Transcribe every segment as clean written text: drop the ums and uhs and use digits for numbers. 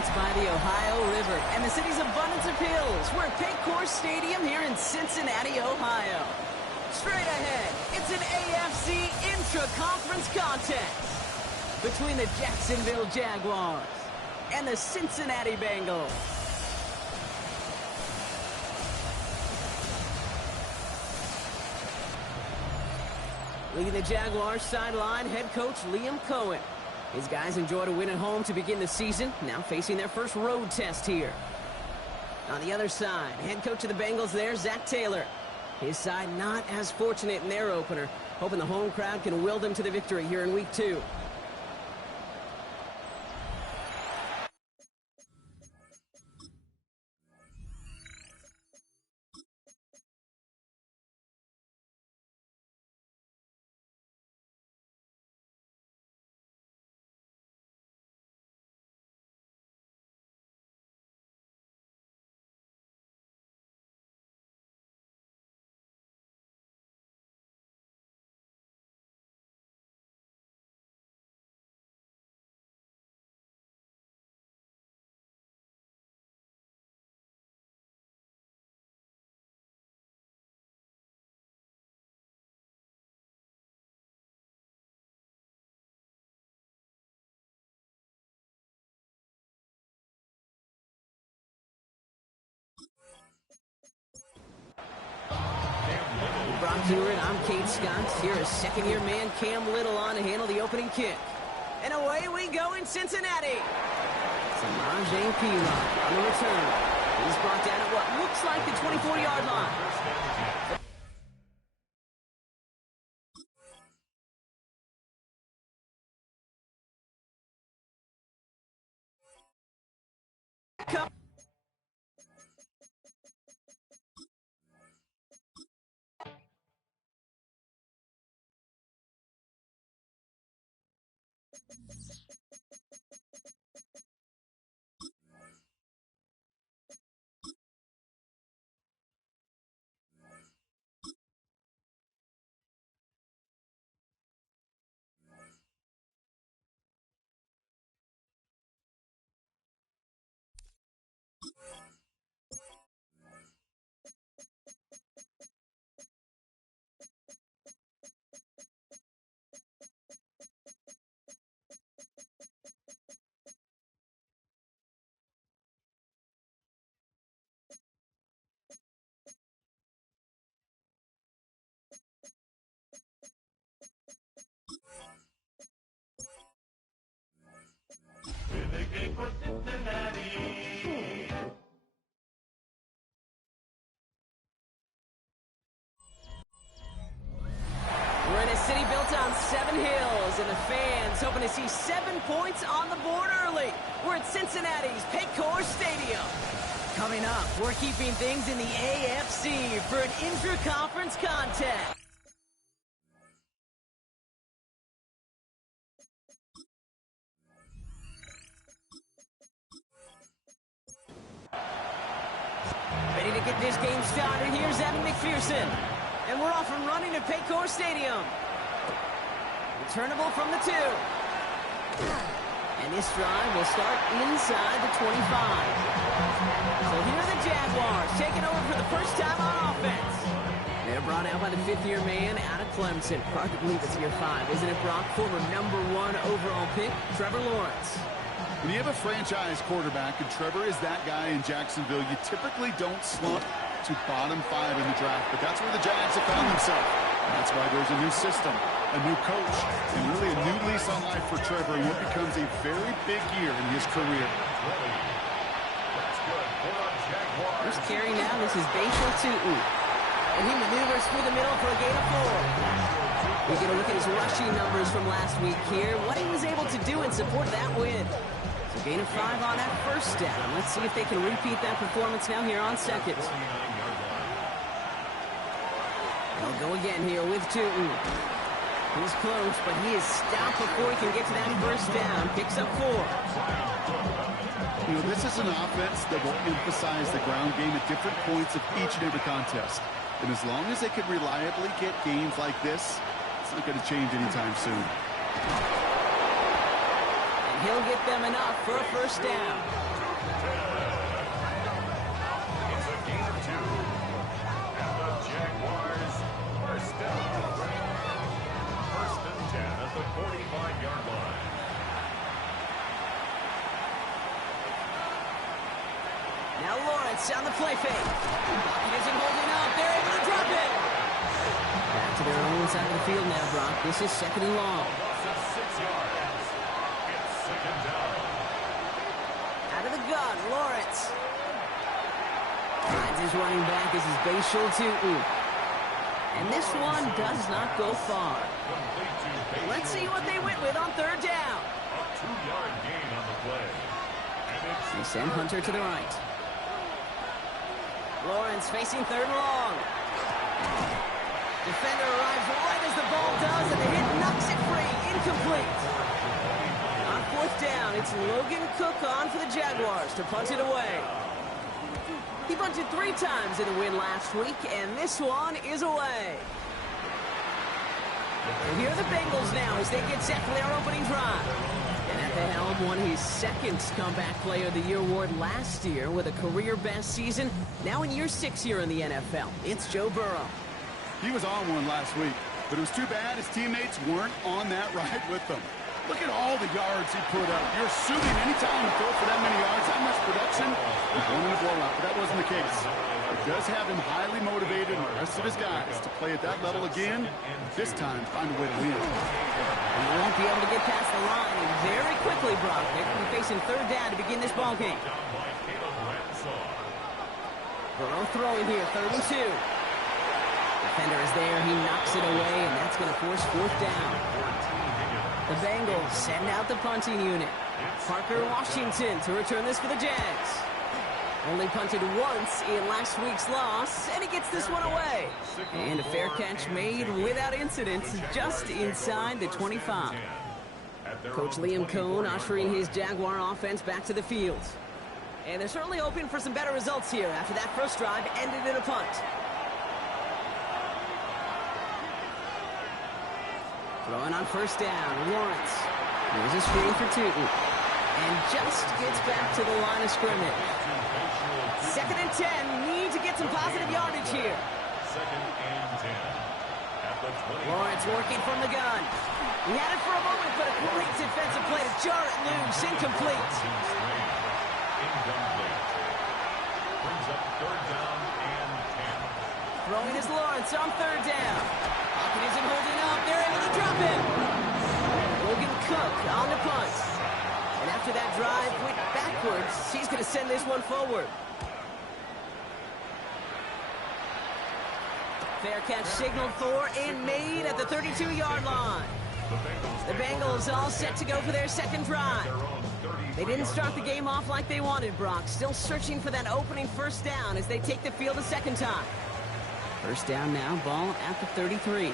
flanked by the Ohio River and the city's abundance of hills. We're at Paycor Stadium here in Cincinnati, Ohio. Straight ahead, it's an AFC intra-conference contest between the Jacksonville Jaguars and the Cincinnati Bengals. Leading the Jaguars sideline, head coach Liam Cohen. His guys enjoyed a win at home to begin the season, now facing their first road test here. On the other side, head coach of the Bengals there, Zach Taylor. His side not as fortunate in their opener, hoping the home crowd can will them to the victory here in week 2. Brock Hewitt, I'm Kate Scott. Here is second-year man Cam Little on to handle the opening kick. And away we go in Cincinnati. Samaje Perine on the return. He's brought down at what looks like the 24-yard line. We're in a city built on 7 hills, and the fans hoping to see 7 points on the board early. We're at Cincinnati's Paycor Stadium. Coming up, we're keeping things in the AFC for an intra-conference contest. Ready to get this game started. Here's Evan McPherson. And we're off and running at Paycor Stadium. Returnable from the 2. And this drive will start inside the 25. So here are the Jaguars taking over for the first time on offense. They're brought out by the 5th-year man out of Clemson. Hard to believe it's year 5, isn't it, Brock? Former #1 overall pick, Trevor Lawrence. When you have a franchise quarterback, and Trevor is that guy in Jacksonville, you typically don't slump to bottom 5 in the draft, but that's where the Jags have found themselves. That's why there's a new system, a new coach, and really a new lease on life for Trevor in what becomes a very big year in his career. First carry now, this is Basil Tootin. And he maneuvers through the middle for a gain of 4. We get a look at his rushing numbers from last week here, what he was able to do in support of that win. So gain of 5 on that first down. Let's see if they can repeat that performance now here on second. They'll go again here with Tootin. He's close, but he is stopped before he can get to that first down. Picks up 4. You know, this is an offense that will emphasize the ground game at different points of each and every contest. And as long as they can reliably get games like this, it's not going to change anytime soon. And he'll get them enough for a first down. It's a gain of 2. And the Jaguars first down. First and 10 at the 45-yard line. Now Lawrence on the play fake. He isn't holding up. They're able to drop it. Back to their own side of the field now, Brock. This is second and long. Loss of 6 yards. It's second down. Out of the gun, Lawrence. Finds his running back as his base Schultz-Houghton. And this one does not go far. Complete to Bates. Let's see what they went with on third down. A 2-yard gain on the play. And it's They send Hunter to the right. Lawrence facing third and long. Defender arrives right as the ball does, and the hit knocks it free. Incomplete. On fourth down, it's Logan Cook on for the Jaguars to punt it away. He punted 3 times in the win last week, and this one is away. And here are the Bengals now as they get set for their opening drive. And at the helm won his second Comeback Player of the Year award last year with a career-best season. Now in year 6 here in the NFL, it's Joe Burrow. He was on one last week, but it was too bad his teammates weren't on that ride with them. Look at all the yards he put up. You're assuming any time to throw for that many yards, that much production, they're going in a blowout, but that wasn't the case. It does have him highly motivated and the rest of his guys to play at that level again, this time find a way to win. And they won't be able to get past the line, and very quickly, Brock, they're going to be facing third down to begin this ball game. Burrow throwing here, 3rd and 2. Defender is there, he knocks it away, and that's going to force fourth down. The Bengals send out the punting unit. Parker Washington to return this for the Jags. Only punted once in last week's loss, and he gets this one away. And a fair catch made without incident, just inside the 25. Coach Liam Cohn ushering his Jaguar offense back to the field. And they're certainly hoping for some better results here after that first drive ended in a punt. Throwing on first down, Lawrence. Here's a screen for Tootin. And just gets back to the line of scrimmage. 2nd and 10, need to get some positive yardage here. 2nd and 10. At the 20. Lawrence working from the gun. He had it for a moment, but a great defensive play to jar it loose. Incomplete. Incomplete. Brings up 3rd down and 10. Throwing is Lawrence on 3rd down. Pocket isn't holding up. They're able to drop him. Logan Cook on the punt. And after that drive went backwards, he's going to send this one forward. Fair catch signaled for and made at the 32-yard line. The Bengals all set to go for their second drive. They didn't start the game off like they wanted, Brock. Still searching for that opening first down as they take the field a second time. First down now, ball at the 33.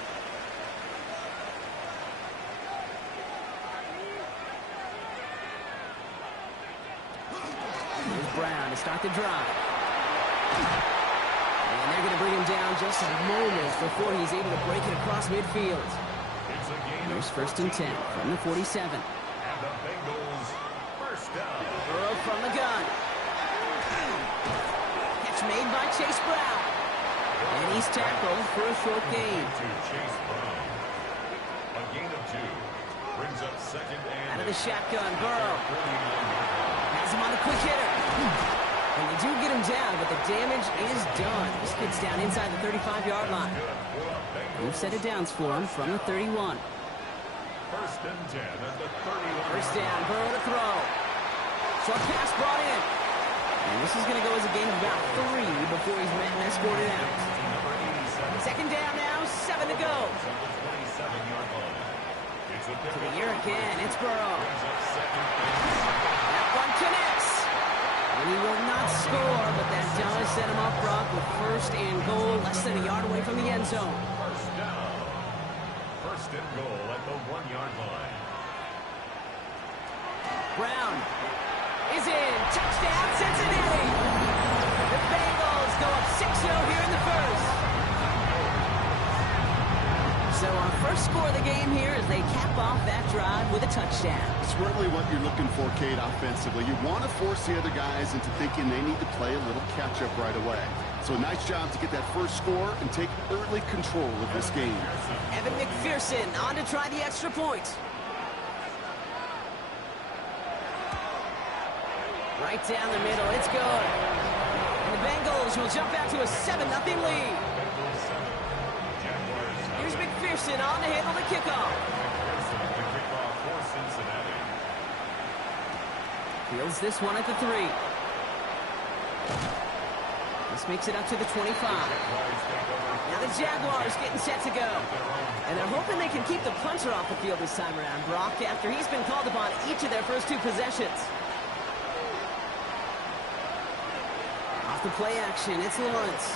Here's Brown to start the drive. And they're going to bring him down just a moment before he's able to break it across midfield. Here's 1st and 10 from the 47. And the Bengals first down. Burrow from the gun. Catch made by Chase Brown. And he's tackled for a short gain. To Chase Brown. A gain of 2. Brings up 2nd and Out of the shotgun, Burrow. Has him on the quick hitter. And they do get him down, but the damage is done. This kid's down inside the 35-yard line. Move set of downs for him from the 31. 1st and 10 at the 31. First down, Burrow to throw. Short pass brought in. And this is going to go as a gain of about 3 before he's met and escorted out. 2nd down now, 7 to go. To the air again, it's Burrow. That one connects. And he will not score, but that does set him up, Brock, with 1st and goal, less than a yard away from the end zone. First down. 1st and goal at the 1-yard line. Brown is in. Touchdown, Cincinnati. The Bengals go up 6-0 here in the first. So our first score of the game here as they cap off that drive with a touchdown. It's really what you're looking for, Kate, offensively. You want to force the other guys into thinking they need to play a little catch-up right away. So nice job to get that first score and take early control of this game. Evan McPherson on to try the extra point. Right down the middle, it's good. And the Bengals will jump out to a 7-0 lead. Here's McPherson on to handle the kickoff. Fields this one at the 3. This makes it up to the 25. Now the Jaguars getting set to go. And they're hoping they can keep the punter off the field this time around, Brock, after he's been called upon each of their first 2 possessions. Off the play action, it's Lawrence.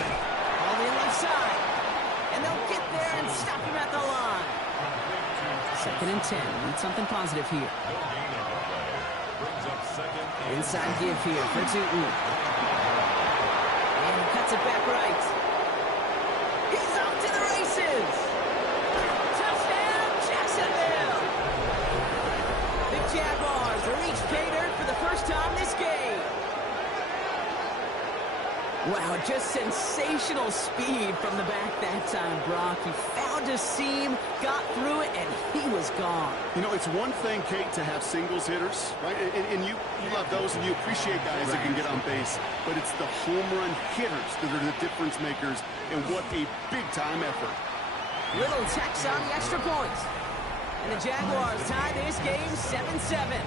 All the left side. And they'll get there and stop him at the line. 2nd and 10. Need something positive here. Inside give here for Tootin. And he cuts it back right. He's off to the races. Touchdown, Jacksonville. The Jaguars reach pay dirt for the first time this game. Wow, just sensational speed from the back that time, Brock. He found a seam, got through it, and he was gone. You know, it's one thing, Kate, to have singles hitters, right? And you love those, and you appreciate guys that can get on base. But it's the home run hitters that are the difference makers, and what a big-time effort. Little tacks on the extra point. And the Jaguars tie this game 7-7.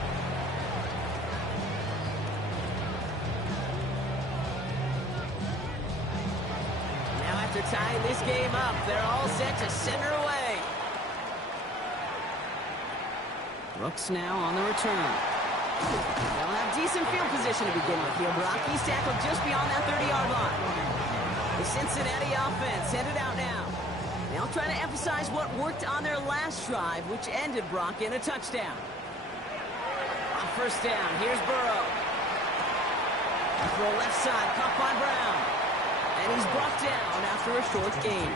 After tying this game up, they're all set to center away. Brooks now on the return. They'll have decent field position to begin with here. Brock, he's tackled just beyond that 30-yard line. The Cincinnati offense headed out now. They'll try to emphasize what worked on their last drive, which ended, Brock, in a touchdown. On first down, here's Burrow. Throw left side, caught by Brown. And he's brought down after a short gain.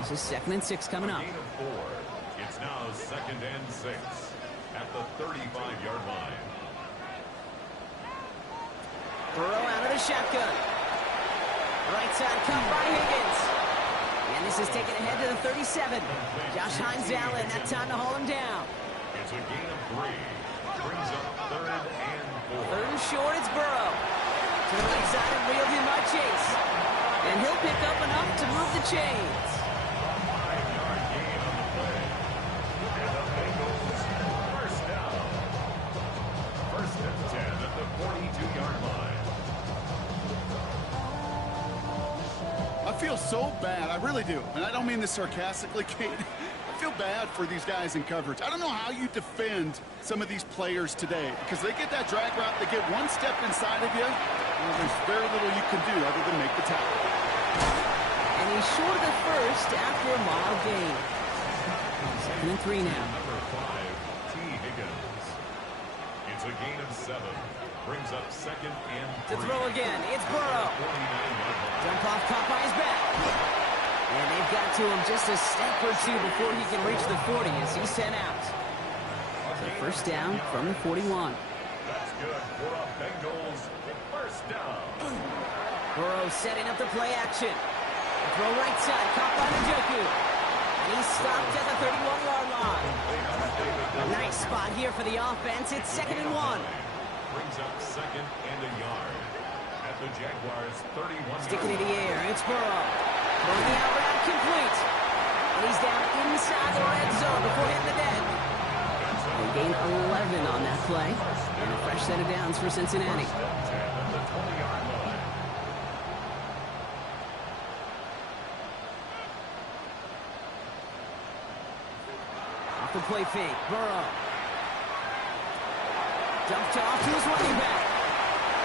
This is 2nd and 6 coming up. It's now 2nd and 6 at the 35-yard line. Burrow out of the shotgun. Right side cut by Higgins. And this is taken ahead to the 37. Josh Hines Allen, that time to haul him down. It's a gain of 3. Brings up 3rd and 4. 3rd and short, it's Burrow. To the right side and reeled in by Chase. And he'll pick up enough to move the chains. 5-yard gain on the play. And the Bengals first down. 1st and 10 at the 42-yard line. I feel so bad. I really do. And I don't mean this sarcastically, Kate. I feel bad for these guys in coverage. I don't know how you defend some of these players today, because they get that drag route, they get one step inside of you, well, there's very little you can do other than make the tackle. And he's short of the first after a mild gain. 2nd and 3 now. Number 5, T. Higgins. It's a gain of 7. Brings up 2nd and 3. To throw again, it's Burrow. Jump off, caught by his back. And they've got to him just a step or 2 before he can reach the 40 as he's sent out. So first down from the 41. That's good for a Bengals first down. Burrow setting up the play action. Throw right side, caught by Njoku. And he's stopped at the 31-yard line. A nice spot here for the offense. It's 2nd and 1. Brings up 2nd and a yard at the Jaguars' 31. Sticking it in the air, it's Burrow. Throwing the out route complete. And he's down inside the red zone before hitting the net. They gain 11 on that play. And a fresh set of downs for Cincinnati. Off the play fake, Burrow. Dumped off to his running back.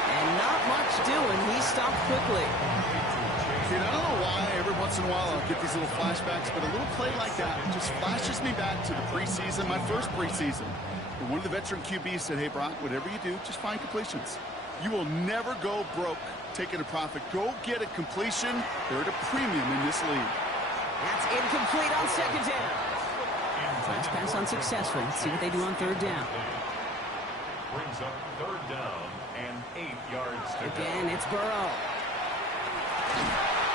And not much doing. He stopped quickly. Kid, I don't know why every once in a while I'll get these little flashbacks, but a little play like that just flashes me back to the preseason, my first preseason. And one of the veteran QBs said, hey, Brock, whatever you do, just find completions. You will never go broke taking a profit. Go get a completion. They're at a premium in this league. That's incomplete on second down. Last pass unsuccessful. Let's see what they do on third down. Brings up third down and 8 yards to go. Again, it's Burrow.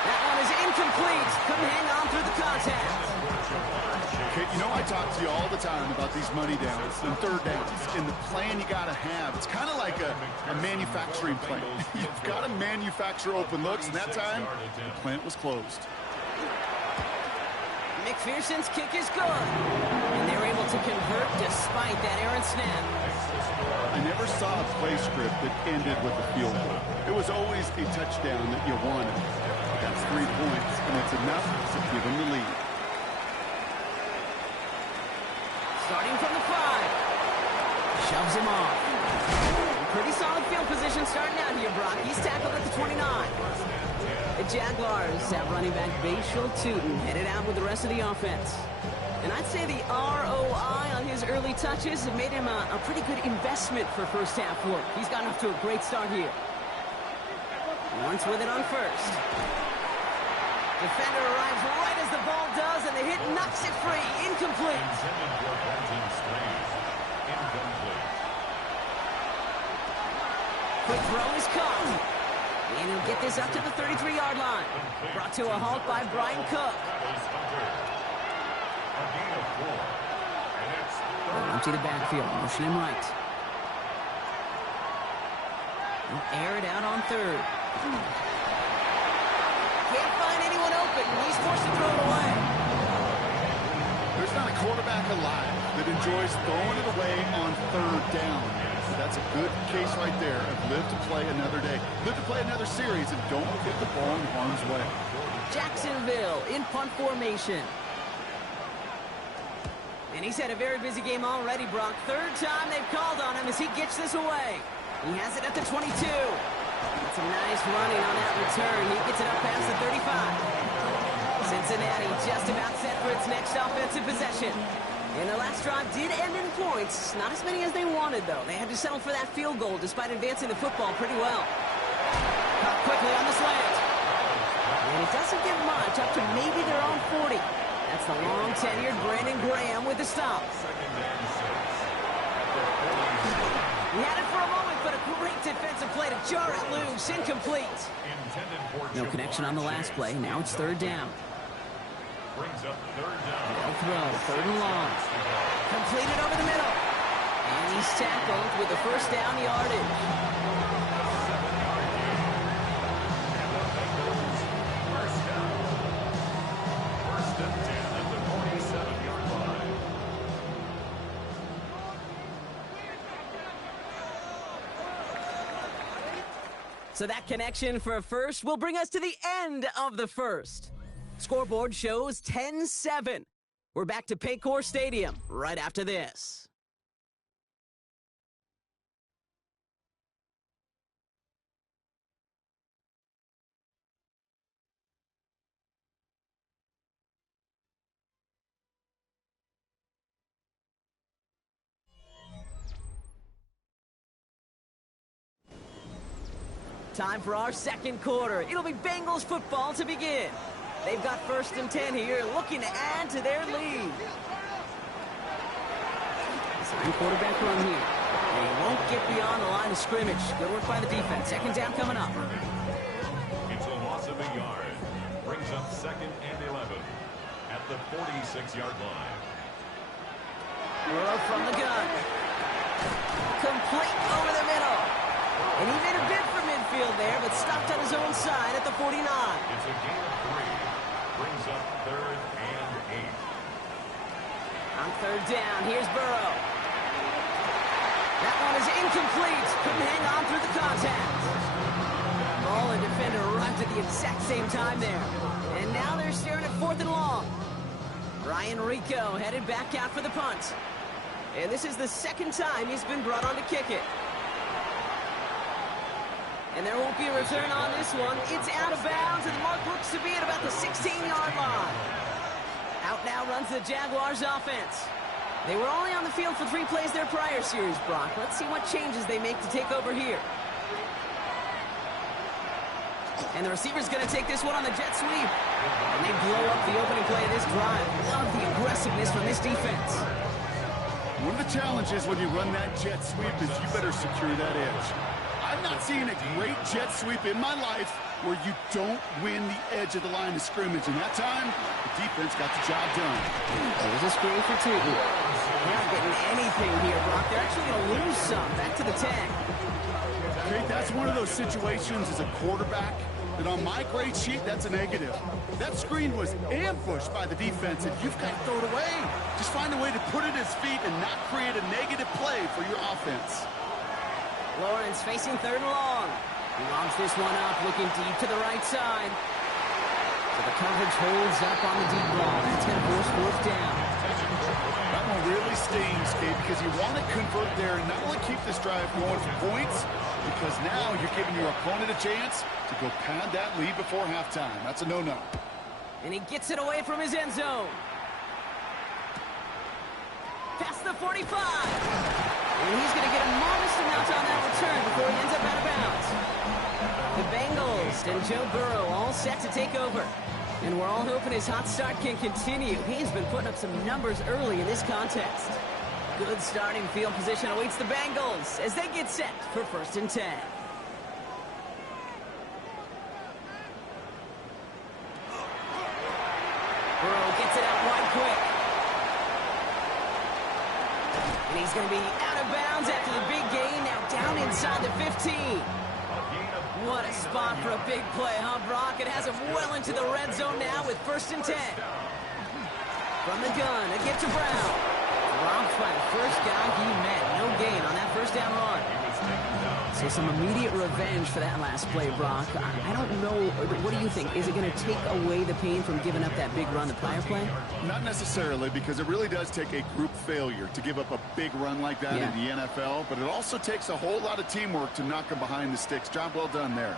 That one is incomplete. Couldn't hang on through the contact. Okay, you know I talk to you all the time about these money downs and third downs and the plan you got to have. It's kind of like a manufacturing plant. You've got to manufacture open looks, and that time, the plant was closed. McPherson's kick is good. And they were able to convert despite that errant snap. I never saw a play script that ended with a field goal. It was always a touchdown that you wanted. That's 3 points, and it's enough to give them the lead. Starting from the 5. Shoves him off. Pretty solid field position starting out here, Brock. He's tackled at the 29. The Jaguars have running back Bashal Tootin headed out with the rest of the offense. And I'd say the ROI on his early touches have made him a pretty good investment for first half work. He's gotten off to a great start here. Lawrence with it on first. Defender arrives right as the ball does, and the hit knocks it free. Incomplete. Quick throw is caught. And he'll get this up to the 33-yard line. Brought to a halt by Brian Cook. Empty the backfield. Motion him right. He'll air it out on third. Can't find anyone open. He's forced to throw it away. There's not a quarterback alive that enjoys throwing it away on third down. So that's a good case right there of live to play another day. Live to play another series and don't put the ball in harm's way. Jacksonville in punt formation. And he's had a very busy game already, Brock. Third time they've called on him as he gets this away. He has it at the 22. That's a nice running on that return. He gets it up past the 35. Cincinnati just about set for its next offensive possession. And the last drive did end in points. Not as many as they wanted, though. They had to settle for that field goal despite advancing the football pretty well. Caught quickly on the slant. And it doesn't give much, up to maybe their own 40. That's the long-tenured Brandon Graham with the stop. He had it for a moment, but a great defensive play to jar it loose. Incomplete. No connection on the last play. Now it's third down. Brings up third down. They'll throw, third and long. Completed over the middle. And he's tackled with the first down yardage. 7-yard gain. And the Bengals first down. First and 10 at the 47-yard line. So that connection for a first will bring us to the end of the first. Scoreboard shows 10-7. We're back to Paycor Stadium right after this. Time for our second quarter. It'll be Bengals football to begin. They've got first and 10 here, looking to add to their lead. Second quarterback run here. And he won't get beyond the line of scrimmage. Good work by the defense. Second down coming up. It's a loss of a yard. Brings up second and 11 at the 46-yard line. Burrow from the gun. Complete over the middle. And he made a bid for midfield there, but stopped on his own side at the 49. It's a gain of 3. Brings up third and 8. On third down, here's Burrow. That one is incomplete. Couldn't hang on through the contact. Ball and defender arrived at the exact same time there. And now they're staring at fourth and long. Ryan Rico headed back out for the punt. And this is the second time he's been brought on to kick it. And there won't be a return on this one. It's out of bounds, and the mark looks to be at about the 16-yard line. Out now runs the Jaguars offense. They were only on the field for 3 plays their prior series, Brock. Let's see what changes they make to take over here. And the receiver's going to take this one on the jet sweep. And they blow up the opening play of this drive. Love the aggressiveness from this defense. One of the challenges when you run that jet sweep is you better secure that edge. I've not seen a great jet sweep in my life where you don't win the edge of the line of scrimmage. And that time, the defense got the job done. There's a screen for two. They're not getting anything here, Brock. They're actually going to lose some. Back to the 10. Okay, that's one of those situations as a quarterback that on my grade sheet, that's a negative. That screen was ambushed by the defense, and you've got to throw it away. Just find a way to put it at his feet and not create a negative play for your offense. Lawrence facing 3rd and long. He lobs this one up, looking deep to the right side. So the coverage holds up on the deep ball. That's going to force 4th down. That one really stings, Gabe, because you want to convert there and not only keep this drive going for points, because now you're giving your opponent a chance to go pad that lead before halftime. That's a no-no. And he gets it away from his end zone. Past the 45. And he's going to get a modest amount on that return before he ends up out of bounds. The Bengals and Joe Burrow all set to take over. And we're all hoping his hot start can continue. He's been putting up some numbers early in this contest. Good starting field position awaits the Bengals as they get set for 1st and 10. Burrow gets it out wide quick. And he's going to be out of bounds after the big gain. Now down inside the 15. What a spot for a big play, huh, Brock? It has him well into the red zone now with 1st and 10. From the gun, a give to Brown. Dropped by the first guy he met. No gain on that 1st down run. So some immediate revenge for that last play, Brock. I don't know. What do you think? Is it going to take away the pain from giving up that big run the prior play? Not necessarily, because it really does take a group failure to give up a big run like that in the NFL. But it also takes a whole lot of teamwork to knock him behind the sticks. Job well done there.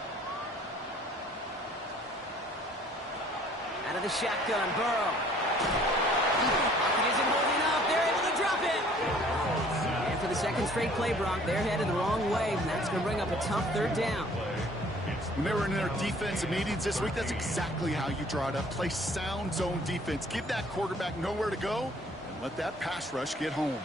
Out of the shotgun, Burrow. Pocket isn't holding up. They're able to drop it. And for the 2nd straight play, Brock, they're headed the wrong way, and that's going to bring up a tough 3rd down. When they were in their defensive meetings this week, that's exactly how you draw it up. Play sound zone defense. Give that quarterback nowhere to go, and let that pass rush get home.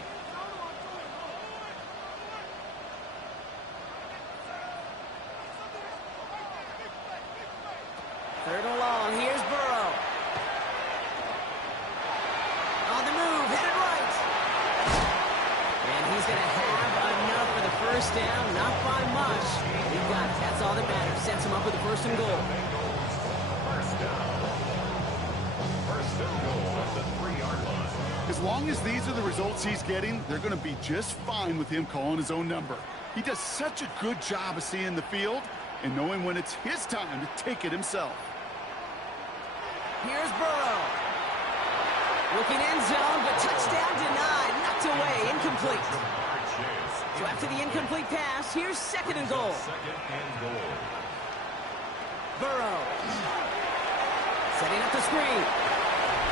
Third and long. Here's Burrow. On the move, headed right. And he's going to have enough for the 1st down. Not by much. He got it. That's all that matters. Sets him up with the 1st and goal. 1st down. 1st and goal at the 3-yard line. As long as these are the results he's getting, they're going to be just fine with him calling his own number. He does such a good job of seeing the field and knowing when it's his time to take it himself. Here's Burrow. Looking end zone, but touchdown denied. Knocked away, incomplete. So after the incomplete pass, here's 2nd and goal. 2nd and goal. Burrow. Setting up the screen.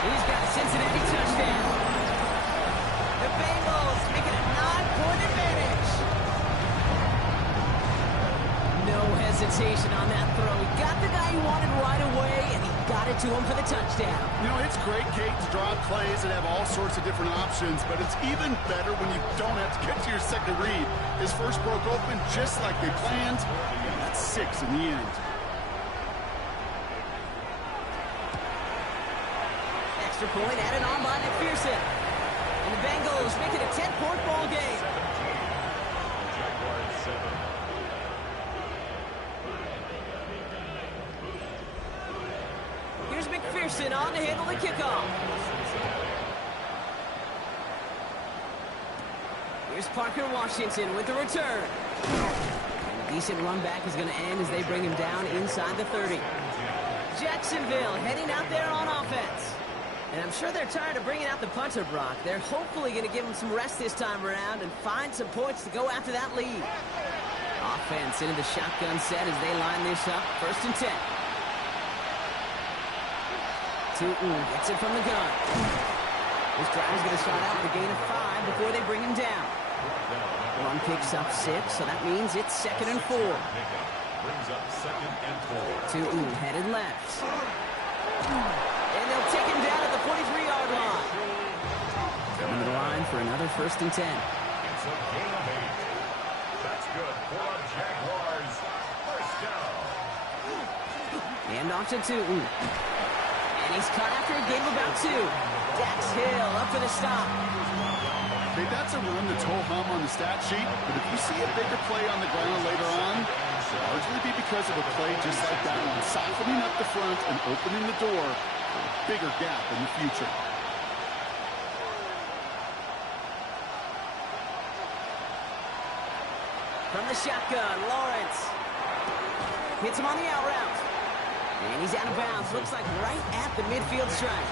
He's got a Cincinnati touchdown. The Bengals making a 9-point advantage. No hesitation on that throw. He got the guy he wanted right away, and he got it to him for the touchdown. You know, it's great, Kate, to draw plays and have all sorts of different options, but it's even better when you don't have to get to your 2nd read. His first broke open just like they planned, and that's 6 in the end. Extra point added on by McPherson. And the Bengals make it a 10-point ball game. Jaguars 7. Here's McPherson on to handle the kickoff. Here's Parker Washington with the return. And a decent run back is going to end as they bring him down inside the 30. Jacksonville heading out there on offense. And I'm sure they're tired of bringing out the punter, Brock. They're hopefully going to give him some rest this time around and find some points to go after that lead. Offense into the shotgun set as they line this up. 1st and 10. Tootin gets it from the gun. This drive is going to start out with a gain of 5 before they bring him down. Run picks up 6, so that means it's 2nd and 4. Brings up 2nd and 4. Tootin headed left. And they'll take him down at the 43-yard line. Coming to the line for another 1st and 10. It's a gain of 8. That's good for the Jaguars. First down. And off to Tootin. And he's caught after a gain of about 2. Dax Hill up for the stop. Okay, that's a run that's ho-hum on the stat sheet, but if you see a bigger play on the ground later on, it'll largely be because of a play just like that one, softening up the front and opening the door for a bigger gap in the future. From the shotgun, Lawrence. Hits him on the out route. And he's out of bounds. Looks like right at the midfield stripe.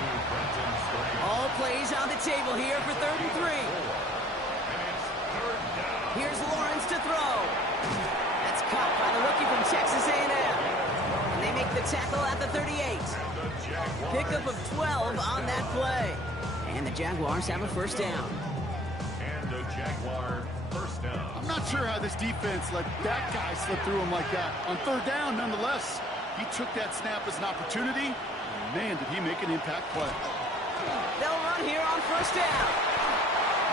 All plays on the table here for 3rd and 3. Here's Lawrence to throw. That's caught by the rookie from Texas A&M. And they make the tackle at the 38. Pickup of 12 on that play. And the Jaguars have a 1st down. And a Jaguar first down. I'm not sure how this defense let that guy slip through him like that. On 3rd down, nonetheless, he took that snap as an opportunity. And man, did he make an impact play. They'll run here on 1st down.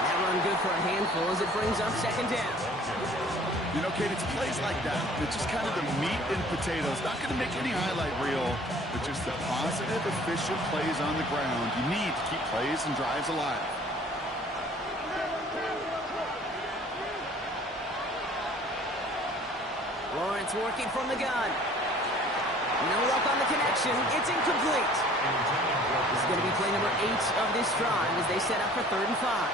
That run good for a handful as it brings up 2nd down. You know, Kate, it's plays like that. It's just kind of the meat and potatoes. Not going to make any highlight reel, but just the positive, efficient plays on the ground. You need to keep plays and drives alive. Lawrence working from the gun. No luck on the connection. It's incomplete. This is going to be play number 8 of this drive as they set up for 3rd and 5.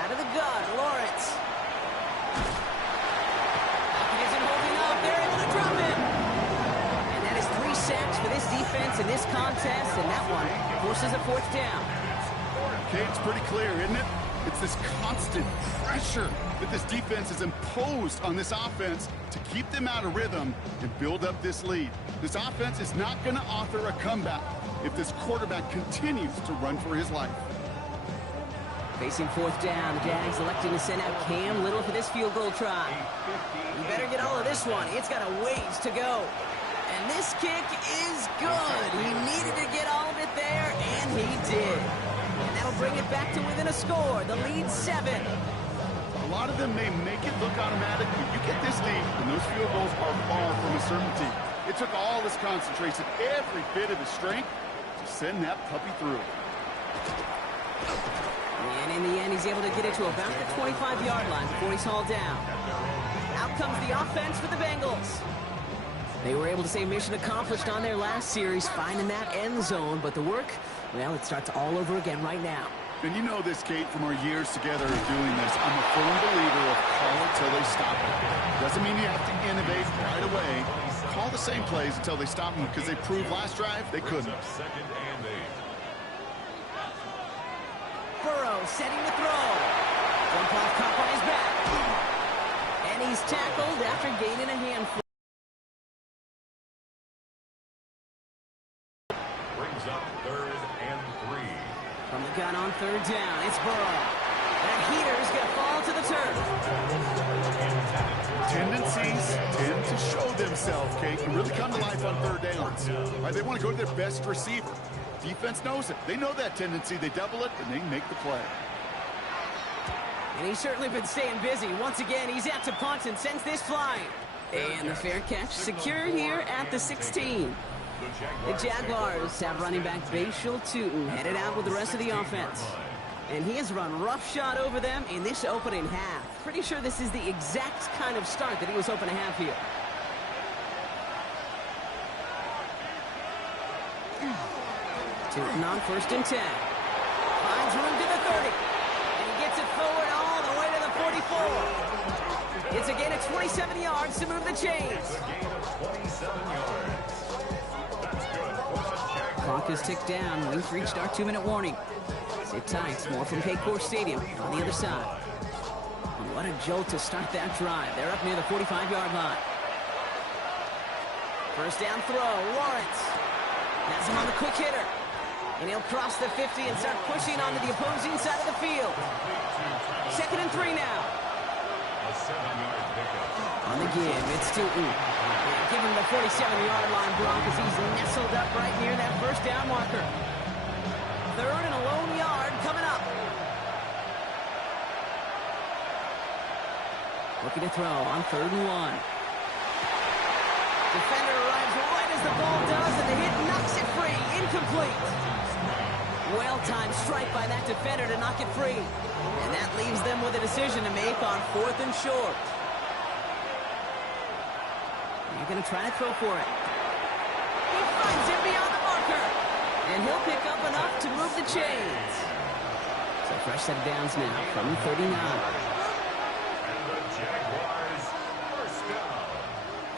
Out of the gun, Lawrence. He isn't holding up. They're able to drop him. And that is 3 sacks for this defense in this contest, and that one forces a 4th down. Okay, it's pretty clear, isn't it? It's this constant pressure that this defense has imposed on this offense to keep them out of rhythm and build up this lead. This offense is not going to author a comeback if this quarterback continues to run for his life. Facing 4th down, the Jags electing to send out Cam Little for this field goal try. You better get all of this one. It's got a ways to go. And this kick is good. He needed to get all of it there, and he did. And that'll bring it back to within a score. The lead 7. A lot of them may make it look automatic, but you get this deep, and those field goals are far from a certainty. It took all his concentration, every bit of his strength, to send that puppy through. And in the end, he's able to get it to about the 25-yard line before he's hauled down. Out comes the offense for the Bengals. They were able to say mission accomplished on their last series, finding that end zone, but the work, well, it starts all over again right now. And you know this, Kate, from our years together of doing this. I'm a firm believer of call it till they stop it. Doesn't mean you have to innovate right away. Call the same plays until they stop them, because they proved last drive they couldn't. 2nd and 8. Burrow setting the throw. Jump off caught by his back. And he's tackled after gaining a handful. Brings up 3rd and 3. From the gun on 3rd down, it's Burrow. That heater's going to fall to the turf. Tendencies tend to show themselves, Kate, and really come to life on 3rd downs. Right, they want to go to their best receiver. Defense knows it. They know that tendency. They double it, and they make the play. And he's certainly been staying busy. Once again, he's out to punt and sends this flying. And the fair catch secure here at the 16. The Jaguars have running back Bashal Tootin headed out with the rest of the offense. And he has run roughshod over them in this opening half. Pretty sure this is the exact kind of start that he was hoping to have here. Tootin on 1st and 10. Finds room to the 30. And he gets it forward all the way to the 44. It's a gain of 27 yards to move the chains. It's a gain of 27 yards. That's good for the Jaguars. Clock is ticked down. We've reached our 2-minute warning. Sit tight. More from Paycor Stadium on the other side. And what a jolt to start that drive. They're up near the 45-yard line. First down throw. Lawrence has him on the quick hitter. And he'll cross the 50 and start pushing onto the opposing side of the field. 2nd and 3 now. A 7-yard pickup. On the give, it's Tootin. Give him the 47-yard line, Brock, as he's nestled up right near that first down marker. 3rd and a lone yard coming up. Looking to throw on 3rd and 1. Defender arrives right as the ball does, and the hit knocks it free. Incomplete. Well-timed strike by that defender to knock it free. And that leaves them with a decision to make on 4th and short. They're going to try to throw for it. He finds him beyond the marker. And he'll pick up enough to move the chains. So fresh set of downs now from 39. And the Jaguars first down.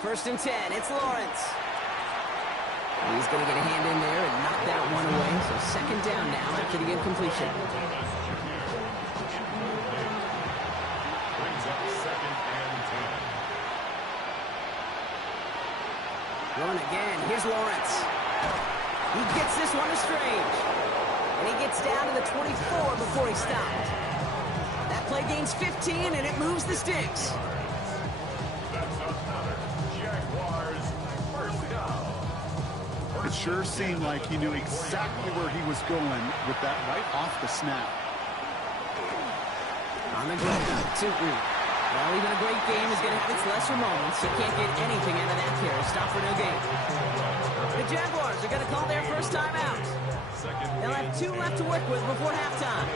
1st and 10, it's Lawrence. He's going to get a hand in there and knock that one away. So 2nd down now after the incompletion. Brings up 2nd and 10. Run again. Here's Lawrence. He gets this one to Strange. And he gets down to the 24 before he stopped. That play gains 15, and it moves the sticks. That's another Jaguars first down. It sure seemed like he knew exactly where he was going with that right off the snap. On the ground, Tootin. Well, even a great game is going to have its lesser moments, so can't get anything out of that carry. Stop for no gain. The Jaguars are going to call their first time out. They'll have 2 left to work with before halftime.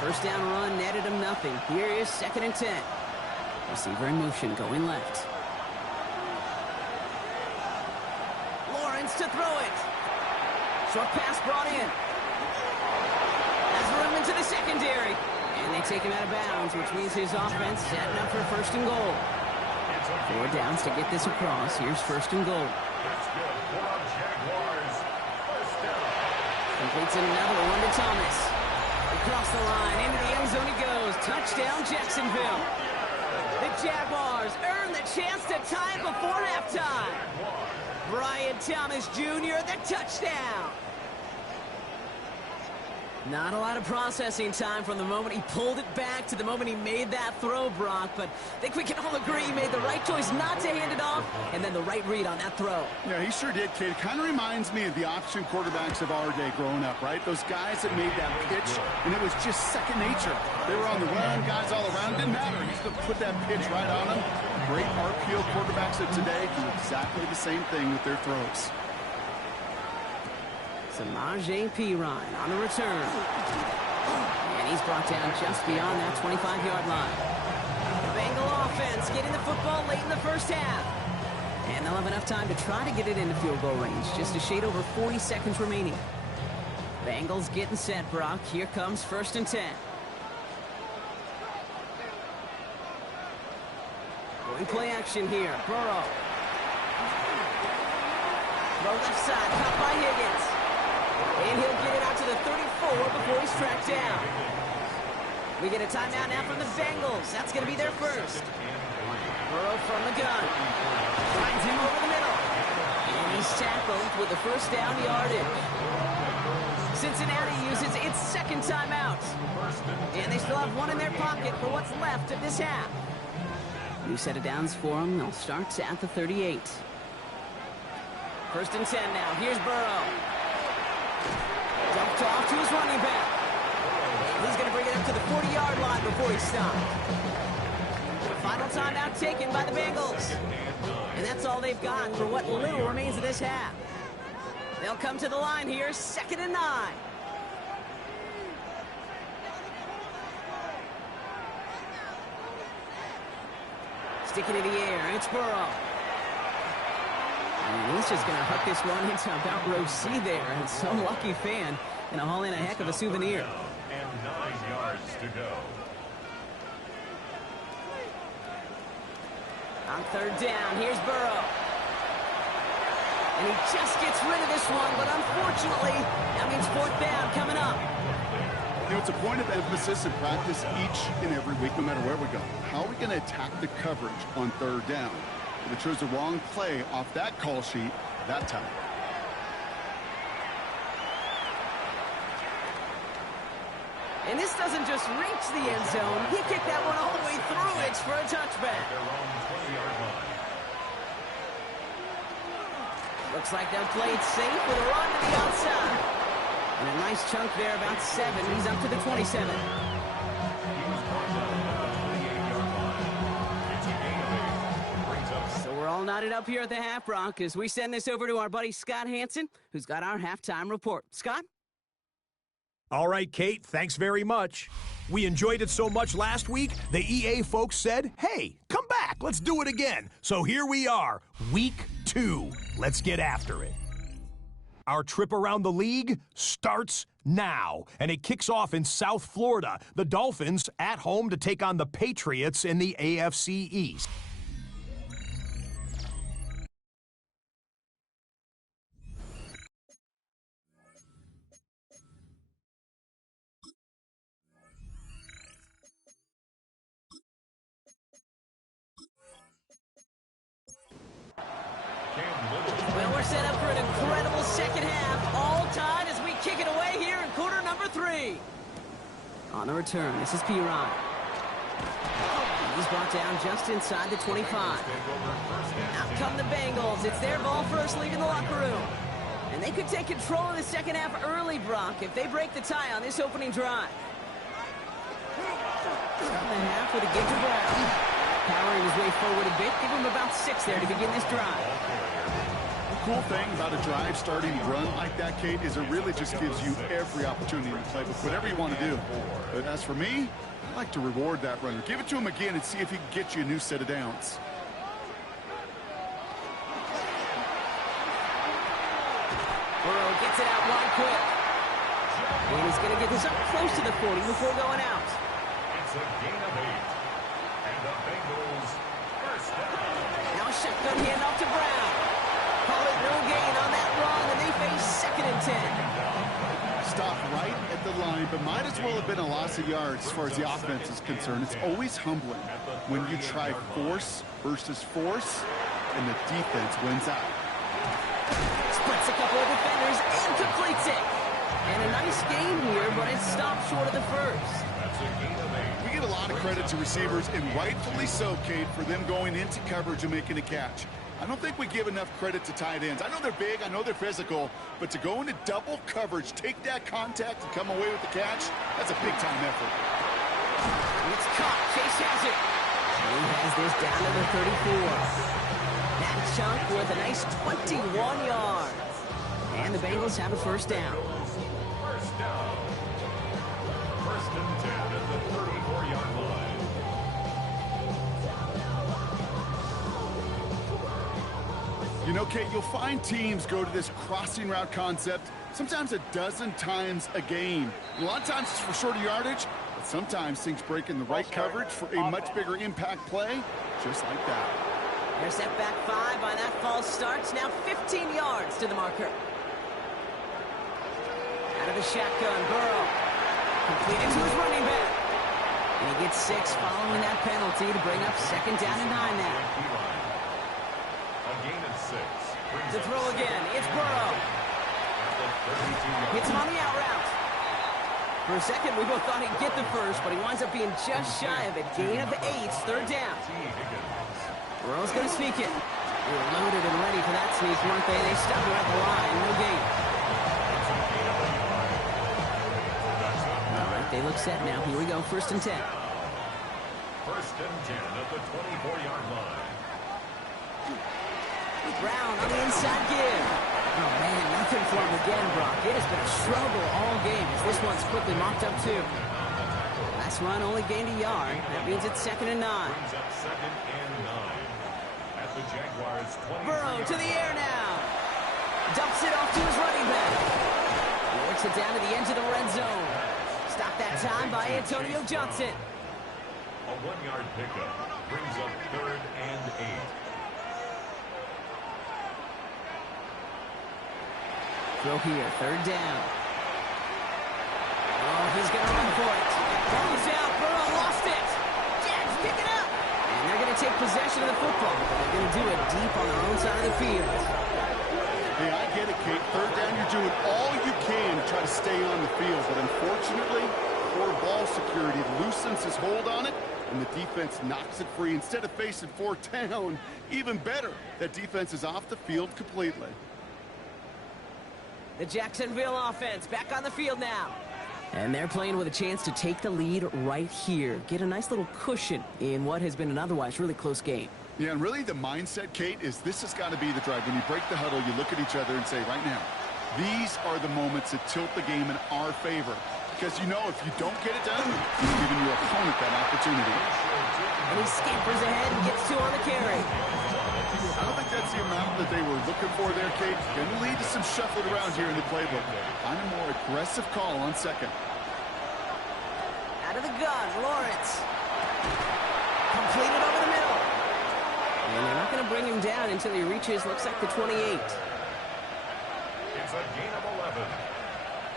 First down run netted them nothing. Here is 2nd and 10. Receiver in motion going left. Lawrence to throw it. Short pass brought in. Has room into the secondary. And they take him out of bounds, which means his offense setting up for 1st and goal. 4 downs to get this across. Here's 1st and goal. That's good for our Jaguars. First down. Completes another one to Thomas. Across the line, into the end zone he goes. Touchdown, Jacksonville. The Jaguars earn the chance to tie it before halftime. Brian Thomas Jr., the touchdown. Not a lot of processing time from the moment he pulled it back to the moment he made that throw, Brock. But I think we can all agree he made the right choice not to hand it off, and then the right read on that throw. Yeah, he sure did, kid. Kind of reminds me of the option quarterbacks of our day growing up, right? Those guys that made that pitch, and it was just second nature. They were on the run, guys all around. Didn't matter. He's going to put that pitch right on them. Great RPO quarterbacks of today do exactly the same thing with their throws. Samaje Perine on the return. And he's brought down just beyond that 25-yard line. The Bengal offense getting the football late in the first half. And they'll have enough time to try to get it into field goal range. Just a shade over 40 seconds remaining. Bengals getting set, Brock. Here comes 1st and 10. Going play action here. Burrow. Throw left side, caught by Higgins. And he'll get it out to the 34 before he's tracked down. We get a timeout now from the Bengals. That's going to be their first. Burrow from the gun. Finds him over the middle. And he's tackled with the first down yardage. Cincinnati uses its 2nd timeout. And they still have one in their pocket for what's left of this half. New set of downs for them. They'll start at the 38. 1st and 10 now. Here's Burrow. Dumped off to his running back. He's going to bring it up to the 40-yard line before he stopped. Final timeout taken by the Bengals. And that's all they've got for what little remains of this half. They'll come to the line here, 2nd and 9. Sticking in the air, it's Burrow. And he's just going to huck this one into about row C there. And some lucky fan going to haul in a heck of a souvenir. And 9 yards to go. On 3rd down, here's Burrow. And he just gets rid of this one, but unfortunately, that means 4th down coming up. You know, it's a point of emphasis in practice each and every week, no matter where we go. How are we going to attack the coverage on 3rd down? They chose the wrong play off that call sheet that time. And this doesn't just reach the end zone. He kicked that one all the way through it for a touchback. Their own 20-yard line. Looks like they'll play it safe with a run to the outside. And a nice chunk there, about 7. He's up to the 27. He was brought down at the 28-yard line. It's a gain of 8. Brings up So we're all knotted up here at the half, Brock, as we send this over to our buddy Scott Hansen, who's got our halftime report. Scott? All right, Kate, thanks very much. We enjoyed it so much last week, the EA folks said, hey, come back, let's do it again. So here we are, week 2. Let's get after it. Our trip around the league starts now, and it kicks off in South Florida. The Dolphins at home to take on the Patriots in the AFC East. Well, we're set up for an incredible second half. All tied as we kick it away here in quarter number 3. On the return, this is P-Ron. He's brought down just inside the 25. Out come the Bengals. It's their ball first, leaving the locker room. And they could take control of the second half early, Brock, if they break the tie on this opening drive. Second the half with a give to Brown. Powering his way forward a bit. Give him about 6 there to begin this drive. The cool thing about a drive starting run like that, Kate, is it really just gives you every opportunity to play with whatever you want to do. But as for me, I like to reward that runner. Give it to him again and see if he can get you a new set of downs. Burrow gets it out wide quick. And he's going to get this up close to the 40 before going out. It's a gain of 8. And the Bengals first down. Now shotgun handoff to Brown. Call it no gain on that run, and they face 2nd and 10. Stop right at the line, but might as well have been a loss of yards as far as the offense is concerned. It's always humbling when you try force versus force, and the defense wins out. Splits a couple of defenders and completes it. And a nice game here, but it stopped short of the first. That's a gain of 8. We get a lot of credit to receivers, and rightfully so, Kate, for them going into coverage and making a catch. I don't think we give enough credit to tight ends. I know they're big, I know they're physical, but to go into double coverage, take that contact, and come away with the catch, that's a big-time effort. It's caught. Chase has it. He has this down to the 34. That chunk with a nice 21 yards. And the Bengals have a first down. First down. First and 10 at the 34-yard line. You know, Kate, you'll find teams go to this crossing route concept sometimes a dozen times a game. A lot of times it's for shorter yardage, but sometimes things break in the right coverage for a much bigger impact play, just like that. They're set back 5 by that false start. Now 15 yards to the marker. Out of the shotgun, Burrow. Completed to his running back. And he gets 6 following that penalty to bring up 2nd down and 9 now. A gain of 6. To throw again, it's Burrow. Hits him on the out route. For a second, we both thought he'd get the first, but he winds up being just shy of it. Gain of 8, 3rd down. Burrow's going to sneak it. They were loaded and ready for that sneak, weren't they? They stopped her at the line. No gain. All right, they look set now. Here we go, 1st and 10. First and 10 at the 24-yard line. Brown on the inside give. Oh, man, nothing for him again, Brock. It has been a struggle all game as this one's quickly mocked up, too. Last run only gained a yard. That means it's 2nd and 9. Brings up 2nd and 9 at the Jaguars' 20. Burrow to the air now. Dumps it off to his running back. He works it down to the edge of the red zone. Stopped that time by Antonio Johnson. A 1-yard pickup brings up 3rd and 8. Throw here, 3rd down. Oh, he's going to run for it. Ball's out. Burrow lost it. Jags pick it up. And they're going to take possession of the football. They're going to do it deep on their own side of the field. Hey, I get it, Kate. 3rd down, you're doing all you can to try to stay on the field. But unfortunately, poor ball security loosens his hold on it, and the defense knocks it free. Instead of facing fourth down, even better, that defense is off the field completely. The Jacksonville offense back on the field now. And they're playing with a chance to take the lead right here. Get a nice little cushion in what has been an otherwise really close game. Yeah, and really the mindset, Kate, is this has got to be the drive. When you break the huddle, you look at each other and say, right now, these are the moments that tilt the game in our favor. Because you know if you don't get it done, you're giving your opponent that opportunity. And he scampers ahead and gets two on the carry. I don't think that's the amount that they were looking for there, Kate. Going to lead to some shuffling around here in the playbook. Find a more aggressive call on second. Out of the gun, Lawrence. Completed over the middle. And they're not going to bring him down until he reaches, looks like the 28. It's a gain of 11.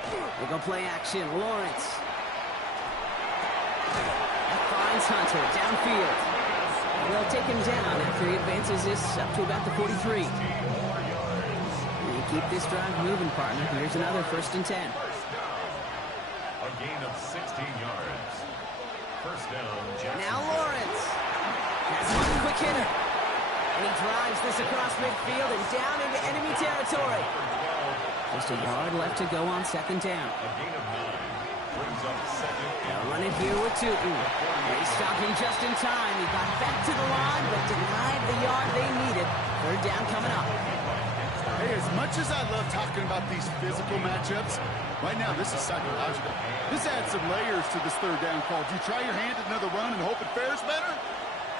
They go play action, Lawrence. Finds Hunter downfield. And they'll take him down after he advances this up to about the 43. And you keep this drive moving, partner. Here's another 1st and 10. A gain of 16 yards. First down, Jackson. Now Lawrence. That's one quick hitter. And he drives this across midfield and down into enemy territory. Just a yard left to go on 2nd down. A gain of 9. Brings up second. They'll run it here with Tootin. They stop him just in time. He got back to the line, but denied the yard they needed. 3rd down coming up. Hey, as much as I love talking about these physical matchups, right now this is psychological. This adds some layers to this 3rd down call. Do you try your hand at another run and hope it fares better?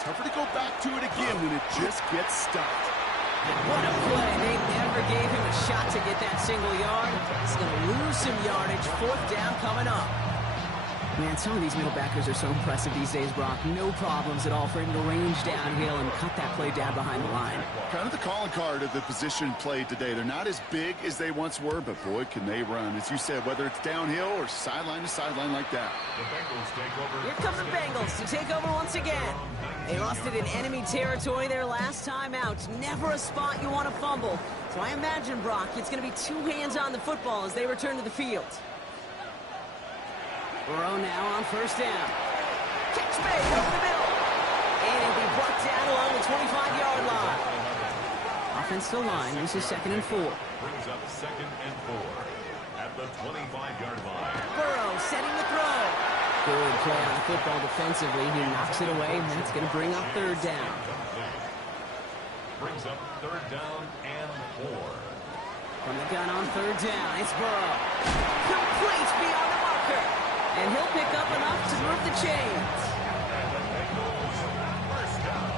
Tougher to go back to it again when it just gets stuffed. What a play. They never gave him a shot to get that single yard. He's going to lose some yardage. 4th down coming up. Man, some of these middle backers are so impressive these days, Brock. No problems at all for him to range downhill and cut that play down behind the line. Kind of the calling card of the position played today. They're not as big as they once were, but boy, can they run. As you said, whether it's downhill or sideline to sideline like that. The Bengals take over. Here come the Bengals to take over once again. They lost it in enemy territory their last time out. Never a spot you want to fumble. So I imagine, Brock, it's going to be 2 hands on the football as they return to the field. Burrow now on 1st down. Catch made over the middle. And he'll be brought down along the 25-yard line. Offensive line. This is 2nd and 4. Brings up 2nd and 4 at the 25-yard line. Burrow setting the throw. Good play on the football defensively. He knocks it away, and that's going to bring up 3rd down. Brings up 3rd down and 4. From the gun on 3rd down, it's Burrow. Complete beyond the marker. And he'll pick up enough to move the chains. And the Bengals, 1st down.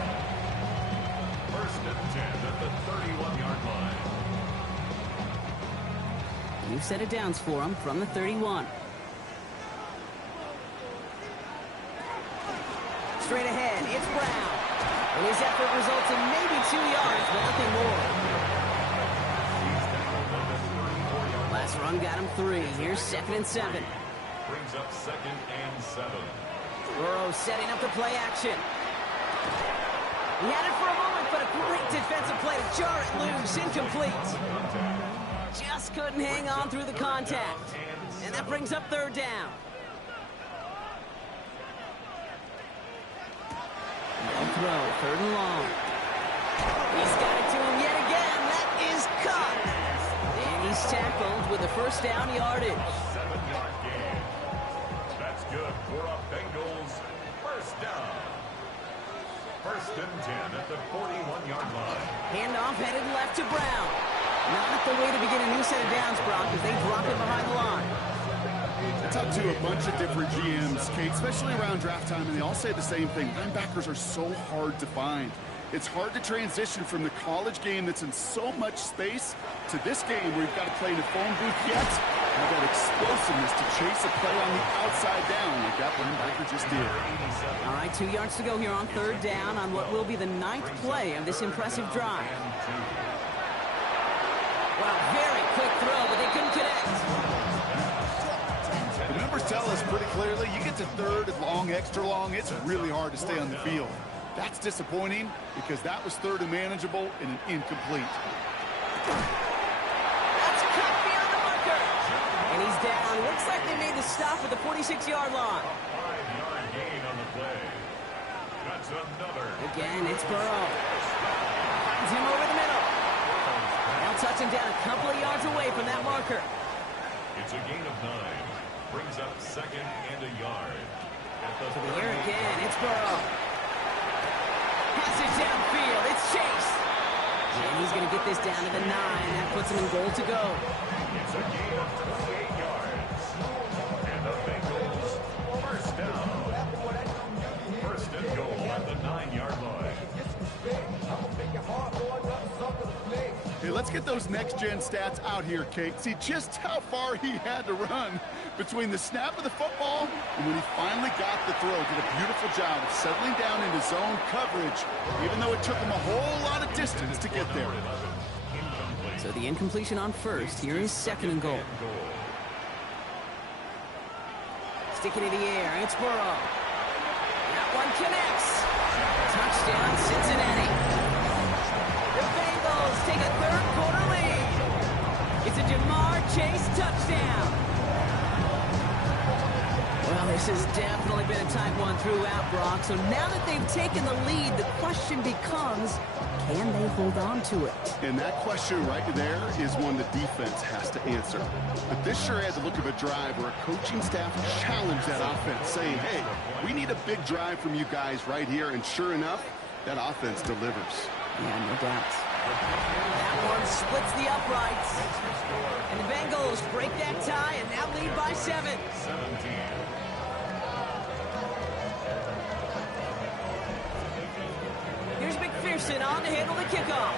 1st and 10 at the 31-yard line. New set of downs for him from the 31. Straight ahead, it's Brown. And his effort results in maybe 2 yards, but nothing more. Last run got him 3. Here's 2nd and 7. Brings up 2nd and 7. Burrow setting up the play action. He had it for a moment, but a great defensive play to jar it loose. Incomplete. Just couldn't hang on through the contact. And that brings up 3rd down. No throw, 3rd and long. He's got it to him yet again. That is caught. And he's tackled with a 1st down yardage. 7-yard gain. That's good for a Bengals 1st down. 1st and 10 at the 41-yard line. Handoff headed left to Brown. Not the way to begin a new set of downs, Brock, as they drop it behind the line. I talked to a bunch of different GMs, Kate, especially around draft time, and they all say the same thing. Linebackers are so hard to find. It's hard to transition from the college game that's in so much space to this game where you've got to play in a phone booth yet. Have that explosiveness to chase a play on the outside down like that linebacker just did. All right, 2 yards to go here on 3rd down on what will be the 9th play of this impressive drive. Wow, very quick throw, but they couldn't connect. The numbers tell us pretty clearly, you get to 3rd and long, extra long, it's really hard to stay on the field. That's disappointing because that was 3rd and manageable and an incomplete. That's cut beyond the marker. And he's down. Looks like they made the the stop at the 46-yard line. 5-yard gain on the play. That's another. Again, it's Burrow. Finds him over the middle. They'll touch him down a couple of yards away from that marker. It's a gain of 9. Brings up 2nd and a yard. At the To the air again, it's Burrow. Passes downfield, it's Chase. And he's going to get this down to the 9. That puts him in goal to go. It's a gain of 28 yards. And the Bengals first down. First and goal at the 9-yard line. Hey, let's get those next-gen stats out here, Kate. See just how far he had to run between the snap of the football and when he finally got the throw. Did a beautiful job of settling down into zone coverage, even though it took him a whole lot of distance to get there. So the incompletion on first. Here is 2nd and goal. Sticking in the air, it's Burrow. That one connects. Touchdown, Cincinnati. The Bengals take a third-quarter lead. It's a Jamar Chase touchdown. Well, this has definitely been a tight one throughout, Brock. So now that they've taken the lead, the question becomes, can they hold on to it? And that question right there is one the defense has to answer. But this sure had the look of a drive where a coaching staff challenged that offense, saying, hey, we need a big drive from you guys right here. And sure enough, that offense delivers. Yeah, no doubt. That one splits the uprights. And the Bengals break that tie and now lead by 7. 17. Here's McPherson on to handle the kickoff.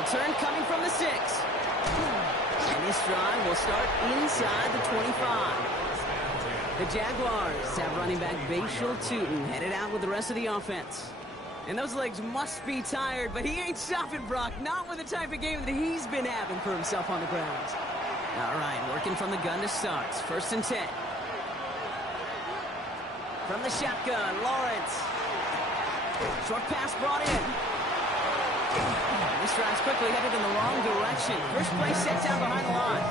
Return coming from the 6. And this drive will start inside the 25. The Jaguars have running back Bashal Tootin headed out with the rest of the offense. And those legs must be tired, but he ain't stopping, Brock. Not with the type of game that he's been having for himself on the ground. All right, working from the gun to start. 1st and 10. From the shotgun, Lawrence. Short pass brought in. This drive's quickly headed in the wrong direction. First play set down behind the line.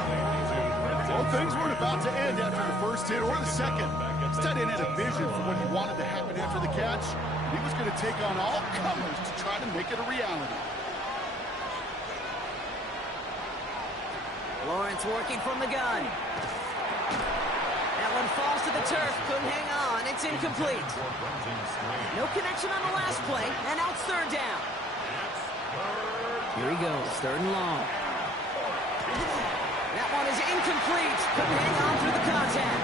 Well, things weren't about to end after the first hit or the second. This tight end had a vision for what he wanted to happen after the catch. He was going to take on all comers to try to make it a reality. Lawrence working from the gun. That one falls to the turf. Couldn't hang on. It's incomplete. No connection on the last play, and now it's 3rd down. Here he goes, 3rd and long. That one is incomplete. Couldn't hang on through the contact.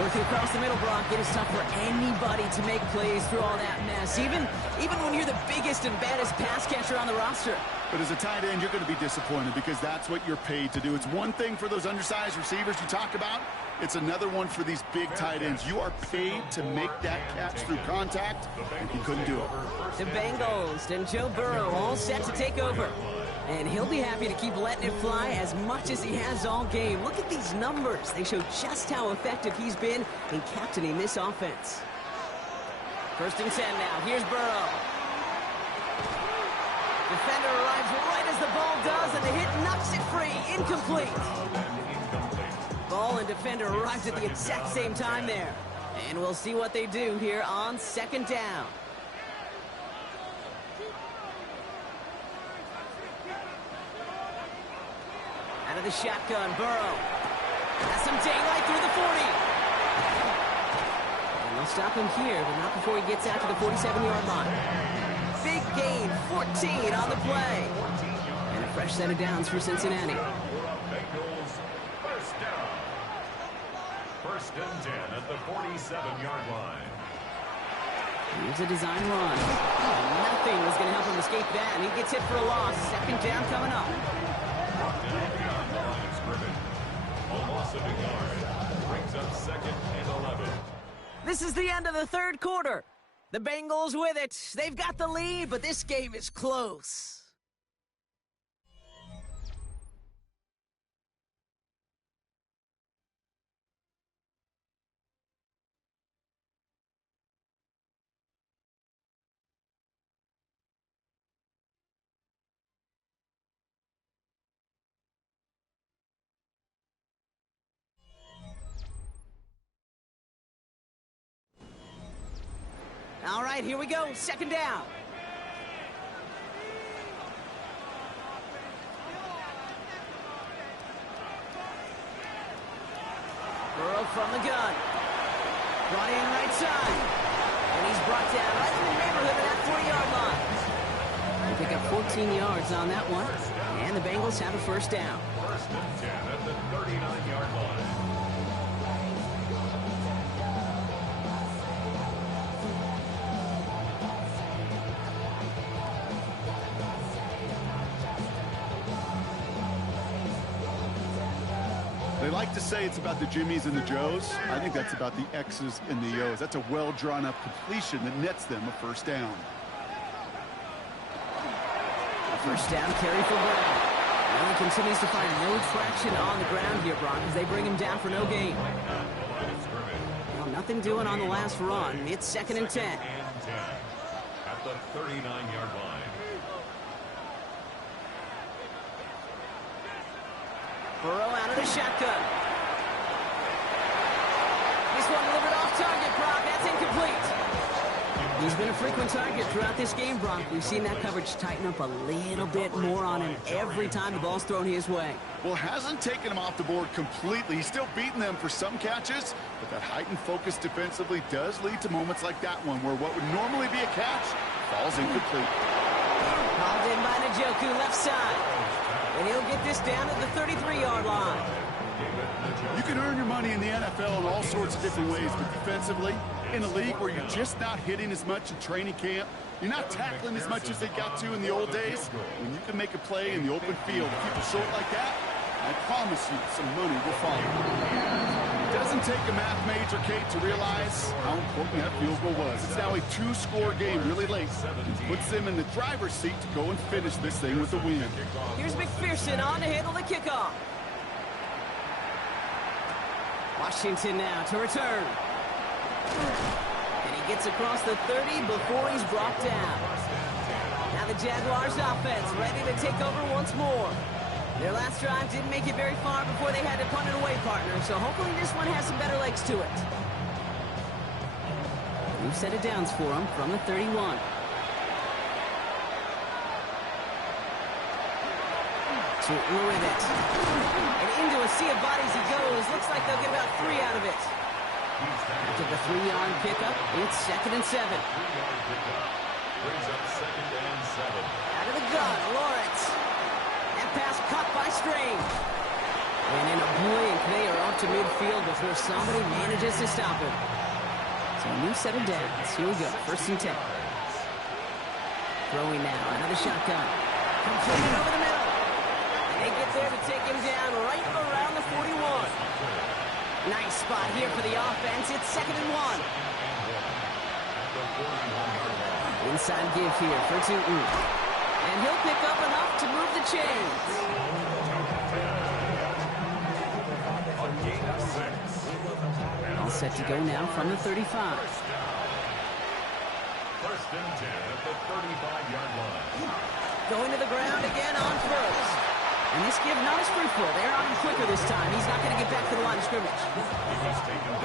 Working across the middle, Brock. It is tough for anybody to make plays through all that mess, even when you're the biggest and baddest pass catcher on the roster. But as a tight end, you're going to be disappointed because that's what you're paid to do. It's one thing for those undersized receivers you talk about. It's another one for these big tight ends. You are paid to make that catch through contact, and he couldn't do it. The Bengals and Joe Burrow all set to take over. And he'll be happy to keep letting it fly as much as he has all game. Look at these numbers. They show just how effective he's been in captaining this offense. 1st and 10 now. Here's Burrow. Defender arrives right as the ball does, and the hit knocks it free. Incomplete. Ball and defender arrived at the exact same time there. And we'll see what they do here on 2nd down. Out of the shotgun, Burrow. Has some daylight through the 40. And they'll stop him here, but not before he gets out to the 47-yard line. Big gain, 14 on the play. And a fresh set of downs for Cincinnati. Bengals first down. 1st and 10 at the 47-yard line. Here's a design run. Nothing was going to help him escape that, and he gets hit for a loss. 2nd down coming up. Down beyond the line of scrimmage. A loss of a yard. Brings up 2nd and 11. This is the end of the 3rd quarter. The Bengals with it. They've got the lead, but this game is close. right, here we go. Second down. Burrow from the gun. Brought in right side. And he's brought down right in the neighborhood of that 40-yard line. They pick up 14 yards on that one. And the Bengals have a first down. First and 10 at the 39-yard line. They like to say it's about the Jimmies and the Joes. I think that's about the X's and the O's. That's a well-drawn-up completion that nets them a first down. First down carry for Brown. Well, he continues to find no traction on the ground here, Brock, as they bring him down for no gain. Well, nothing doing on the last run. It's second and 10. And 10 at the 39-yard line. Burrow out of the shotgun. This one delivered off target, Brock. That's incomplete. He's been a frequent target throughout this game, Brock. We've seen that coverage tighten up a little bit more on him every time the ball's thrown his way. Well, hasn't taken him off the board completely. He's still beating them for some catches, but that heightened focus defensively does lead to moments like that one where what would normally be a catch falls incomplete. Called in by Njoku, left side. And he'll get this down at the 33-yard line. You can earn your money in the NFL in all sorts of different ways, but defensively, in a league where you're just not hitting as much in training camp, you're not tackling as much as they got to in the old days, when you can make a play in the open field, keep it short like that, I promise you some money will follow. It doesn't take a math major, Kate, to realize how important that field goal was. It's now a two-score game really late. It puts them in the driver's seat to go and finish this thing with a win. Here's McPherson on to handle the kickoff. Washington now to return. And he gets across the 30 before he's brought down. Now the Jaguars offense ready to take over once more. Their last drive didn't make it very far before they had to punt it away, partner, so hopefully this one has some better legs to it. New set of downs for him from the 31. Shooting with it. And into a sea of bodies he goes. Looks like they'll get about 3 out of it. After the 3-yard pickup, it's second and 7. 3-yard pickup brings up second and 7. Out of the gun, Lawrence. That pass caught by Strange. And in a blink, they are up to midfield before somebody manages to stop him. So a new set of downs. Here we go, first and 10. Throwing now, another shotgun. Completed over the middle. And they get there to take him down right around the 41. Nice spot here for the offense. It's second and 1. Inside give here for Tootin. And he'll pick up enough to move the chains. A gain of 6. All set to go now from the 35. First and 10 at the 35-yard line. Going to the ground again on first. And this give not as fruitful. They're on him quicker this time. He's not going to get back to the line of scrimmage.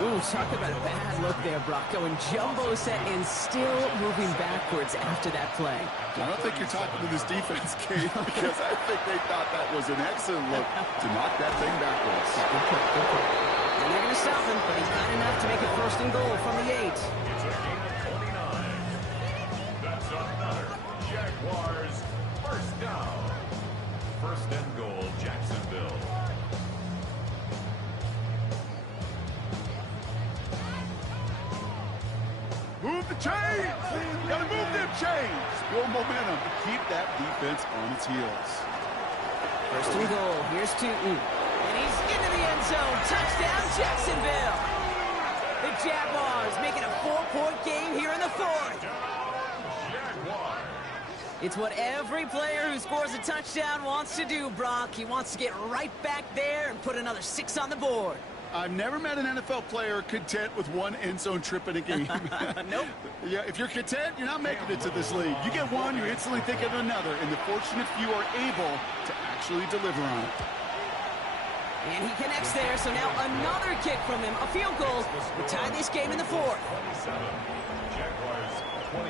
Ooh, talk about a bad look there, Brock. Going jumbo set and still moving backwards after that play. I don't think you're talking to this defense, Kate, because I think they thought that was an excellent look to knock that thing backwards. Good put, good put. And they're going to stop him, but he's got enough to make it first and goal from the 8. It's a gain of 29. That's another Jaguars first down. First and goal, Jacksonville. Move the chains! Gotta move them chains! Build momentum to keep that defense on its heels. First and goal. Here's Tootin. And he's into the end zone. Touchdown, Jacksonville. The Jaguars making a 4-point game here in the 4th. Jaguars. It's what every player who scores a touchdown wants to do, Brock. He wants to get right back there and put another 6 on the board. I've never met an NFL player content with one end zone trip in a game. Nope. Yeah, if you're content, you're not making it to this league. You get one, you're instantly thinking of another, and the fortunate few are able to actually deliver on it. And he connects there, so now another kick from him. A field goal to tie this game in the fourth. 27. Jaguars 24.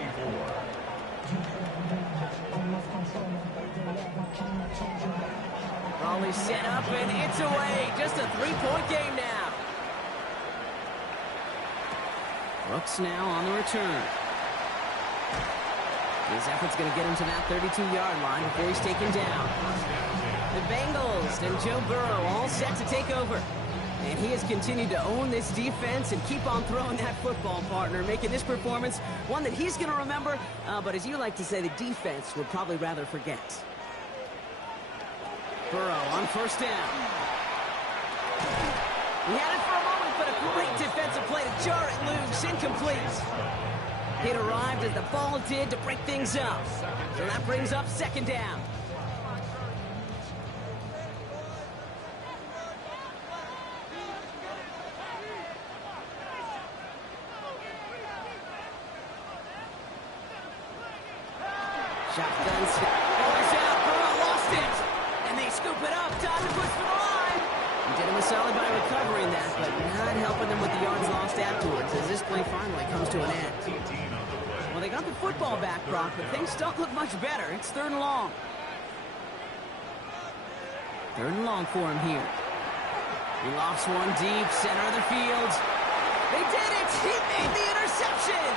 Ball is set up, and it's away. Just a three-point game now. Brooks now on the return. His effort's going to get him to that 32-yard line before he's taken down. The Bengals and Joe Burrow all set to take over. And he has continued to own this defense and keep on throwing that football, partner, making this performance one that he's going to remember. But as you like to say, the defense would probably rather forget. Burrow on first down. He had it for a moment, but a great defensive play to jar it loose. Incomplete. It arrived as the ball did to break things up. So that brings up second down. Shotgun snap. Ball is out. Burrow lost it. And they scoop it up. Time to push for the line. He did him a solid by recovering that, but not helping them with the yards lost afterwards as this play finally comes to an end. Well, they got the football back, Brock, but things don't look much better. It's third and long. Third and long for him here. He lofts one deep, center of the field. They did it! He made the interception!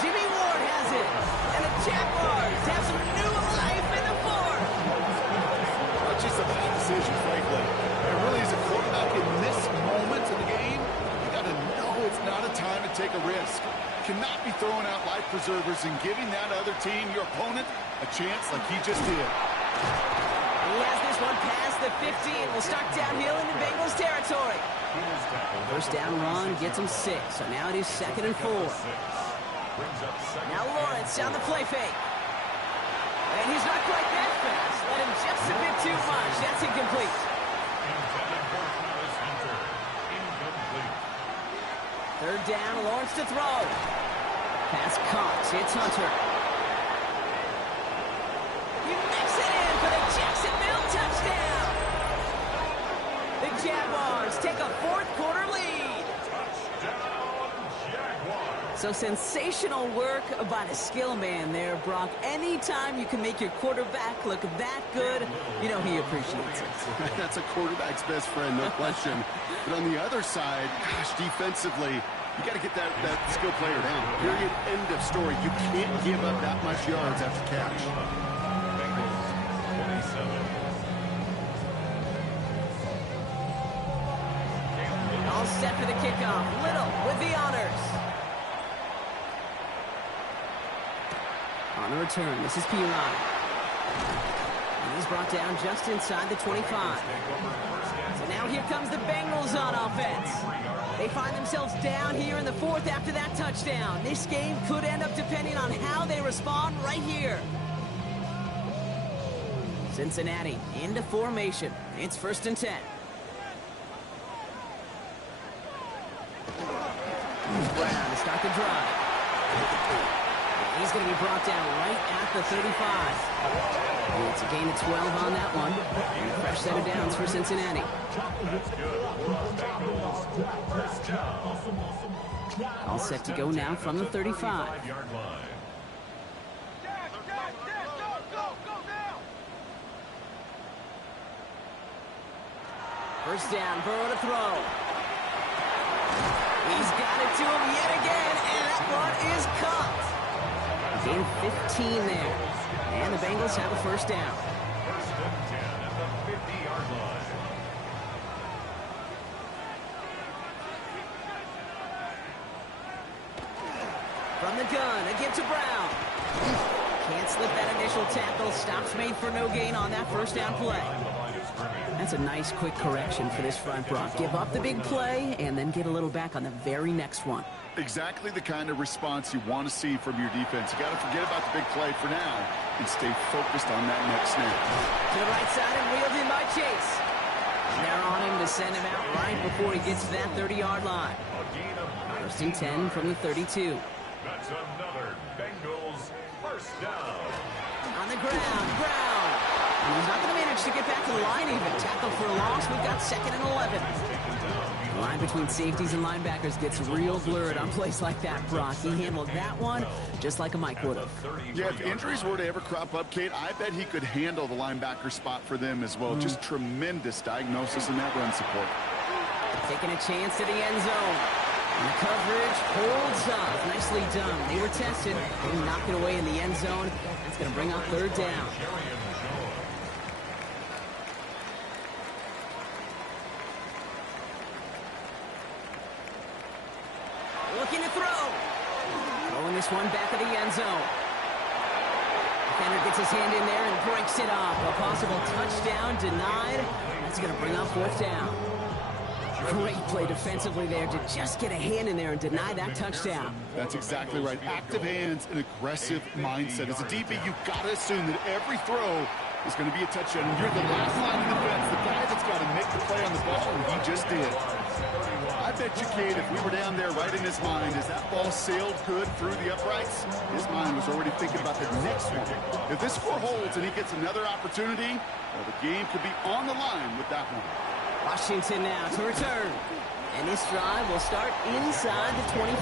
Jimmy Ward has it, and the Jaguars have some new life in the fourth. Not just a bad decision, frankly. It really is a quarterback in this moment of the game. You got to know it's not a time to take a risk. You cannot be throwing out life preservers and giving that other team, your opponent, a chance like he just did. He has this one past the 15. We'll start downhill into Bengals territory. First down run gets him 6, so now it is 2nd and 4. Now Lawrence on the play fake. And he's not quite that fast. Let him just a bit too much. That's incomplete. Third down, Lawrence to throw. Pass caught. It's Hunter. He makes it in for the Jacksonville touchdown. The Jaguars take a fourth quarter lead. So sensational work by the skill man there, Brock. Anytime you can make your quarterback look that good, you know he appreciates it. That's a quarterback's best friend, no question. But on the other side, gosh, defensively, you got to get that skill player down. Period. End of story. You can't give up that much yards after catch. All set for the kickoff. Little with the honors. On the return, this is Piron. He's brought down just inside the 25. So now here comes the Bengals on offense. They find themselves down here in the fourth after that touchdown. This game could end up depending on how they respond right here. Cincinnati into formation. It's 1st and 10. Brown to start the drive. He's going to be brought down right at the 35. It's a gain of 12 on that one. And a fresh set of downs for Cincinnati. All set to go now from the 35. First down, Burrow to throw. He's got it to him yet again, and that one is caught. Gain 15 there. And the Bengals have a first down. 1st and 10 at the 50-yard line. From the gun, a give to Brown. Can't slip that initial tackle. Stops made for no gain on that first down play. That's a nice quick correction for this front, Brock. Give up the big play and then get a little back on the very next one. Exactly the kind of response you want to see from your defense. You got to forget about the big play for now and stay focused on that next snap. To the right side and wheeled in by Chase. They're on him to send him out right before he gets to that 30-yard line. 1st and 10 from the 32. That's another Bengals first down. On the ground, Brown. And he's not going to manage to get back to the line even. Tackle for a loss. We've got 2nd and 11. The line between safeties and linebackers gets real blurred on plays like that, Brock. He handled that one just like a Mike would have. Yeah, if injuries were to ever crop up, Kate, I bet he could handle the linebacker spot for them as well. Just tremendous diagnosis in that run support. Taking a chance to the end zone. And the coverage holds up. Nicely done. They were tested. They knocked it away in the end zone. That's going to bring up 3rd down. Looking to throw. Throwing this one back of the end zone. Defender gets his hand in there and breaks it off. A possible touchdown denied. That's going to bring up 4th down. Great play defensively there to just get a hand in there and deny that touchdown. That's exactly right. Active hands and aggressive mindset. As a DB, you've got to assume that every throw is going to be a touchdown. And you're the last line of defense, the guy that's got to make the play on the ball, and he just did. I bet you, Kate, if we were down there right in his mind, as that ball sailed good through the uprights, his mind was already thinking about the next one. If this score holds and he gets another opportunity, well, the game could be on the line with that one. Washington now to return. And this drive will start inside the 25.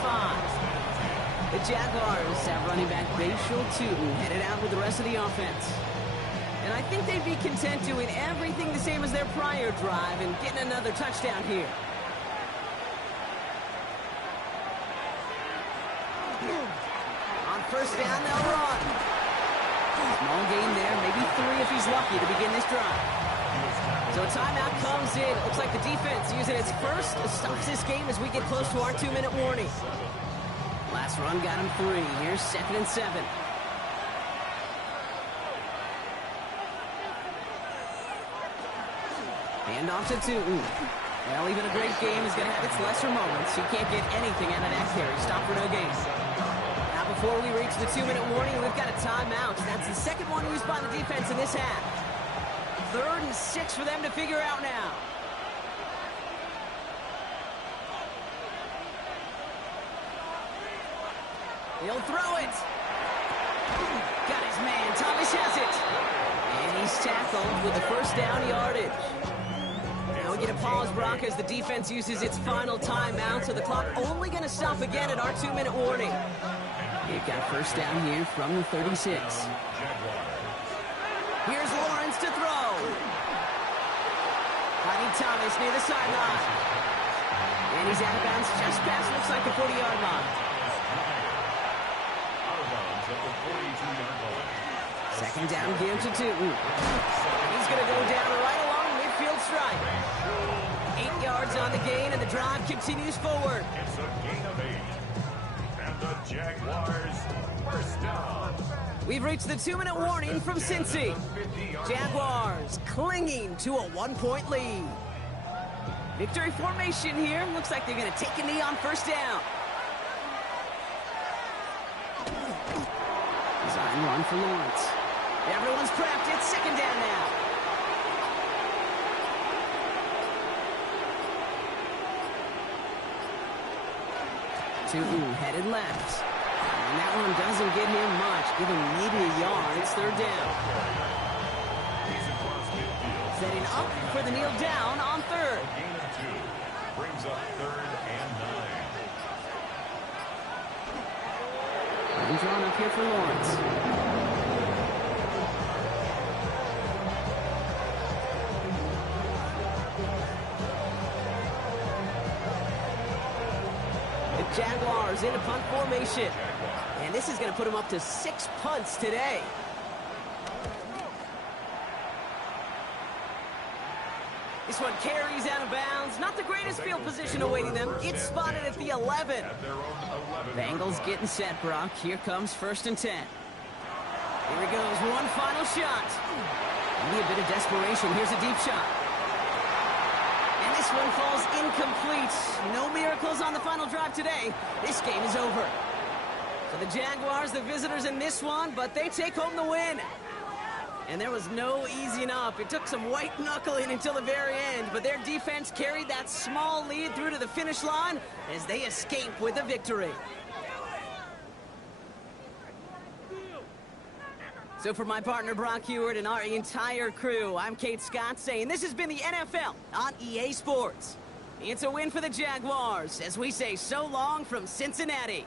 The Jaguars have running back Rachel Tootin headed out with the rest of the offense. And I think they'd be content doing everything the same as their prior drive and getting another touchdown here. On 1st down, they'll run. Small gain there, maybe 3 if he's lucky to begin this drive. So a timeout comes in. Looks like the defense using its first stops this game as we get close to our 2-minute warning. Last run got him 3. Here's 2nd and 7. Hand off to Tootin. Well, even a great game is going to have its lesser moments. He can't get anything out of that carry. Stop for no gain. Now before we reach the 2-minute warning, we've got a timeout. That's the 2nd one used by the defense in this half. 3rd and 6 for them to figure out now. He'll throw it. Got his man. Thomas has it. And he's tackled with the 1st down yardage. Now we get a pause, Brock, as the defense uses its final timeout, so the clock only going to stop again at our 2-minute warning. You've got 1st down here from the 36. Here's Lawrence to throw. Finding Thomas near the sideline. And he's out of bounds just past, looks like the 40-yard line. Out of bounds at the 42-yard line. 2nd down give to Tootin. He's going to go down right along midfield strike. 8 yards on the gain, and the drive continues forward. It's a gain of 8. And the Jaguars, 1st down. We've reached the 2-minute warning from Cincy. Jaguars clinging to a 1-point lead. Victory formation here. Looks like they're going to take a knee on 1st down. Design run for Lawrence. Everyone's prepped. It's 2nd down now. Tootin headed left. And that one doesn't get him much. Give him maybe a yard. It's 3rd down. Setting up for the kneel down on 3rd. Gain of 2 brings up 3rd and 9. And drawn up here for Lawrence. The Jaguars in a punt formation. And this is going to put him up to 6 punts today. This one carries out of bounds. Not the greatest field position awaiting them. It's spotted at the 11. Bengals getting set, Brock. Here comes 1st and 10. Here he goes. One final shot. Maybe a bit of desperation. Here's a deep shot. And this one falls incomplete. No miracles on the final drive today. This game is over. So the Jaguars, the visitors in this one, but they take home the win. And there was no easing up. It took some white knuckling until the very end, but their defense carried that small lead through to the finish line as they escape with a victory. So for my partner Brock Heward and our entire crew, I'm Kate Scott saying this has been the NFL on EA Sports. It's a win for the Jaguars as we say so long from Cincinnati.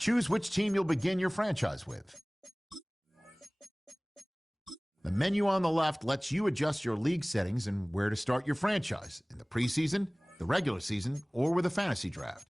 Choose which team you'll begin your franchise with. The menu on the left lets you adjust your league settings and where to start your franchise, in the preseason, the regular season, or with a fantasy draft.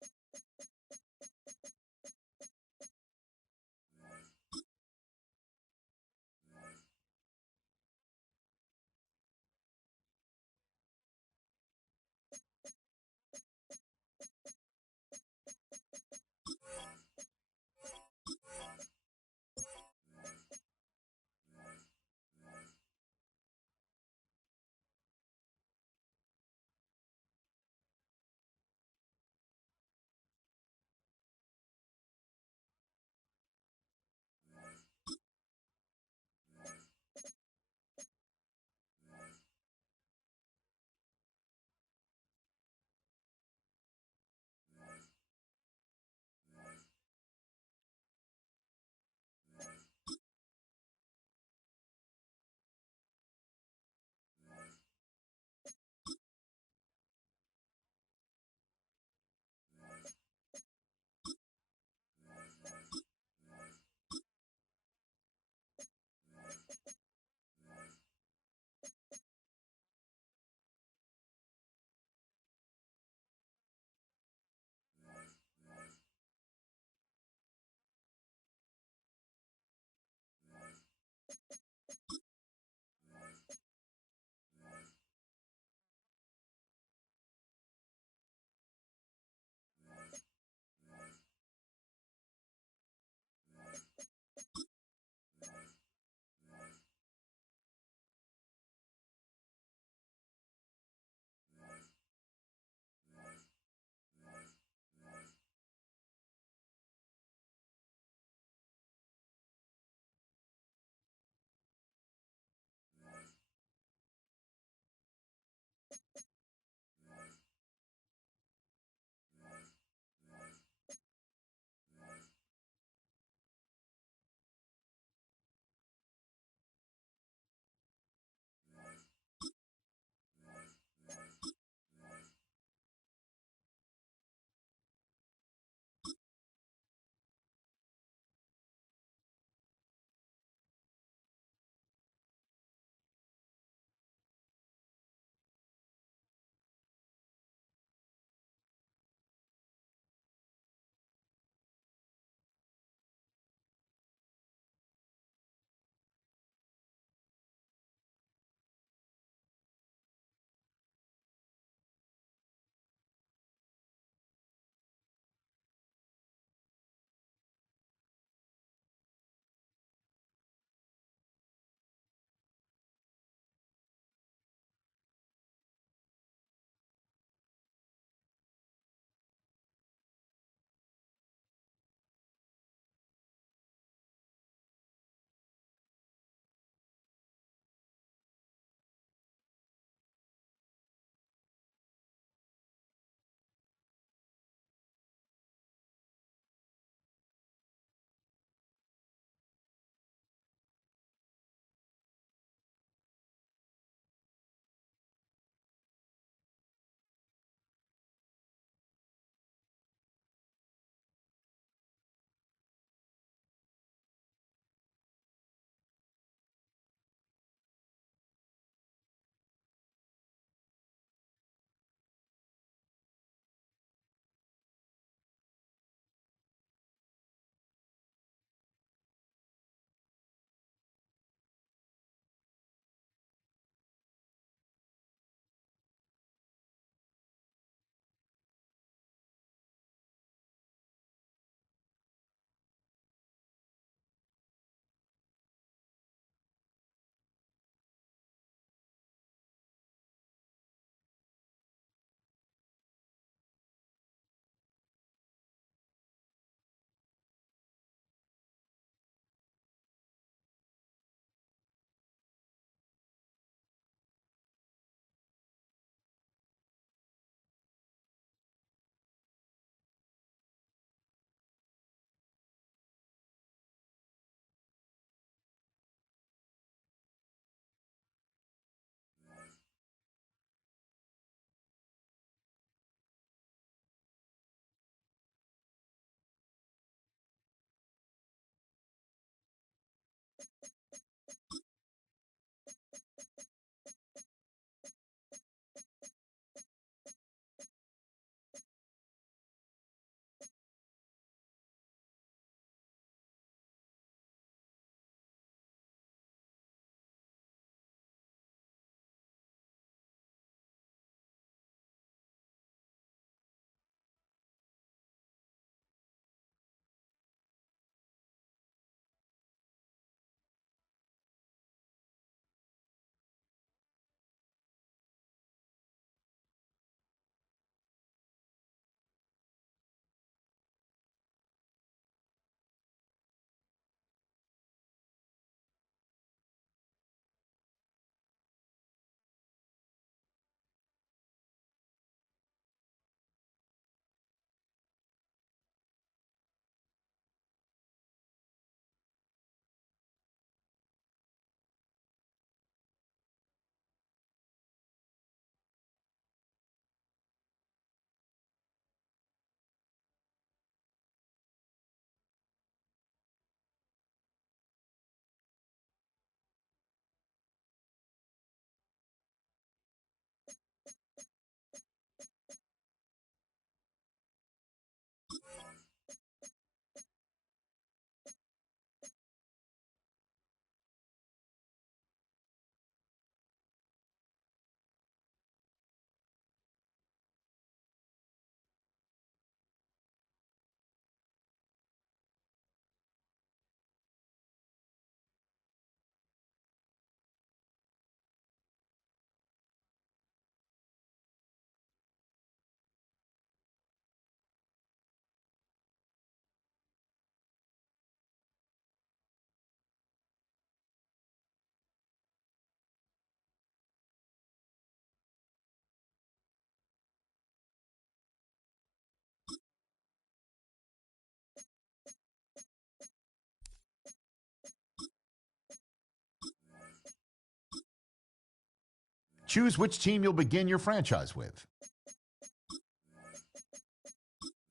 Choose which team you'll begin your franchise with.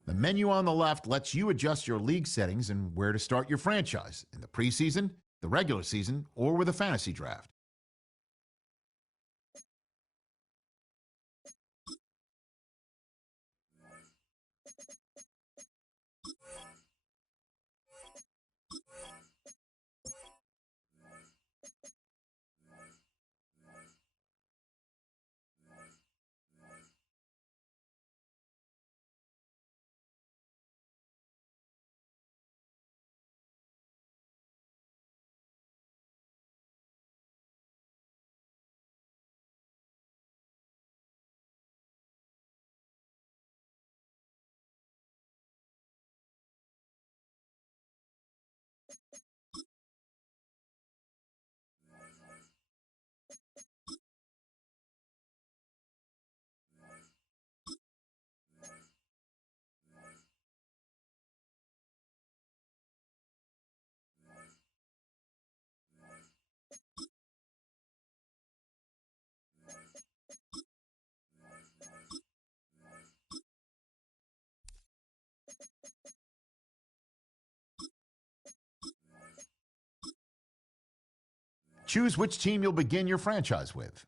The menu on the left lets you adjust your league settings and where to start your franchise in the preseason, the regular season, or with a fantasy draft. Choose which team you'll begin your franchise with.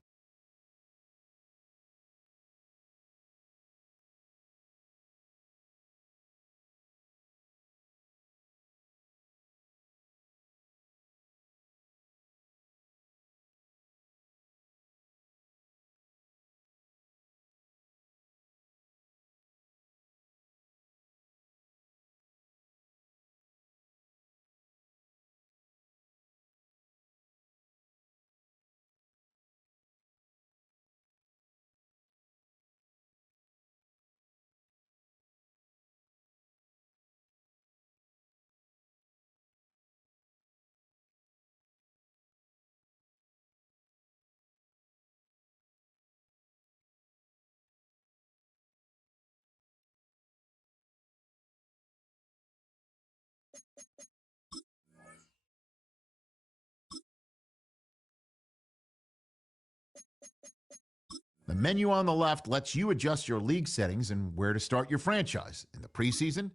The menu on the left lets you adjust your league settings and where to start your franchise in the preseason,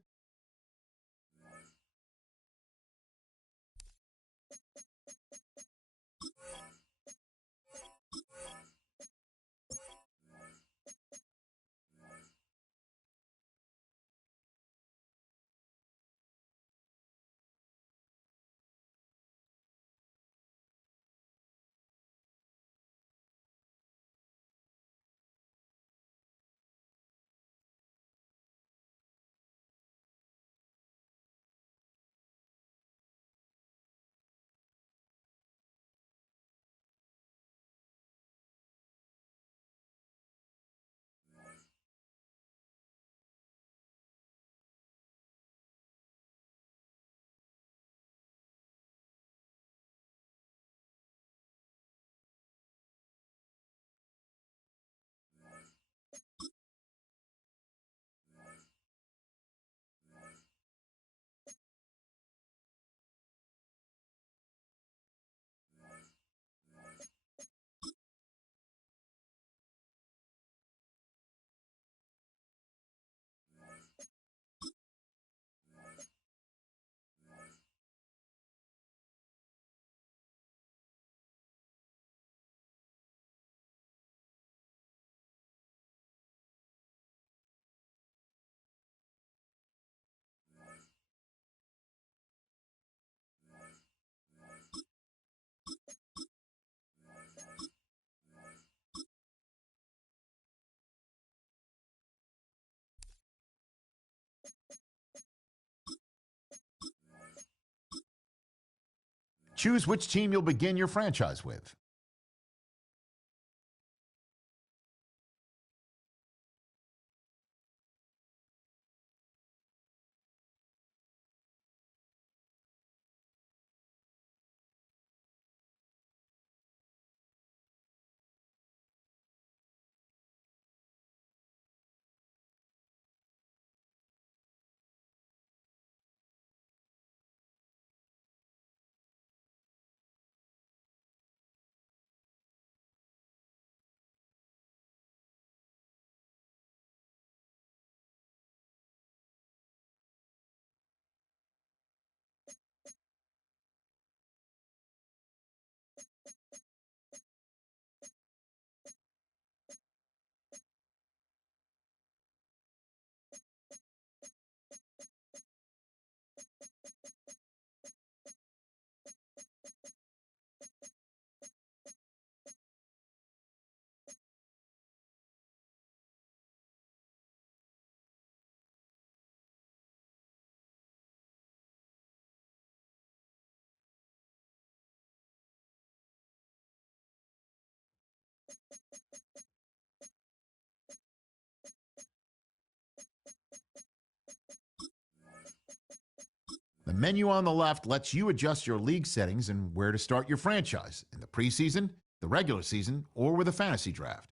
choose which team you'll begin your franchise with. The menu on the left lets you adjust your league settings and where to start your franchise in the preseason, the regular season, or with a fantasy draft.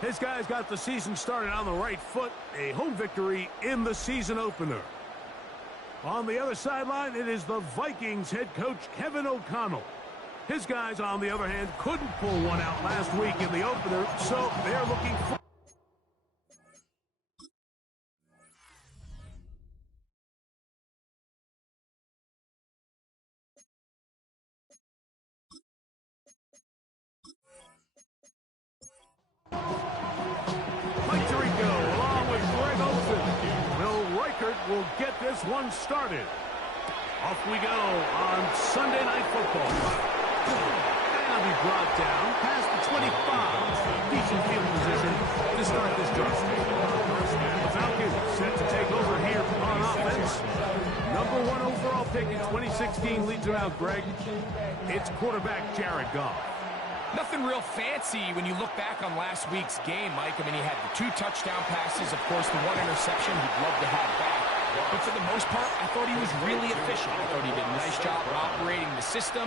His guys got the season started on the right foot. A home victory in the season opener. On the other sideline, it is the Vikings head coach Kevin O'Connell. His guys, on the other hand, couldn't pull one out last week in the opener, so they're looking for... will get this one started. Off we go on Sunday Night Football. And he'll be brought down past the 25. Decent field position to start this drive. The Falcons set to take over here on offense. Number 1 overall pick in 2016 leads it out, Greg. It's quarterback Jared Goff. Nothing real fancy when you look back on last week's game, Mike. I mean, he had the 2 touchdown passes, of course, the 1 interception he'd love to have back. But for the most part, I thought he was really efficient. I thought he did a nice job operating the system.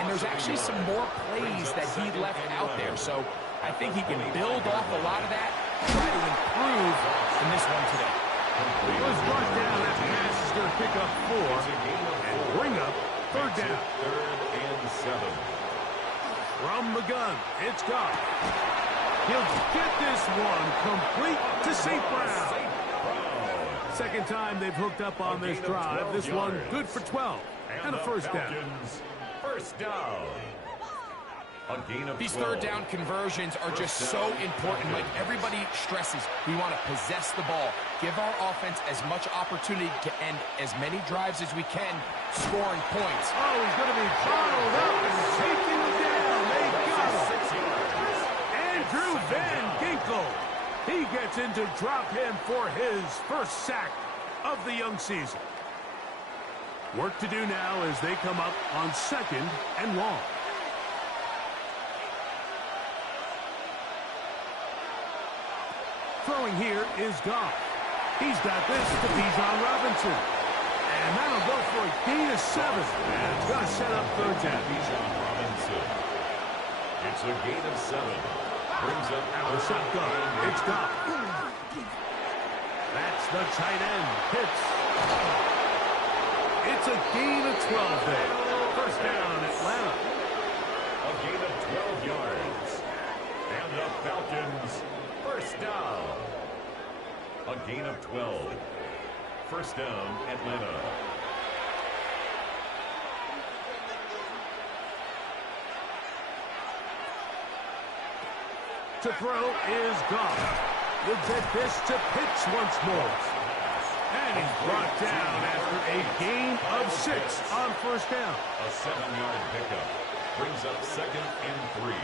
And there's actually some more plays that he left out there. So I think he can build off a lot of that, try to improve in this one today. He was brought down. That pass is going to pick up 4 and bring up 3rd down. 3rd and 7. From the gun, it's Goff. He'll get this one complete to St. Brown. Second time they've hooked up on this drive. This one good for 12 and a 1st down. First down. These 3rd down conversions are just so important. Like everybody stresses, we want to possess the ball. Give our offense as much opportunity to end as many drives as we can, scoring points. Oh, he's going to be bottled up and taken down. They got him. Andrew Van Ginkel. He gets into drop him for his 1st sack of the young season. Work to do now as they come up on 2nd and long. Throwing here is Goff. He's got this to Bijan Robinson. And that'll go for a gain of 7. And it's going to set up 3rd down. Bijan Robinson. It's a gain of 7. Brings up the shotgun. It's Goff. That's the tight end. Pitts. It's a gain of 12 there. 1st down, Atlanta. A gain of 12 yards. And the Falcons, 1st down. A gain of 12. 1st down, Atlanta. To throw is Goff. He'll get this to Pitts once more. And he's brought down after a gain of 6 on 1st down. A 7-yard pickup. Brings up 2nd and 3.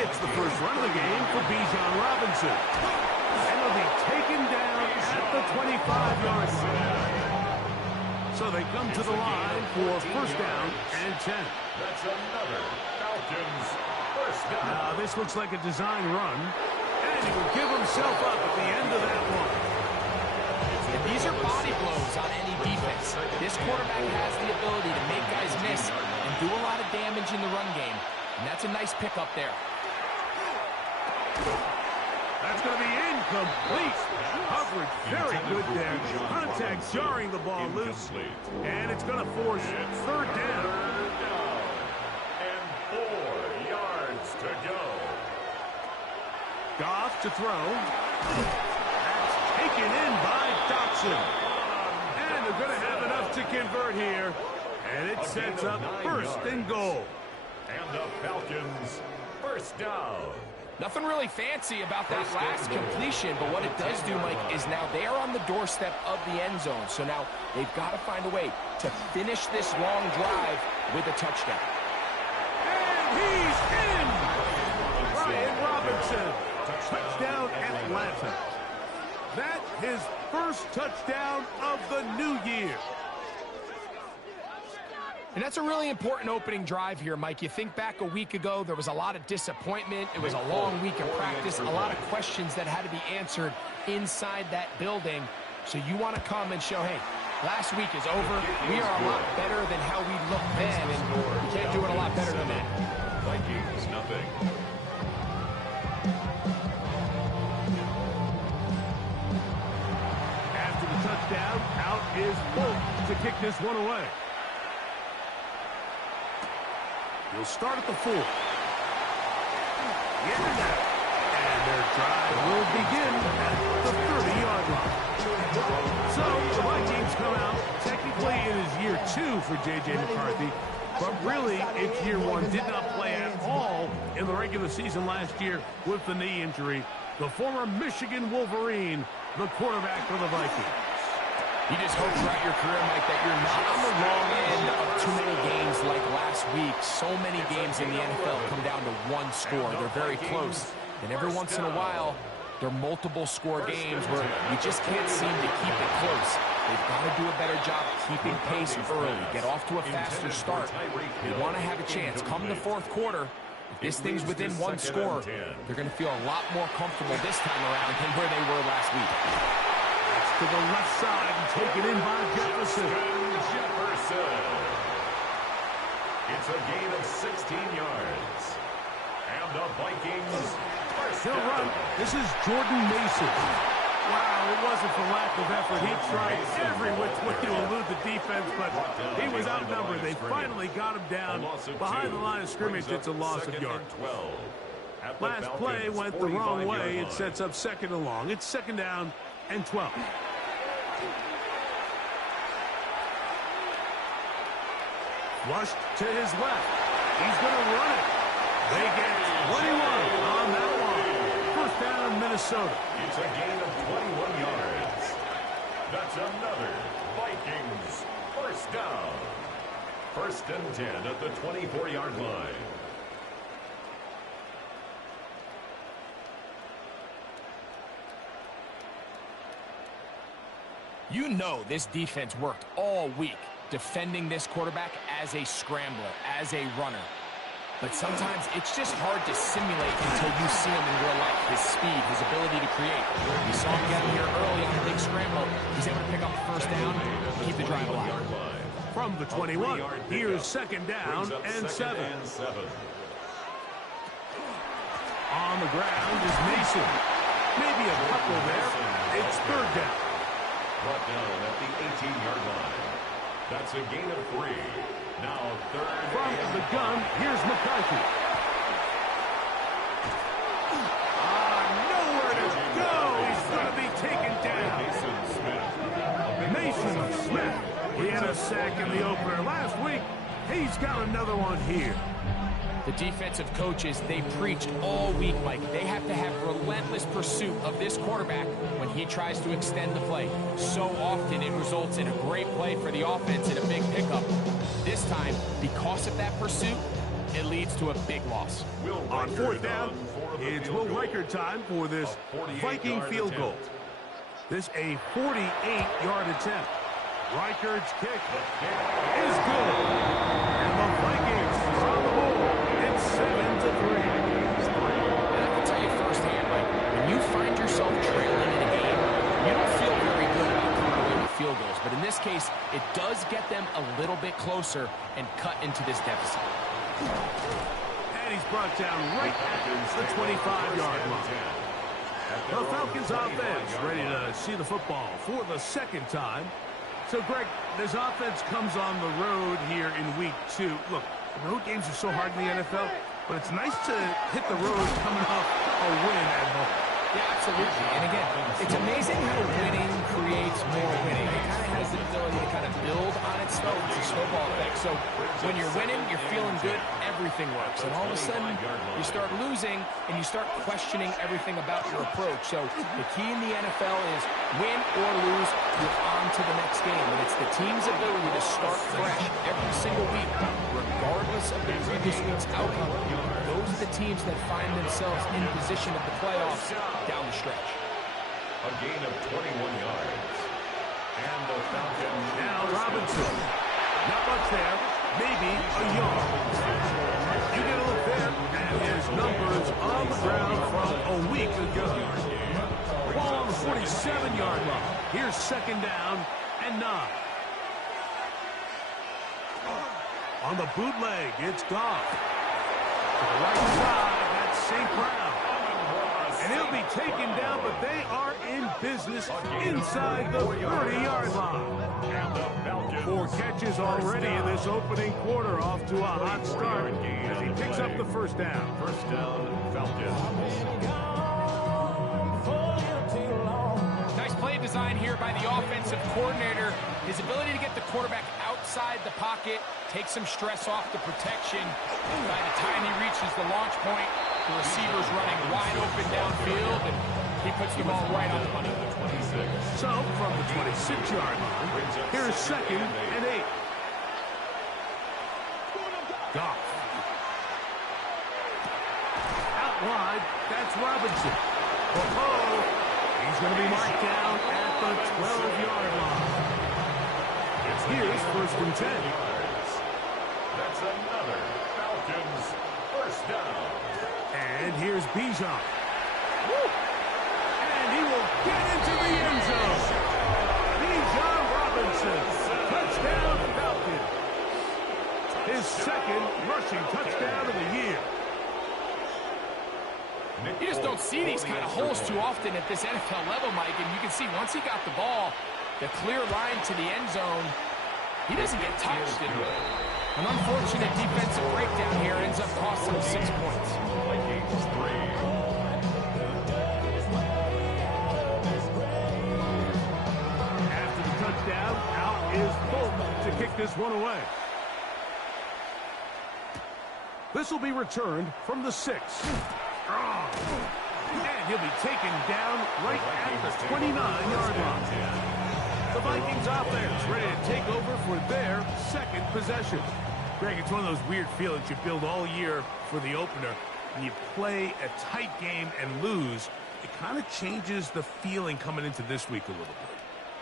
It's the 1st run of the game for Bijan Robinson. And he'll be taken down at the 25-yard line. So they come to the line for 1st down and 10. That's another Falcons 1st down. Now this looks like a design run. And he will give himself up at the end of that one. And these are body blows on any defense. This quarterback has the ability to make guys miss and do a lot of damage in the run game. And that's a nice pickup there. That's going to be incomplete. Coverage very good there. Contact jarring the ball loose. And it's going to force 3rd down. And 4 yards to go. Goff to throw. That's taken in by Dotson. They're going to have enough to convert here. And it sets up first and goal. And the Falcons, first down. Nothing really fancy about that last completion, but what it does do, Mike, is now they are on the doorstep of the end zone. So now they've got to find a way to finish this long drive with a touchdown. And he's in! Brian Robinson, touchdown Atlanta. That's his first touchdown of the new year. And that's a really important opening drive here, Mike. You think back a week ago, there was a lot of disappointment. It was a long week of practice, a lot of questions that had to be answered inside that building. So you want to come and show, hey, last week is over. We are a lot better than how we looked then, and we can't do it a lot better than that. Vikings, nothing. After the touchdown, out is Wolf to kick this one away. He'll start at the 4. And their drive will begin at the 30-yard line. So the Vikings come out. Technically, it is year 2 for J.J. McCarthy. But really, it's year 1. Did not play at all in the regular season last year with the knee injury. The former Michigan Wolverine, the quarterback for the Vikings. You just hope throughout your career, Mike, that you're not on the wrong end of too many games like last week. So many games in the NFL come down to one score. They're very close. And every once in a while, there are multiple score games where you just can't seem to keep it close. They've got to do a better job keeping pace early, get off to a faster start. They want to have a chance. Come the fourth quarter, if this thing's within one score, they're going to feel a lot more comfortable this time around than where they were last week. To the left side and taken in by Jefferson. It's a gain of 16 yards. And the Vikings He'll run. This is Jordan Mason. Wow, it wasn't for lack of effort. He tried every which way to elude the defense, but he was outnumbered. They finally got him down behind the line of scrimmage. It's a loss of yards. Last play went the wrong way. It sets up second and long. It's second down and 12. Flushed to his left. He's going to run it. They get 21 on that one. First down, Minnesota. It's a gain of 21 yards. That's another Vikings first down. First and 10 at the 24-yard line. You know this defense worked all week defending this quarterback as a scrambler, as a runner. But sometimes it's just hard to simulate until you see him in real life. His speed, his ability to create. We saw him get him here early on the big scramble. He's able to pick up the first down, keep the drive alive. From the 21, here's second down and 7. On the ground is Mason. Maybe a couple there. It's third down. Brought down at the 18-yard line. That's a gain of 3. Now third. From the gun, here's McCarthy. Nowhere to go. He's going to be taken down. Mason Smith. He had a sack in the opener last week. He's got another one here. The defensive coaches, they preached all week, Mike. They have to have relentless pursuit of this quarterback when he tries to extend the play. So often it results in a great play for the offense and a big pickup. This time, because of that pursuit, it leads to a big loss. On fourth down, it's Will Riker time for this Viking field goal. This a 48-yard attempt. Riker's kick is good. And the Vikings are on the board. It's 7-3. And I can tell you firsthand, Mike, when you find yourself trailing in a game, you don't feel very good about coming away with field goals. But in this case, it does get them a little bit closer and cut into this deficit. And he's brought down right at the 25-yard line. The Falcons offense ready to see the football for the second time. So, Greg, this offense comes on the road here in week 2. Look, road games are so hard in the NFL, but it's nice to hit the road coming off a win at home. Yeah, absolutely. And again, it's amazing how winning creates more winning. It kind of has the ability to kind of build on itself. It's a snowball effect. So when you're winning, you're feeling good, everything works. And all of a sudden, you start losing, and you start questioning everything about your approach. So the key in the NFL is win or lose, you're on to the next game. And it's the team's ability to start fresh every single week, regardless of the previous week's outcome. Those are the teams that find themselves in position of the playoffs down the stretch. A gain of 21 yards. And the Falcons. Now Robinson. Not much there. Maybe a yard. You get a look there at his numbers on the ground from a week ago. Ball on the 47-yard line. Here's second down and 9. On the bootleg, it's Goff. To the right side, that's St. Brown. And he'll be taken down, but they are in business inside the 30-yard line. 4 catches already in this opening quarter, off to a hot start as he picks up the first down. First down, Falcons. Nice play design here by the offensive coordinator. His ability to get the quarterback outside the pocket, take some stress off the protection. By the time he reaches the launch point, the receiver's running wide open downfield, and he puts the ball right on the money. So, from the 26-yard line, here's second and 8. Goff. Out wide, that's Robinson. Oh, he's going to be marked down at the 12-yard line. Here's first and 10. That's another Falcons first down. And here's Bijan. And he will get into the end zone. Bijan Robinson. Touchdown Falcons. His second rushing touchdown of the year. You just don't see these kind of holes too often at this NFL level, Mike. And you can see once he got the ball, the clear line to the end zone, he doesn't get touched. An unfortunate defensive breakdown here ends up costing him 6 points. Vikings 3. After the touchdown, out is Fulton to kick this one away. This will be returned from the 6. And he'll be taken down right at the 29-yard line. The Vikings offense ready to take over for their second possession. Greg, it's one of those weird feelings you build all year for the opener. When you play a tight game and lose, it kind of changes the feeling coming into this week a little bit.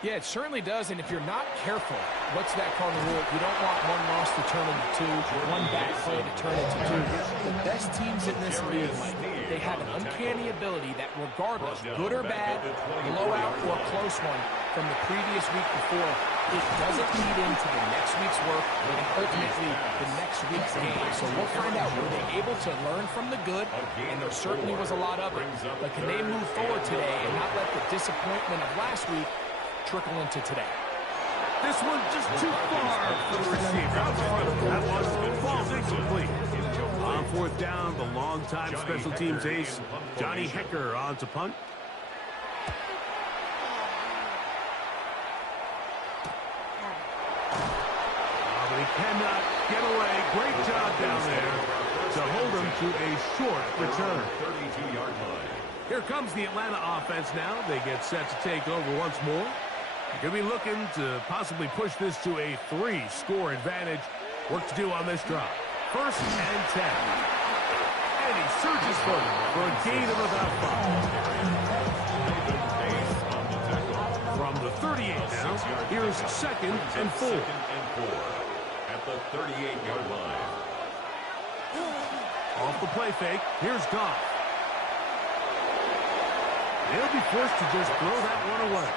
Yeah, it certainly does, and if you're not careful, what's that cardinal rule? You don't want one loss to turn into 2, one bad play to turn into 2. The best teams in this league, Mike, they have an uncanny ability that regardless, good or bad, blowout or close one from the previous week before, it doesn't lead into the next week's work and ultimately the next week's game. So we'll find out, were they able to learn from the good, and there certainly was a lot of it, but can they move forward today and not let the disappointment of last week trickle into today? This one just too far for the receiver. That one falls incomplete. On fourth down, the longtime special teams ace, Johnny Hecker, on to punt. But he cannot get away. Great job down there to hold him to a short return. 32-yard line. Here comes the Atlanta offense now. They get set to take over once more. They're going to be looking to possibly push this to a 3-score advantage. Work to do on this drive. First and 10. And he surges forward for a gain of about 5. From the 38 now, here's second and 4. At the 38-yard line. Off the play fake, here's Goff. They'll be forced to just throw that one away.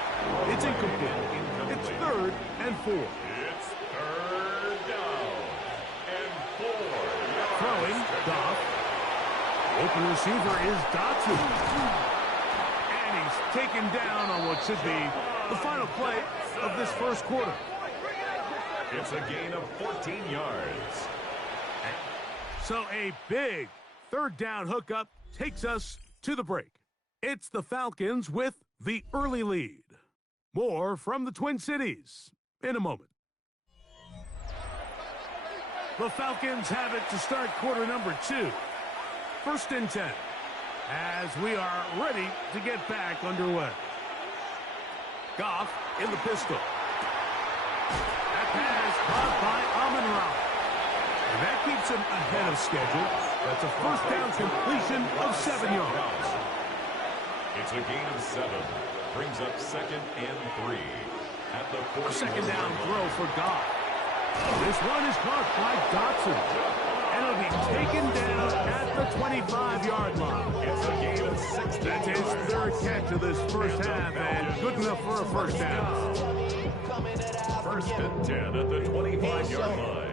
It's incomplete. It's third and 4. It's third down and 4. Throwing, Goff. Open receiver is Dotson. And he's taken down on what should be the final play of this first quarter. It's a gain of 14 yards. So a big third down hookup takes us to the break. It's the Falcons with the early lead. More from the Twin Cities in a moment. The Falcons have it to start quarter number 2. 1st and 10. As we are ready to get back underway. Goff in the pistol. That pass caught by Amon-Ra. And that keeps him ahead of schedule. That's a first down completion of 7 yards. It's a gain of 7. Brings up 2nd and 3. At the 2nd down throw for Goff. This one is caught by Dotson. And it'll be taken down at the 25-yard line. It's a gain of 6. That's his 3rd catch of this first half, and good enough for a first down. 1st and 10 at the 25-yard line.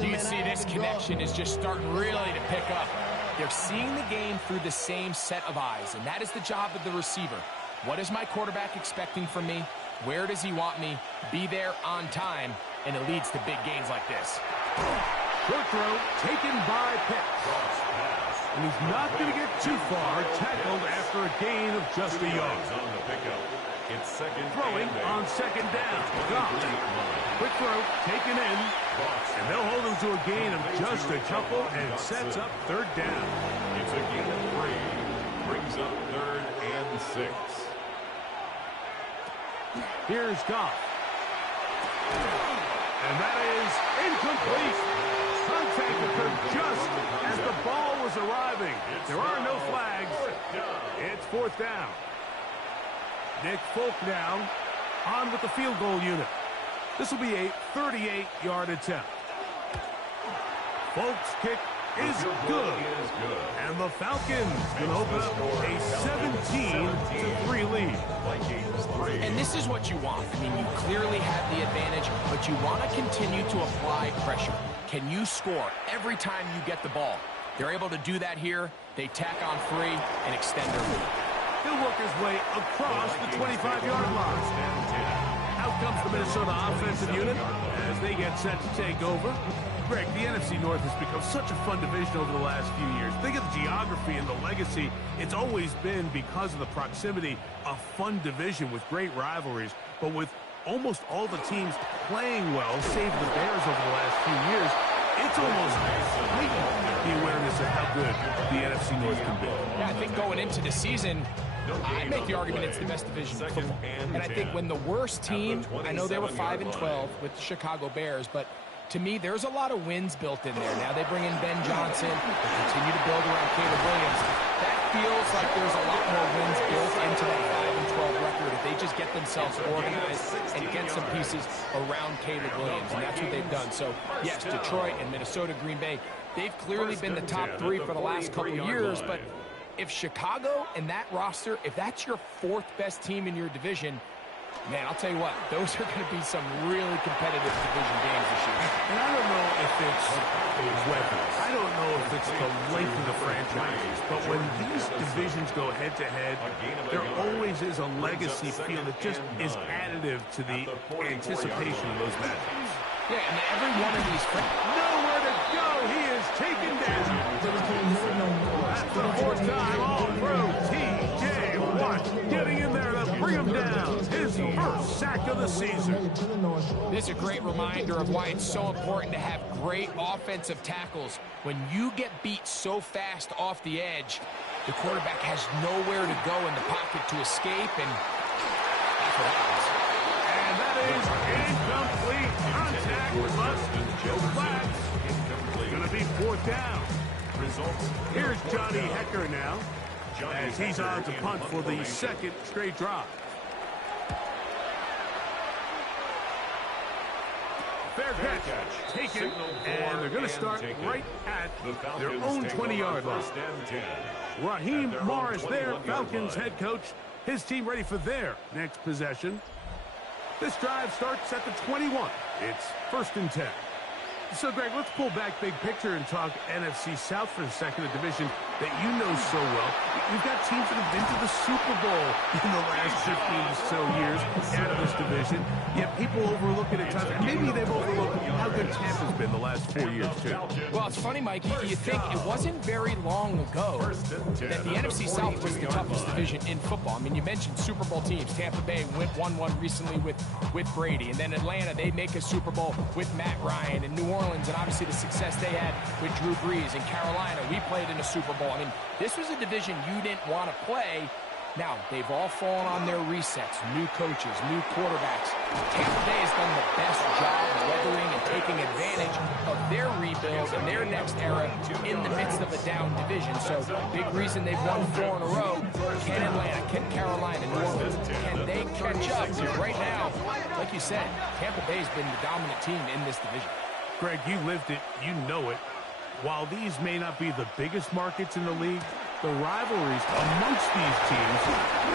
You can see this connection is just starting really to pick up. They're seeing the game through the same set of eyes, and that is the job of the receiver. What is my quarterback expecting from me? Where does he want me? Be there on time, and it leads to big gains like this. Short throw taken by Pitts. And he's not going to get too far, tackled after a gain of just a yard. On the pickup. It's 2nd Throwing on 2nd down. Goff. Quick throw taken in. And they'll hold him to a gain of just a couple and sets up 3rd down. It's a gain of 3. Brings up 3rd and 6. Here's Goff. And that is incomplete. Contact occurred just as the ball was arriving. There are no flags. It's 4th down. Nick Folk now on with the field goal unit. This will be a 38-yard attempt. Folk's kick is good. And the Falcons can open up a 17-3 lead. And this is what you want. I mean, you clearly have the advantage, but you want to continue to apply pressure. Can you score every time you get the ball? They're able to do that here. They tack on 3 and extend their lead. He'll work his way across the 25-yard line. Out comes the Minnesota offensive unit as they get set to take over. Greg, the NFC North has become such a fun division over the last few years. Think of the geography and the legacy. It's always been, because of the proximity, a fun division with great rivalries. But with almost all the teams playing well, save the Bears over the last few years, it's almost heightened the awareness of how good the NFC North can be. Yeah, I think going into the season, I make the argument it's the best division in football. And I think when the worst team, I know they were 5-12 with the Chicago Bears, but to me, there's a lot of wins built in there. Now they bring in Ben Johnson, they continue to build around Caleb Williams. That feels like there's a lot more wins built into that 5-12 record if they just get themselves organized and get some pieces around Caleb Williams, and that's what they've done. So, yes, Detroit and Minnesota, Green Bay, they've clearly been the top 3 for the last couple of years, but if Chicago and that roster, if that's your 4th best team in your division, man, I'll tell you what, those are going to be some really competitive division games this year. And I don't know if it's weapons. I don't know if it's the length of the franchises. But when these divisions go head-to-head, there always is a legacy feel that just is additive to the anticipation of those matchups. Yeah, and every one of these... Nowhere to go. He is taken down. That's the 4th time all through. T.J. Watt getting in there to bring him down. His first sack of the season. This is a great reminder of why it's so important to have great offensive tackles. When you get beat so fast off the edge, the quarterback has nowhere to go in the pocket to escape, and that's what happens. And that is incomplete. Contact must go flat. It's going to be 4th down. Here's Johnny Hecker now, as he's on to punt for the 2nd straight drive. Fair catch, taken, and they're going to start right at their own 20-yard line. Raheem Morris there, Falcons head coach. His team ready for their next possession. This drive starts at the 21. It's 1st and 10. So, Greg, let's pull back big picture and talk NFC South for a second, a division that you know so well. You've got teams that have been to the Super Bowl in the last 15 or so years out of this division, yet people overlook it at times. And maybe they've overlooked how good Tampa's been the last 4 years, too. Well, it's funny, Mike. You think it wasn't very long ago that the NFC South was the toughest division in football. I mean, you mentioned Super Bowl teams. Tampa Bay won one recently with Brady. And then Atlanta, they make a Super Bowl with Matt Ryan. And New Orleans, and obviously the success they had with Drew Brees. And Carolina, we played in a Super Bowl. I mean, this was a division you didn't want to play. Now, they've all fallen on their resets, new coaches, new quarterbacks. Tampa Bay has done the best job weathering and taking advantage of their rebuild and their next era in the midst of a down division. So, big reason they've won 4 in a row. Can Atlanta, can Carolina, New Orleans, can they catch up? Because right now, like you said, Tampa Bay's been the dominant team in this division. Greg, you lived it, you know it. While these may not be the biggest markets in the league, the rivalries amongst these teams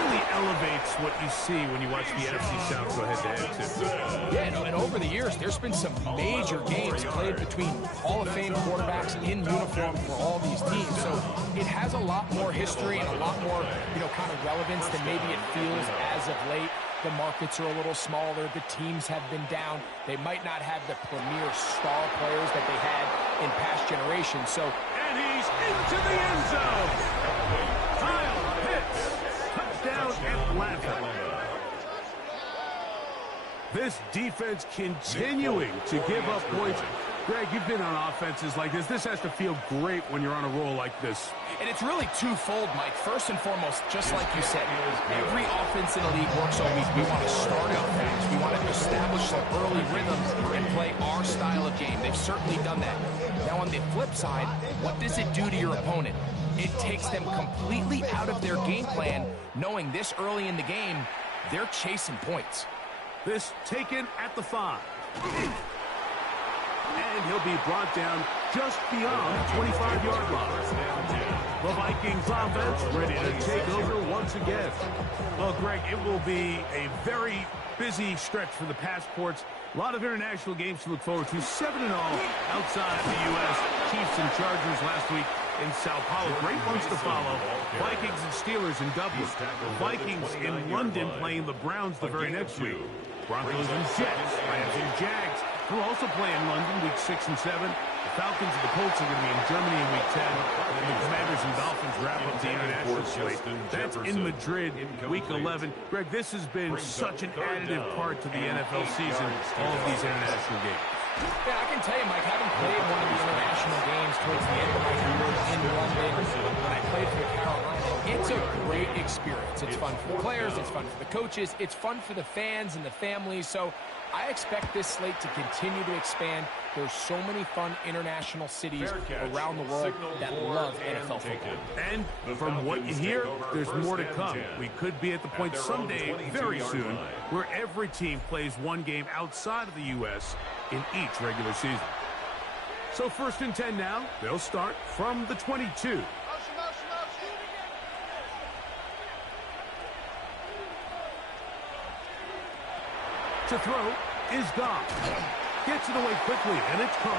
really elevates what you see when you watch the NFC South go head-to-head, too. Yeah, and over the years, there's been some major games played between Hall of Fame quarterbacks in uniform for all these teams. So it has a lot more history and a lot more, kind of relevance than maybe it feels as of late. The markets are a little smaller. The teams have been down. They might not have the premier star players that they had in past generations. So, and he's into the end zone. Kyle Pitts, touchdown Atlanta. This defense continuing to give up points. Greg, you've been on offenses like this. This has to feel great when you're on a roll like this. And it's really twofold, Mike. First and foremost, just like you said, every offense in the league works all week. We want to start out fast. We want to establish some early rhythms and play our style of game. They've certainly done that. Now, on the flip side, what does it do to your opponent? It takes them completely out of their game plan, knowing this early in the game, they're chasing points. This taken at the 5. And he'll be brought down just beyond the 25-yard line. The Vikings offense ready to take over once again. Well, Greg, it will be a very busy stretch for the passports. A lot of international games to look forward to. 7-0 outside the U.S. Chiefs and Chargers last week in Sao Paulo. Great ones to follow. Vikings and Steelers in Dublin. The Vikings in London playing the Browns the very next week. Broncos and Jets. Rams and Jags will also play in London week 6 and 7. The Falcons and the Colts are going to be in Germany in week 10. And the Commanders and Dolphins wrap up the international slate. That's in Madrid week 11. Greg, this has been such an additive part to the NFL season, all of these international games. Yeah, I can tell you, Mike, having played one of the international games towards the end of my career in London, when I played for Carolina, it's a great experience. It's fun for the players, it's fun for the coaches, it's fun for the fans and the families. So I expect this slate to continue to expand. There's so many fun international cities around the world that love NFL football. And from what you hear, there's more to come. We could be at the point someday, very soon, where every team plays one game outside of the U.S. in each regular season. So 1st and 10 now. They'll start from the 22. To throw is Goff. Gets it away quickly, and it's caught.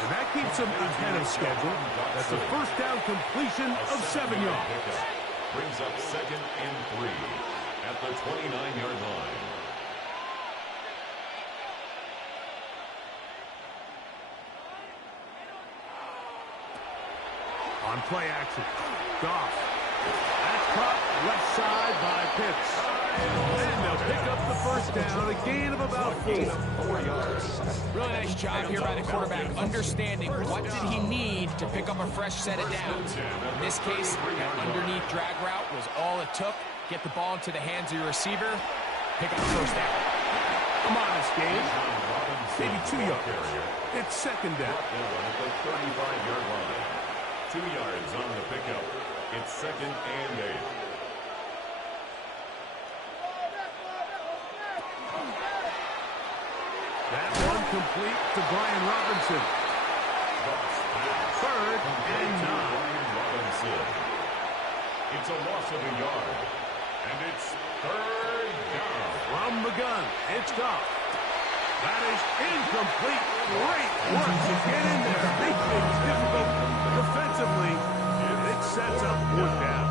And that keeps him ahead of schedule. That's a first down completion of 7 yards. Brings up 2nd and 3 at the 29-yard line. On play action, Goff. That's caught left side by Pitts. And they'll pick up the first down, a gain of about 4 yards. Really nice job here by the quarterback, understanding what did he need to pick up a fresh set of downs. In this case, that underneath drag route was all it took. Get the ball into the hands of your receiver, pick up the first down. A modest gain, maybe 2 yards. It's 2nd down. At the 35-yard line. 2 yards on the pickup. It's 2nd and 8. That one complete to Brian Robinson. 3rd and 9. It's a loss of a yard. And it's 3rd down. From the gun, it's Goff. That is incomplete. Great work to get in there. Make things difficult defensively. And it sets up fourth down.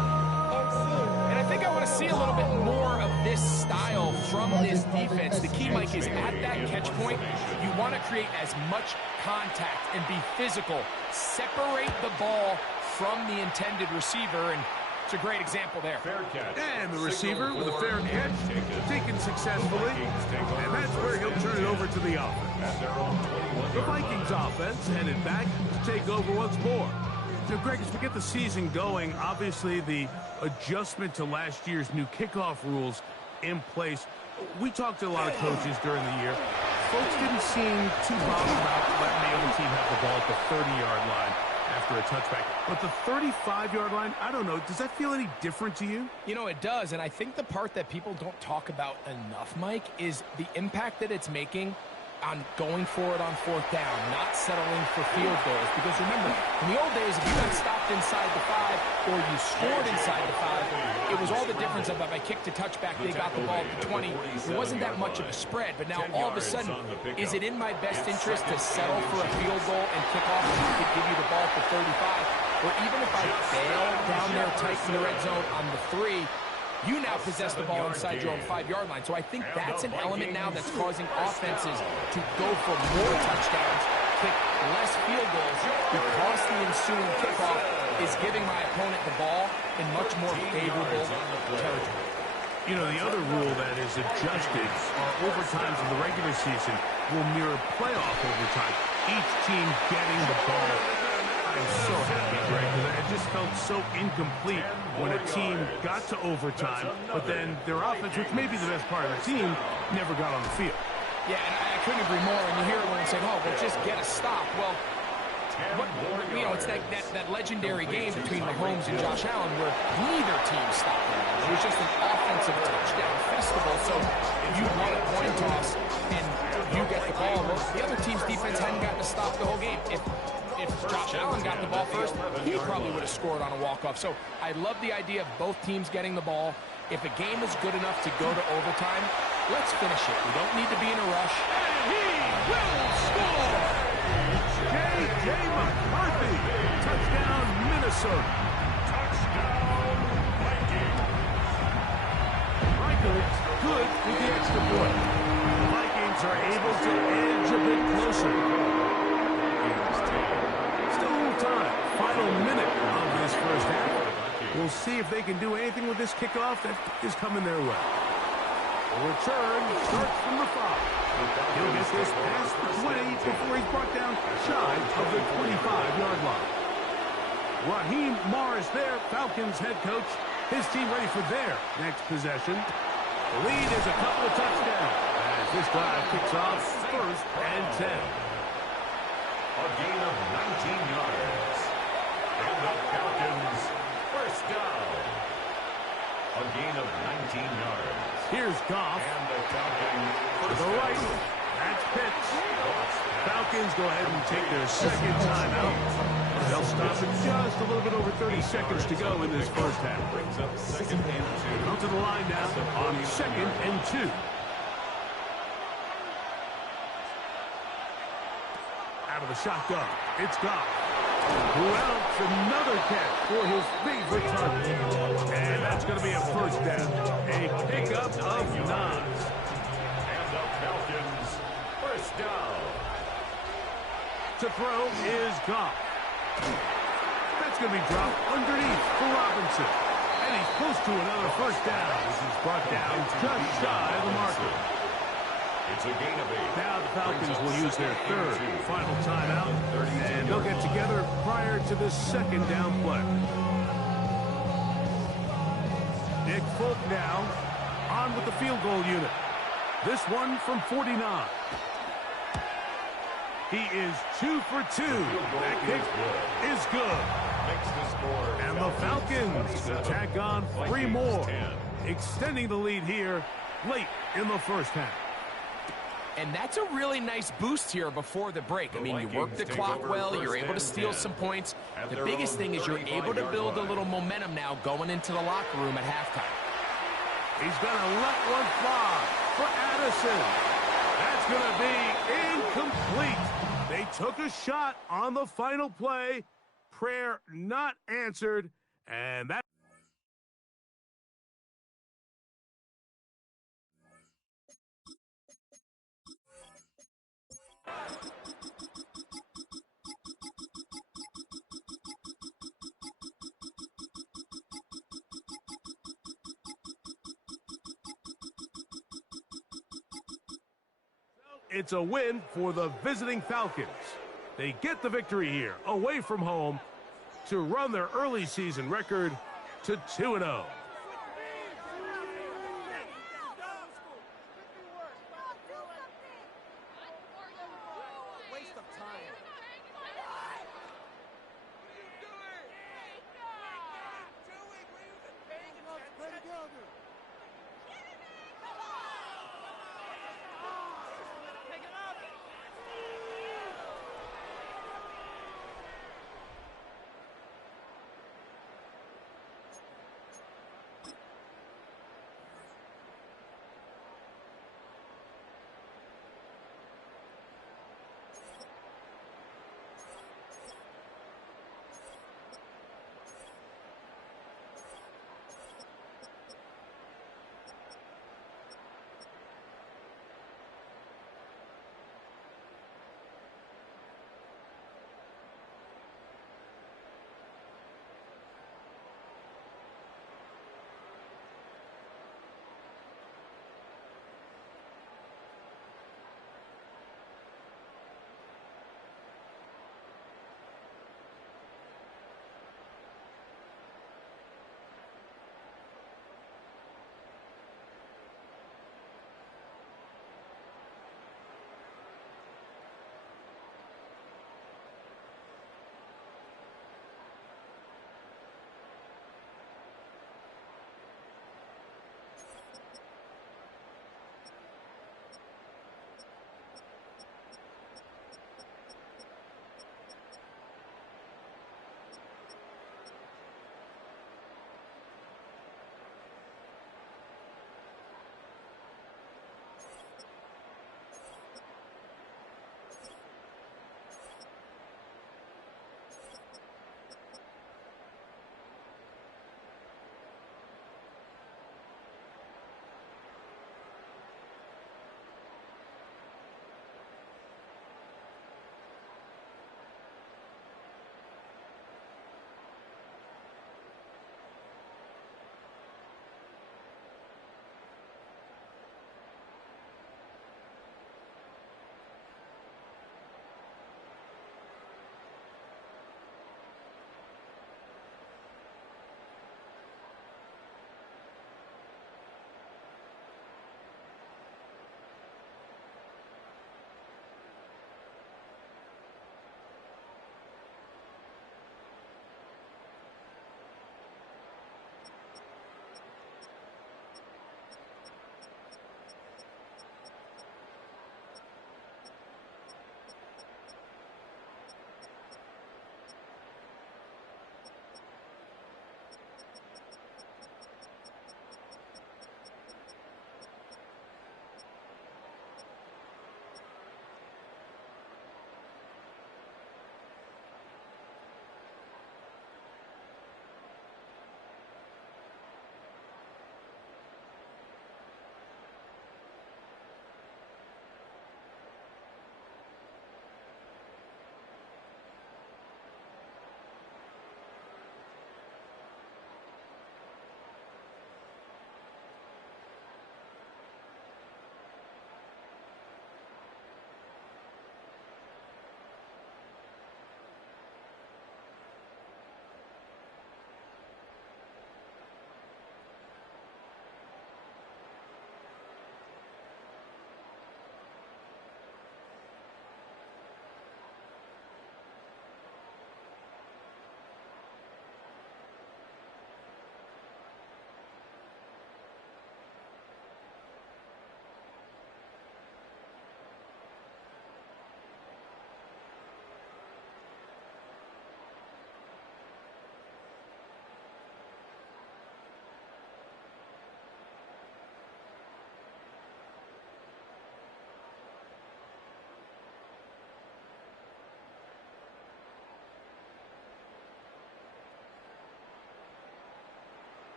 And I think I want to see a little bit more of this style from this defense. The key, Mike, is at that catch point, you want to create as much contact and be physical. Separate the ball from the intended receiver, and it's a great example there. And the receiver with a fair catch, taken successfully, and that's where he'll turn it over to the offense. The Vikings offense headed back to take over once more. Now, Greg, as we get the season going, obviously the adjustment to last year's new kickoff rules in place. We talked to a lot of coaches during the year. Folks didn't seem too bothered about letting the other team have the ball at the 30-yard line after a touchback. But the 35-yard line, I don't know, does that feel any different to you? You know, it does, and I think the part that people don't talk about enough, Mike, is the impact that it's making on going for it on fourth down, not settling for field goals. Because remember, in the old days, if you got stopped inside the 5 or you scored inside the 5, it was all the difference of if I kicked a touchback, they got the ball at the 20. It wasn't that much of a spread, but now all of a sudden, is it in my best interest to settle for a field goal and kick off and could give you the ball at the 35? Or even if I fail down there tight in the red zone on the 3, you now possess the ball inside your own 5-yard line. So I think that's an element now that's causing offenses to go for more touchdowns, kick less field goals, because the ensuing kickoff is giving my opponent the ball in much more favorable territory. You know, the other rule that is adjusted are overtimes in the regular season will mirror playoff overtime, each team getting the ball. I'm so happy, Greg, because it just felt so incomplete when a team got to overtime, but then their offense, which may be the best part of the team, never got on the field. Yeah, and I couldn't agree more. And you hear everyone saying, oh, well, just get a stop. Well, you know, it's that legendary game between Mahomes and Josh Allen where neither team stopped them. It was just an offensive touchdown festival. So you won a coin toss and you get the ball. Well, the other team's defense hadn't gotten to stop the whole game. If Josh Allen got the ball first, he probably would have scored on a walk-off. So I love the idea of both teams getting the ball. If a game is good enough to go to overtime, let's finish it. We don't need to be in a rush. And he will score! J.J. McCarthy, touchdown, Minnesota. Touchdown, Vikings. Michael, good with the extra point. The Vikings are able to edge a bit closer. Still a little time. Final minute of this first half. We'll see if they can do anything with this kickoff that is coming their way. The return starts from the 5. He'll get this past the 20 before he's brought down shy of the 25-yard line. Raheem Morris there, Falcons head coach. His team ready for their next possession. The lead is a couple of touchdowns as this drive kicks off 1st and 10. A gain of 19 yards. And the Falcons first down. A gain of 19 yards. Here's Goff. And the Falcons To first the right. down. That's Pitts. Falcons go ahead and take their second timeout. They'll stop in just a little bit over 30 seconds to go in this first half. Brings up 2nd and 2. Come to the line now on 2nd and 2. Out of the shotgun, it's Goff. Who else? Another catch for his favorite target. And that's going to be a first down. A pickup of 9. And the Falcons first down. To throw is Goff. That's going to be dropped underneath for Robinson. And he's close to another first down. This is brought down just shy of the marker. It's a gain of 8. Now the Falcons will use their third final timeout, and they'll get together prior to the second down play. Nick Folk now on with the field goal unit. This one from 49. He is 2 for 2. That kick is good. Makes the score. And the Falcons will tack on 3 more, extending the lead here late in the first half. And that's a really nice boost here before the break. I mean, you work the clock well, you're able to steal some points. The biggest thing is you're able to build a little momentum now going into the locker room at halftime. He's going to let one fly for Addison. That's going to be incomplete. They took a shot on the final play. Prayer not answered, and that. It's a win for the visiting Falcons. They get the victory here, away from home, to run their early season record to 2-0.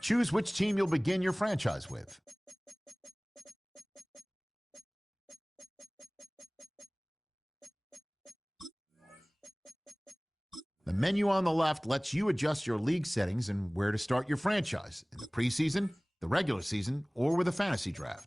Choose which team you'll begin your franchise with. The menu on the left lets you adjust your league settings and where to start your franchise in the preseason, the regular season, or with a fantasy draft.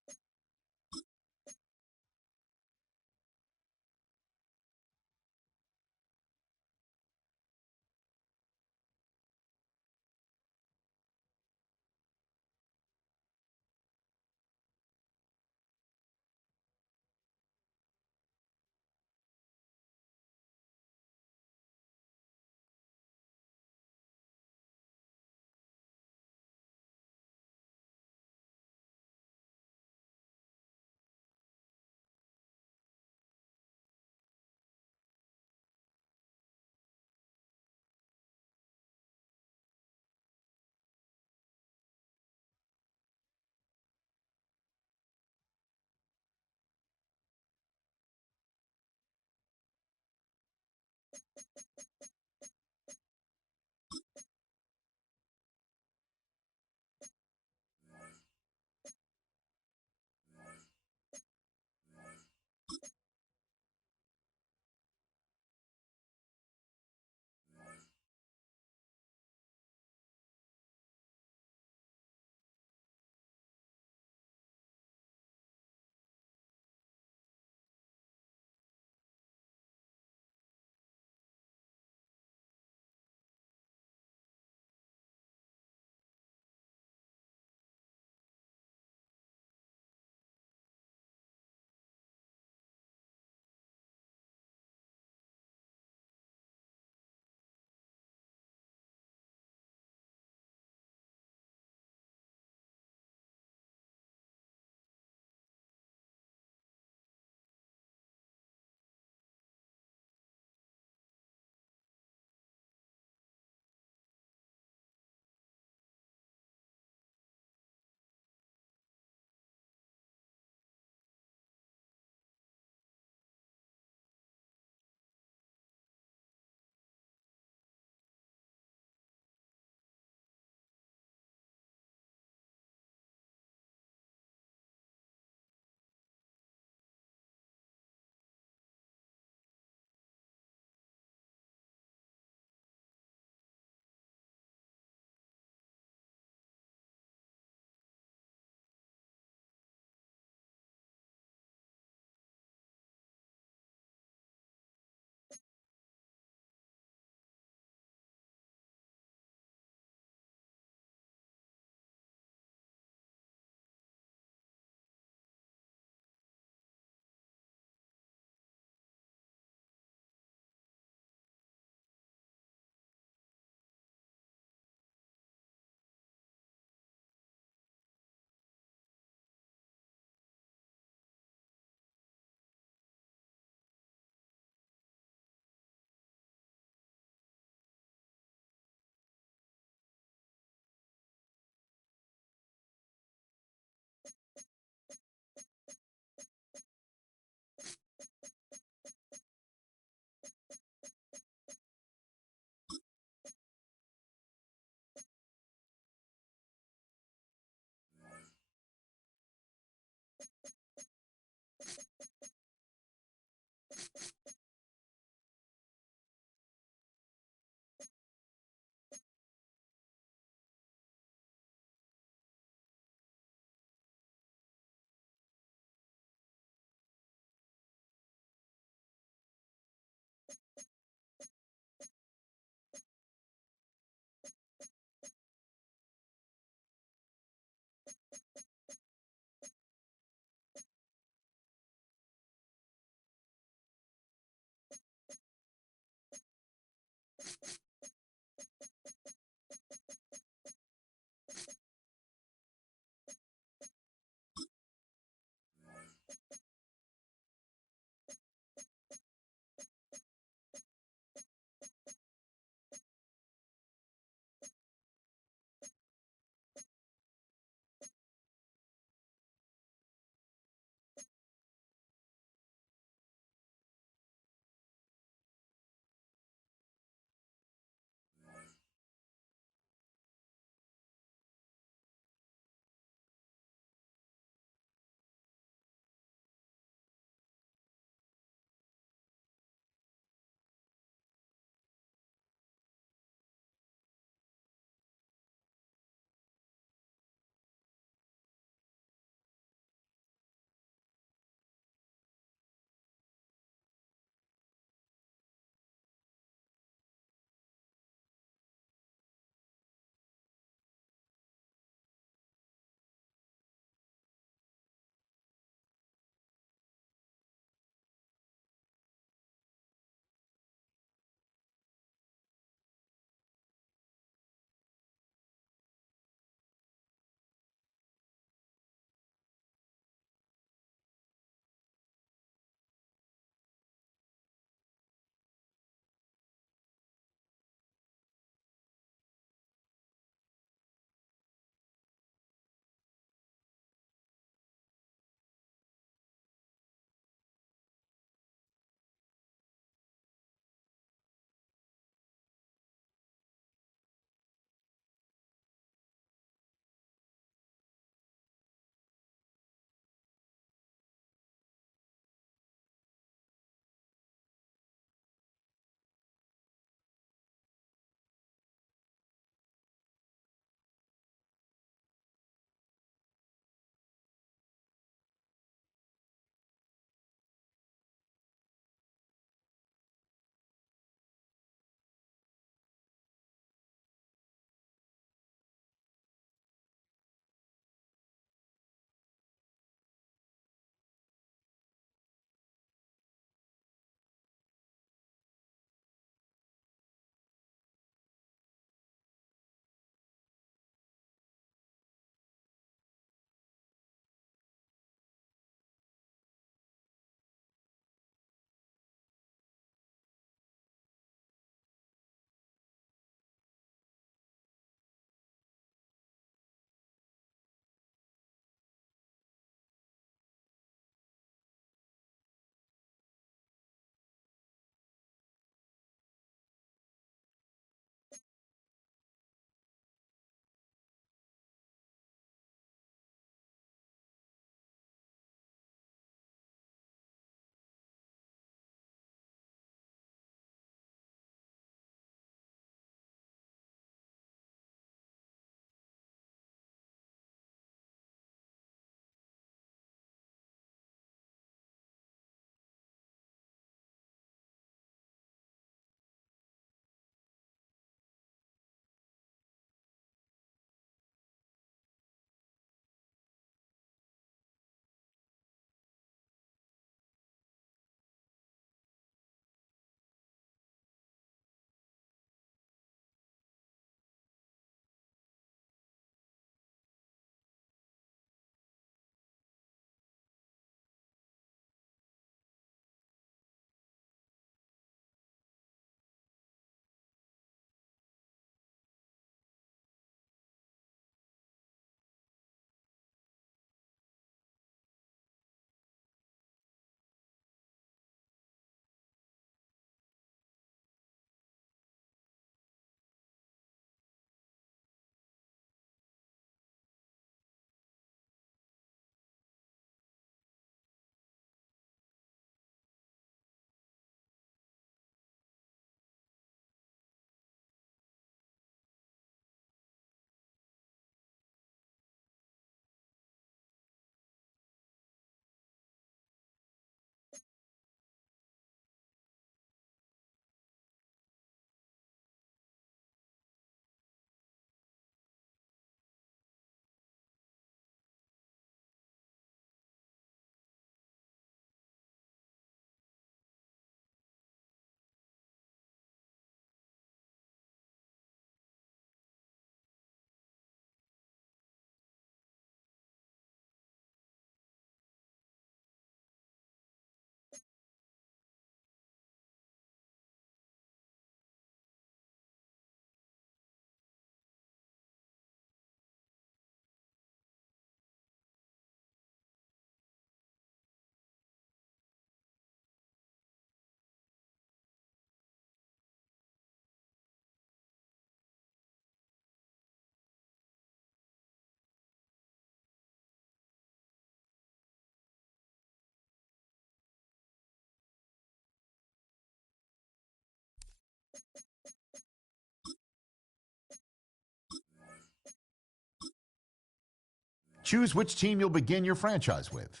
Choose which team you'll begin your franchise with.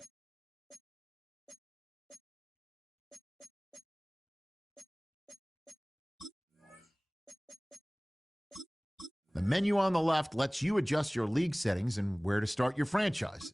The menu on the left lets you adjust your league settings and where to start your franchise.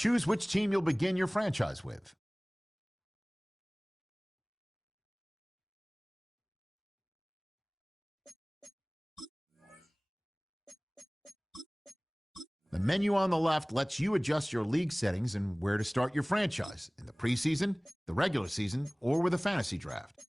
Choose which team you'll begin your franchise with. The menu on the left lets you adjust your league settings and where to start your franchise in the preseason, the regular season, or with a fantasy draft.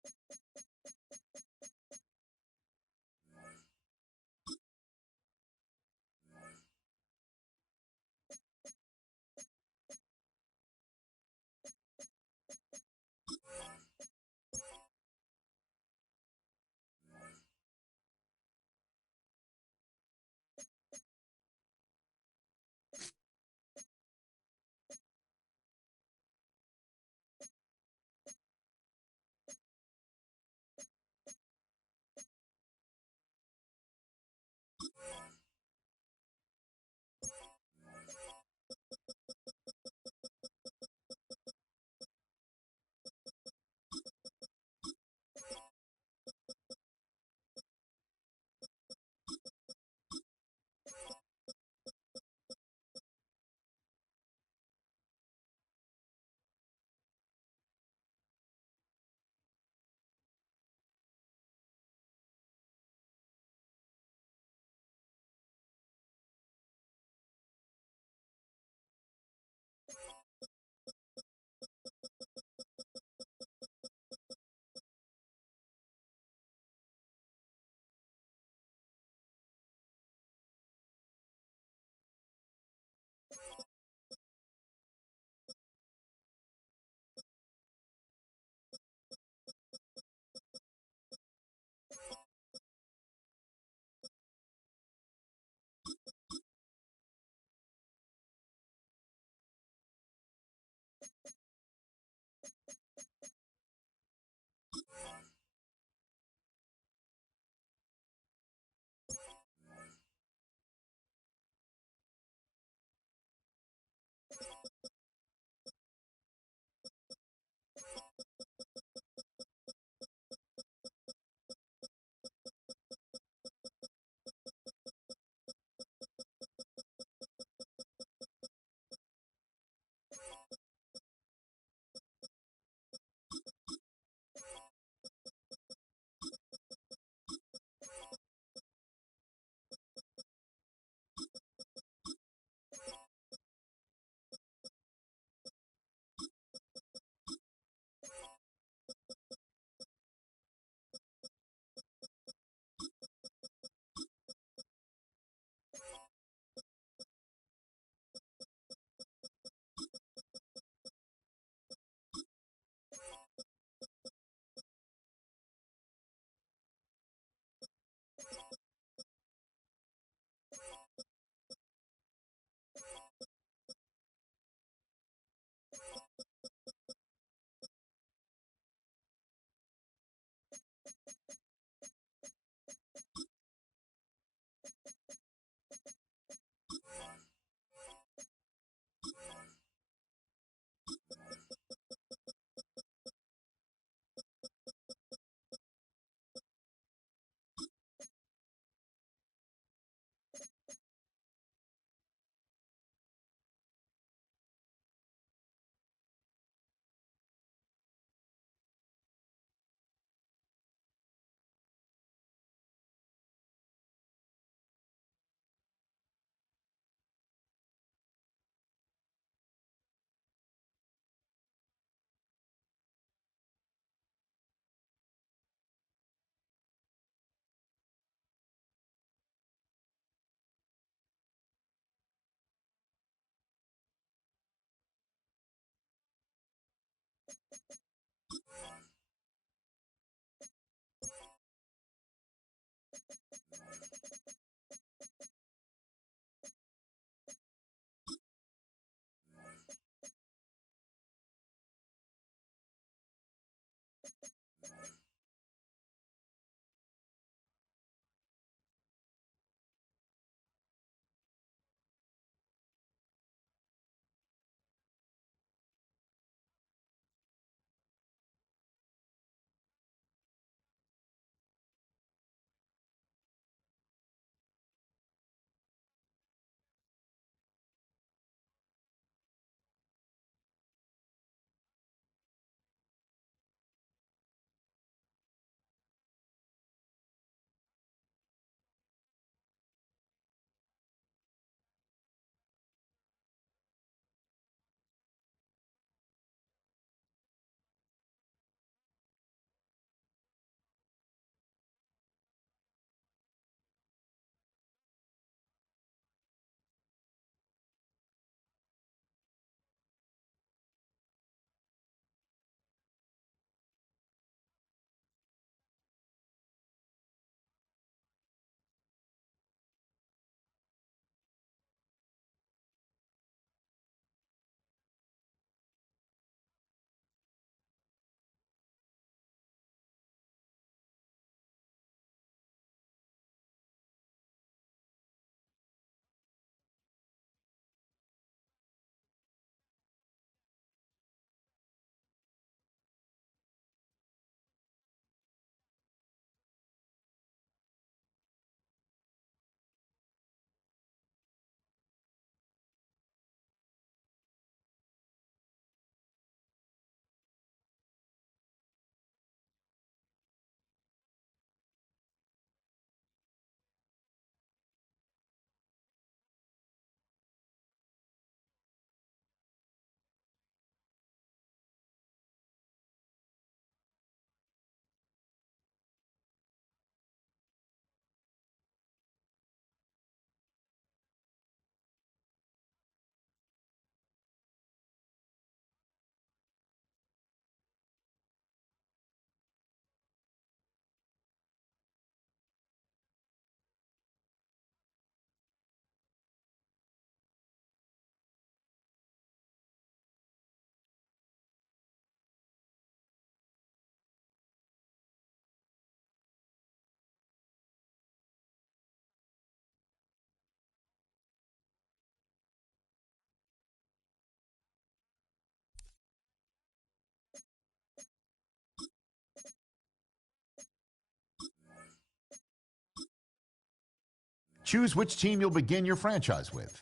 Choose which team you'll begin your franchise with.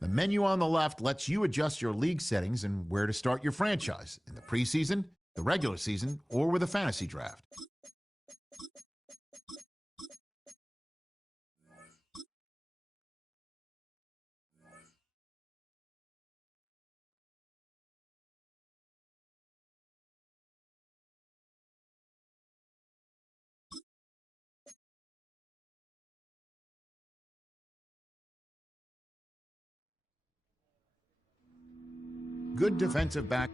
The menu on the left lets you adjust your league settings and where to start your franchise in the preseason, the regular season, or with a fantasy draft. Good defensive back.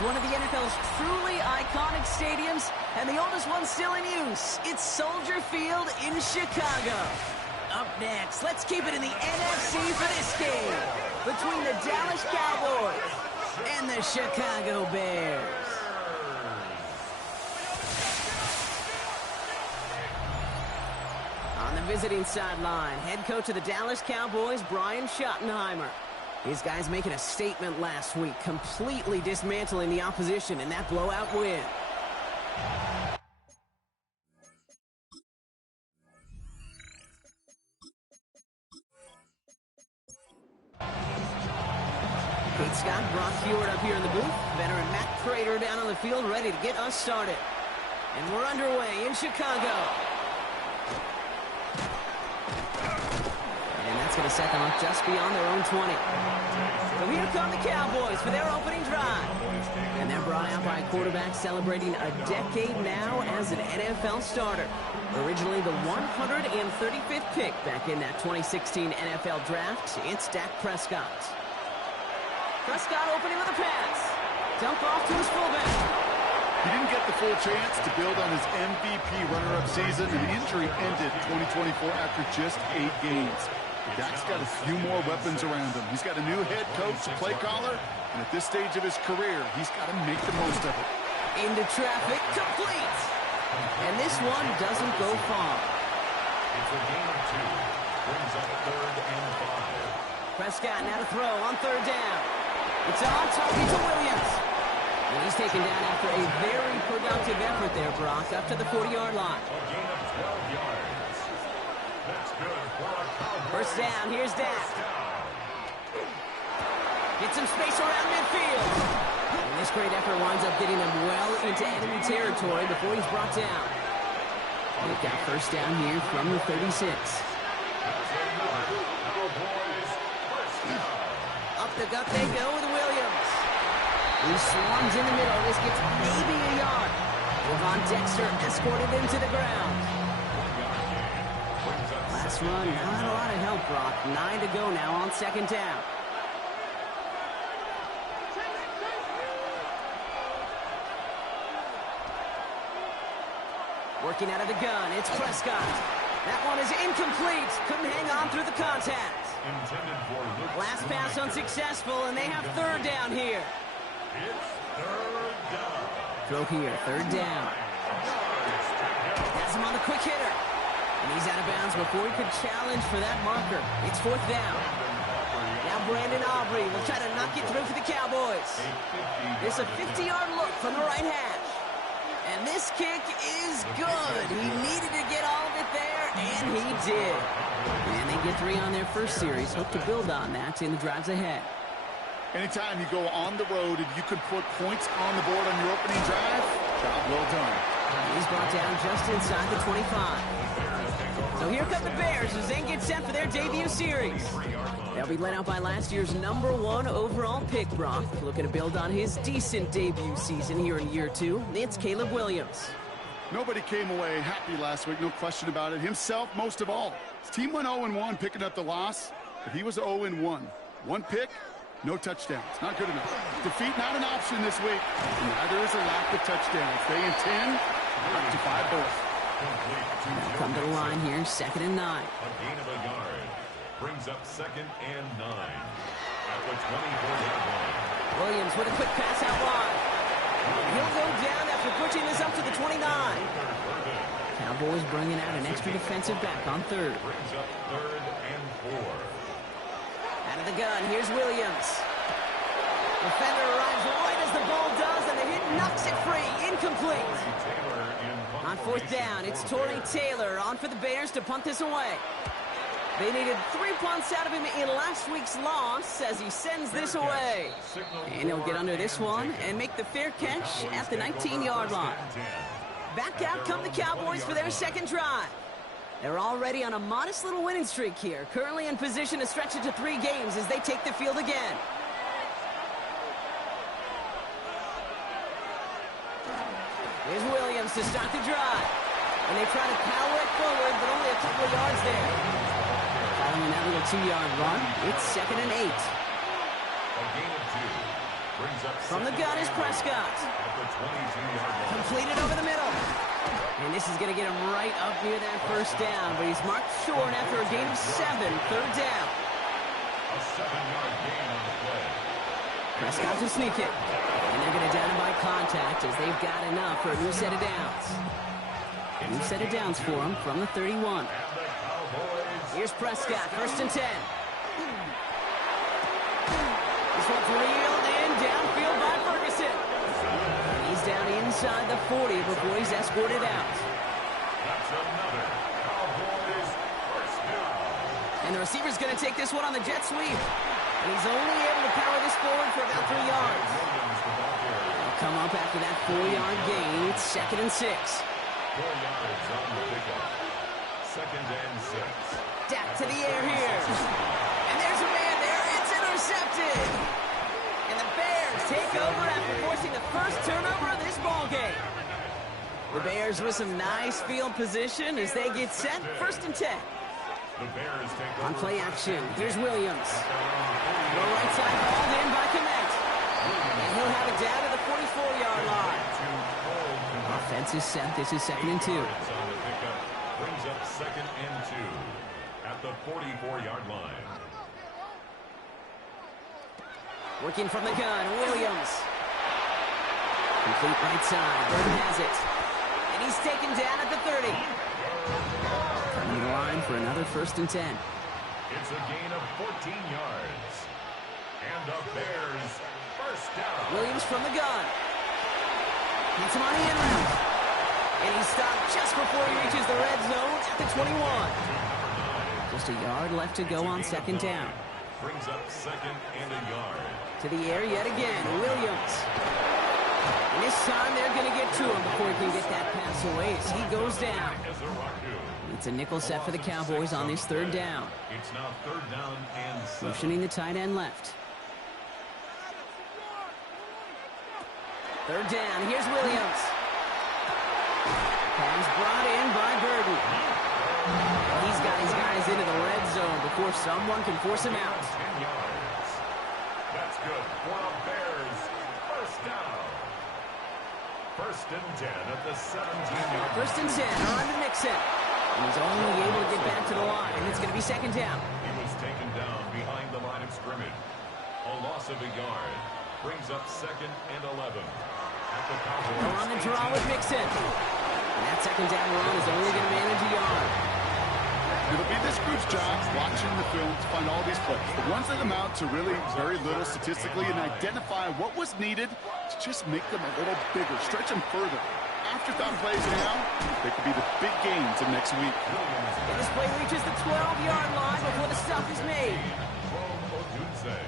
one of the NFL's truly iconic stadiums, and the oldest one still in use. It's Soldier Field in Chicago. Up next, let's keep it in the NFC for this game between the Dallas Cowboys and the Chicago Bears. On the visiting sideline, head coach of the Dallas Cowboys, Brian Schottenheimer. These guys making a statement last week, completely dismantling the opposition in that blowout win. Pete Scott, Brock Hewitt up here in the booth. Veteran Matt Prater down on the field, ready to get us started. And we're underway in Chicago. And that's going to set them up just beyond their own 20. So here come the Cowboys for their opening drive. And they're brought out by a quarterback celebrating a decade now as an NFL starter. Originally the 135th pick back in that 2016 NFL Draft, it's Dak Prescott. Prescott opening with a pass. Dump off to his fullback. He didn't get the full chance to build on his MVP runner-up season. An injury ended 2024 after just 8 games. Dak's got a few more weapons around him. He's got a new head coach, play caller, and at this stage of his career, he's got to make the most of it. Into traffic, complete. And this one doesn't go far. It's a gain of 2. Brings up 3rd and 5. Prescott now to throw on 3rd down. It's on target to Williams. And he's taken down after a very productive effort there, Brock, up to the 40-yard line. A gain of 12 yards. That's good for a Cowboy. First down, here's Dak. Get some space around midfield. And this great effort winds up getting him well into enemy territory before he's brought down. They've got first down here from the 36. Up the gut they go with Williams. He swarms in the middle. This gets maybe a yard. Devon Dexter escorted him to the ground. Last run, not a lot of help, Brock. 9 to go now on 2nd down. Working out of the gun, it's Prescott. That one is incomplete. Couldn't hang on through the contact. Last pass unsuccessful, and they have 3rd down here. It's 3rd down. Throw here, 3rd down. Has him on the quick hitter. And he's out of bounds before he could challenge for that marker. It's 4th down. Now Brandon Aubrey will try to knock it through for the Cowboys. There's a 50-yard look from the right hash. And this kick is good. He needed to get all of it there, and he did. And they get 3 on their first series. Hope to build on that in the drives ahead. Anytime you go on the road and you can put points on the board on your opening drive, job well done. He's brought down just inside the 25. So here come the Bears as they get set for their debut series. They'll be led out by last year's #1 overall pick, Brock. Looking to build on his decent debut season here in year 2. It's Caleb Williams. Nobody came away happy last week, no question about it. Himself, most of all. His team went 0-1, picking up the loss, but he was 0-1. 1 pick, no touchdowns. Not good enough. Defeat not an option this week. And neither is a lack of touchdowns. They intend up to 5 balls. Come to the line here, 2nd and 9. A gain of a yard. Brings up 2nd and 9. At the 24-yard line. Williams with a quick pass out wide. He'll go down after pushing this up to the 29. Cowboys bringing out an extra defensive back on 3rd. Brings up 3rd and 4. Out of the gun, here's Williams. Defender arrives right as the ball does, and the hit knocks it free. Incomplete. On 4th down, it's Torrey Taylor on for the Bears to punt this away. They needed 3 punts out of him in last week's loss as he sends this away. And he'll get under this one and make the fair catch at the 19-yard line. Back out come the Cowboys for their 2nd drive. They're already on a modest little winning streak here, currently in position to stretch it to 3 games as they take the field again. Here's Williams to start the drive. And they try to power it forward, but only a couple of yards there. Following that little 2-yard run, it's 2nd and 8. A gain of 2. From the gun is Prescott. Completed over the middle. And this is going to get him right up near that first down, but he's marked short after a gain of 7, third down. A 7-yard gain on the play. Prescott to sneak it. And they're going to down him by contact as they've got enough for a new set of downs. New set of downs for him from the 31. Here's Prescott, first and 10. This one's reeled in, downfield by Ferguson. And he's down inside the 40 before he's escorted out. That's another Cowboys first down. And the receiver's going to take this one on the jet sweep. And he's only able to power this forward for about 3 yards. They'll come up after that 4-yard gain. It's 2nd and 6. 4 yards on the pickup. 2nd and 6. Dak to the air here. And there's a man there. It's intercepted. And the Bears take over after forcing the first turnover of this ball game. The Bears with some nice field position as they get set. 1st and 10. The Bears take On over. play action, here's Williams. The right side balled in by Komet. And he'll have it down to the 44-yard line. Offense is set. This is 2nd and 2. On the pickup brings up 2nd and 2 at the 44-yard line. Working from the gun, Williams. Complete right side. Burton has it. And he's taken down at the 30. Coming to the line for another 1st and 10. It's a gain of 14 yards. And the Bears first down. Williams from the gun. Gets him on the in route. And he's stopped just before he reaches the red zone at the 21. Just a yard left to go on 2nd down. Brings up 2nd and a yard. To the air yet again, Williams. And this time they're going to get to him before he can get that pass away as he goes down. It's a nickel set for the Cowboys on this 3rd down. It's now 3rd down and 7. Motioning the tight end left. 3rd down, here's Williams. Pass brought in by Burton. He's got his guys into the red zone before someone can force him out. 10 yards. That's good for the Bears. First down. 1st and 10 at the 17-yard. 1st and 10, on to Mixon. And he's only able to get back to the line, and it's going to be 2nd down. He was taken down behind the line of scrimmage. A loss of a yard brings up 2nd and 11. At the Cowboys. On the draw with Mixon. And that 2nd down run is only going to manage a yard. It'll be this group's job watching the film to find all these plays. The ones that amount to really very little statistically and identify what was needed to just make them a little bigger, stretch them further. Afterthought plays now, they could be the big gains of next week. And this play reaches the 12-yard line before the stop is made.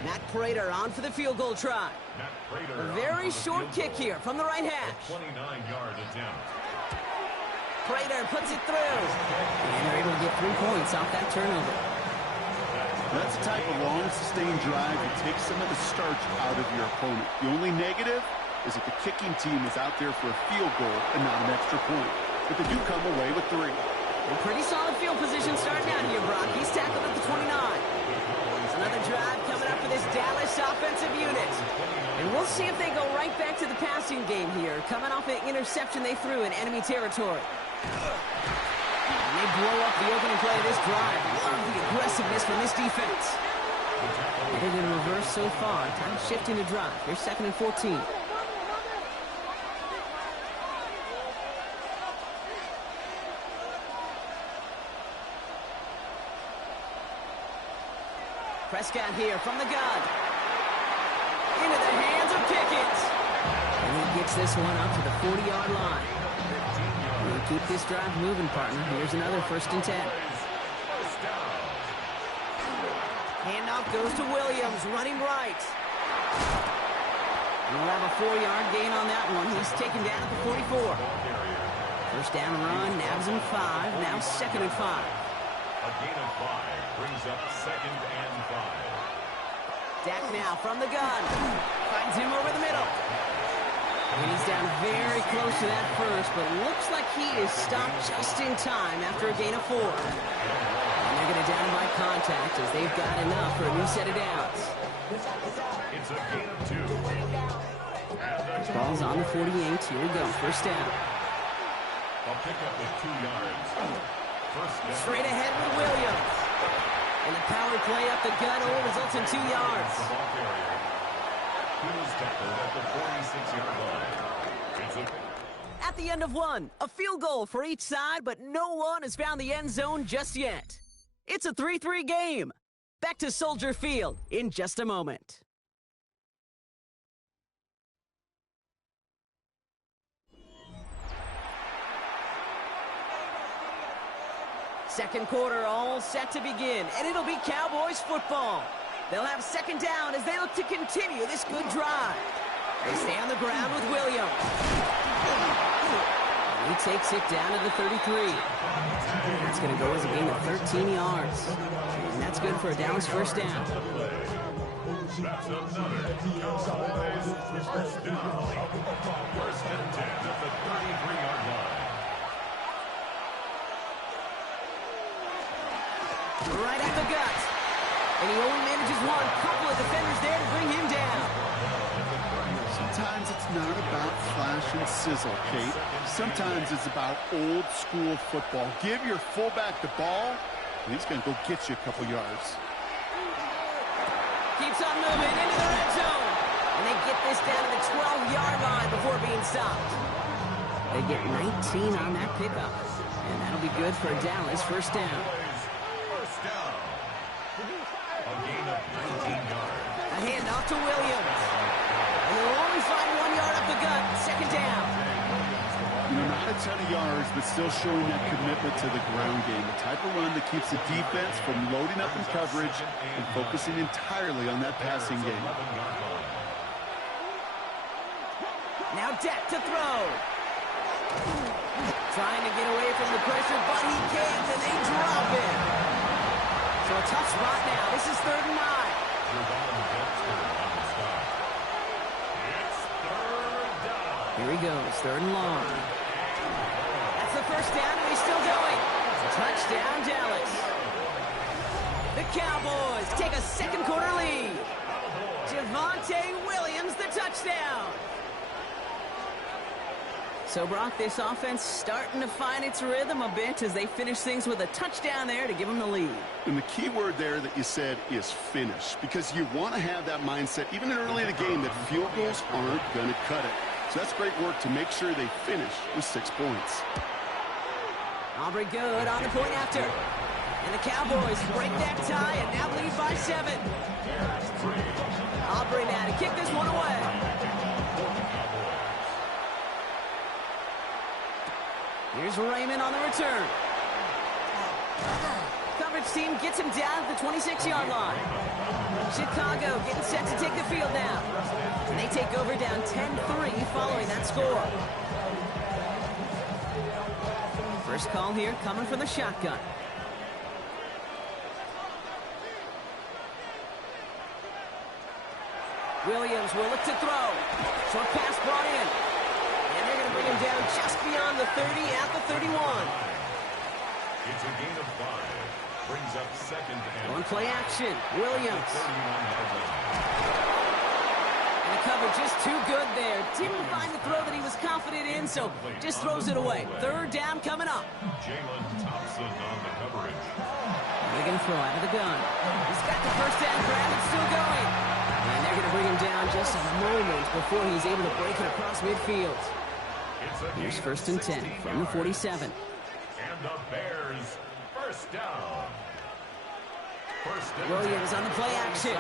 Matt Prater on for the field goal try. A very short kick here from the right hash. 29-yard attempt. Prater puts it through. And they're able to get 3 points off that turnover. That's the type of long, sustained drive that takes some of the starch out of your opponent. The only negative is that the kicking team is out there for a field goal and not an extra point. But they do come away with 3. A pretty solid field position starting out here, Brock. He's tackled at the 29. Another drive coming up for this Dallas offensive unit. And we'll see if they go right back to the passing game here, coming off an interception they threw in enemy territory. And they blow up the opening play of this drive. Love the aggressiveness from this defense. Headed in reverse so far. Time shifting to drive. Here's 2nd and 14. Prescott here from the gun. Into the hands of Pickett. And he gets this one up to the 40-yard line. We'll keep this drive moving, partner. Here's another 1st and 10. Handoff goes to Williams, running right. And we'll have a 4-yard gain on that one. He's taken down at the 44. 1st down run, nabs him 5. Now 2nd and 5. A gain of 5 brings up 2nd and 5. Dak now from the gun. Finds him over the middle. And he's down very close to that first, but looks like he is stopped just in time after a gain of 4. And they're going to down by contact as they've got enough for a new set of downs. It's a gain of 2. Ball's on the 48. Here we go. First down. A pickup of 2 yards. First down. Straight ahead with Williams. And the power play up the gut only results in 2 yards. The ball carrier. He was tackled at the 46-yard line. It's a... At the end of one, a field goal for each side, but no one has found the end zone just yet. It's a 3-3 game. Back to Soldier Field in just a moment. Second quarter all set to begin, and it'll be Cowboys football. They'll have second down as they look to continue this good drive. They stay on the ground with Williams. He takes it down to the 33. That's going to go as a gain of 13 yards. And that's good for a Dallas first down. That's another Cowboys first down. First and 10 at the 33-yard line. Right at the gut. And he only manages one. Couple of defenders there to bring him down. Sometimes it's not about flash and sizzle, Kate. Sometimes it's about old school football. Give your fullback the ball, and he's going to go get you a couple yards. Keeps on moving into the red zone. And they get this down to the 12-yard line before being stopped. They get 19 on that pickup. And that'll be good for Dallas first down. First down. A gain of 19 yards. A handoff to Williams. And they'll only find 1 yard up the gut. Second down. You know, not a ton of yards, but still showing that commitment to the ground game. The type of run that keeps the defense from loading up in coverage and focusing entirely on that passing game. Now Dak to throw. Trying to get away from the pressure, but he can't, and they drop him. So a tough spot now. This is 3rd and 9. Here he goes, 3rd and long. That's the first down, and he's still going. Touchdown, Dallas. The Cowboys take a second quarter lead. Javonte Williams, the touchdown. So, Brock, this offense starting to find its rhythm a bit as they finish things with a touchdown there to give them the lead. And the key word there that you said is finish, because you want to have that mindset, even early in the game, that field goals aren't going to cut it. So that's great work to make sure they finish with 6 points. Aubrey good on the point after. And the Cowboys break that tie and now lead by 7. Aubrey now to kick this one away. Here's Raymond on the return. Coverage team gets him down at the 26-yard line. Chicago getting set to take the field now. And they take over down 10-3 following that score. First call here coming from the shotgun. Williams will look to throw. Short pass brought in. And they're going to bring him down just beyond the 30 at the 31. It's a gain of 5. Brings up second and... On play action, Williams. And the coverage just too good there. Didn't find the throw that he was confident in, so just throws it away. 3rd down coming up. Jalen Thompson on the coverage. They're going to throw out of the gun. He's got the first down grab. It's still going. And they're going to bring him down just a moment before he's able to break it across midfield. Here's 1st and 10 from the 47. And the Bears first down. Williams on the play action.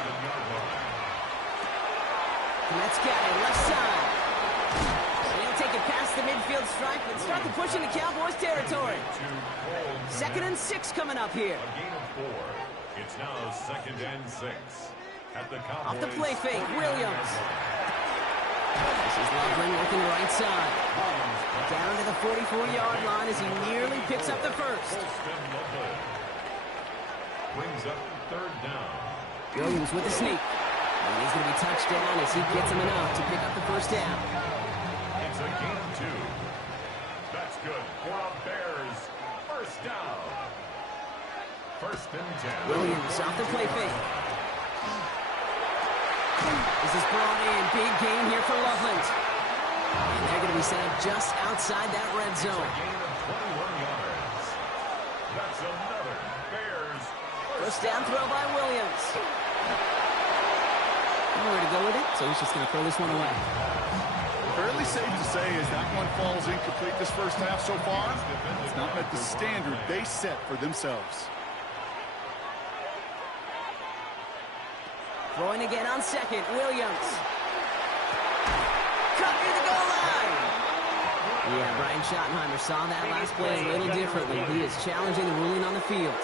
And that's got it left side. And he'll take it past the midfield stripe and start the push into Cowboys territory. 2nd and 6 coming up here. A gain of 4. It's now 2nd and 6. At the Cowboys. Off the play fake, Williams. This is Loveland working the right side. Down to the 44-yard line as he nearly picks up the first. Brings up 3rd down. Williams with the sneak. And he's going to be touched down as he gets him enough to pick up the first down. It's a gain of 2. That's good for a Bears first down. 1st and 10. Williams off the play fake. This is brought in. Big game here for Loveland. And they're going to be set up just outside that red zone. Gain of 21 yards. That's another Bears. First down throw by Williams. Nowhere to go with it, so he's just going to throw this one away. Fairly safe to say as that one falls incomplete this first half so far. It's not met the standard they set for themselves. Throwing again on second, Williams. Cut near the goal line. Yeah, Brian Schottenheimer saw that last play a little differently. He is challenging the ruling on the field.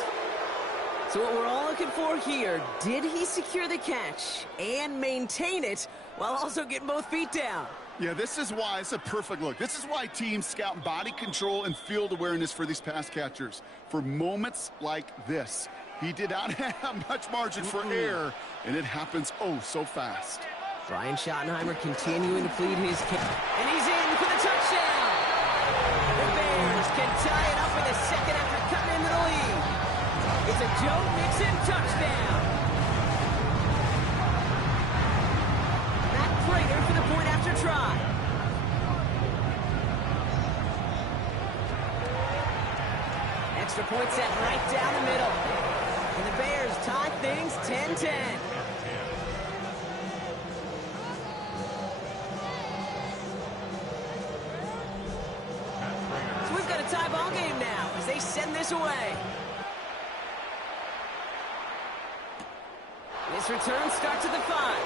So what we're all looking for here, did he secure the catch and maintain it while also getting both feet down? Yeah, this is why it's a perfect look. This is why teams scout body control and field awareness for these pass catchers. For moments like this, he did not have much margin for error, and it happens oh so fast. Brian Schottenheimer continuing to plead his case. And he's in for the touchdown. The Bears can tie it up in the second after cutting into the lead. It's a Joe Mixon touchdown. Matt Prater for the point after try. Extra point set right down the middle. And the Bears tie things 10-10. So we've got a tie ball game now as they send this away. This return starts at the 5.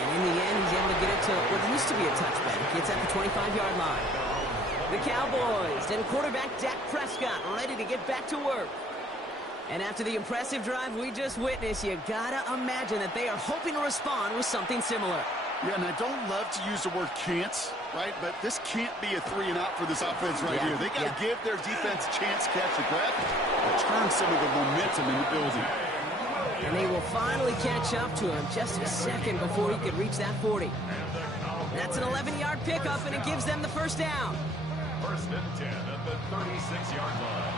And in the end, he's able to get it to what used to be a touchback. Gets at the 25-yard line. The Cowboys and quarterback Dak Prescott ready to get back to work. And after the impressive drive we just witnessed, you gotta imagine that they are hoping to respond with something similar. Yeah, and I don't love to use the word can't, right? But this can't be a 3-and-out for this offense right here. They got to give their defense a chance to catch a breath and turn some of the momentum in the building. And they will finally catch up to him just a second before he could reach that 40. That's an 11-yard pickup, and it gives them the first down. First and 10 at the 36-yard line.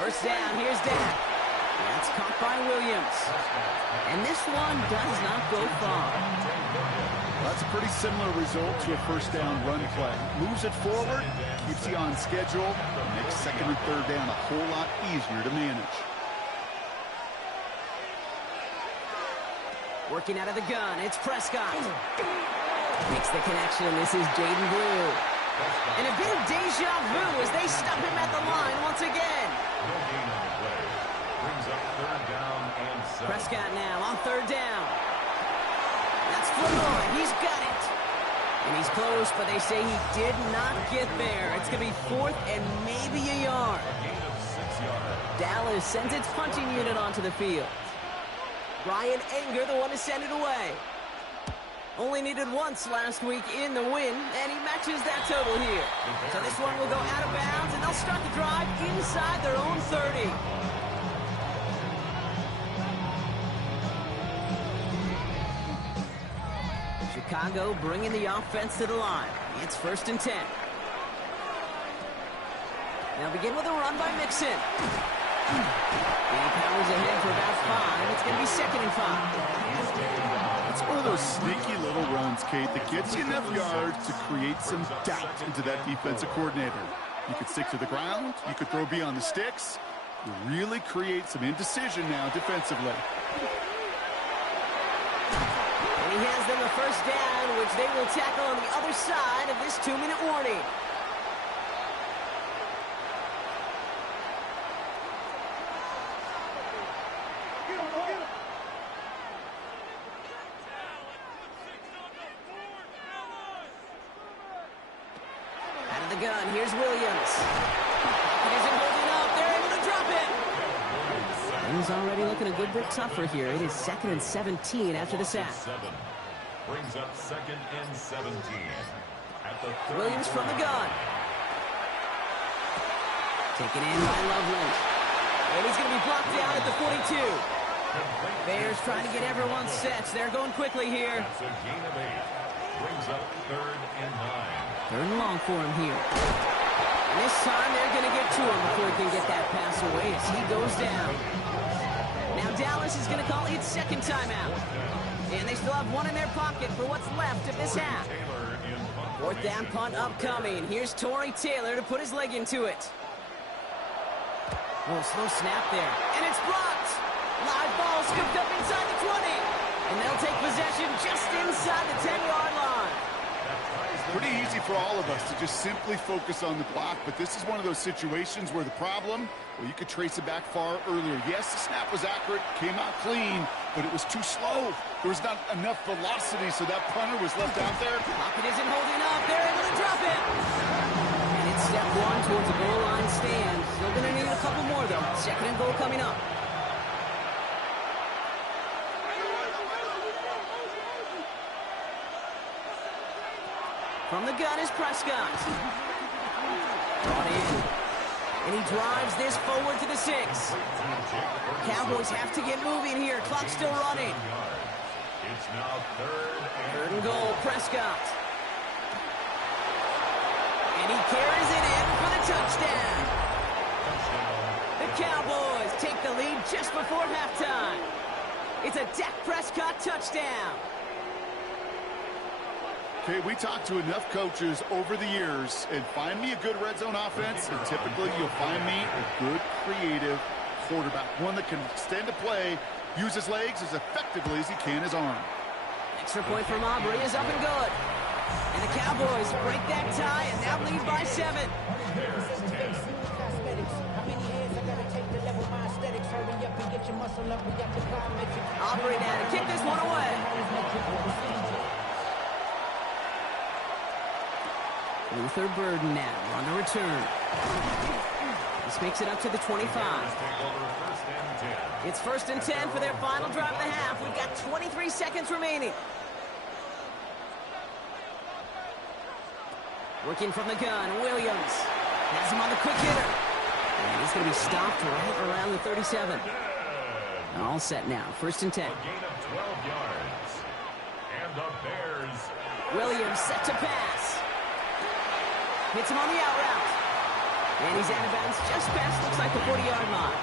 First down, here's Dak. That's caught by Williams. And this one does not go far. That's a pretty similar result to a first down run play. Moves it forward, keeps you on schedule, makes second and third down a whole lot easier to manage. Working out of the gun, it's Prescott. Makes the connection, this is Jaden Blue. And a bit of deja vu as they stop him at the line once again. No gain on the play. Brings up third down and 7. Prescott now on third down. That's Flournoy, he's got it. And he's close, but they say he did not get there. It's going to be fourth and maybe a yard. Gain of 6 yards. Dallas sends its punting unit onto the field. Ryan Anger, the one to send it away. Only needed once last week in the win, and he matches that total here. So this one will go out of bounds, and they'll start the drive inside their own 30. Chicago bringing the offense to the line. It's first and 10. Now begin with a run by Mixon. He powers ahead for about 5. It's going to be second and 5. It's one of those sneaky little runs, Kate, that gets you enough yards to create some doubt into that defensive coordinator. You could stick to the ground. You could throw beyond the sticks. You really create some indecision now defensively. And he has them a first down, which they will tackle on the other side of this 2-minute warning. The gun. Here's Williams. He isn't holding up. They're able to drop it. Things already looking a good bit tougher here. It is second and 17 after the sack. Brings up second and 17. At the Williams from the gun. Taken in by Loveland. And he's going to be blocked down at the 42. Bears trying to get everyone set. They're going quickly here. That's a gain of 8. Brings up third and 9. Third and long for him here. This time they're going to get to him before he can get that pass away as he goes down. Now Dallas is going to call its second timeout. And they still have one in their pocket for what's left of this half. Fourth down punt upcoming. Here's Torrey Taylor to put his leg into it. Oh, slow snap there. And it's blocked. Live ball scooped up inside the 20. And they'll take possession just inside the 10-yard line. Pretty easy for all of us to just simply focus on the block, but this is one of those situations where the problem, well, you could trace it back far earlier. Yes, the snap was accurate, came out clean, but it was too slow. There was not enough velocity, so that punter was left out there. Pocket isn't holding up. They're able to drop it. And it's step one towards a goal line stand. Still going to need a couple more, though. Second and goal coming up. From the gun is Prescott. Brought in. And he drives this forward to the 6. Cowboys have to get moving here. Clock's still running. It's now third and goal, Prescott. And he carries it in for the touchdown. The Cowboys take the lead just before halftime. It's a Dak Prescott touchdown. Okay, we talked to enough coaches over the years, and find me a good red zone offense, and typically you'll find me a good creative quarterback, one that can extend a play, use his legs as effectively as he can his arm. Extra point from Aubrey is up and good. And the Cowboys break that tie and now lead by 7. Aubrey now to kick this one away. Luther Burden now on the return. This makes it up to the 25. It's 1st and 10 for their final drive of the half. We've got 23 seconds remaining. Working from the gun, Williams has him on the quick hitter. And he's going to be stopped right around the 37. All set now, 1st and 10. A gain of 12 yards. And the Bears. Williams set to pass. Hits him on the out route. And he's out of bounds just past, looks like the 40-yard line.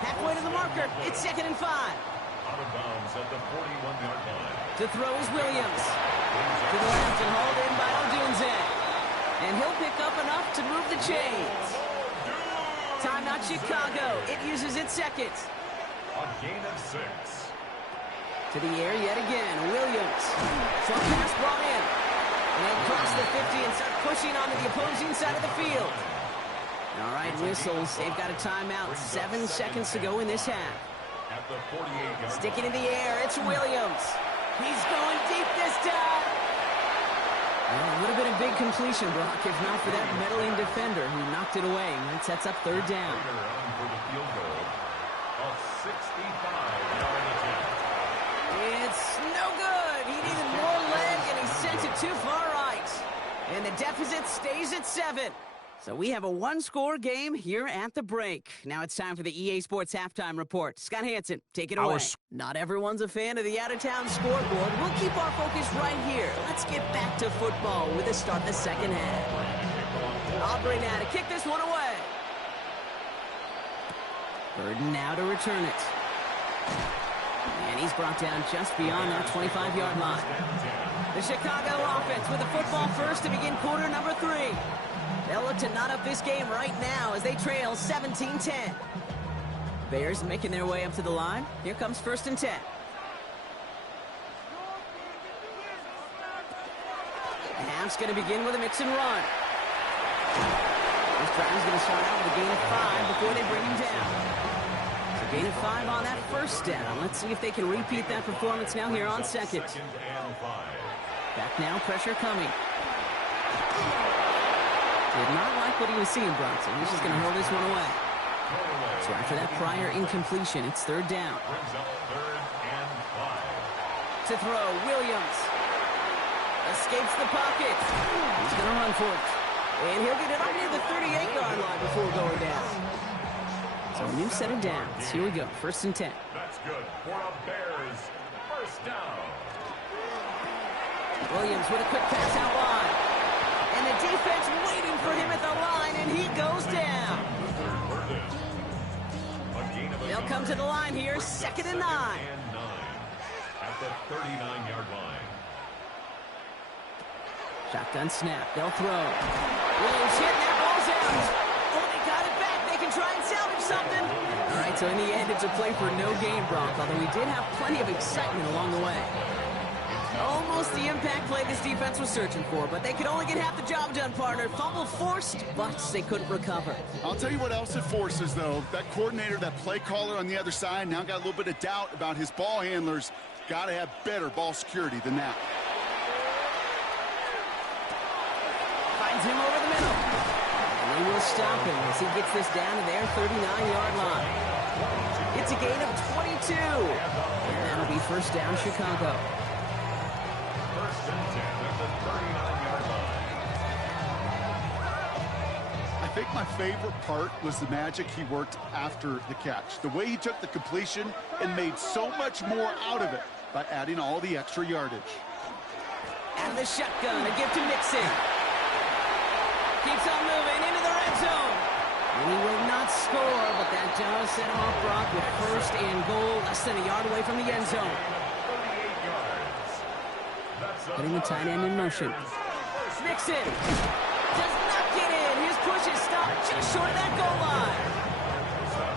Halfway to the marker, it's 2nd and 5. Out of bounds at the 41-yard line. To throw is Williams. To the left and hauled in by Odunze. And he'll pick up enough to move the chains. Timeout Chicago. It uses its second. A gain of 6. To the air yet again. Williams. Short pass brought in. And they'll cross the 50 and start pushing onto the opposing side of the field. All right, whistles. They've got a timeout. 7 seconds to go in this half. At the 48-yard Sticking in the air, it's Williams. He's going deep this time. Well, it would have been a big completion, Brock, if not for that meddling defender who knocked it away. That sets up 3rd down. for the field goal. A 65-yard attempt. It's no good. He needed more leg, and he sent it too far right. And the deficit stays at 7. So we have a one-score game here at the break. Now it's time for the EA Sports Halftime Report. Scott Hansen, take it away. Not everyone's a fan of the out-of-town scoreboard. We'll keep our focus right here. Let's get back to football with the start of the second half. Aubrey now to kick this one away. Burden now to return it. And he's brought down just beyond that 25-yard line. The Chicago offense with the football first to begin quarter number 3. They'll look to knot up this game right now as they trail 17-10. Bears making their way up to the line. Here comes 1st and 10. The half's going to begin with a mix and run. This drive's going to start out with a gain of 5 before they bring him down. So gain of 5 on that 1st down. Let's see if they can repeat that performance now here on 2nd. Back now, pressure coming. Did not like what he was seeing, Bronson. He's just going to hurl this one away. So after that prior incompletion, it's 3rd down. To throw, Williams. Escapes the pocket. He's going to run for it. And he'll get it up near the 38-yard line before going down. So a new set of downs. Here we go, 1st and 10. That's good for the Bears. 1st down. Williams with a quick pass out wide. And the defense waiting for him at the line, and he goes down. They'll come to the line here, 2nd and 9. At the 39-yard line. Shotgun snap. They'll throw. Williams hit, and that ball's out. Oh, they got it back. They can try and salvage something. All right, so in the end, it's a play for no gain, Brock, although we did have plenty of excitement along the way. Almost the impact play this defense was searching for, but they could only get half the job done, partner. Fumble forced, but they couldn't recover. I'll tell you what else it forces, though. That coordinator, that play caller on the other side, now got a little bit of doubt about his ball handlers. Got to have better ball security than that. Finds him over the middle. And they will stop him as he gets this down to their 39-yard line. It's a gain of 22. And that'll be 1st down, Chicago. 1st and 10 at the 39-yard line. I think my favorite part was the magic he worked after the catch. The way he took the completion and made so much more out of it by adding all the extra yardage. Out of the shotgun, a gift to Mixon. Keeps on moving into the red zone. And he will not score, but that does set him off, Brock, with 1st and goal, less than a yard away from the end zone. 38 yards. Putting the tight end in motion. Mixon does not get in. His push is stopped just short of that goal line.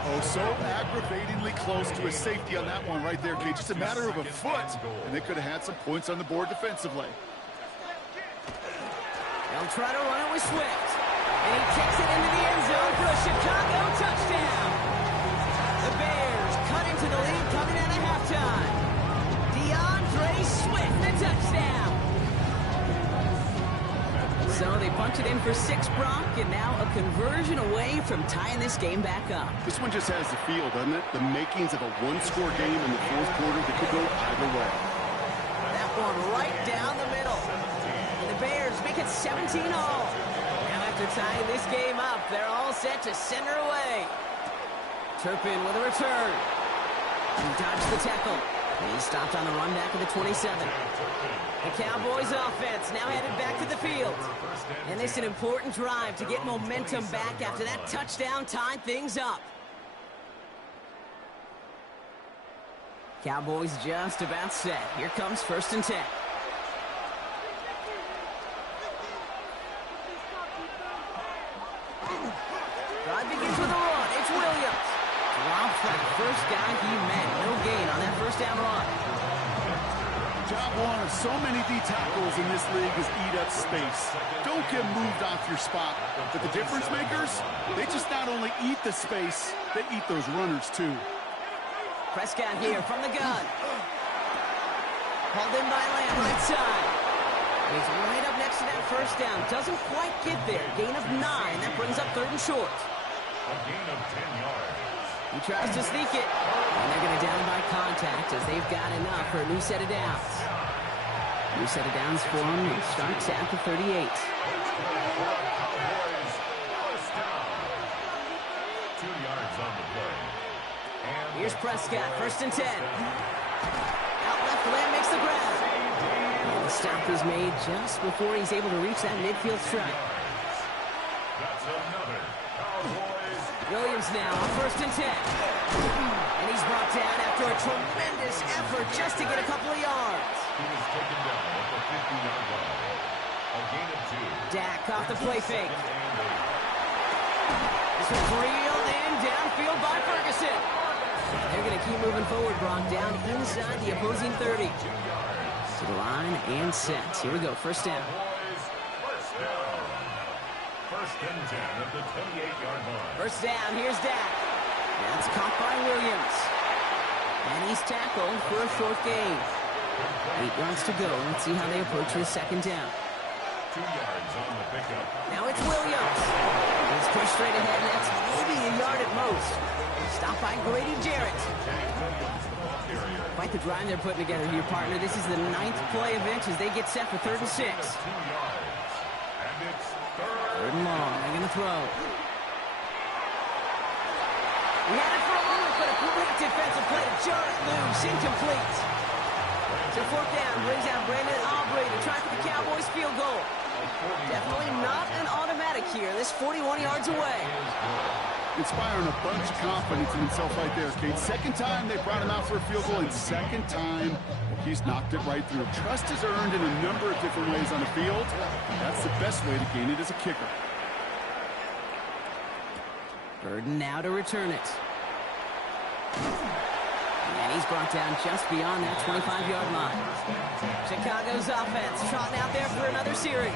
Oh, so aggravatingly close to a safety on that one right there, Kate. Just a matter of a foot, and they could have had some points on the board defensively. They'll try to run it with Swift. And he kicks it into the end zone for a Chicago touchdown. The Bears cut into the lead coming out of halftime. DeAndre Swift, the touchdown. So they punch it in for 6, Brock, and now a conversion away from tying this game back up. This one just has the feel, doesn't it? The makings of a one-score game in the 4th quarter that could go either way. That one right down the middle. And the Bears make it 17-all. Now after tying this game up, they're all set to send her away. Turpin with a return. He dodged the tackle. He stopped on the run back of the 27. The Cowboys offense now headed back to the field. And it's an important drive to get momentum back after that touchdown tied things up. Cowboys just about set. Here comes 1st and 10. Drive begins with a run. It's Williams. Drops like the first guy he met. No gain on that 1st down run. Job one of so many D tackles in this league is eat up space. Don't get moved off your spot. But the difference makers, they just not only eat the space, they eat those runners too. Prescott here from the gun. Hauled in by Lamb, right side. He's right up next to that 1st down. Doesn't quite get there. Gain of 9. That brings up 3rd and short. A gain of 10 yards. He tries to sneak it. And they're going to down by contact as they've got enough for a new set of downs. New set of downs for him. He starts at the 38. Cowboys, 1st down. 2 yards on the play. And Here's Prescott, 1st and 10. Out left, Lamb makes the grab. And the stop is made just before he's able to reach that midfield strike. that's another Cowboys. Williams now on 1st and 10. And he's brought down after a tremendous effort just to get a couple of yards. He was taken down at the 50-yard line. A gain of 2. Dak off the play fake. This one's reeled in downfield by Ferguson. They're going to keep moving forward, Brock, down inside the opposing 30. To the line and set. Here we go, 1st down. Cowboys, 1st down. 1st and 10 at the 28-yard line. 1st down, here's Dak. That's caught by Williams. And he's tackled for a short gain. 8 yards to go. Let's see how they approach this 2nd down. 2 yards on the pickup. Now it's Williams. He's pushed straight ahead. That's maybe a yard at most. Stopped by Grady Jarrett. Quite the drive they're putting together here, partner. This is the 9th play of inch as they get set for 3rd and 6. 2 yards. And it's 3rd and long. They're going to throw. He had it for a moment, but a great defensive play to jar it loose. Incomplete. So 4th down brings out Brandon Aubrey to try for the Cowboys field goal. Definitely not an automatic here. This 41 yards away. Inspiring a bunch of confidence in himself right there, Kate. Second time they brought him out for a field goal, and second time he's knocked it right through. Trust is earned in a number of different ways on the field. That's the best way to gain it as a kicker. Burden now to return it. And he's brought down just beyond that 25-yard line. Chicago's offense trotting out there for another series.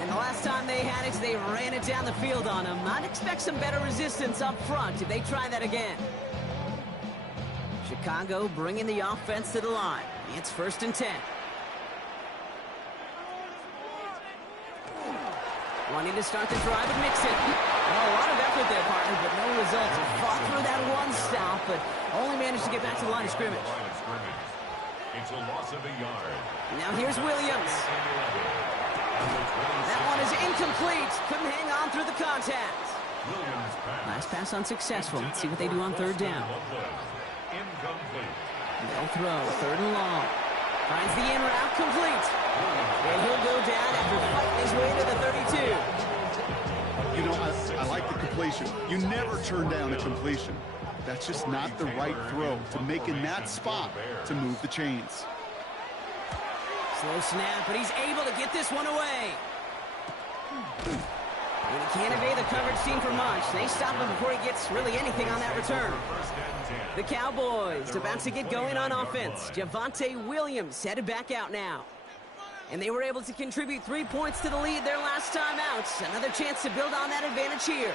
And the last time they had it, they ran it down the field on him. I'd expect some better resistance up front if they try that again. Chicago bringing the offense to the line. It's 1st and 10. Wanting to start the drive and mix it. Well, a lot of effort there, partner, but no results. He fought through that one stop, but only managed to get back to the line of scrimmage. It's a loss of a yard. Now here's Williams. That one is incomplete. Couldn't hang on through the contact. Last pass unsuccessful. Let's see what they do on 3rd down. Incomplete. They'll throw. 3rd and long. Finds the in route complete. And he'll go down after fighting his way to the 32. You know, I like the completion. You never turn down a completion. That's just not the right throw to make in that spot to move the chains. Slow snap, but he's able to get this one away. And he can't evade the coverage team for much. They stop him before he gets really anything on that return. The Cowboys about to get going on offense. Javonte Williams headed back out now. And they were able to contribute 3 points to the lead their last time out. Another chance to build on that advantage here.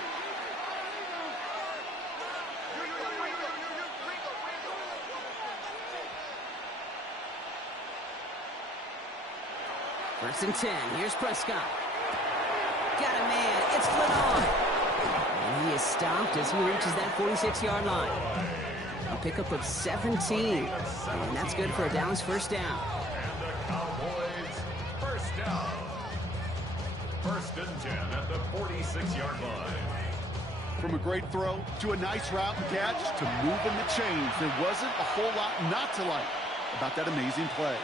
First and 10. Here's Prescott. Got a man. It's Flynn. And he is stopped as he reaches that 46-yard line. A pickup of 17. And that's good for a Dallas 1st down. And the Cowboys first down. 1st and 10 at the 46-yard line. From a great throw to a nice route and catch to moving the chains, there wasn't a whole lot not to like about that amazing play.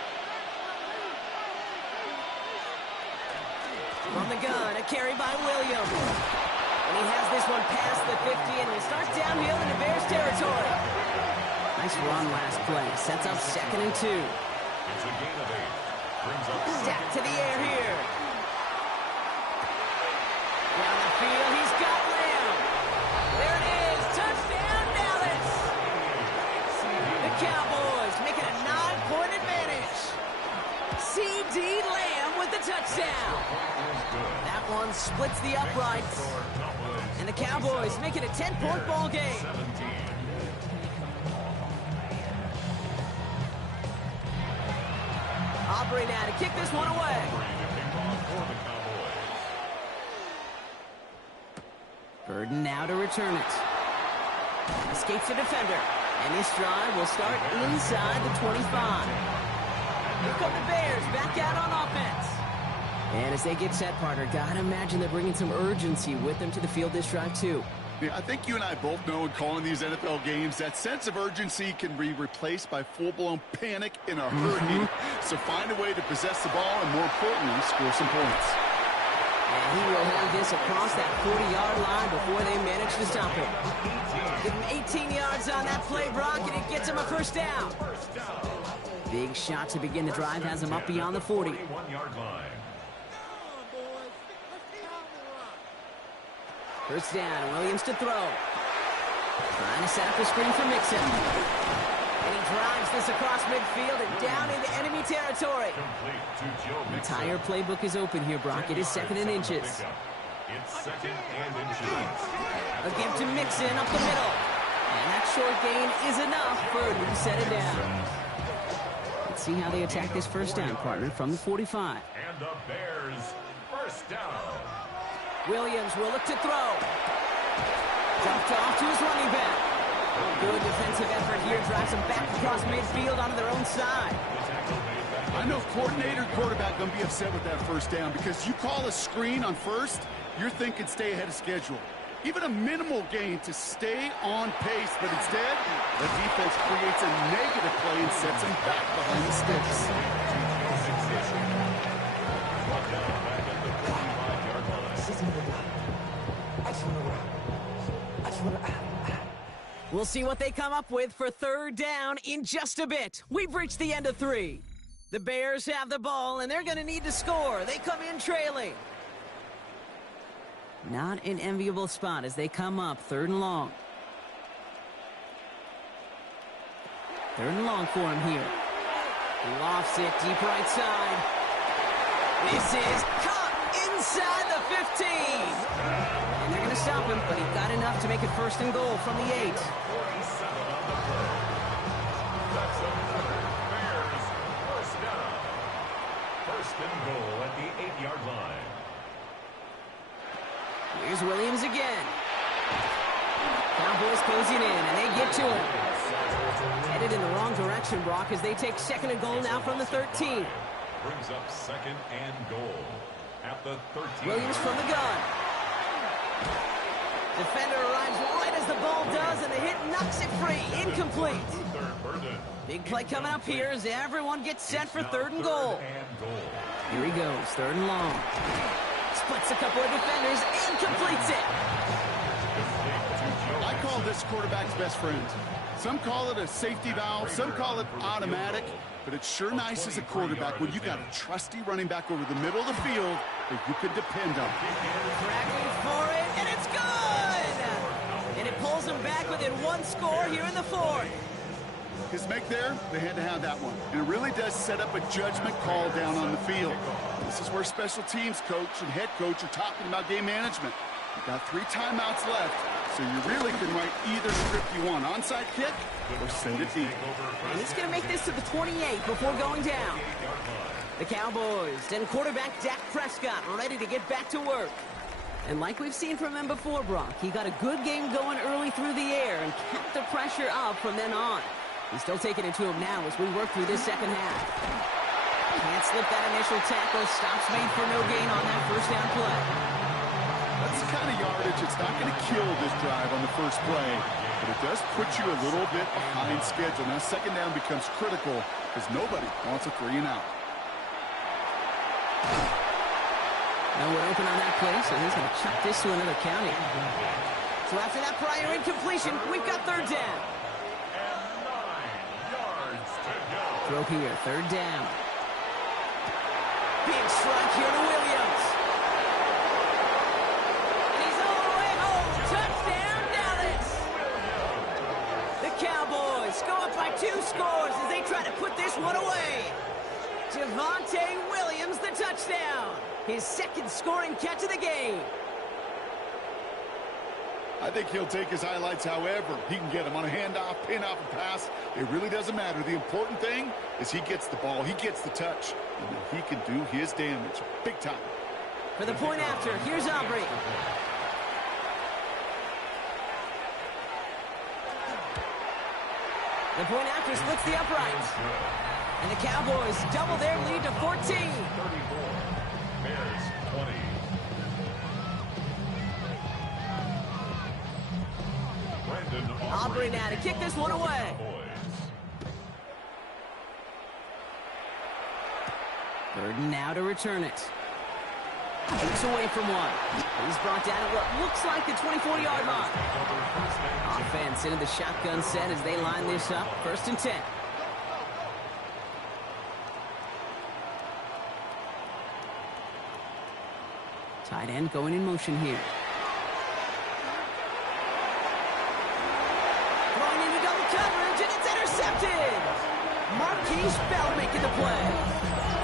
From the gun, a carry by Williams. And he has this one past the 50 and will start downhill into Bears territory. Nice run last play. Sets up 2nd and 2. It's a gain of 8. Brings up Stack to the air here. Down the field, he's got Lamb. There it is. Touchdown, Dallas. The Cowboys making a 9-point advantage. C.D. Lamb with the touchdown. That one splits the uprights. And the Cowboys make it a 10-point ball game. 17. Aubrey now to kick this one away. Burden now to return it. Escapes the defender. And this drive will start inside the 25. Here come the Bears back out on offense. And as they get set, partner, gotta imagine they're bringing some urgency with them to the field this drive, too. Yeah, I think you and I both know in calling these NFL games that sense of urgency can be replaced by full-blown panic in a hurry. So find a way to possess the ball and, more importantly, score some points. And he will have this across that 40-yard line before they manage to stop him. Give him 18 yards on that play, Brock, and it gets him a 1st down. Big shot to begin the drive has him up beyond the 40. 41-yard line. 1st down, Williams to throw. Trying to set up the screen for Mixon. And he drives this across midfield and down into enemy territory. Complete to Joe The Mixon. entire playbook is open here, Brock. It is 2nd and inches. It's 2nd and inches. A give to Mixon up the middle. And that short gain is enough for a new set of downs. Let's see how they attack this 1st down, partner, from the 45. And the Bears first down. Williams will look to throw. Dumped off to his running back. Good defensive effort here. Drives them back across midfield onto their own side. I know coordinator quarterback going to be upset with that 1st down because you call a screen on 1st, you're thinking stay ahead of schedule. Even a minimal gain to stay on pace, but instead, the defense creates a negative play and sets him back behind the sticks. We'll see what they come up with for third down in just a bit. We've reached the end of 3. The Bears have the ball, and they're going to need to score. They come in trailing. Not an enviable spot as they come up 3rd and long. 3rd and long for him here. He lofts it deep right side. This is caught inside the 15. And they're going to stop him, but he got enough to make it 1st and goal from the 8. That's another Bears first down. 1st and goal at the 8-yard line. Here's Williams again. Cowboys closing in, and they get to him. Headed in the wrong direction, Brock, as they take 2nd and goal now from the 13. Brings up 2nd and goal at the 13. Williams from the gun. Defender arrives right as the ball does, and the hit knocks it free. Incomplete. Big play coming up here as everyone gets set for 3rd and goal. Here he goes, 3rd and long. Splits a couple of defenders and completes it. I call this quarterback's best friend. Some call it a safety valve, some call it automatic, but it's sure nice as a quarterback when you got a trusty running back over the middle of the field that you can depend on. Tracking for it, and it's good! And it pulls them back within 1 score here in the 4th. His make there, they had to have that one. And it really does set up a judgment call down on the field. This is where special teams coach and head coach are talking about game management. You've got 3 timeouts left, so you really can write either script you want. Onside kick or send it deep. And he's going to make this to the 28 before going down. The Cowboys and quarterback Dak Prescott ready to get back to work. And like we've seen from him before, Brock, he got a good game going early through the air and kept the pressure up from then on. He's still taking it to him now as we work through this 2nd half. Can't slip that initial tackle. Stops made for no gain on that 1st down play. That's the kind of yardage it's not going to kill this drive on the first play, but it does put you a little bit behind schedule. Now 2nd down becomes critical because nobody wants a 3 and out. No one open on that play, so he's going to chuck this to another county. So after that prior incompletion, we've got 3rd down. Throw here, 3rd down. Big strike here to Williams. And he's all the way home. Touchdown, Dallas. The Cowboys go up by 2 scores as they try to put this one away. Javonte Williams, the touchdown. His 2nd scoring catch of the game. I think he'll take his highlights however he can get them on a handoff, pin off, and pass. It really doesn't matter. The important thing is he gets the ball, he gets the touch, and then he can do his damage big time. For the point after, here's Aubrey. The point after splits the uprights. And the Cowboys double their lead to 14. 34. Bears 20. Aubrey now to kick this one away. 3rd and now to return it. Takes away from 1. He's brought down at what looks like the 24-yard line. Offense into the shotgun set as they line this up. 1st and 10. Tight end going in motion here. Throwing into double coverage, and it's intercepted. Marquise Bell making the play.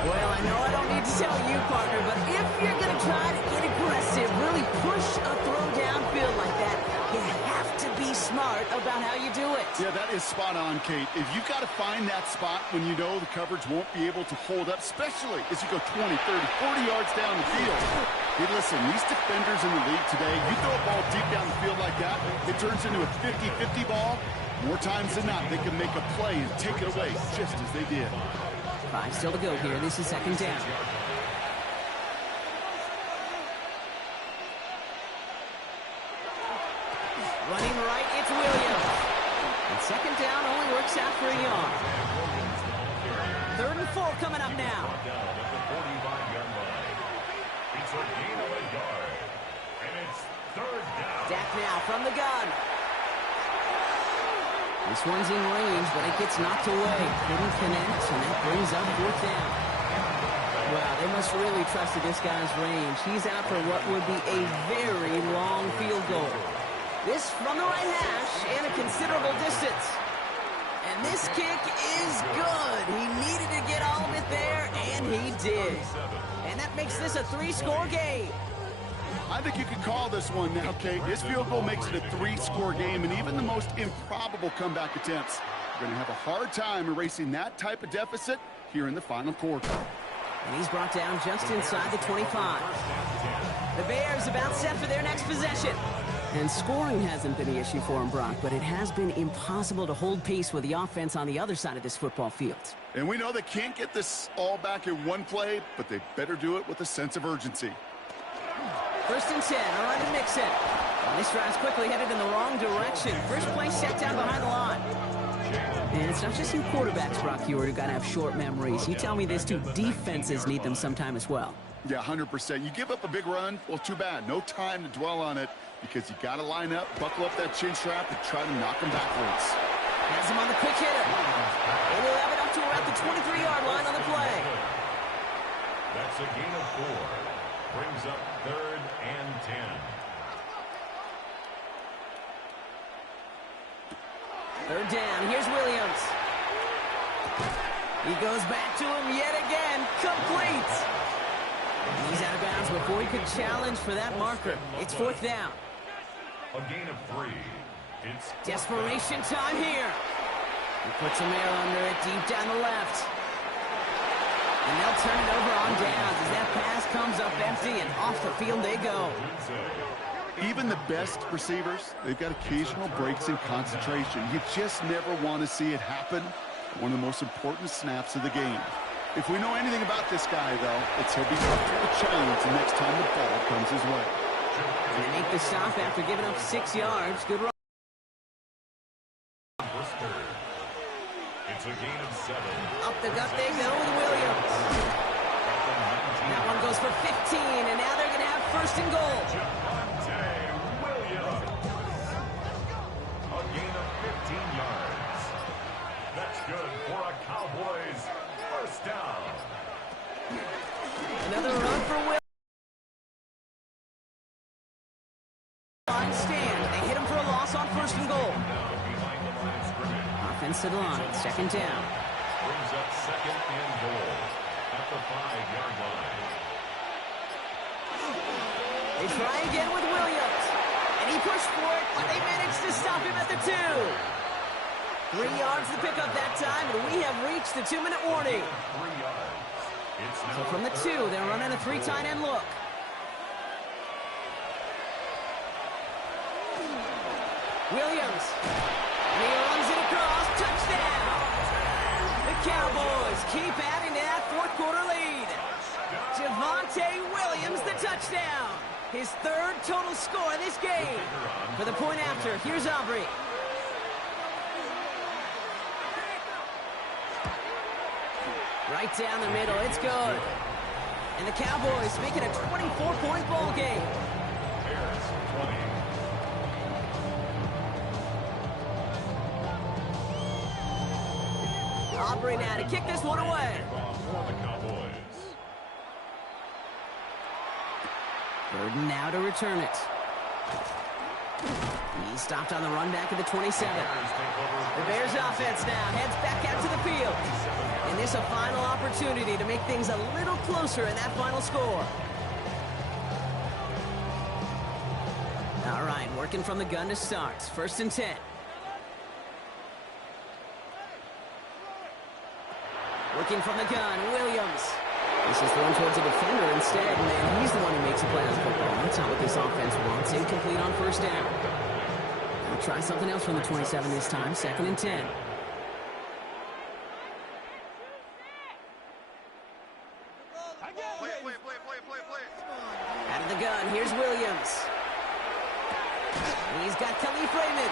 Well, I know I don't need to tell you, partner, but if you're going to try to get aggressive, really push a throw downfield like that, you have to be smart about how you do it. Yeah, that is spot on, Kate. If you've got to find that spot when you know the coverage won't be able to hold up, especially as you go 20, 30, 40 yards down the field. Hey, listen, these defenders in the league today, you throw a ball deep down the field like that, it turns into a 50-50 ball. More times than not, they can make a play and take it away just as they did. 5 still to go here. This is 2nd down. Running right, it's Williams. And 2nd down only works out for a yard. 3rd and 4 coming up now. Down at the 45-yard line. It's a gain of a yard. And it's Third down. Dak now from the gun. This one's in range, but it gets knocked away. Couldn't connect, and that brings up fourth down. Wow, they must really trusted this guy's range. He's out for what would be a very long field goal. This from the right hash and a considerable distance. And this kick is good. He needed to get all of it there, and he did. And that makes this a 3-score game. I think you could call this one now, Kate. This field goal makes it a 3-score game, and even the most improbable comeback attempts are going to have a hard time erasing that type of deficit here in the final quarter. And he's brought down just inside the 25. The Bears about set for their next possession. And scoring hasn't been the issue for him, Brock, but it has been impossible to hold pace with the offense on the other side of this football field. And we know they can't get this all back in one play, but they better do it with a sense of urgency. 1st and 10, all right to Mixon. Well, this drive's quickly headed in the wrong direction. First play set down behind the line. And it's not just you quarterbacks, Brock Heward, who got to have short memories. You tell me this too, defenses need them sometime as well. Yeah, 100%. You give up a big run, well, too bad. No time to dwell on it because you got to line up, buckle up that chin strap, and try to knock him backwards. Has him on the quick hitter. And he'll have it up to around the 23-yard line on the play. That's a gain of 4. Brings up 3rd and 10. Third down. Here's Williams. He goes back to him yet again. Complete. And he's out of bounds before he could challenge for that marker. It's 4th down. A gain of 3. It's Desperation time here. He puts a man under it deep down the left. And they'll turn it over on downs as that pass comes up empty and off the field they go. Even the best receivers, they've got occasional breaks in concentration. You just never want to see it happen. One of the most important snaps of the game. If we know anything about this guy, though, it's he'll be up for the challenge the next time the ball comes his way. They make the stop after giving up 6 yards. Good run. It's a gain of 7. Up the gut they go with Williams. That one goes for 15, and now they're going to have 1st and goal. Williams. A gain of 15 yards. That's good for a Cowboys 1st down. Another run for Williams. Line stand. They hit him for a loss on 1st and goal. Behind the line of scrimmage. Offensive line, 2nd down. Brings up 2nd and goal at the 5-yard line. They try again with Williams. And he pushed for it, but they managed to stop him at the 2. 3 yards to pick up that time, and we have reached the 2-minute warning. 3 yards. It's So from the 2, they're running a 3 tight end look. Williams. And he runs it across. Touchdown. The Cowboys keep adding to that 4th quarter lead. Javonte Williams, the touchdown. His 3rd total score in this game. For the point after, here's Aubrey. Right down the middle, it's good. And the Cowboys make it a 24-point ball game. Bears 20. Aubrey now to kick this one away. For the Cowboys. 3rd and now to return it. He stopped on the run back at the 27. The Bears offense now heads back out to the field. And this a final opportunity to make things a little closer in that final score. All right, working from the gun to start. 1st and 10. Looking from the gun, Williams. This is thrown towards a defender instead, and he's the one who makes a play on the football. That's not what this offense wants. Incomplete on 1st down. We'll try something else from the 27 this time. 2nd and 10. Out of the gun, here's Williams. He's got Kelly Freeman.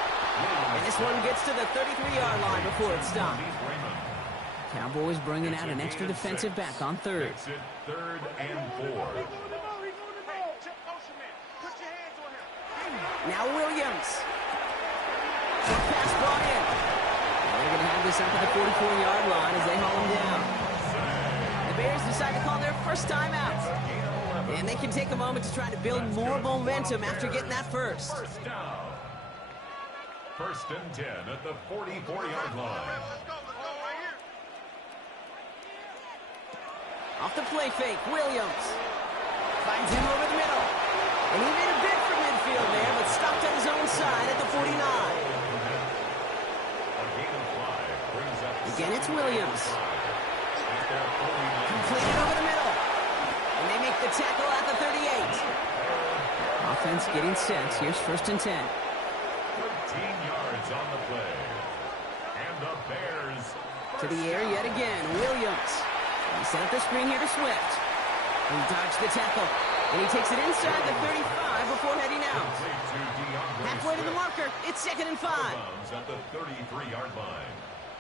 And this one gets to the 33-yard line before it's stopped. Cowboys bringing out an extra defensive back on 3rd. 3rd and 4. Now Williams. Short pass brought in. They're going to have this up at the 44-yard line as they haul him down. The Bears decide to call their first timeout. And they can take a moment to try to build more momentum after getting that first. First down. First and 10 at the 44-yard line. Off the play fake, Williams. Finds him over the middle. And he made a bid for midfield there, but stopped on his own side at the 49. Again, it's Williams. Completed over the middle. And they make the tackle at the 38. Offense getting set. Here's first and 10. 13 yards on the play. And the Bears. To the air yet again, Williams. He set up the screen here to Swift. He dodged the tackle. And he takes it inside the 35 before heading out. Halfway to the marker. It's 2nd and 5. At the 33-yard line.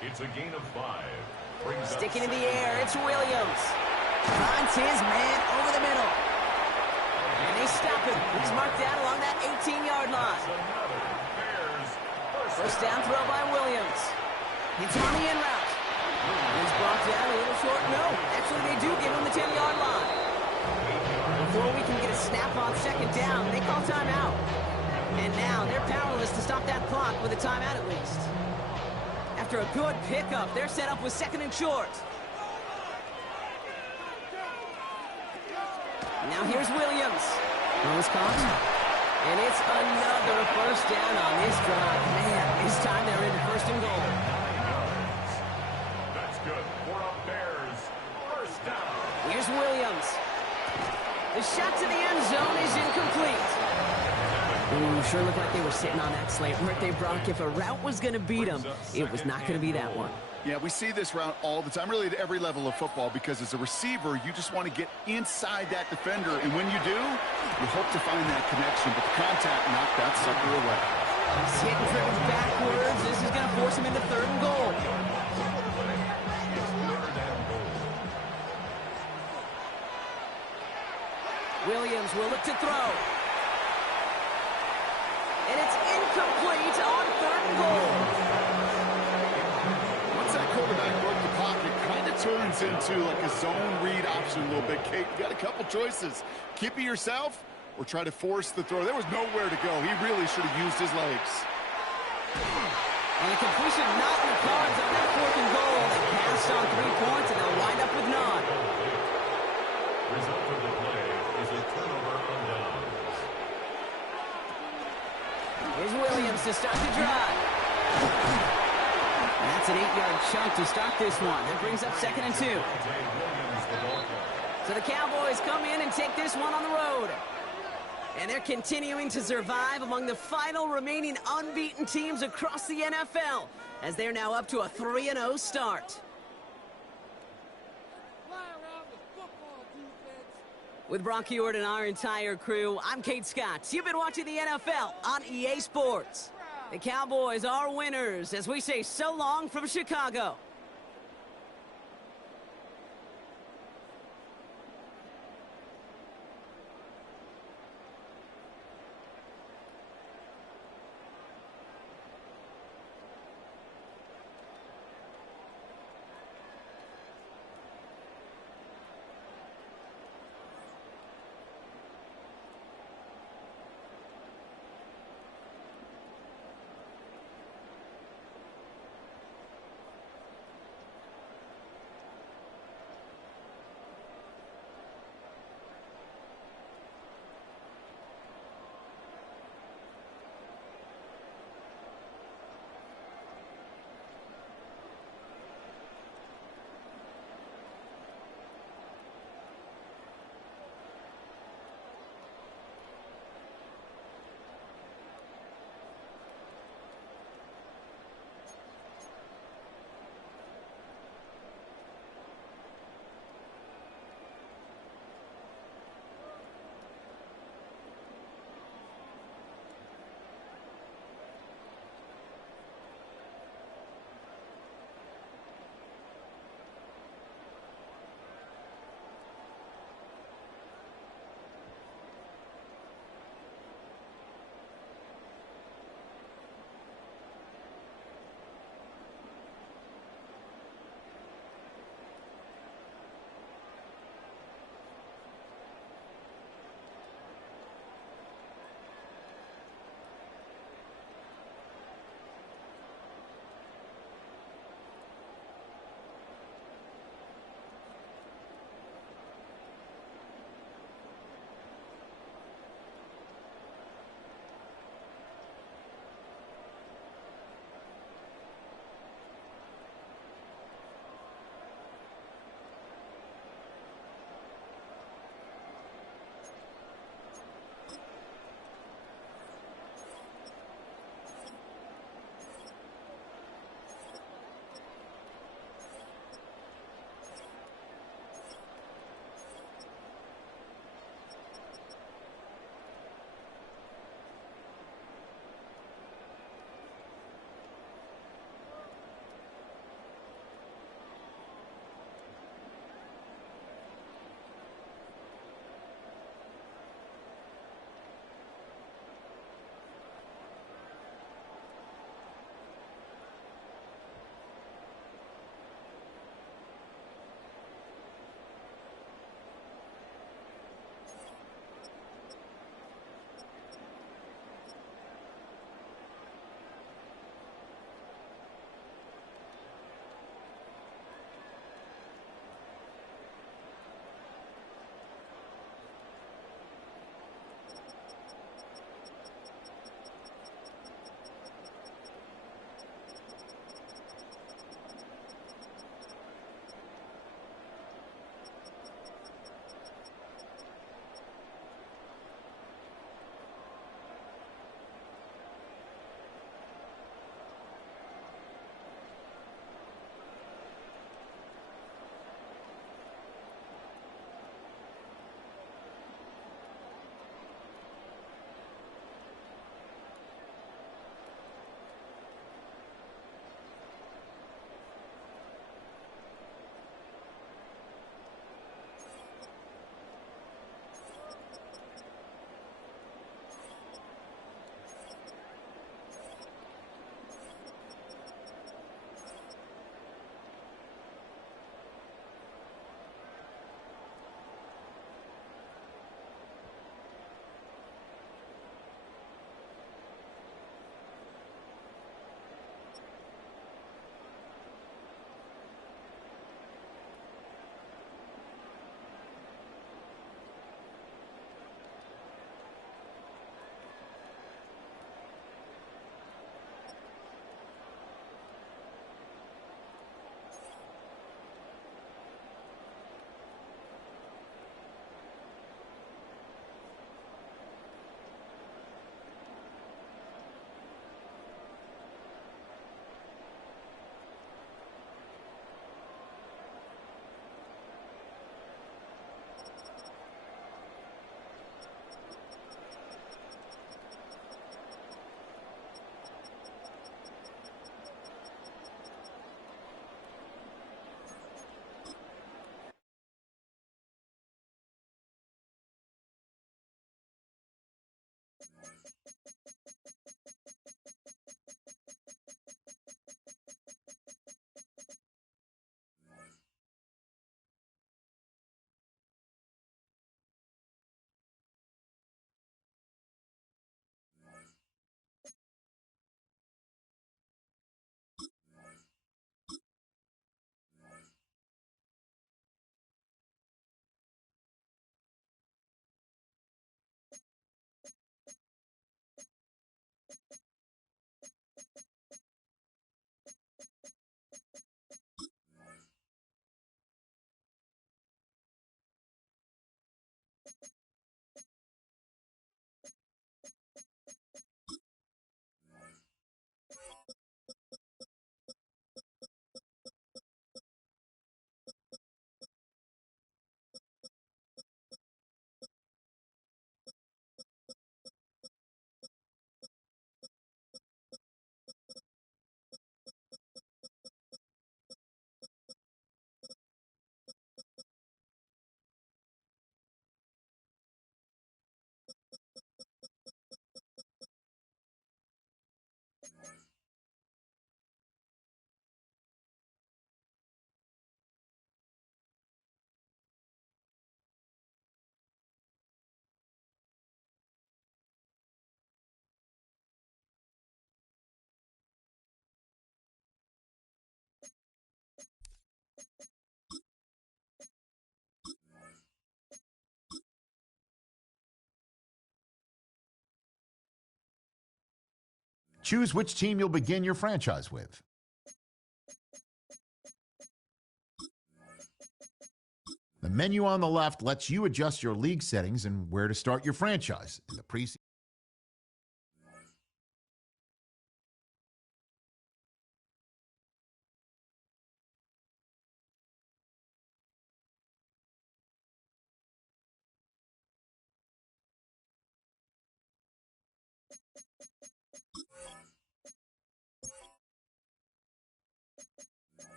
It's a gain of 5. Sticking in the air, it's Williams. Finds his man over the middle. And they stop him. He's marked down along that 18-yard line. First down throw by Williams. It's on the in route. He's brought down a little short. No, actually they do give him the 10-yard line. Before we can get a snap on second down, they call timeout. And now they're powerless to stop that clock with a timeout at least. After a good pickup, they're set up with 2nd and short. Now here's Williams. Nose caught. And it's another first down on this drive. Man, this time they're into 1st and goal. That's good for a Bears first down. Here's Williams. The shot to the end zone is incomplete. Ooh, sure looked like they were sitting on that slate. Weren't they, Brock? If a route was going to beat them, it was not going to be that one. Yeah, we see this route all the time, really at every level of football, because as a receiver, you just want to get inside that defender, and when you do, you hope to find that connection, but the contact knocked that sucker away. He's hitting driven backwards. This is going to force him into 3rd and goal. Williams will look to throw. And it's incomplete on 3rd and goal. Once that quarterback broke the pocket, kind of turns into like a zone read option a little bit. Kate, you got a couple choices. Keep it yourself or try to force the throw. There was nowhere to go. He really should have used his legs. And a completion not in the cards on that 4th and goal. They passed on 3 points, and they'll wind up with none. Result of the play is a turnover on downs. Here's Williams to start the drive. That's an 8-yard chunk to start this one. That brings up 2nd and 2. So the Cowboys come in and take this one on the road. And they're continuing to survive among the final remaining unbeaten teams across the NFL, as they're now up to a 3-0 start. With Brock Heward and our entire crew, I'm Kate Scott. You've been watching the NFL on EA Sports. The Cowboys are winners as we say so long from Chicago. Choose which team you'll begin your franchise with. The menu on the left lets you adjust your league settings and where to start your franchise in the preseason.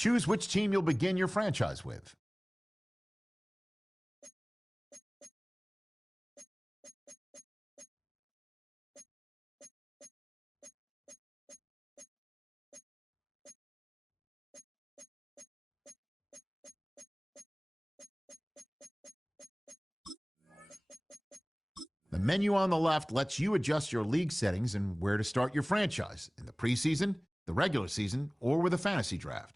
Choose which team you'll begin your franchise with. The menu on the left lets you adjust your league settings and where to start your franchise in the preseason, the regular season, or with a fantasy draft.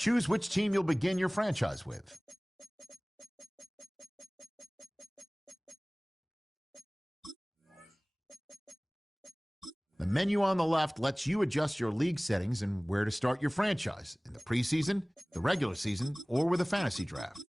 Choose which team you'll begin your franchise with. The menu on the left lets you adjust your league settings and where to start your franchise in the preseason, the regular season, or with a fantasy draft.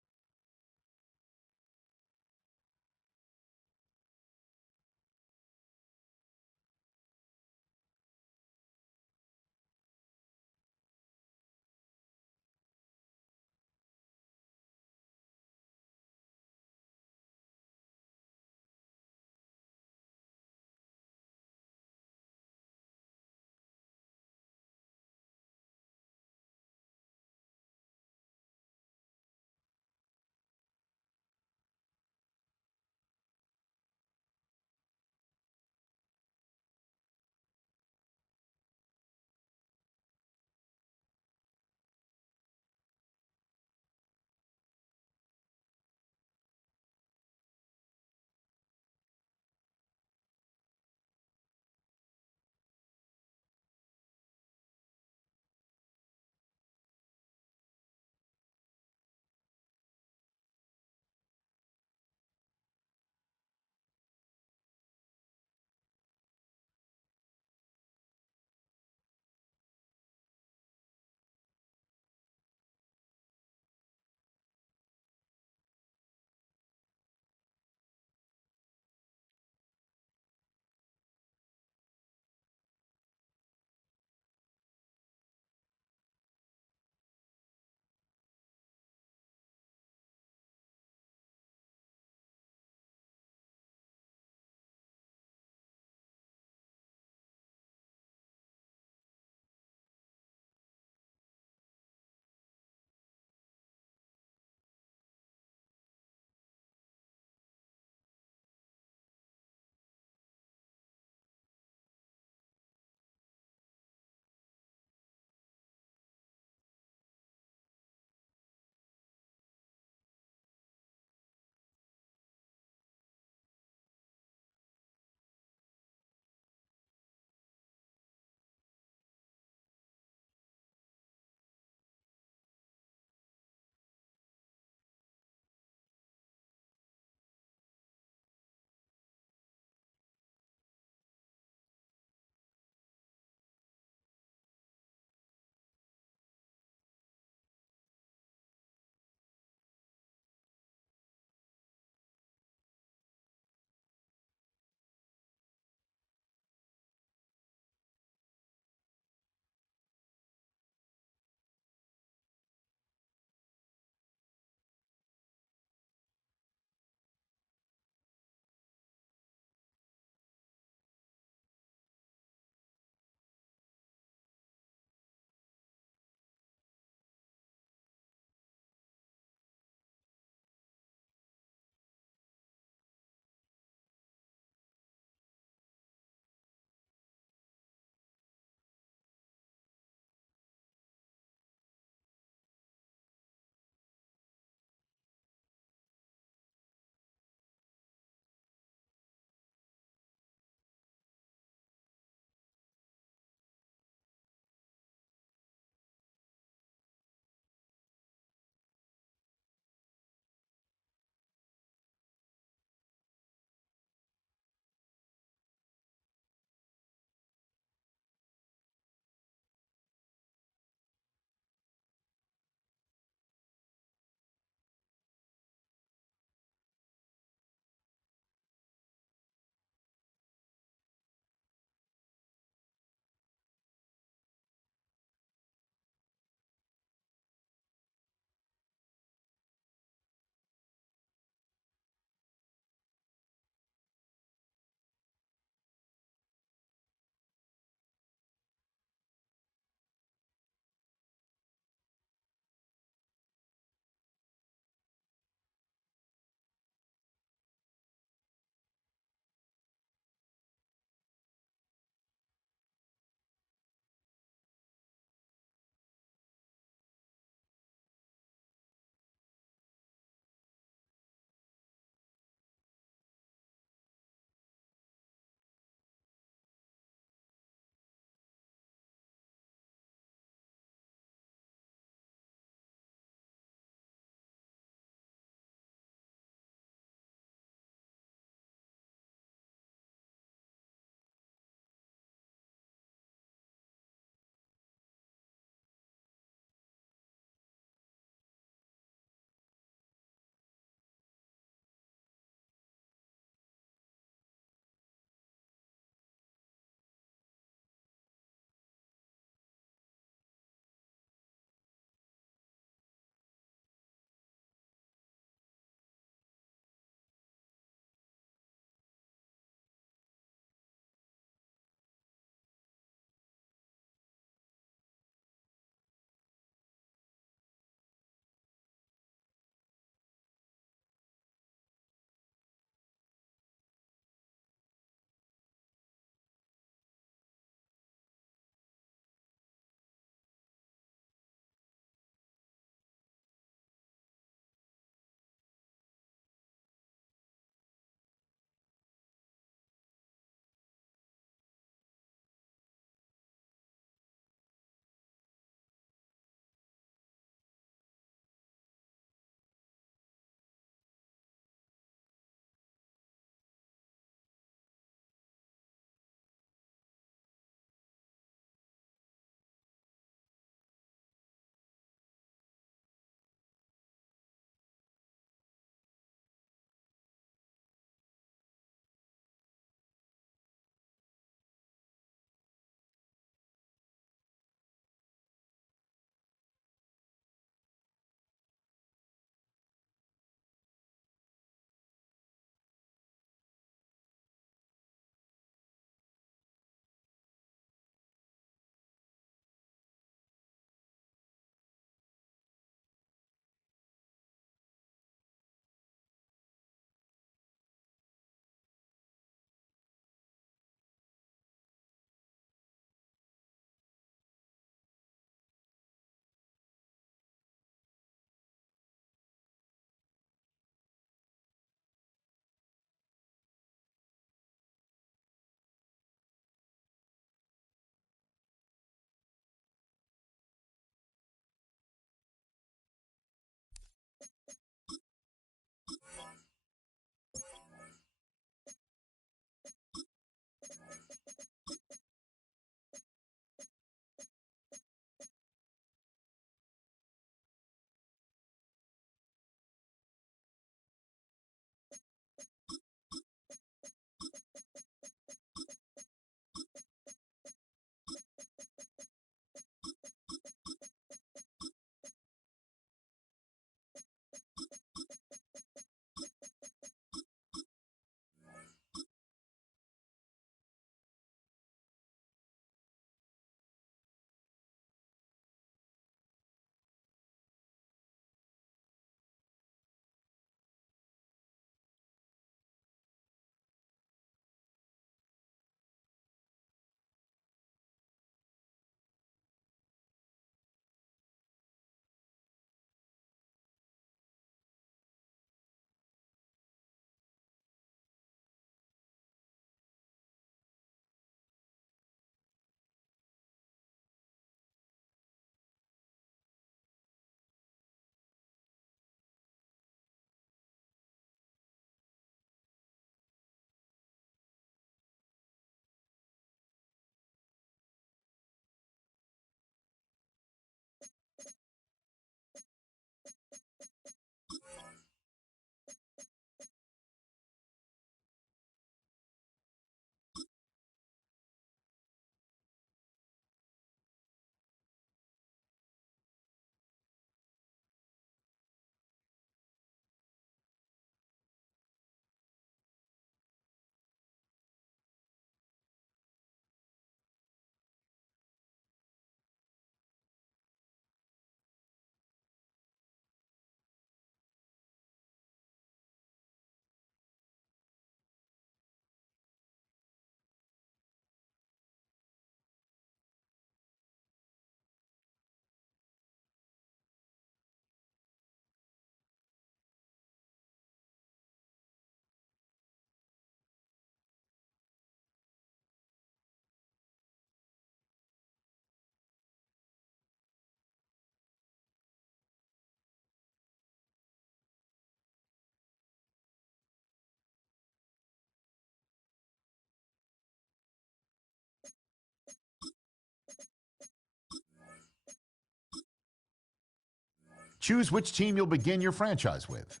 Choose which team you'll begin your franchise with.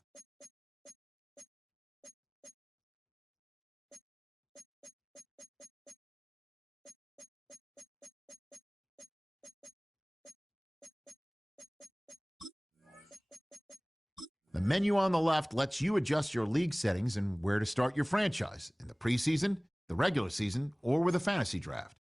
The menu on the left lets you adjust your league settings and where to start your franchise in the preseason, the regular season, or with a fantasy draft.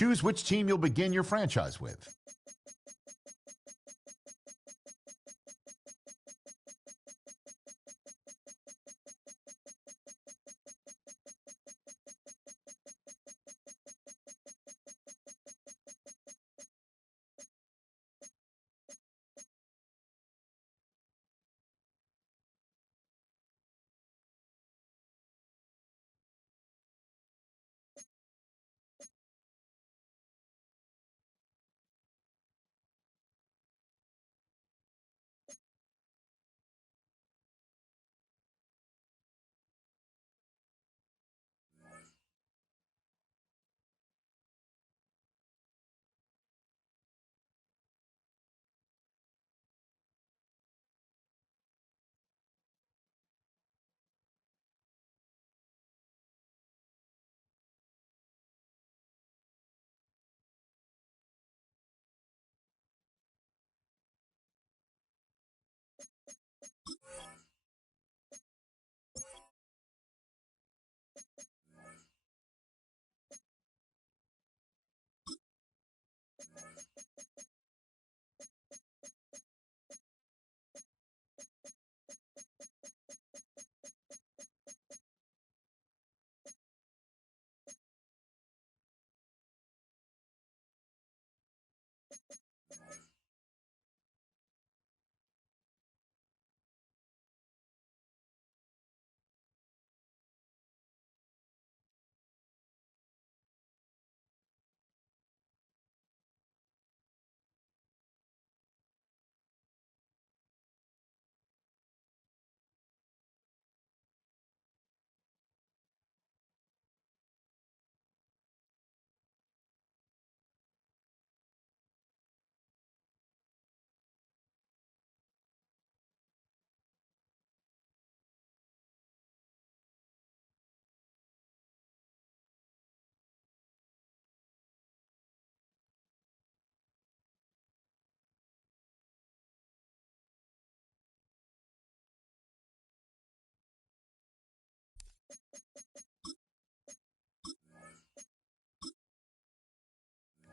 Choose which team you'll begin your franchise with.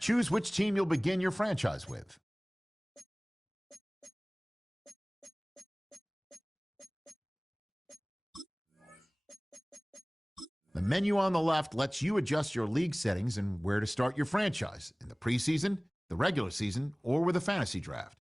Choose which team you'll begin your franchise with. The menu on the left lets you adjust your league settings and where to start your franchise in the preseason, the regular season, or with a fantasy draft.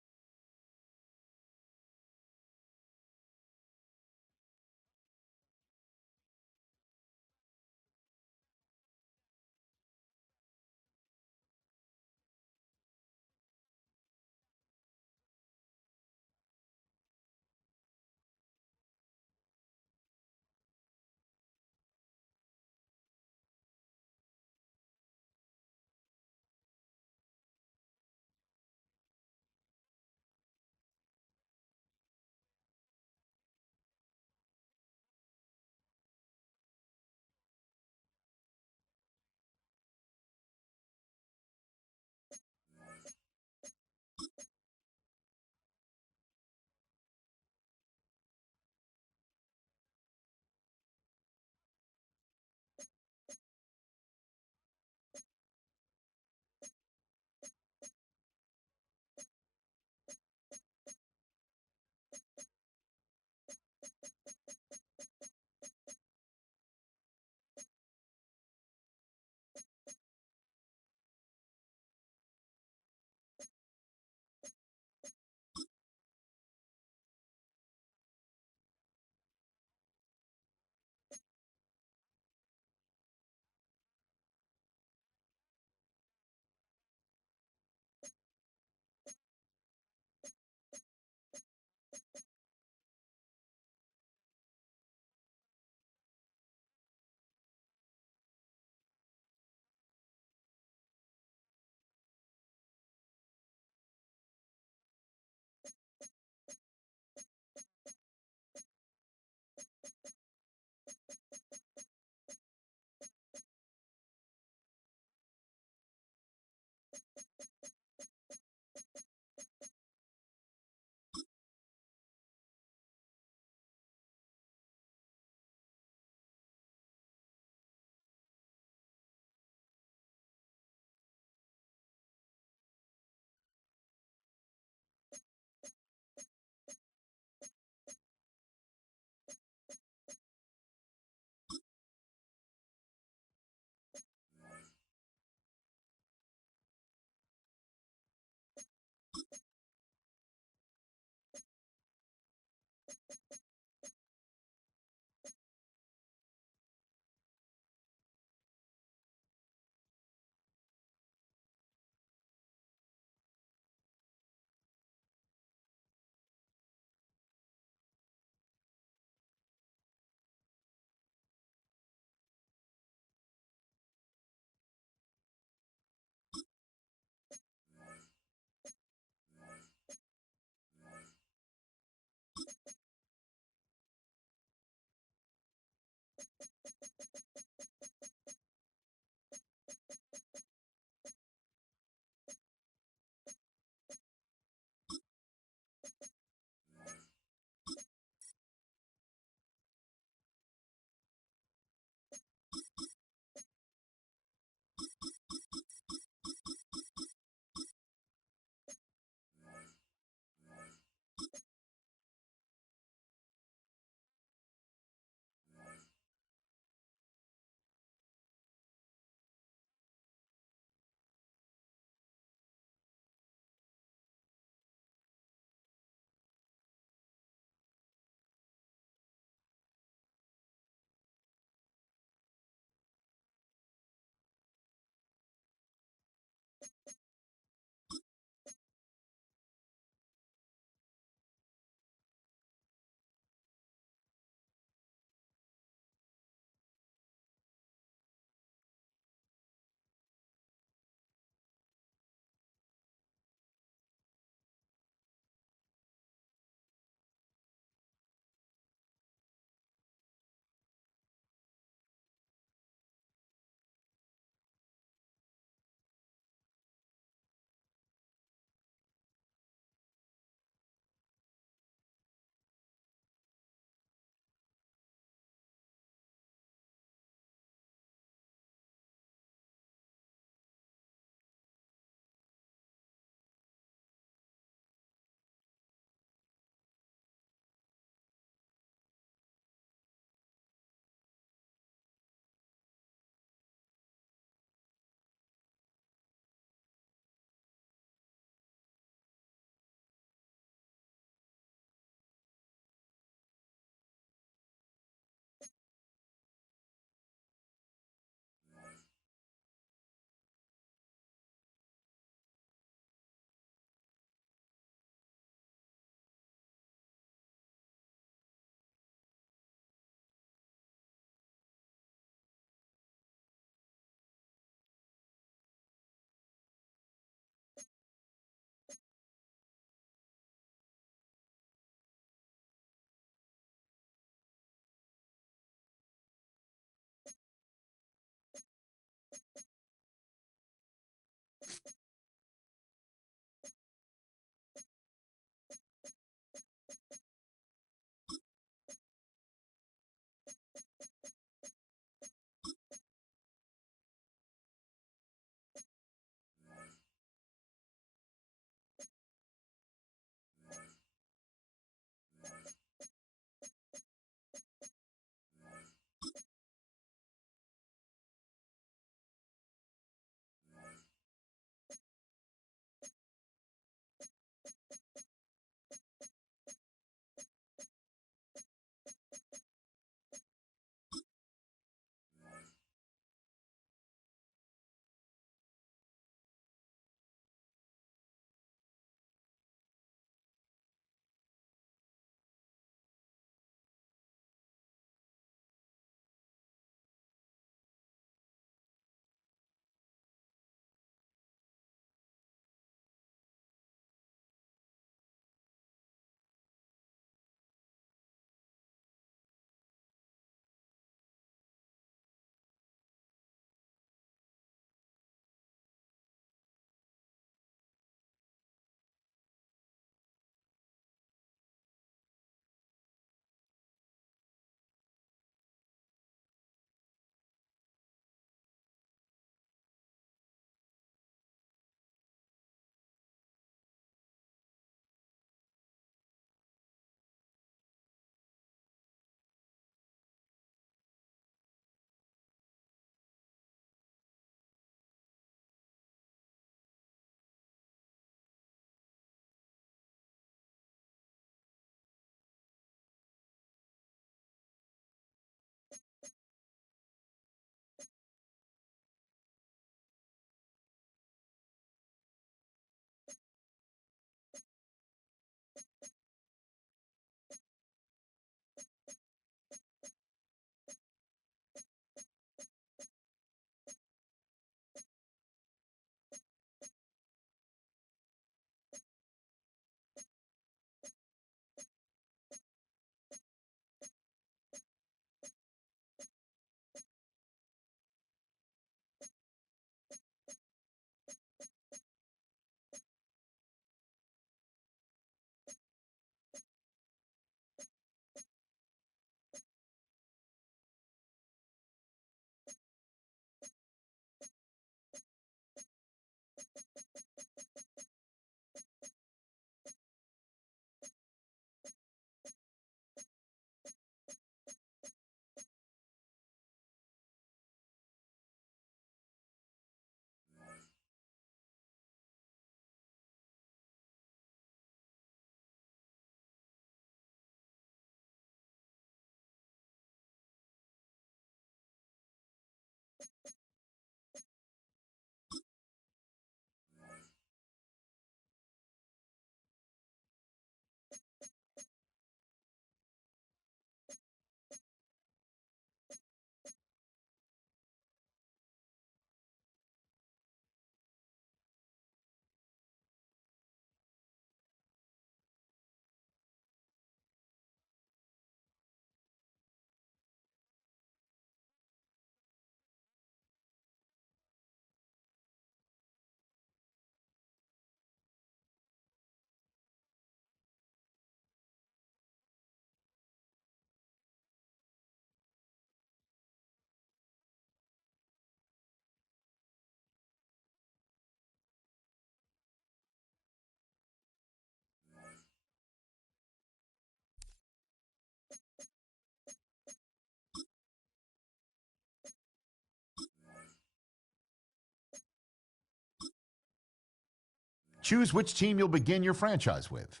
Choose which team you'll begin your franchise with.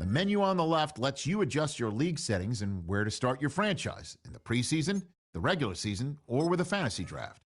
The menu on the left lets you adjust your league settings and where to start your franchise in the preseason, the regular season, or with a fantasy draft.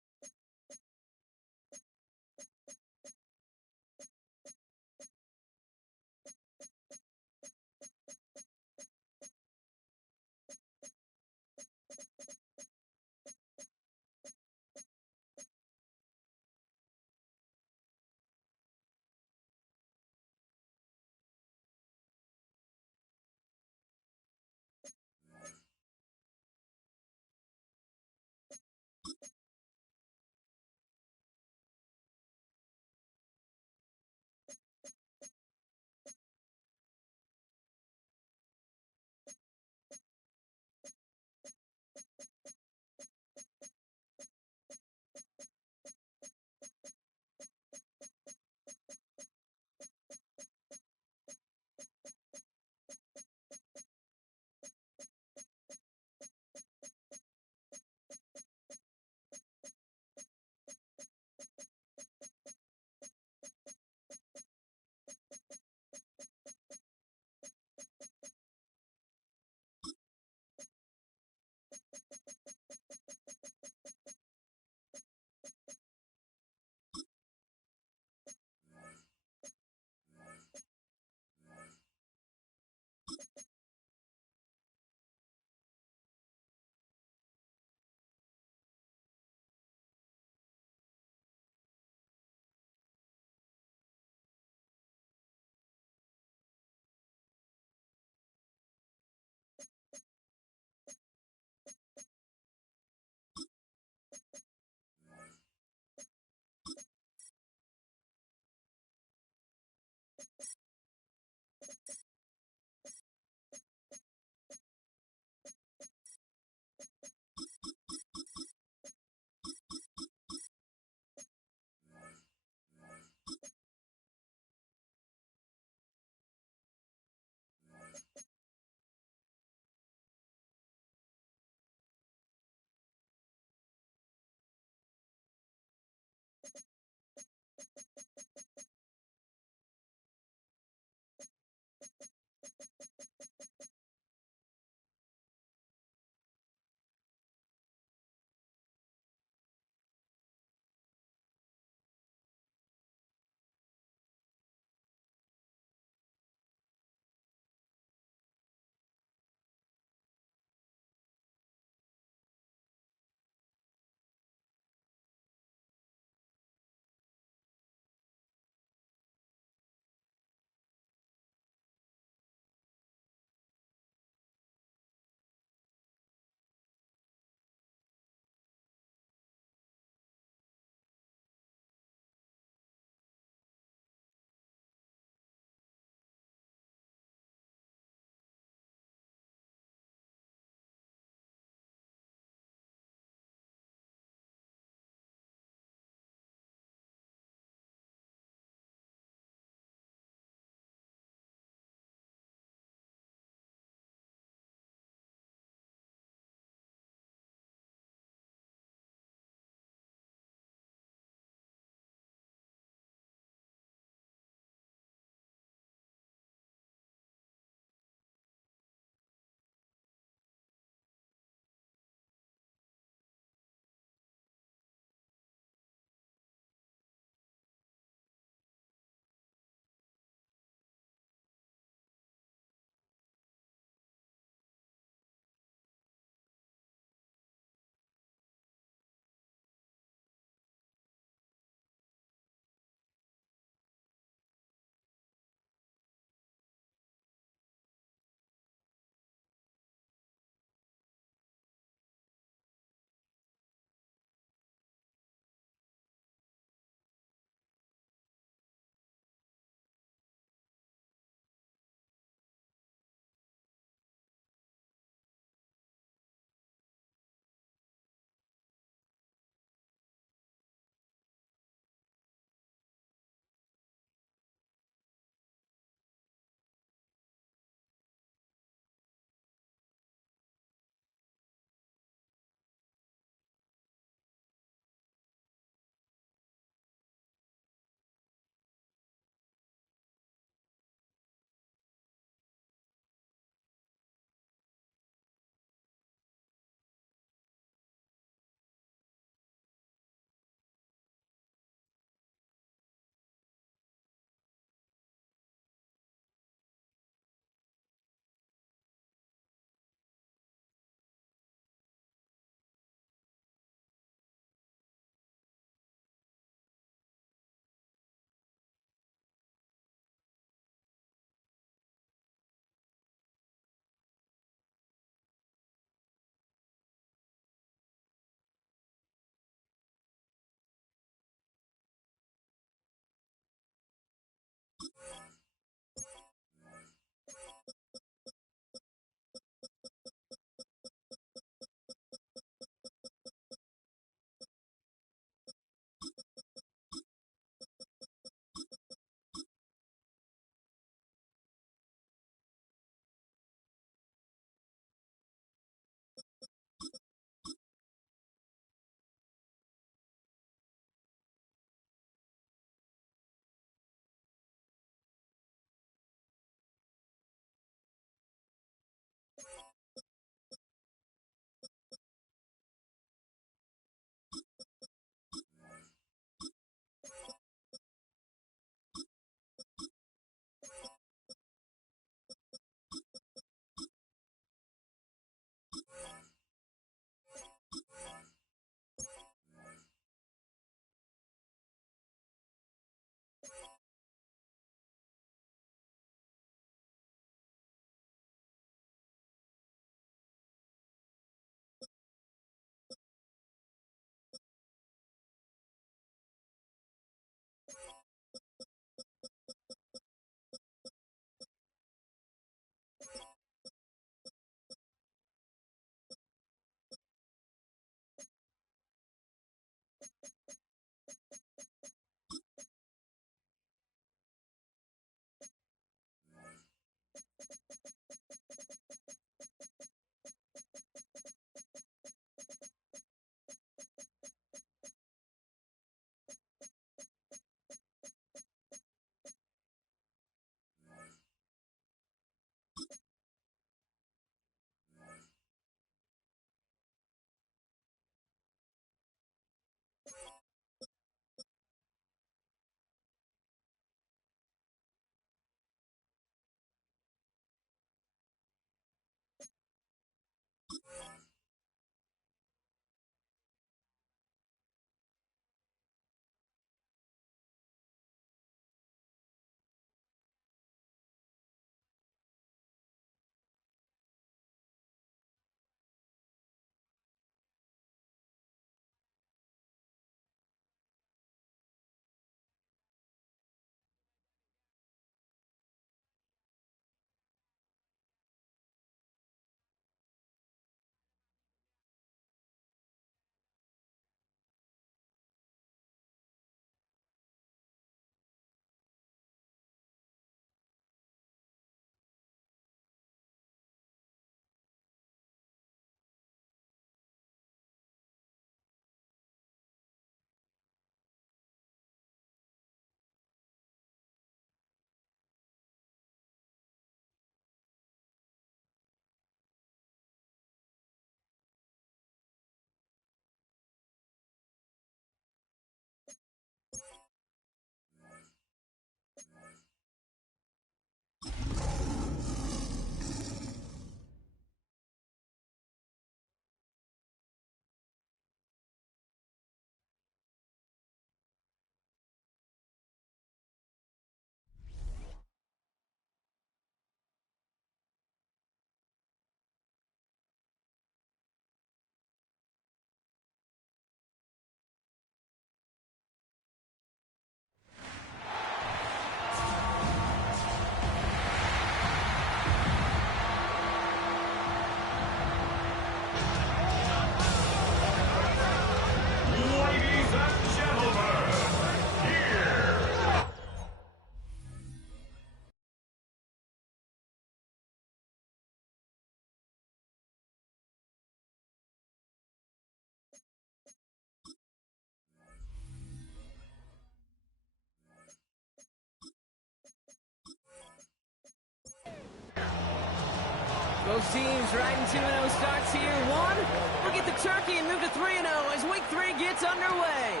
Both teams riding 2-0 starts here. One, look at the turkey and move to 3-0 as week 3 gets underway.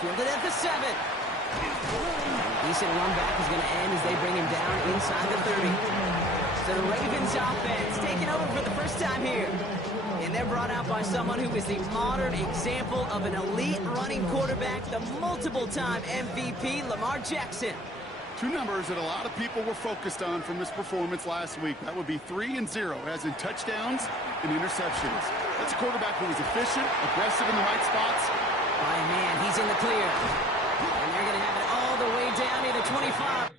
Fielded at the 7. Decent run back is going to end as they bring him down inside the 30. So the Ravens offense taking over for the first time here. And they're brought out by someone who is the modern example of an elite running quarterback, the multiple-time MVP, Lamar Jackson. Two numbers that a lot of people were focused on from his performance last week. That would be 3 and 0, as in touchdowns and interceptions. That's a quarterback who was efficient, aggressive in the right spots. My man, he's in the clear. And they're going to have it all the way down near the 25.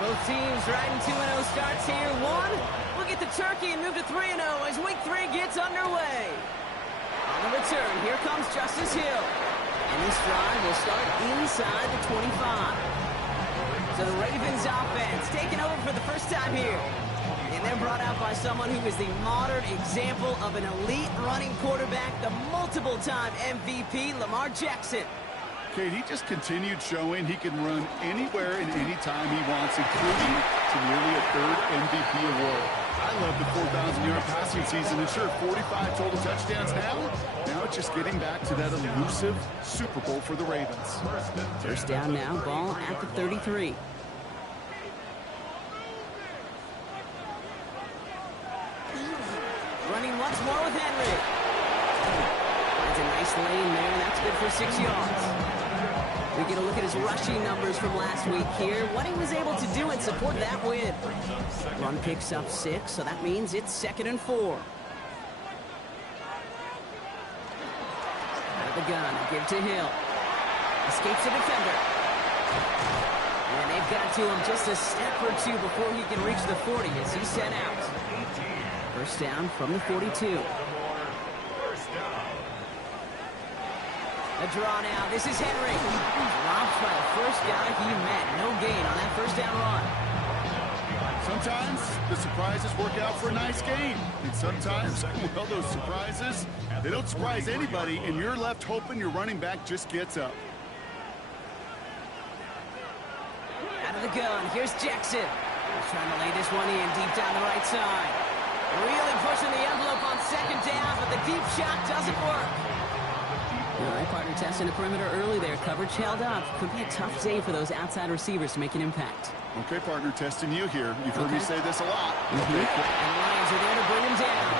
Both teams riding 2-0 starts here. One, look at the turkey and move to 3-0 as week 3 gets underway. On the return, here comes Justice Hill. And this drive will start inside the 25. So the Ravens offense taking over for the first time here. And they're brought out by someone who is the modern example of an elite running quarterback, the multiple-time MVP, Lamar Jackson. Kate, he just continued showing he can run anywhere and anytime he wants, including to nearly a third MVP award. I love the 4,000-yard passing season, and sure, 45 total touchdowns now it's just getting back to that elusive Super Bowl for the Ravens. First down now, ball at the 33. Running once more with Henry. That's a nice lane there, and that's good for 6 yards. We get a look at his rushing numbers from last week here. What he was able to do and support that win. Run picks up 6, so that means it's 2nd and 4. Out of the gun, give to Hill. Escapes the defender. And they've got to him just a step or two before he can reach the 40 as he's sent out. First down from the 42. A draw now. This is Henry. Dropped by the first guy he met. No gain on that first down run. Sometimes the surprises work out for a nice game. And sometimes, well, those surprises, they don't surprise anybody, and you're left hoping your running back just gets up. Out of the gun. Here's Jackson. He's trying to lay this one in deep down the right side. Really pushing the envelope on 2nd down, but the deep shot doesn't work. All right, partner testing the perimeter early there. Coverage held up. Could be a tough day for those outside receivers to make an impact. Okay, partner, testing you here. You've heard me say this a lot. And the Lions are there to bring him down.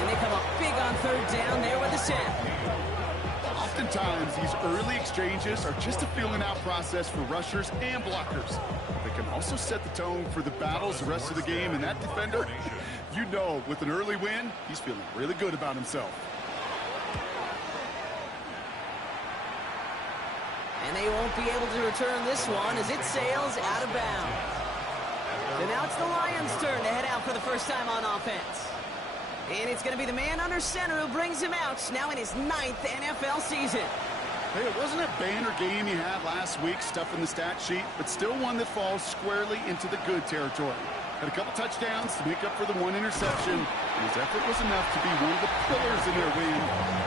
And they come up big on 3rd down there with the set. Oftentimes, these early exchanges are just a feeling out process for rushers and blockers. They can also set the tone for the battles the rest of the game, and that defender, you know, with an early win, he's feeling really good about himself. And they won't be able to return this one as it sails out of bounds. And now it's the Lions' turn to head out for the first time on offense. And it's going to be the man under center who brings him out, now in his 9th NFL season. Hey, it wasn't a banner game he had last week, stuff in the stat sheet, but still one that falls squarely into the good territory. Had a couple touchdowns to make up for the 1 interception, and his effort was enough to be one of the pillars in their win.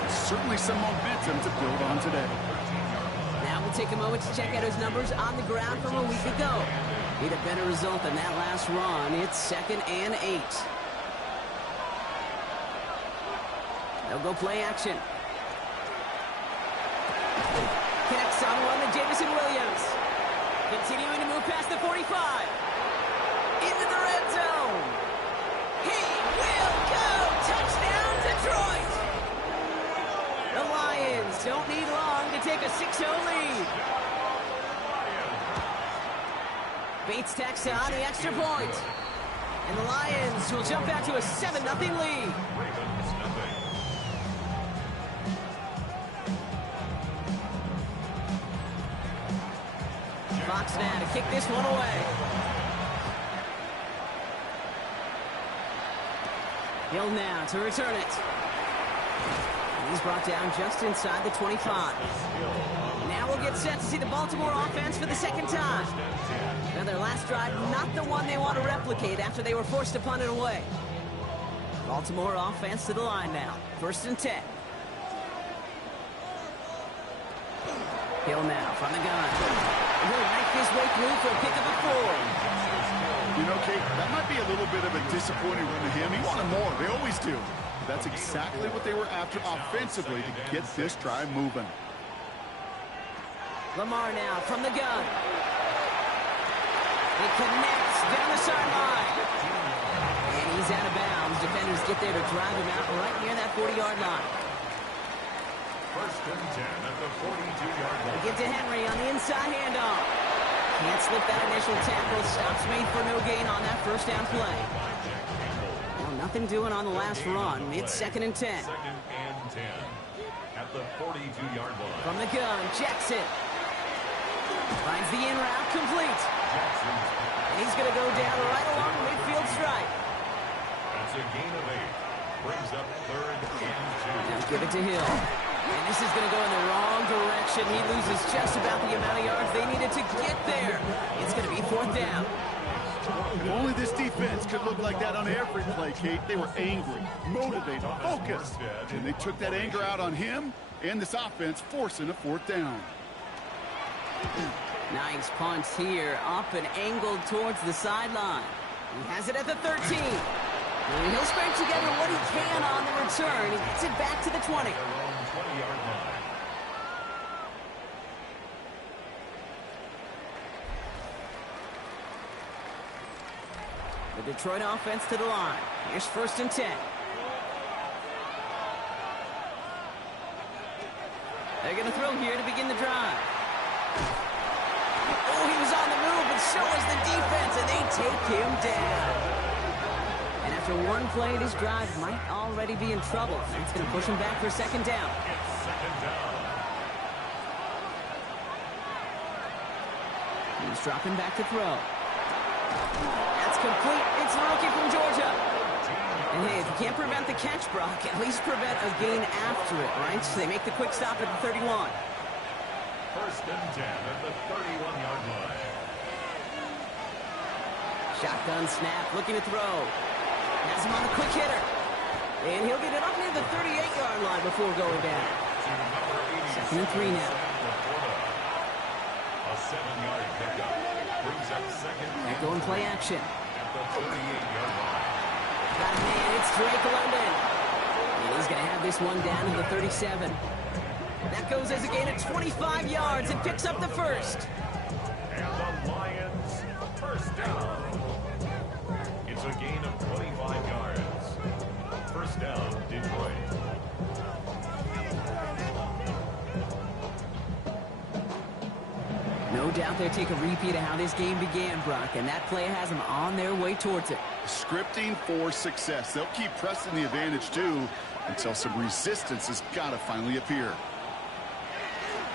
Certainly some momentum to build on today. Now we'll take a moment to check out his numbers on the ground from a week ago. Need a better result than that last run. It's 2nd and 8. They'll go play action. Connects on one to Jamison Williams. Continuing to move past the 45. Into the red zone. He will go. Touchdown, Detroit. The Lions don't need long to take a 6-0 lead. Bates tacks on the extra point. And the Lions will jump out to a 7-0 lead. Fox now to kick this one away. Hill now to return it. And he's brought down just inside the 25. Now we'll get set to see the Baltimore offense for the 2nd time. Now their last drive, not the one they want to replicate after they were forced to punt it away. Baltimore offense to the line now. 1st and 10. Hill now from the gun. He'll make his way through for a pick of a 4. You know, Kate, that might be a little bit of a disappointing run to him. He wanted more. They always do. That's exactly what they were after offensively to get this drive moving. Lamar now from the gun. It connects down the sideline. And he's out of bounds. Defenders get there to drive him out right near that 40-yard line. 1st and 10 at the 42-yard line. Give to Henry on the inside handoff. Can't slip that initial tackle. Stops made for no gain on that first down play. Well, nothing doing on the last run. It's 2nd and 10. 2nd and 10 at the 42-yard line. From the gun, Jackson. Finds the in route complete. And he's going to go down right along the midfield stripe. That's a gain of 8. Brings up 3rd and 2. Now give it to Hill. And this is going to go in the wrong direction. He loses just about the amount of yards they needed to get there. It's going to be 4th down. If only this defense could look like that on every play, Kate. They were angry, motivated, focused. And they took that anger out on him and this offense, forcing a 4th down. Nice punt here, up and angled towards the sideline. He has it at the 13. And he'll scrape together what he can on the return. He gets it back to the 20. The Detroit offense to the line. Here's 1st and 10. They're going to throw here to begin the drive. Oh, he was on the move, but so is the defense, and they take him down. And after one play, this drive might already be in trouble. It's going to push him back for 2nd down. He's dropping back to throw. That's complete. It's the rookie from Georgia. And hey, if you can't prevent the catch, Brock, at least prevent a gain after it, right? So they make the quick stop at the 31. 1st and 10 at the 31-yard line. Shotgun snap, looking to throw. Has him on the quick hitter. And he'll get it up near the 38-yard line before going down. 2nd and 3 now. A 7-yard pickup. Brings up 2nd. They're going play action. At the 38-yard line. Got a man, it's Drake London. And he's going to have this one down to the 37. That goes as a gain of 25 yards and picks up the 1st. And the Lions, 1st down. It's a gain of 25 yards. 1st down, Detroit. No doubt they'll take a repeat of how this game began, Brock, and that play has them on their way towards it. Scripting for success. They'll keep pressing the advantage, too, until some resistance has got to finally appear.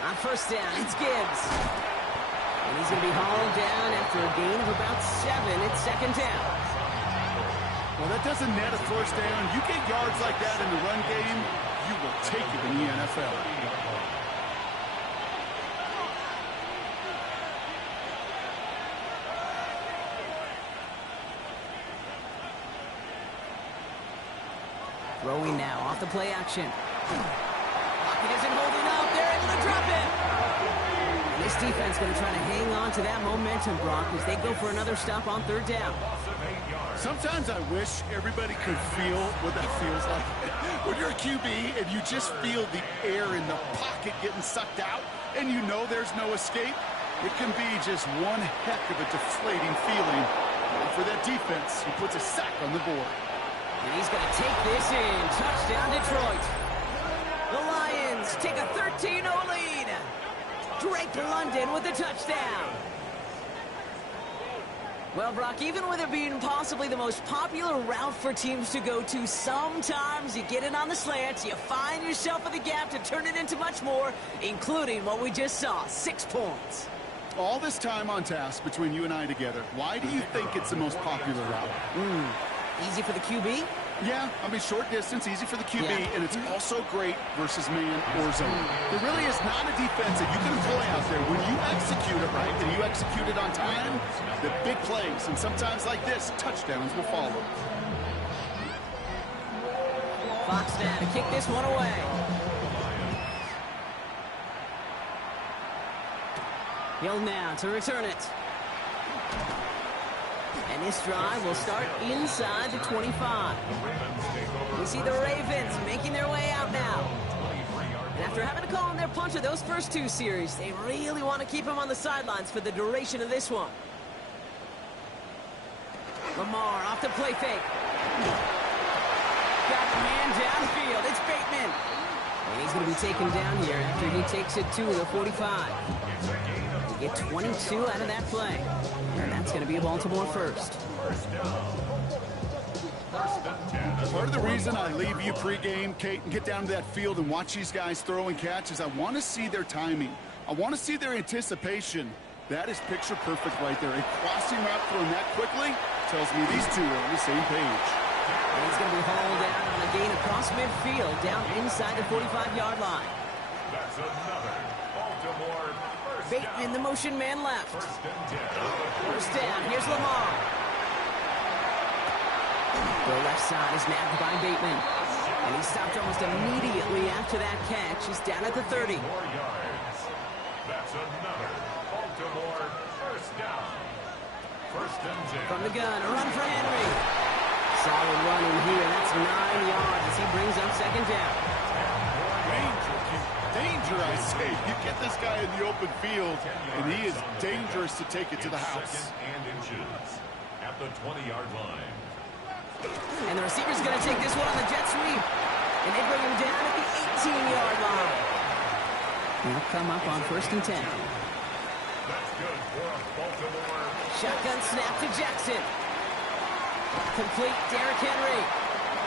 On 1st down, it's Gibbs. And he's going to be hauled down after a gain of about 7. It's 2nd down. Well, that doesn't net a 1st down. You get yards like that in the run game, you will take it in the NFL. Throwing now off the play action. Pocket isn't holding up. They're able to drop it. And this defense going to try to hang on to that momentum, Brock, as they go for another stop on 3rd down. Sometimes I wish everybody could feel what that feels like. When you're a QB and you just feel the air in the pocket getting sucked out and you know there's no escape, it can be just one heck of a deflating feeling. And for that defense, he puts a sack on the board. And he's going to take this in. Touchdown, Detroit. The Lions take a 13-0 lead. Drake London with the touchdown. Well, Brock, even with it being possibly the most popular route for teams to go to, sometimes you get it on the slants, you find yourself in the gap to turn it into much more, including what we just saw, 6 points. All this time on task between you and I together, why do you think it's the most popular route? Easy for the QB? Yeah, I mean, short distance, easy for the QB, Yeah. and it's also great versus man or zone. There really is not a defense that you can employ out there. When you execute it right and you execute it on time, the big plays, and sometimes like this, touchdowns will follow. Fox now to kick this one away. Hill now to return it. And this drive will start inside the 25. We see the Ravens making their way out now. And after having to call in their punter those first 2 series, they really want to keep him on the sidelines for the duration of this one. Lamar off the play fake. Got the man downfield. It's Bateman. And he's going to be taken down here after he takes it to the 45. Get 22 out of that play. And that's going to be a Baltimore first. Part of the reason I leave you pregame, Kate, and get down to that field and watch these guys throw and catch is I want to see their timing. I want to see their anticipation. That is picture perfect right there. A crossing route thrown that quickly tells me these two are on the same page. And he's going to be hauled down on a gain across midfield, down inside the 45-yard line. That's another Baltimore first Bateman, down. the motion man left. First and 10. First down, here's Lamar. The left side is nabbed by Bateman. And he stopped almost immediately after that catch. He's down at the 30. 4 yards. That's another Baltimore first down. First and 10. From the gun, a run for Henry. Solid run in here. That's 9 yards as he brings up second down. Danger, I say. You get this guy in the open field, and he is dangerous to take it to the house. Second and inches at the 20-yard line. And the receiver's going to take this one on the jet sweep. And they bring him down at the 18-yard line. He'll come up on first and 10. That's good for Baltimore. Shotgun snap to Jackson. Complete Derrick Henry.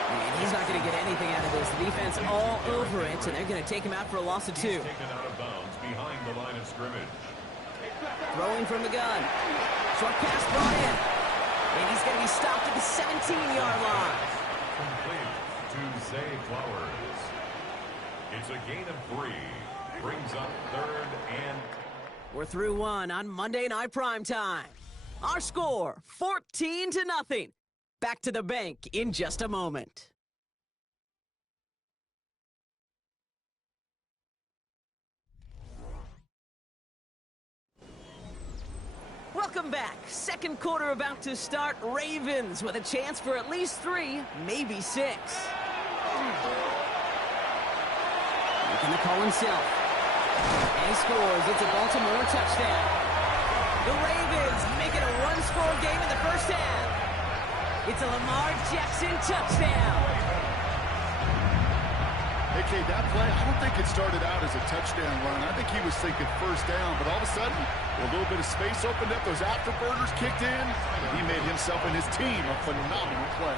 And he's not going to get anything out of this. The defense all over it, and they're going to take him out for a loss of 2. Taken out of bounds behind the line of scrimmage. Throwing from the gun. Short pass brought in. And he's going to be stopped at the 17-yard line. Complete to Zay Flowers. It's a gain of 3. Brings up third and... We're through 1 on Monday Night Primetime. Our score, 14-0. Back to the bank in just a moment. Welcome back. Second quarter about to start. Ravens with a chance for at least 3, maybe 6. Making the call himself. And he scores. It's a Baltimore touchdown. The Ravens make it a one-score game in the first half. It's a Lamar Jackson touchdown. Hey, Kate, that play, I don't think it started out as a touchdown run. I think he was thinking first down, but all of a sudden, a little bit of space opened up, those afterburners kicked in, and he made himself and his team a phenomenal play.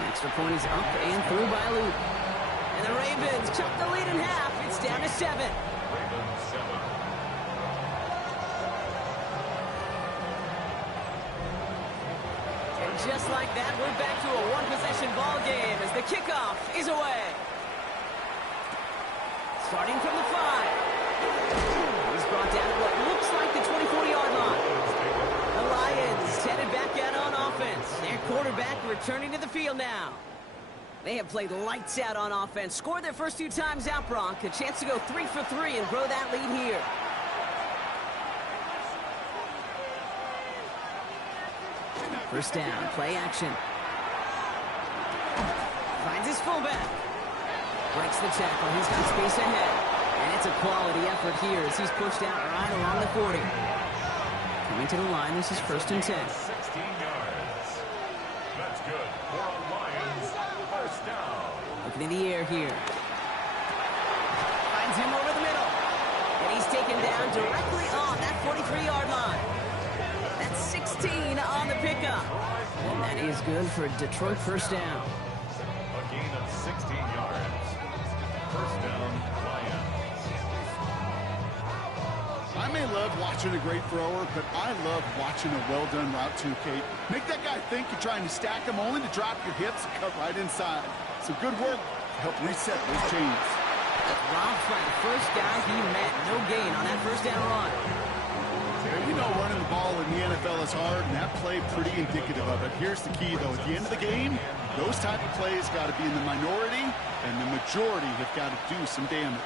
The extra point is up and through by Luke. And the Ravens cut the lead in half. It's down to 7. Ravens 7. And just like that, we're back to a one-possession ball game as the kickoff is away. Starting from the 5. He's brought down to what looks like the 24-yard line. The Lions headed back out on offense. Their quarterback returning to the field now. They have played lights out on offense. Scored their first 2 times out, Bronk. A chance to go 3 for 3 and grow that lead here. First down, play action. Finds his fullback. Breaks the tackle. He's got space ahead. And it's a quality effort here as he's pushed out right along the 40. Coming to the line, this is first and 10. 16 yards. That's good for a Lions first down. Looking in the air here. Finds him over the middle. And he's taken down directly on that 43-yard line. That's 16 on the pickup. And that is good for Detroit first down. A gain of 16 yards. First down, Lions. I may love watching a great thrower, but I love watching a well-done route too, Kate. Make that guy think you're trying to stack him only to drop your hips and cut right inside. Some good work to help reset those chains. Robbed by the first guy he met. No gain on that first down run. You know running the ball in the NFL is hard, and that play pretty indicative of it. Here's the key, though. At the end of the game, those type of plays got to be in the minority, and the majority have got to do some damage.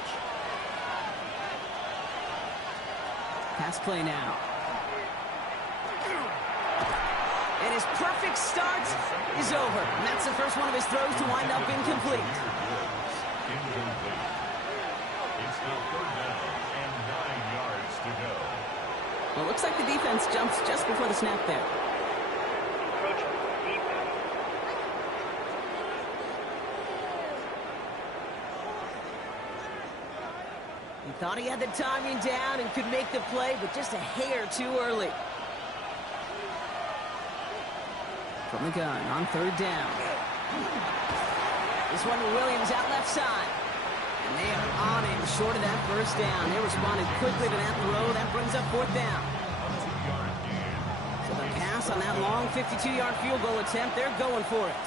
Pass play now. And his perfect start is over. And that's the first one of his throws to wind up incomplete. Incomplete. It's now third down and 9 yards to go. Well, it looks like the defense jumps just before the snap there. He thought he had the timing down and could make the play, but just a hair too early. From the gun on third down. This one to Williams out left side. And they are on him short of that first down. They responded quickly to that throw. That brings up fourth down. So the pass on that long 52-yard field goal attempt, they're going for it.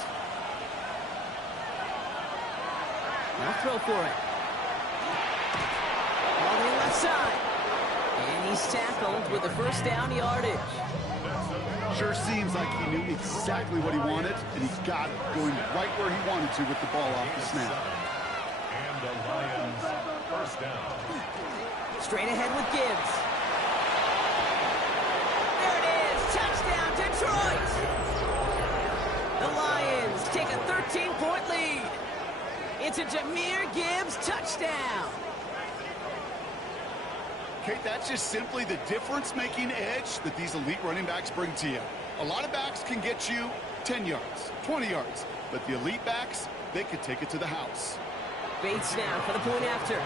They'll throw for it. All the left side. And he's tackled with the first down yardage. Sure seems like he knew exactly what he wanted, and he got it, going right where he wanted to with the ball off the snap. And the Lions first down. Straight ahead with Gibbs. There it is. Touchdown, Detroit. The Lions take a 13-point lead. It's a Jahmyr Gibbs touchdown. Kate, that's just simply the difference-making edge that these elite running backs bring to you. A lot of backs can get you 10 yards, 20 yards, but the elite backs, they could take it to the house. Bates now for the point after.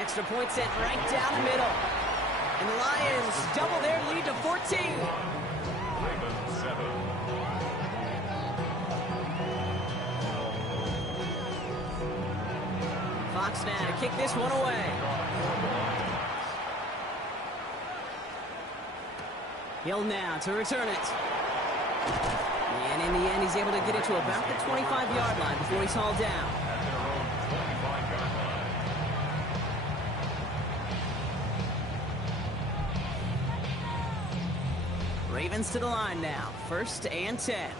Extra point sent right down the middle. And the Lions double their lead to 14. Ravens 7. Fox now to kick this one away. Hill now to return it. And in the end, he's able to get it to about the 25-yard line before he's hauled down. At their own 25-yard line. Ravens to the line now. 1st and 10.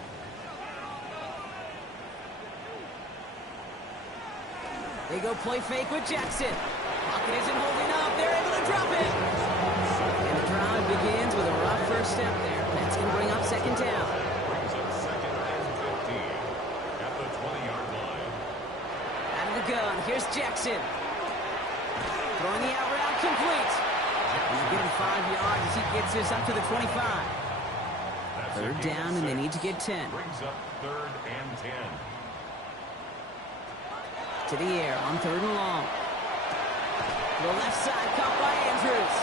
They go play fake with Jackson. Pocket isn't holding up. They're able to drop it. And the drive begins with a rough first step there. That's going to bring up 2nd down. Brings up 2nd and 15 at the 20-yard line. Out of the gun. Here's Jackson. Throwing the out route complete. He's getting 5 yards as he gets this up to the 25. That's 3rd down, and they need to get 10. Brings up 3rd and 10. To the air on 3rd and long. To the left side, caught by Andrews.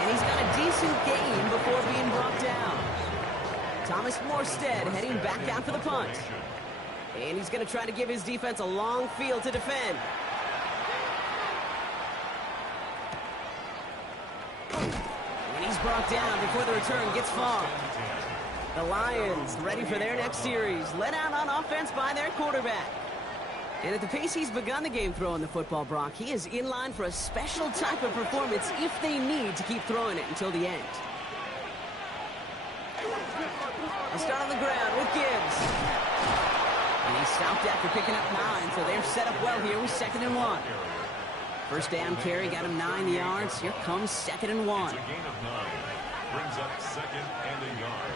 And he's got a decent gain before being brought down. Thomas Morstead heading back out for the punt. And he's going to try to give his defense a long field to defend. And he's brought down before the return gets far. The Lions ready for their next series. Led out on offense by their quarterback. And at the pace he's begun the game throwing the football, Brock, he is in line for a special type of performance if they need to keep throwing it until the end. They'll start on the ground with Gibbs. And he stopped after picking up 9, so they're set up well here with 2nd and 1. First down carry got him 9 yards. Here comes 2nd and 1. It's a gain of 9. Brings up 2nd and a yard.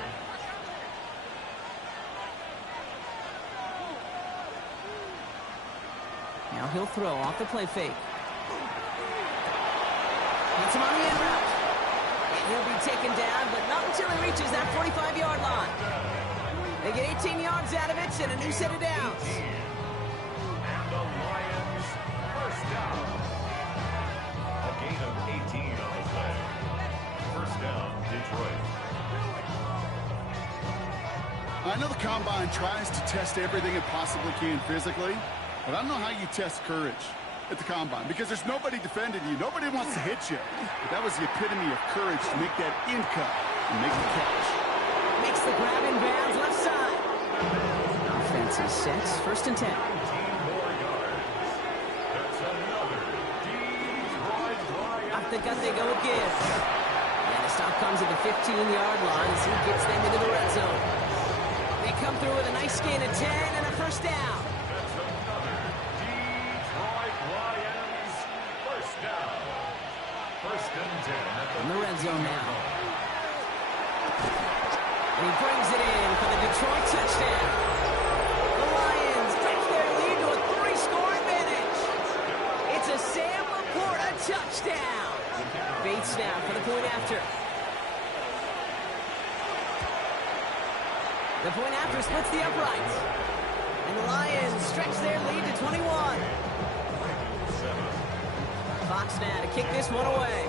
Now he'll throw off the play fake. Gets him on the end route. And he'll be taken down, but not until he reaches that 45-yard line. They get 18 yards out of it and a new set of downs. And the Lions first down. A gain of 18 on the play. First down, Detroit. I know the Combine tries to test everything it possibly can physically, but I don't know how you test courage at the Combine because there's nobody defending you. Nobody wants to hit you. But that was the epitome of courage to make that in cut and make the catch. Makes the grab in bounds left side. Offense is set. 1st and 10. 19 more yards. That's another Detroit Lions. Off the gut they go with Gibbs. And the stop comes at the 15-yard line as he gets them into the red zone. They come through with a nice gain of 10 and a first down. That's another Detroit Lions first down. 1st and 10 In the red zone now. And he brings it in for the Detroit touchdown. The Lions stretch their lead to a 3-score advantage. It's a Sam Laporta touchdown. Bates now for the point after. The point after splits the uprights. And the Lions stretch their lead to 21. Fox now to kick this one away.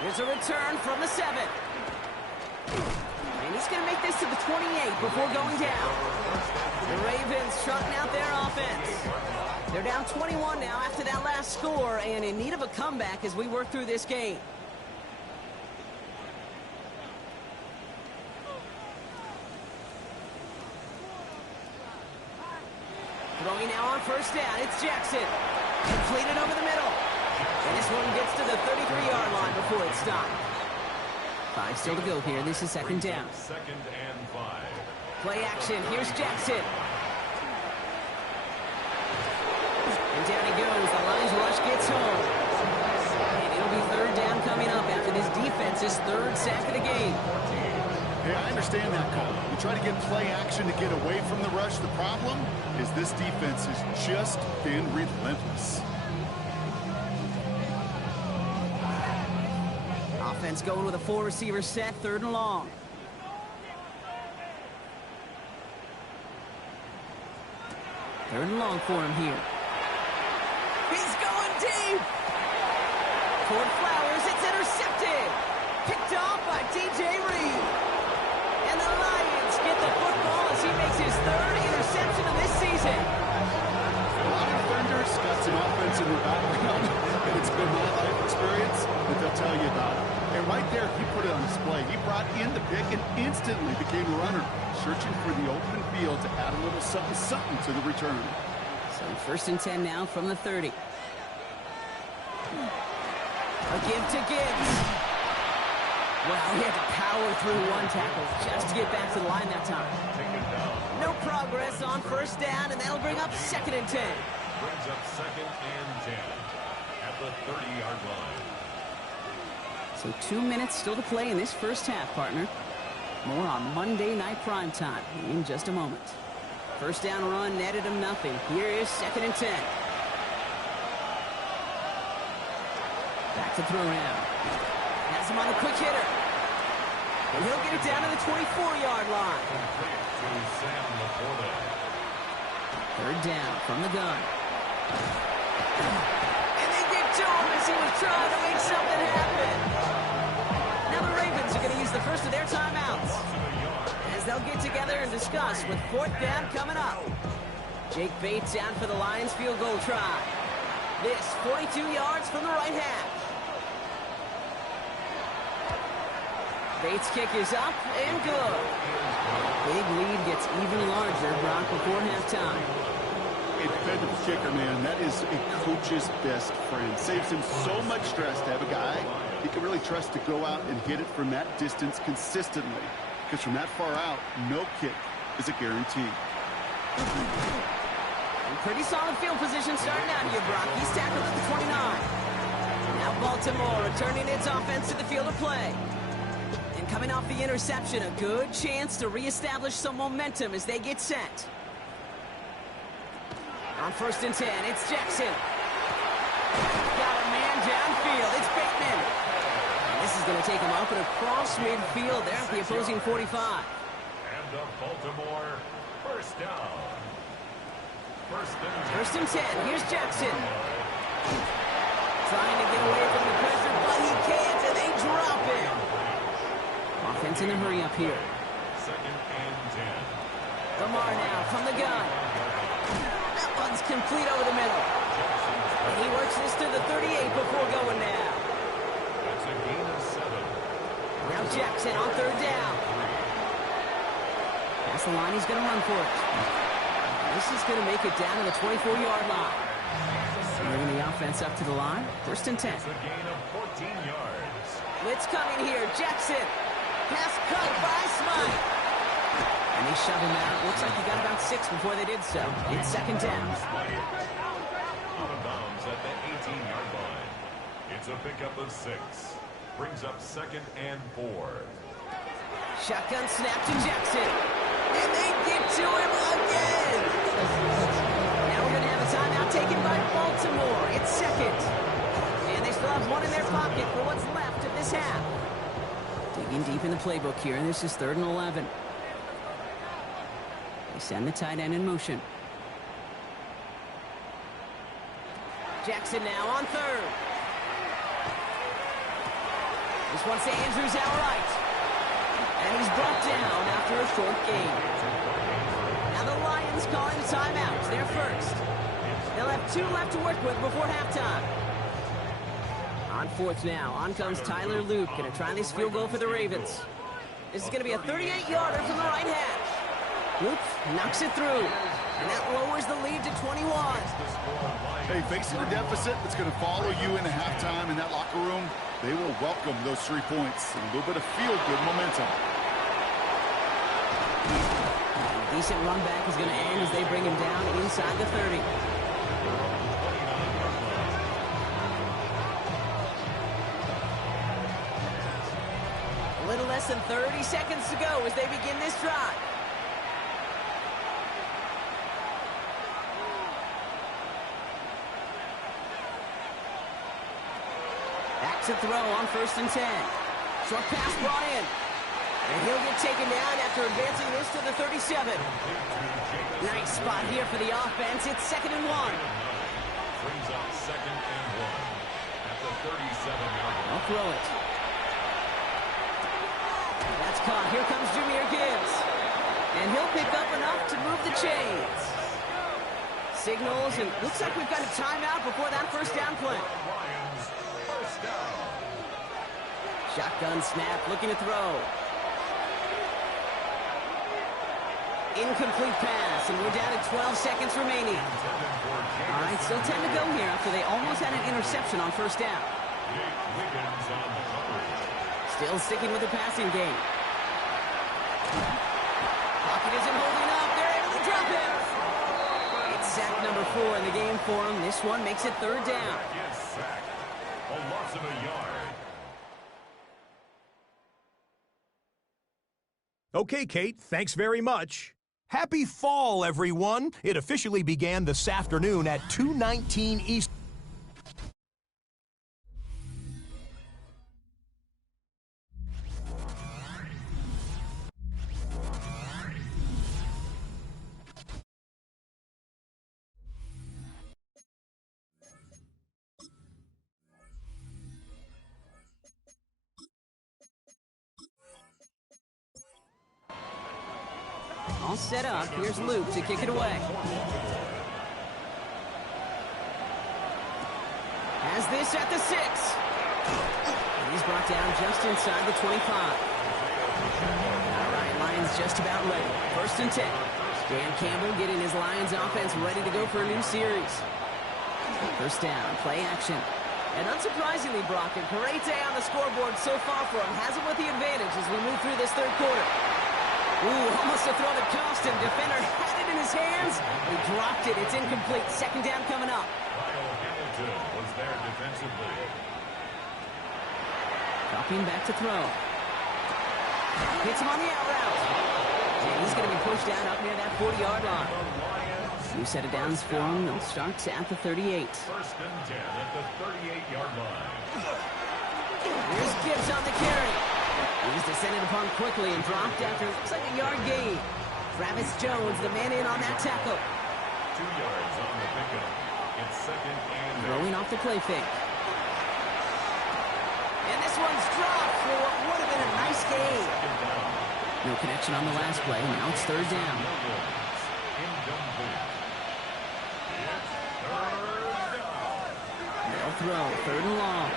Here's a return from the 7. And he's going to make this to the 28 before going down. The Ravens trotting out their offense. They're down 21 now after that last score and in need of a comeback as we work through this game. Throwing now on first down. It's Jackson. Completed over the middle. And this one gets to the 33-yard line before it's stopped. 5 still to go here. This is second down. Second and 5. Play action. Here's Jackson. And down he goes. The Lions rush gets home. And it'll be third down coming up after this defense's third sack of the game. Hey, I understand that call. You try to get play action to get away from the rush. The problem is this defense has just been relentless. Offense going with a 4-receiver set, third and long. Third and long for him here. He's going deep. Toward Flowers, it's intercepted. Picked off by DJ Reed. And the Lions get the football as he makes his third interception of this season. A lot of defenders got some offense in their background, and it's been my life experience that they'll tell you about it. And right there, he put it on display. He brought in the pick and instantly became a runner, searching for the open field to add a little something to the return. So first and 10 now from the 30. A give to Gibbs. Well, he had to power through one tackle just to get back to the line that time. No progress on first down, and that'll bring up second and 10. Brings up second and 10 at the 30-yard line. So 2 minutes still to play in this first half, partner. More on Monday Night Primetime in just a moment. First down run netted him nothing. Here is second and 10. Back to throw now. Has him on the quick hitter. And he'll get it down to the 24-yard line. Third down from the gun. And they get to him as he was trying to make something happen. Now the Ravens are going to use the first of their timeouts as they'll get together and discuss with fourth down coming up. Jake Bates out for the Lions field goal try. This 42 yards from the right hash. Bates' kick is up and good. Big lead gets even larger, Brock, before halftime. A defensive kicker, man, that is a coach's best friend. Saves him so much stress to have a guy he can really trust to go out and hit it from that distance consistently. Because from that far out, no kick is a guarantee. And pretty solid field position starting out here, Brock. He's tackled at the 29. Now Baltimore returning its offense to the field of play. And coming off the interception, a good chance to reestablish some momentum as they get set. On first and 10, it's Jackson. Got a man downfield. It's Bateman. And this is going to take him up and across midfield there at the opposing 45. And the Baltimore first down. First and 10, here's Jackson. Trying to get away from the pressure, but he can't, and they drop him. Offense in a hurry up here. Second and 10. Lamar now from the gun. That one's complete over the middle. And he works this to the 38 before going now. That's a gain of 7. Now Jackson on third down. Past the line, he's going to run for it. This is going to make it down to the 24-yard line. Bringing the offense up to the line. First and 10. It's a gain of 14 yards. Blitz coming here. Jackson. Pass cut by Smythe. And they shove him out. Looks like he got about 6 before they did so. It's second down. Out of bounds at the 18-yard line. It's a pickup of 6. Brings up second and 4. Shotgun snap to Jackson. And they get to him again. Now we're going to have a timeout taken by Baltimore. It's second. And they still have one in their pocket for what's left of this half. Digging deep in the playbook here, and this is third and 11. They send the tight end in motion. Jackson now on third. This one's to Andrews outright. And he's brought down after a short gain. Now the Lions calling a timeout. They're first. They'll have 2 left to work with before halftime. On fourth now, on comes Tyler Luke. Going to try this field goal for the Ravens. This is going to be a 38-yarder from the right hash. Luke knocks it through. And that lowers the lead to 21. Hey, facing a deficit that's going to follow you into halftime in that locker room, they will welcome those 3 points and a little bit of feel-good momentum. A decent run back is going to end as they bring him down inside the 30. A little less than 30 seconds to go as they begin this drive. Back to throw on 1st and 10. Short pass brought in. And he'll get taken down after advancing this to the 37. Nice spot here for the offense. It's 2nd and 1. Brings up 2nd and 1 at the 37-yard line. I'll throw it. That's caught. Here comes Jahmyr Gibbs. And he'll pick up enough to move the chains. Signals, and looks like we've got a timeout before that 1st down play. Lions, 1st down. Shotgun snap, looking to throw. Incomplete pass, and we're down to 12 seconds remaining. All right, still 10 to go here after they almost had an interception on 1st down. Still sticking with the passing game. Pocket isn't holding up. They're able to drop it. It's sack number 4 in the game for him. This one makes it 3rd down. Yes, sack. A loss of a yard. Okay, Kate, thanks very much. Happy fall, everyone. It officially began this afternoon at 2:19 Eastern. All set up. Here's Luke to kick it away. Has this at the 6. And he's brought down just inside the 25. All right, Lions just about ready. 1st and 10. Dan Campbell getting his Lions offense ready to go for a new series. 1st down, play action. And unsurprisingly, Brock, a great day on the scoreboard so far for him. Has him with the advantage as we move through this 3rd quarter. Ooh, almost a throw that cost him. Defender had it in his hands. He dropped it. It's incomplete. 2nd down coming up. Kyle Hamilton was there defensively. Dropping back to throw. Hits him on the out route. And he's going to be pushed down up near that 40-yard line. New set of downs for him. They'll start at the 38. 1st and 10 at the 38-yard line. Here's Gibbs on the carry. He's descended upon quickly and dropped after looks like a yard gain. Travis Jones, the man in on that tackle. 2 yards on the pickup. It's 2nd and Throwing off the play fake. And this one's dropped for what would have been a nice gain. No connection on the last play. Now it's 3rd down. They'll throw. 3rd and long.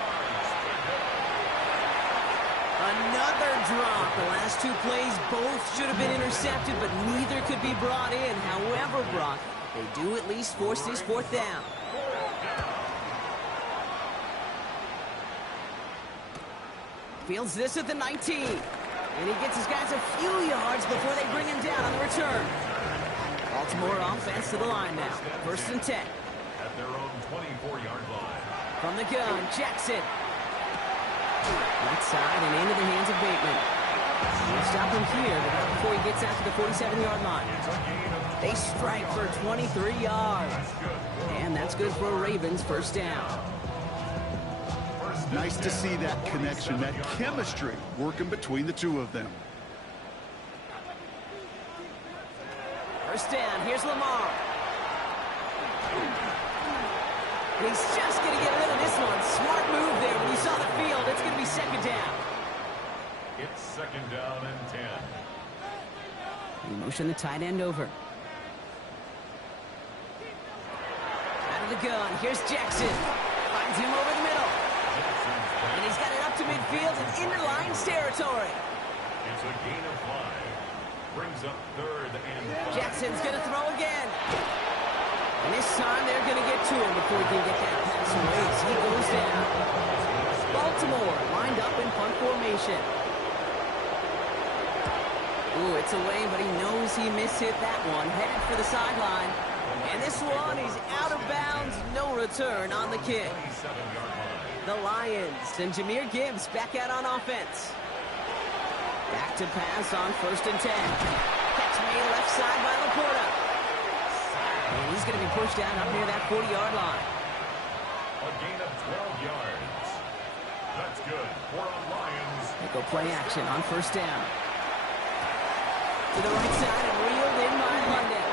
Another drop. The last 2 plays both should have been intercepted, but neither could be brought in. However, Brock, they do at least force this 4th down. Fields this at the 19. And he gets his guys a few yards before they bring him down on the return. Baltimore offense to the line now. 1st and 10. at their own 24-yard line. From the gun, Jackson. Left side and into the hands of Bateman. We'll stop him here, but not before he gets out to the 47-yard line. They strike for 23 yards. And that's good for a Ravens first down. Nice to see that connection, that chemistry working between the two of them. First down, here's Lamar. And he's just going to get rid of this one. Smart move there. When you saw the field, it's going to be second down. It's second down and 10. You motion the tight end over. Out of the gun, here's Jackson. Finds him over the middle. And he's got it up to midfield and into Lions territory. It's a gain of 5. Brings up 3rd and 5. Jackson's going to throw again. And this time they're going to get to him before he can get that pass away as he goes down. Baltimore lined up in punt formation. Ooh, it's away, but he knows he mishit that one. Headed for the sideline. And this one is out of bounds. No return on the kick. The Lions and Jahmyr Gibbs back out on offense. Back to pass on 1st and 10. Catch made left side by Laporta. And he's going to be pushed out up near that 40-yard line. A gain of 12 yards. That's good for the Lions. They go play action on 1st down. To the right side and reeled in by London.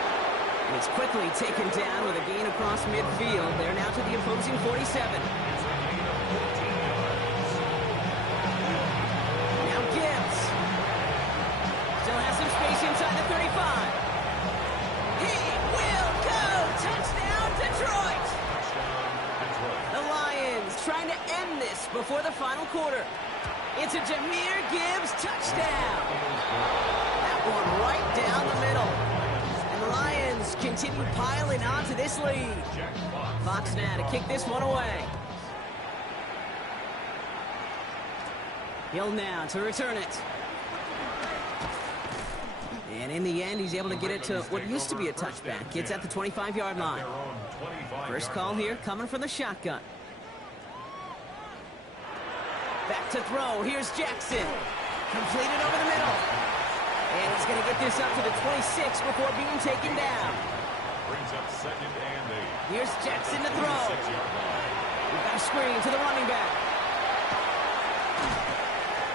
And it's quickly taken down with a gain across midfield. They're now to the opposing 47. It's a gain of 14 yards. Now Gibbs. Still has some space inside the 35. He will go! Touchdown, Detroit! Touchdown, Detroit. The Lions trying to end this before the final quarter. It's a Jahmyr Gibbs touchdown. That one right down the middle. And the Lions continue piling on to this lead. Fox now to kick this one away. Hill now to return it. And in the end, he's able to get it to what used to be a touchback. It's at the 25-yard line. First call here coming from the shotgun. Back to throw. Here's Jackson. Completed over the middle. And he's going to get this up to the 26 before being taken down. Brings up 2nd and 8. Here's Jackson to throw. 6-yard line. We've got a screen to the running back.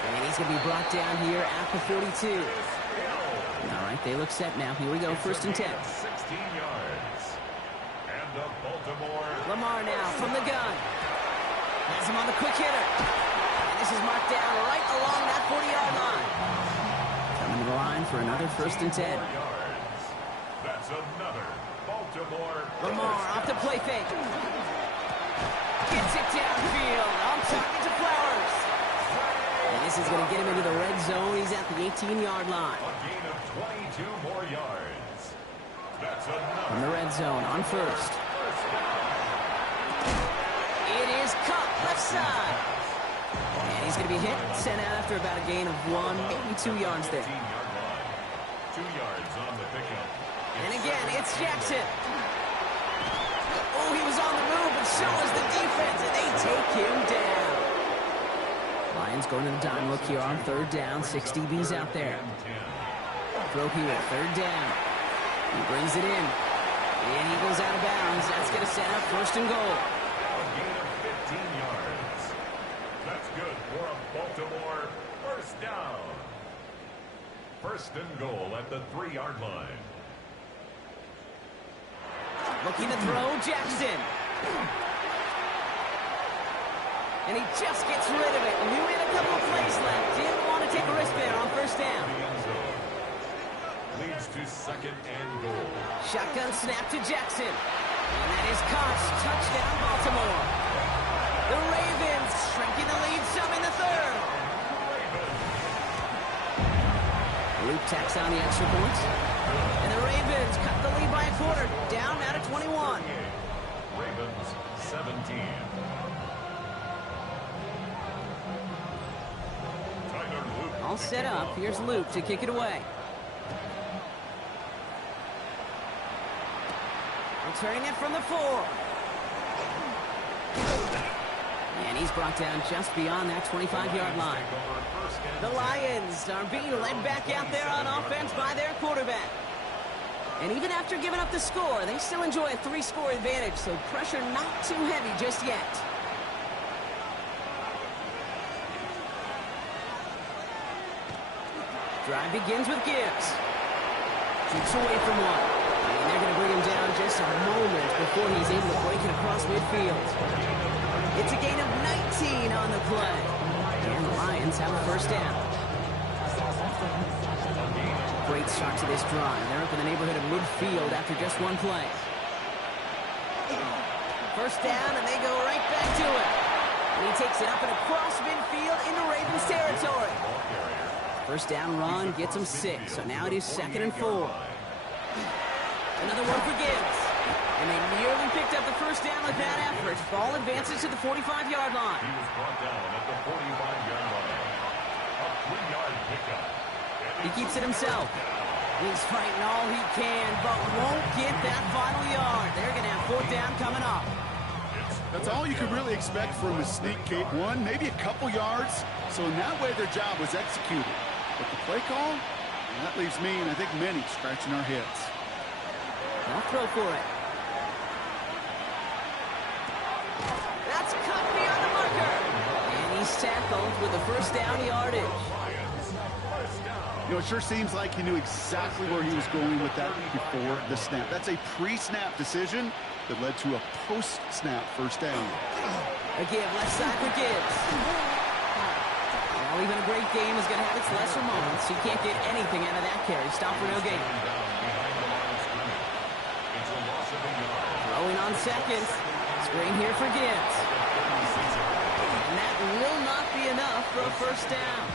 And he's going to be brought down here at the 42. All right, they look set now. Here we go, 1st and 10. 16 yards. And the Baltimore. Lamar now from the gun. Has him on the quick hitter. And this is marked down right along that 40-yard line. Coming to the line for another 1st and 10. Yards. That's another Baltimore. Lamar off the play fake. Gets it downfield. On target to Flowers. And this is going to get him into the red zone. He's at the 18-yard line. A gain of 22 more yards. That's another. From the red zone on 1st. It is caught left side. And he's going to be hit, sent out after about a gain of 1, maybe 2 yards there. 15-yard line. 2 yards on the pickup. And again, it's Jackson. Oh, he was on the move, but so was the defense, and they take him down. Lions going to the dime look here on 3rd down. 6 DBs out there. Throw here, 3rd down. He brings it in. And he goes out of bounds. That's going to set up 1st and goal. A gain of 15 yards. That's good for a Baltimore 1st down. 1st and goal at the 3-yard line. Looking to throw, Jackson. And he just gets rid of it. Knew he had a couple of plays left. Didn't want to take a risk there on 1st down. The end zone. Leads to 2nd and goal. Shotgun snap to Jackson. And that is caught. Touchdown, Baltimore. The Ravens shrinking the lead some in the 3rd. Luke tacks on the extra points. And the Ravens cut the lead by a quarter. Down now to 21. Ravens 17. All set up. Here's Luke to kick it away. Returning it from the 4. And he's brought down just beyond that 25-yard line. The Lions are being led back out there on offense by their quarterback. And even after giving up the score, they still enjoy a 3-score advantage, so pressure not too heavy just yet. Drive begins with Gibbs. Shoots away from one. And they're going to bring him down just a moment before he's able to break it across midfield. It's a gain of 19 on the play. And the Lions have a 1st down. Great start to this drive. They're up in the neighborhood of midfield after just 1 play. 1st down, and they go right back to it. And he takes it up and across midfield into Ravens territory. First down run gets him 6, so now it is 2nd and 4. Another one for Gibbs. And they nearly picked up the first down with that effort. Ball advances to the 45-yard line. He was brought down at the 45-yard line. A 3-yard pickup. He keeps it himself. He's fighting all he can, but won't get that final yard. They're going to have 4th down coming up. That's all you can really expect from a sneak kick. One, maybe a couple yards. So in that way, their job was executed. But the play call, that leaves me, and I think many, scratching our heads. Now throw for it. That's cut beyond the marker. And he's tackled with the first down yardage. You know, it sure seems like he knew exactly where he was going with that before the snap. That's a pre-snap decision that led to a post-snap first down. A give, left side for Gibbs. Well, even a great game is going to have its lesser moments. He can't get anything out of that carry. Stop for no gain. Throwing on 2nd. Screen here for Gibbs. And that will not be enough for a first down.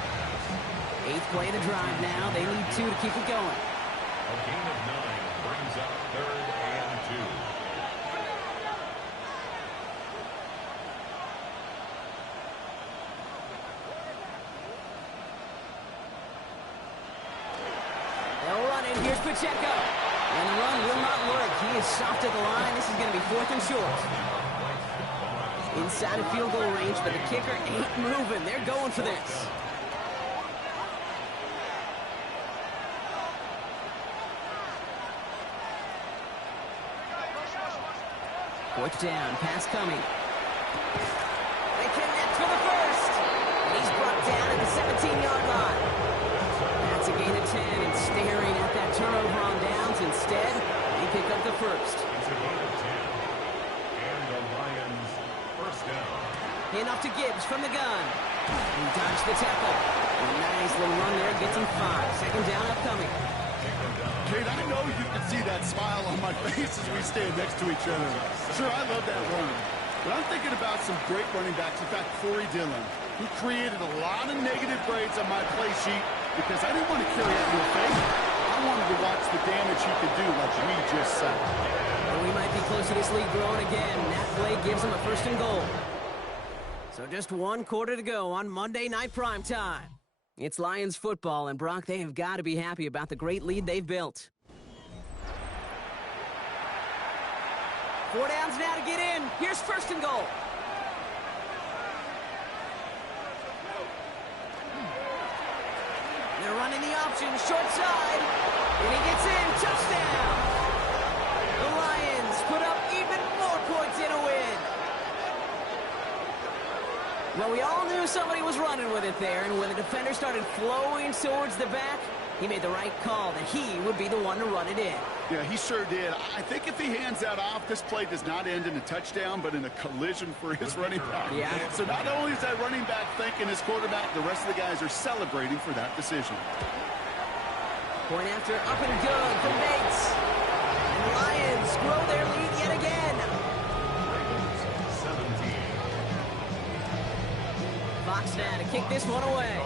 8th play of the drive now. They need 2 to keep it going. A gain of 9 brings up 3rd and 2. They'll run it. Here's Pacheco. And the run will not work. He is soft at the line. This is going to be 4th and short. Inside of field goal range, but the kicker ain't moving. They're going for this. 4th down, pass coming. They connect for the first. And he's brought down at the 17-yard line. That's a gain of 10, and staring at that turnover on downs. Instead, they pick up the first. It's a gain of 10. And the Lions first down. In off to Gibbs from the gun. He dodged the tackle. A nice little run there, gets him 5. 2nd down upcoming. Kate, I know you can see that smile on my face as we stand next to each other. Sure, I love that run. But I'm thinking about some great running backs. In fact, Corey Dillon, who created a lot of negative grades on my play sheet because I didn't want to carry out no fake. I wanted to watch the damage he could do like we just said. Well, we might be close to this league growing again. That play gives him a 1st and goal. So just 1 quarter to go on Monday Night Primetime. It's Lions football, and Brock, they have got to be happy about the great lead they've built. 4 downs now to get in. Here's 1st and goal. They're running the option, short side. And he gets in, touchdown. The Lions put up even more points in a win. Well, we all knew somebody was running with it there, and when the defender started flowing towards the back, he made the right call that he would be the one to run it in. Yeah, he sure did. I think if he hands that off, this play does not end in a touchdown, but in a collision for his running back. Yeah. So not only is that running back thanking his quarterback, the rest of the guys are celebrating for that decision. Point after, up and good from Bates. And the Lions grow their lead yet again. 17. Fox now to kick this one away.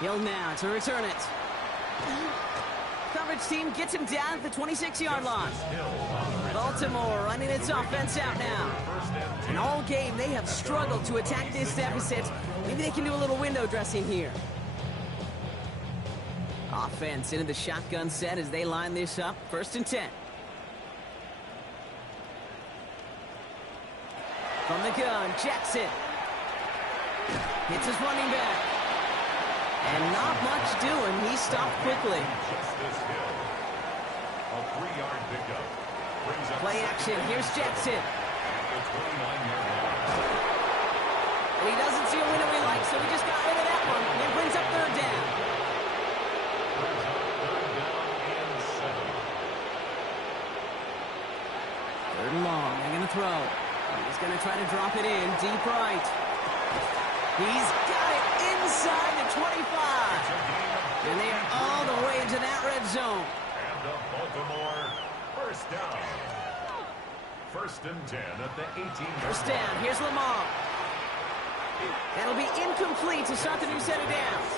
Hill now to return it. Coverage team gets him down at the 26-yard line. Baltimore running its offense out now. And all game, they have struggled to attack this deficit. Maybe they can do a little window dressing here. Offense into the shotgun set as they line this up. 1st and 10. From the gun, Jackson. Hits his running back. And not much doing. He stopped quickly. Justice Hill. A 3-yard pickup. Brings up Play action. Here's Jackson. at the 29-yard line. And he doesn't see a window he likes, so he just got rid of that one. And it brings up 3rd down. Brings up 3rd down and 7. 3rd and long. They're going to throw. He's going to try to drop it in. Deep right. He's got it inside the 25. And they are all the way into that red zone. And the Baltimore first down. 1st and 10 at the 18-yard line. First down. Here's Lamar. That'll be incomplete to start the new set of downs.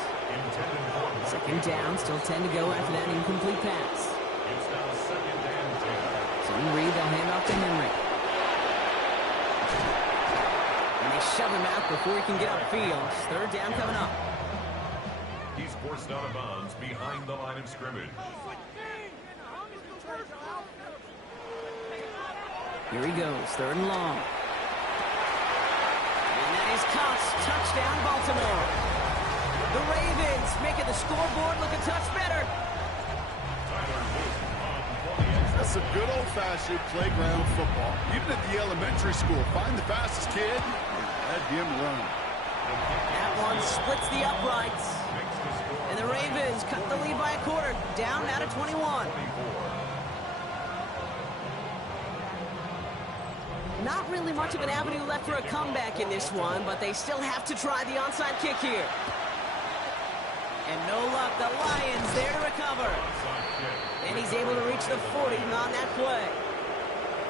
Second down, still 10 to go after that incomplete pass. It's now second and 10. So Reed, they'll hand off to Henry. And they shove him out before he can get upfield. Third down coming up. He's forced out of bounds behind the line of scrimmage. Here he goes, third and long. And that is caught. Touchdown, Baltimore. The Ravens making the scoreboard look a touch better. That's some good old-fashioned playground football. Even at the elementary school, find the fastest kid and let him run. That one splits the uprights. And the Ravens cut the lead by a quarter, down now to 21. Not really much of an avenue left for a comeback in this one, but they still have to try the onside kick here. And no luck, the Lions there to recover. And he's able to reach the 40 on that play.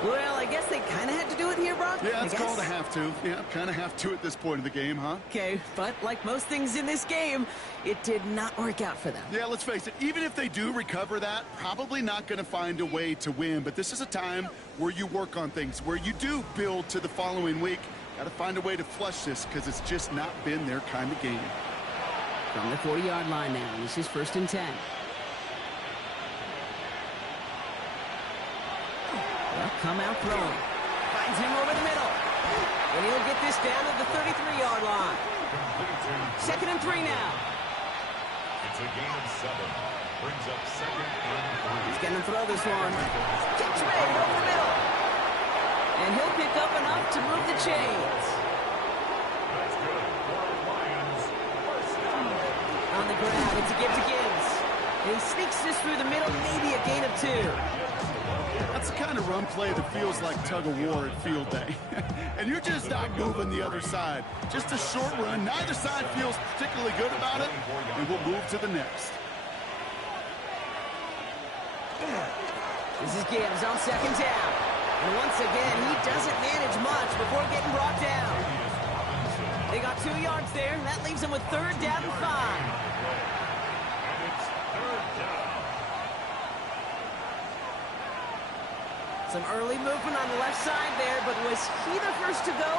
Well, I guess they kind of had to do it here, Brock. Yeah, it's called a have to. Yeah, kind of have to at this point in the game, huh? Okay, but like most things in this game, it did not work out for them. Yeah, let's face it, even if they do recover that, probably not going to find a way to win. But this is a time where you work on things, where you do build to the following week. Got to find a way to flush this because it's just not been their kind of game. From the 40-yard line now, this is first and 10. Well, come out throwing. Finds him over the middle. And he'll get this down to the 33-yard line. Second and 3 now. It's a gain of 7. Brings up second and 3. He's going to throw this one. Kicks ready over the middle. And he'll pick up enough to move the chains. That's good for Lions. First down. On the ground, it's a give to Gibbs. And he sneaks this through the middle, maybe a gain of 2. That's the kind of run play that feels like tug-of-war at field day. And you're just not moving the other side. Just a short run. Neither side feels particularly good about it. And we'll move to the next. This is Gibbs on second down. And once again, he doesn't manage much before getting brought down. They got 2 yards there. That leaves them with third down and 5. And it's third down. Some early movement on the left side there, but was he the first to go,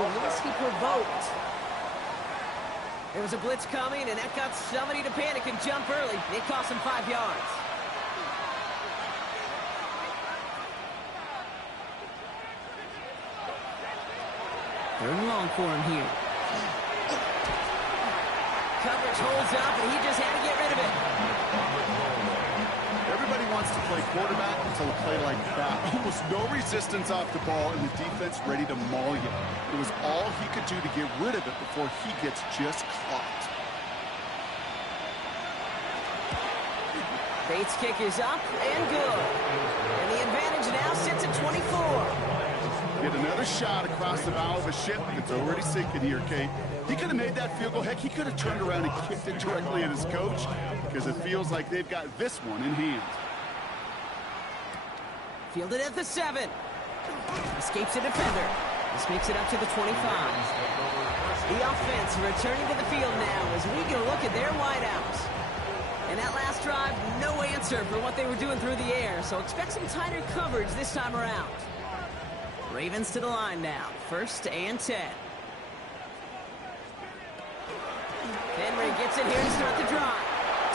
or was he provoked? There was a blitz coming, and that got somebody to panic and jump early. It cost him 5 yards. Third and long for him here. Coverage holds up, and he just had to get rid of it. Everybody wants to play quarterback until a play like that. Almost no resistance off the ball, and the defense ready to maul you. It was all he could do to get rid of it before he gets just caught. Bates' kick is up and good. And the advantage now sits at 24. Get another shot across the bow of a ship that's already sinking here, Kate. He could have made that field goal. Heck, he could have turned around and kicked it directly at his coach because it feels like they've got this one in hand. Fielded at the 7. Escapes a defender. This makes it up to the 25. The offense returning to the field now as we get a look at their wideouts. And that last drive, no answer for what they were doing through the air, so expect some tighter coverage this time around. Ravens to the line now. First and 10. Henry gets it here to start the drive.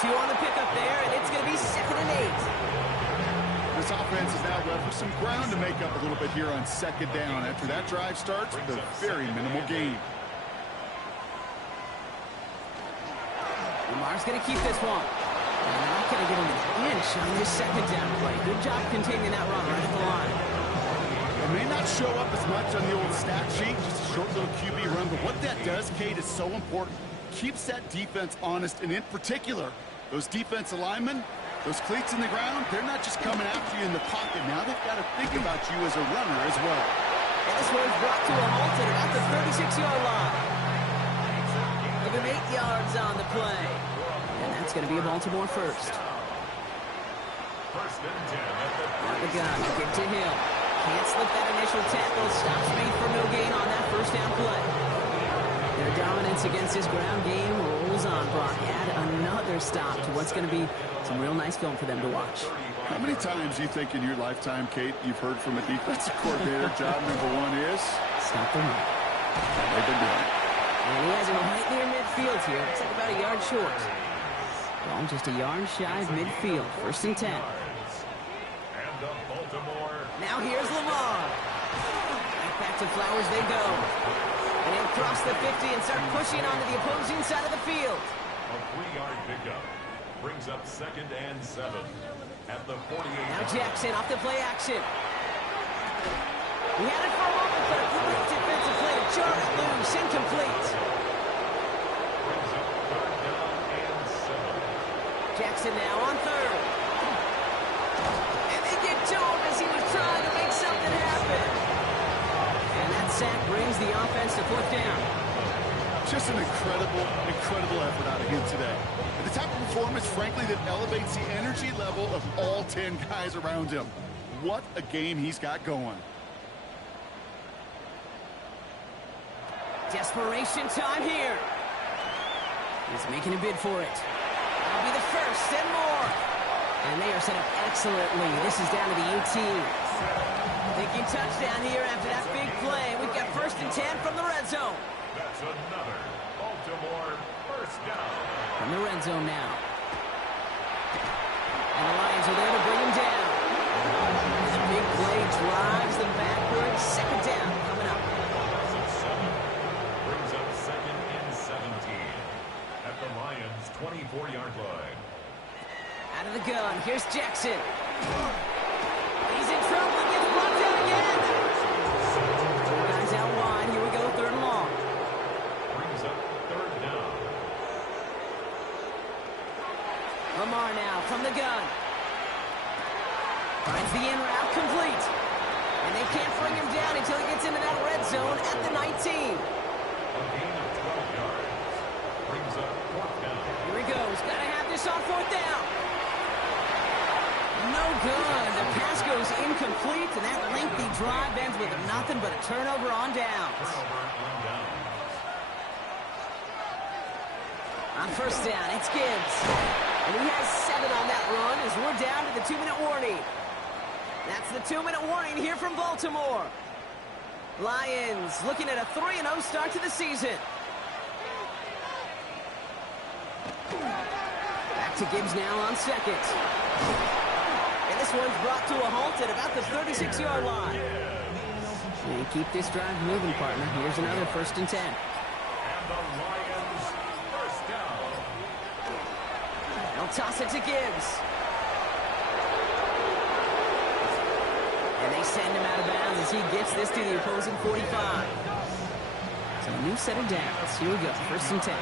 2 on the pickup there, and it's going to be second and 8. This offense is now left with some ground to make up a little bit here on second down after that drive starts with a very minimal gain. Lamar's going to keep this one. And they're not going to get him an inch on this second down play. Good job containing that run right at the line. It may not show up as much on the old stat sheet, just a short little QB run, but what that does, Kate, is so important. Keeps that defense honest, and in particular, those defensive linemen, those cleats in the ground, they're not just coming after you in the pocket. Now they've got to think about you as a runner as well. And this one's brought to a halt at about the 36-yard line. Give him 8 yards on the play. And that's going to be a Baltimore first. First and 10 at the Got the gun. Get to Hill. Can't slip that initial tackle. Stops made for no gain on that first down play. Their dominance against his ground game rolls on, Brock. Add another stop to what's going to be some real nice film for them to watch. How many times do you think in your lifetime, Kate, you've heard from a defensive coordinator, job number one is? Stop the run. They've been doing it. And he has it right near midfield here. It's like about a yard short. Well, just a yard shy of midfield. 1st and 10. And the Baltimore. Now here's Lamar. Right back to Flowers they go. And he'll cross the 50 and start pushing onto the opposing side of the field. A 3-yard pickup brings up 2nd and 7 at the 48. Now Jackson off the play action. He had it for a moment, but a great defensive play to jar it loose. Incomplete. Brings up 3rd down and 7. Jackson now on 3rd. And they get to him as he was trying to make something happen. And that sack brings the offense to 4th down. Just an incredible effort out of him today. The type of performance, frankly, that elevates the energy level of all 10 guys around him. What a game he's got going. Desperation time here. He's making a bid for it. That'll be the 1st and more. And they are set up excellently. This is down to the 18. Thinking touchdown here after that big play. We've got 1st and 10 from the red zone. That's another Baltimore 1st down. From the red zone now. And the Lions are there to bring him down. The big play drives them backwards. 2nd down coming up. Brings up 2nd and 17 at the Lions' 24-yard line. Out of the gun. Here's Jackson. He's in trouble and gets brought down again. Four guys out wide. Here we go. 3rd and long. Brings up 3rd down. Lamar now from the gun. Finds the in route complete. And they can't bring him down until he gets into that red zone at the 19. A gain of 12 yards. Brings up 4th down. Here he goes. Got to have this on 4th down. No good. The pass goes incomplete, and that lengthy drive ends with nothing but a turnover on downs. Turnover on downs. On 1st down, it's Gibbs. And he has 7 on that run as we're down to the 2-minute warning. That's the 2-minute warning here from Baltimore. Lions looking at a 3-0 start to the season. Back to Gibbs now on 2nd. And this one's brought to a halt at about the 36-yard line. And keep this drive moving, partner. Here's another 1st and 10. And the Lions 1st down. They'll toss it to Gibbs. And they send him out of bounds as he gets this to the opposing 45. So a new set of downs. Here we go. 1st and 10.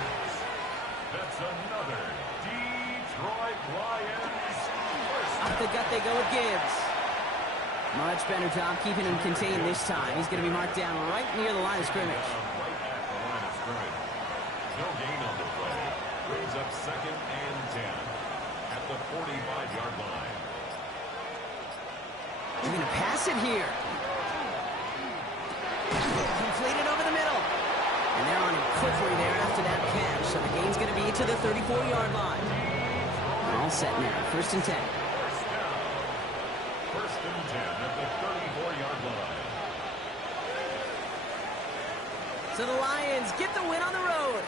That's another Detroit Lions 1st. Off the gut they go with Gibbs. Much better job keeping him contained this time. He's going to be marked down right near the line of scrimmage. Right at the line of scrimmage. No gain on the play. Brings up 2nd and 10 at the 45-yard line. They're going to pass it here. Completed over the middle. And they're on him quickly there after that catch. So the gain's going to be to the 34-yard line. All set now. 1st and 10. 1st and 10 at the 34-yard line. So the Lions get the win on the road.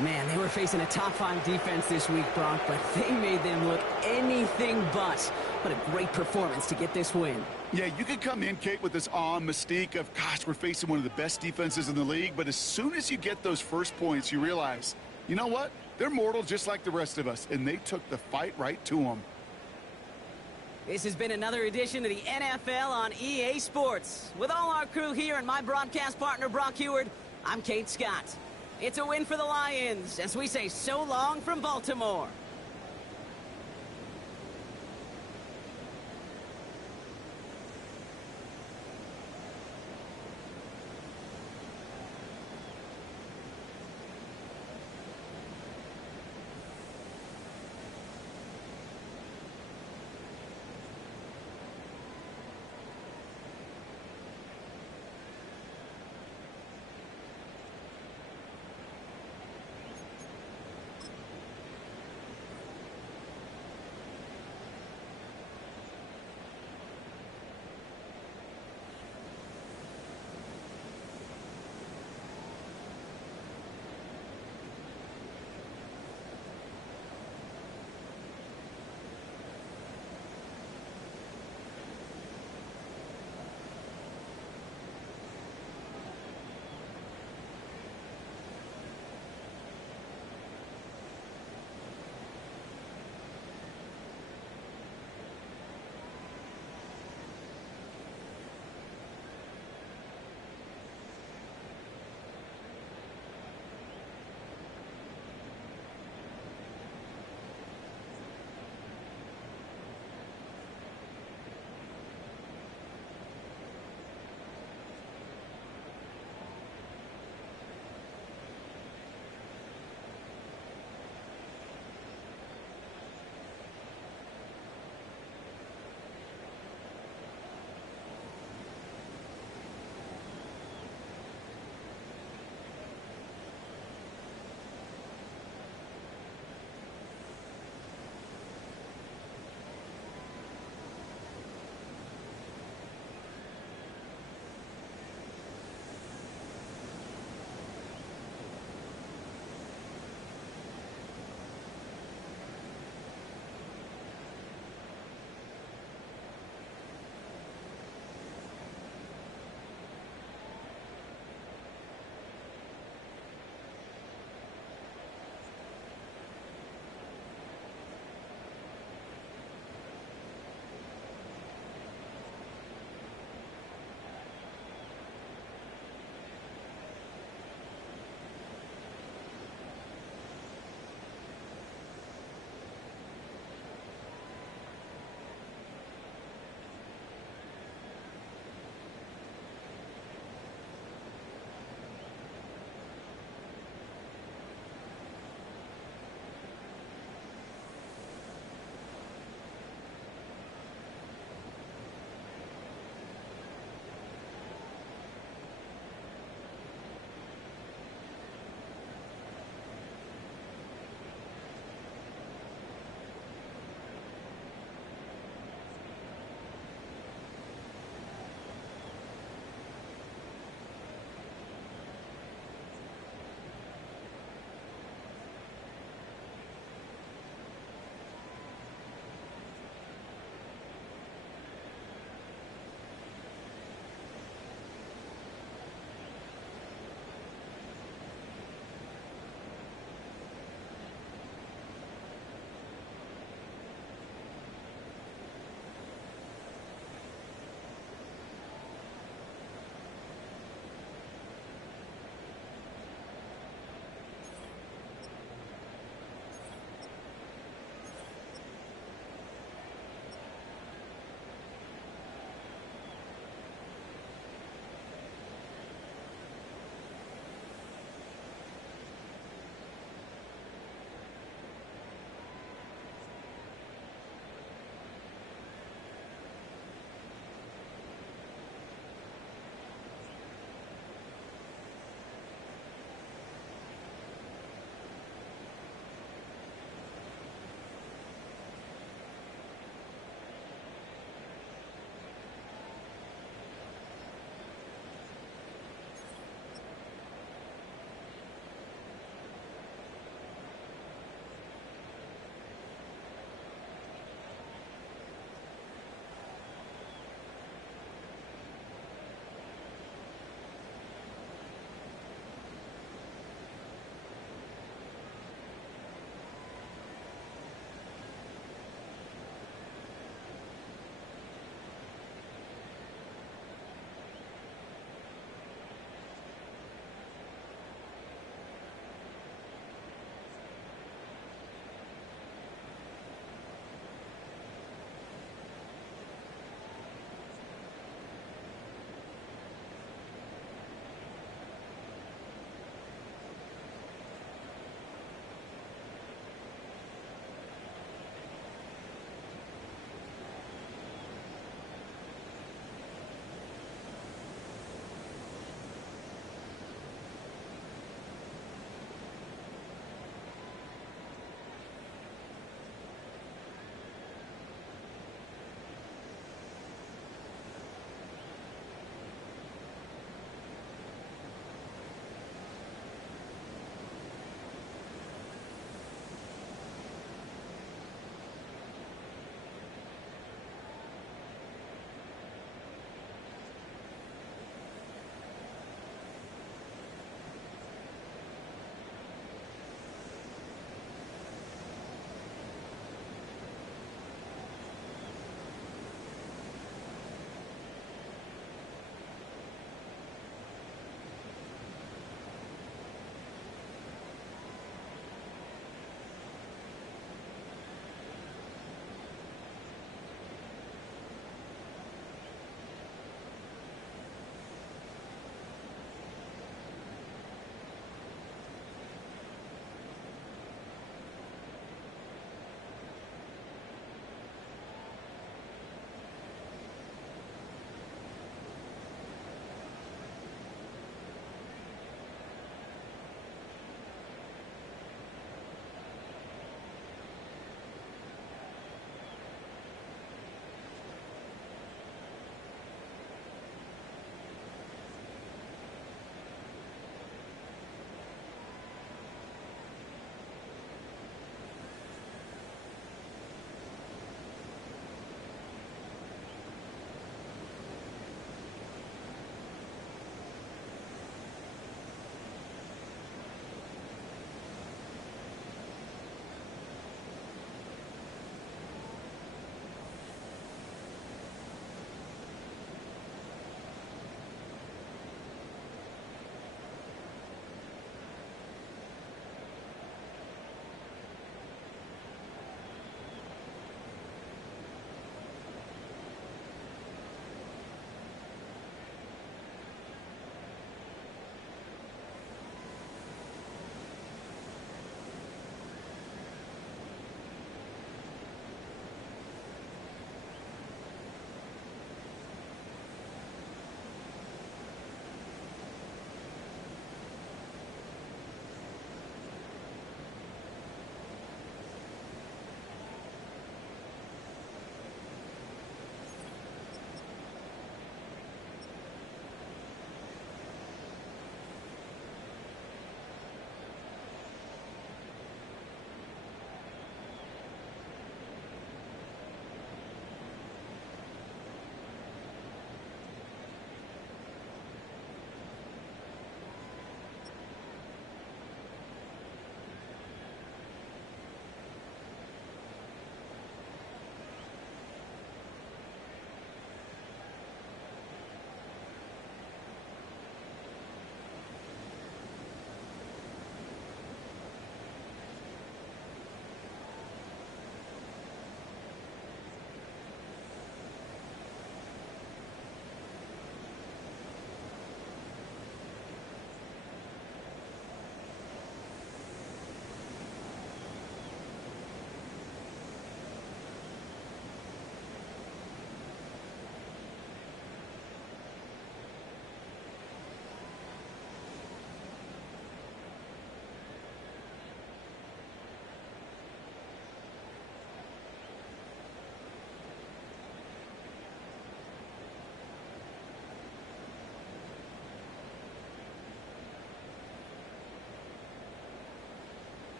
Man, they were facing a top-5 defense this week, Brock, but they made them look anything but. What a great performance to get this win. Yeah, you could come in, Kate, with this awe and mystique of, gosh, we're facing one of the best defenses in the league, but as soon as you get those first points, you realize, you know what? They're mortal just like the rest of us, and they took the fight right to them. This has been another edition of the NFL on EA Sports. With all our crew here and my broadcast partner, Brock Heward, I'm Kate Scott. It's a win for the Lions, as we say so long from Baltimore.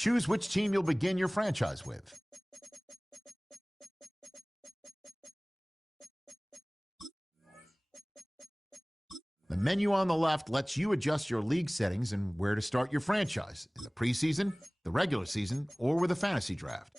Choose which team you'll begin your franchise with. The menu on the left lets you adjust your league settings and where to start your franchise in the preseason, the regular season, or with a fantasy draft.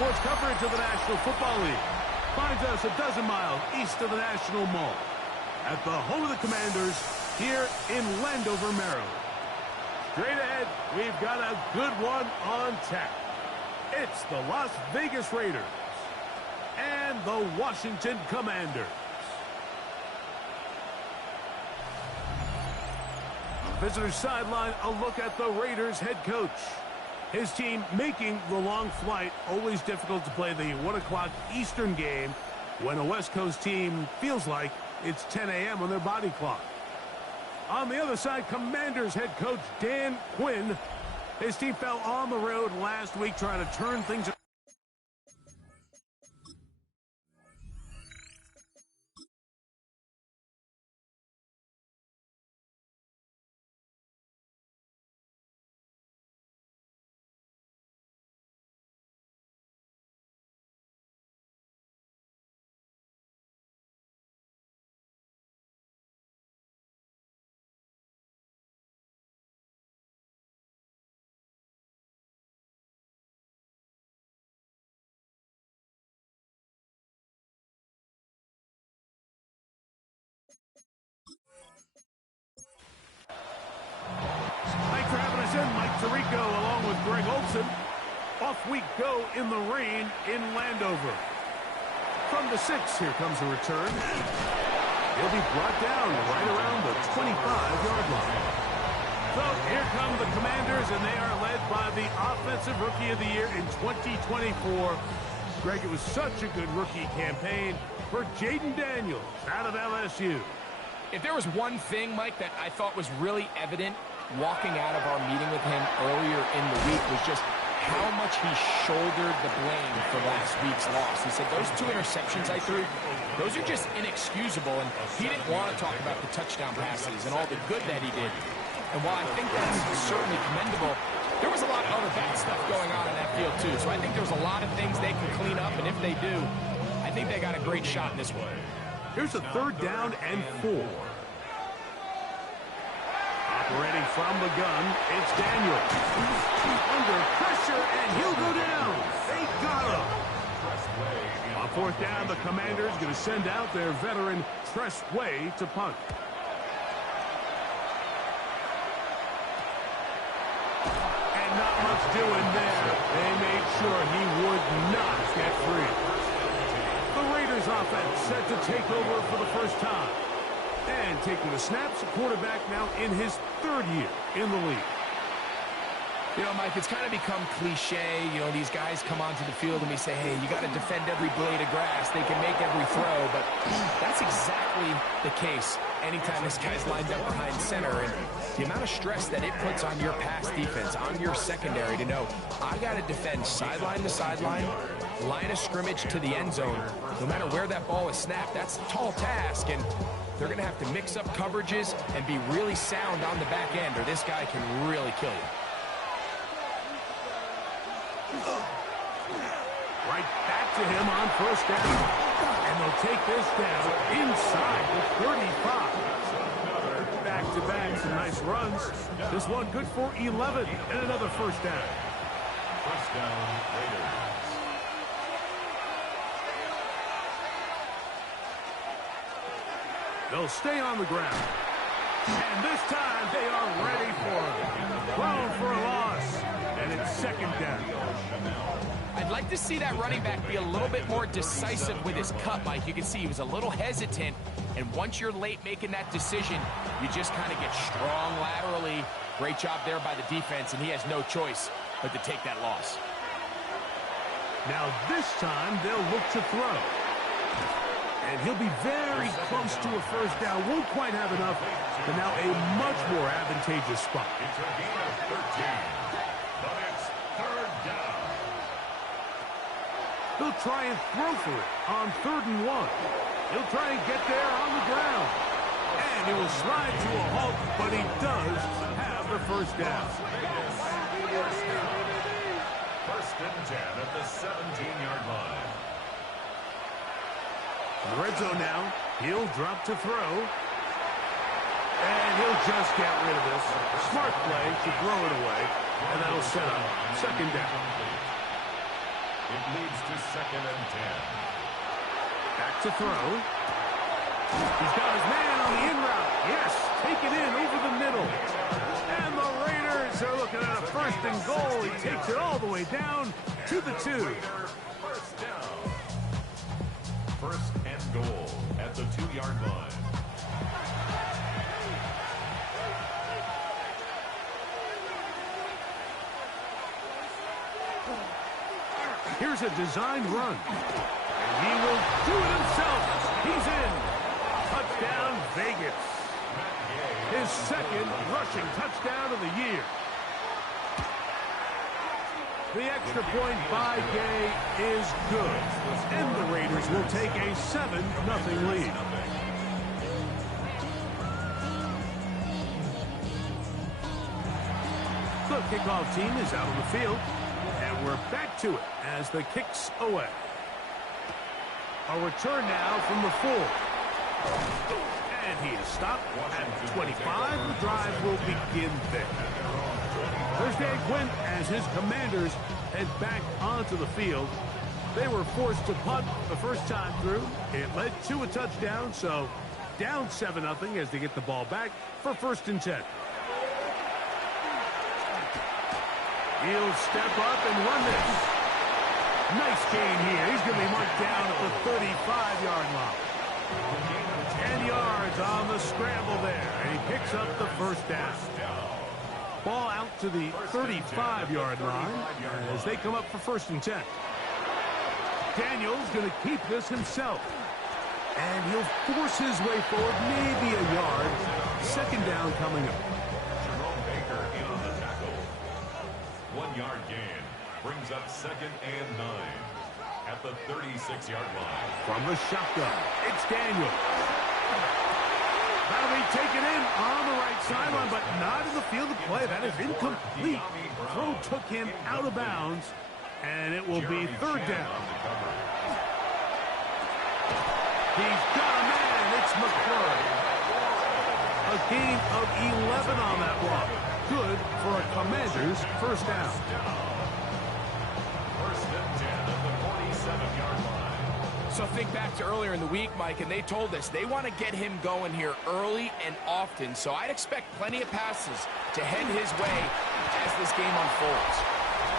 sports coverage of the National Football League finds us a dozen miles east of the National Mall at the home of the Commanders here in Landover, Maryland. Straight ahead, we've got a good one on tap. It's the Las Vegas Raiders and the Washington Commanders. On visitor's sideline, a look at the Raiders head coach. His team making the long flight. Always difficult to play the 1 o'clock Eastern game when a West Coast team feels like it's 10 a.m. on their body clock. On the other side, Commanders head coach Dan Quinn. His team fell on the road last week trying to turn things around. Thanks for having us in, Mike Tirico, along with Greg Olson. Off we go in the rain in Landover. From the 6, here comes a return. He'll be brought down right around the 25-yard line. So here come the Commanders, and they are led by the Offensive Rookie of the Year in 2024. Greg, it was such a good rookie campaign for Jaden Daniels out of LSU. If there was one thing, Mike, that I thought was really evident walking out of our meeting with him earlier in the week was just how much he shouldered the blame for last week's loss. He said, those 2 interceptions I threw, those are just inexcusable, and he didn't want to talk about the touchdown passes and all the good that he did. And while I think that's certainly commendable, there was a lot of other bad stuff going on in that field, too. So I think there's a lot of things they can clean up, and if they do, I think they got a great shot in this one. Here's a 3rd down and 4. Operating from the gun, it's Daniels. Under pressure, and he'll go down. They got him. On 4th down, the Commanders going to send out their veteran Tress Way to punt. And not much doing there. They made sure he would not get free. The Raiders offense set to take over for the first time. And taking the snaps, quarterback now in his 3rd year in the league. You know, Mike, it's kind of become cliche. You know, these guys come onto the field and we say, hey, you got to defend every blade of grass. They can make every throw, but that's exactly the case anytime this guy's lined up behind center. And the amount of stress that it puts on your pass defense, on your secondary to know, I got to defend sideline to sideline, line of scrimmage to the end zone. No matter where that ball is snapped, that's a tall task, and they're going to have to mix up coverages and be really sound on the back end, or this guy can really kill you. Right back to him on 1st down. And they'll take this down inside the 35. Back-to-back, some nice runs. This one good for 11 and another 1st down. 1st down, Raiders. They'll stay on the ground. And this time they are ready for it. Thrown for a loss. And it's 2nd down. I'd like to see that running back be a little bit more decisive with his cut, Mike. You can see he was a little hesitant, and once you're late making that decision, you just kind of get strong laterally. Great job there by the defense, and he has no choice but to take that loss. Now this time they'll look to throw. And he'll be very close to a 1st down. Won't quite have enough, but now a much more advantageous spot. It's a gain of 13, but it's 3rd down. He'll try and throw for it on 3rd and 1. He'll try and get there on the ground. And he will slide to a halt, but he does have the 1st down. 1st and 10 at the 17-yard line. Red zone now. He'll drop to throw. And he'll just get rid of this. Smart play to throw it away. And that'll set up 2nd down. It leads to 2nd and 10. Back to throw. He's got his man on the in route. Yes, take it in over the middle. And the Raiders are looking at a 1st and goal. He takes it all the way down to the 2. First down. 1st and goal at the 2-yard line. Here's a designed run. And he will do it himself. He's in. Touchdown, Vegas. His 2nd rushing touchdown of the year. The extra point by Gay is good. And the Raiders will take a 7-0 lead. The kickoff team is out on the field. And we're back to it as the kick's away. A return now from the 4. And he is stopped at the 25. The drive will begin there. Thursday Quinn as his Commanders head back onto the field. They were forced to punt the first time through. It led to a touchdown, so down 7-0 as they get the ball back for 1st and 10. He'll step up and run this. Nice gain here. He's going to be marked down at the 35-yard line. 10 yards on the scramble there, and he picks up the 1st down. Ball out to the 35-yard line as they come up for 1st and 10. Daniel's going to keep this himself. And he'll force his way forward, maybe a yard. 2nd down coming up. 1-yard gain brings up 2nd and 9 at the 36-yard line. From the shotgun, it's Daniel. That'll be taken in on the right sideline, but not in the field of play. That is incomplete. Throw took him out of bounds, and it will be 3rd down. He's got a man. It's McClure. A gain of 11 on that block. Good for a Commanders 1st down. 1st and 10 at the 47-yard line. So think back to earlier in the week, Mike, and they told us they want to get him going here early and often. So I'd expect plenty of passes to head his way as this game unfolds.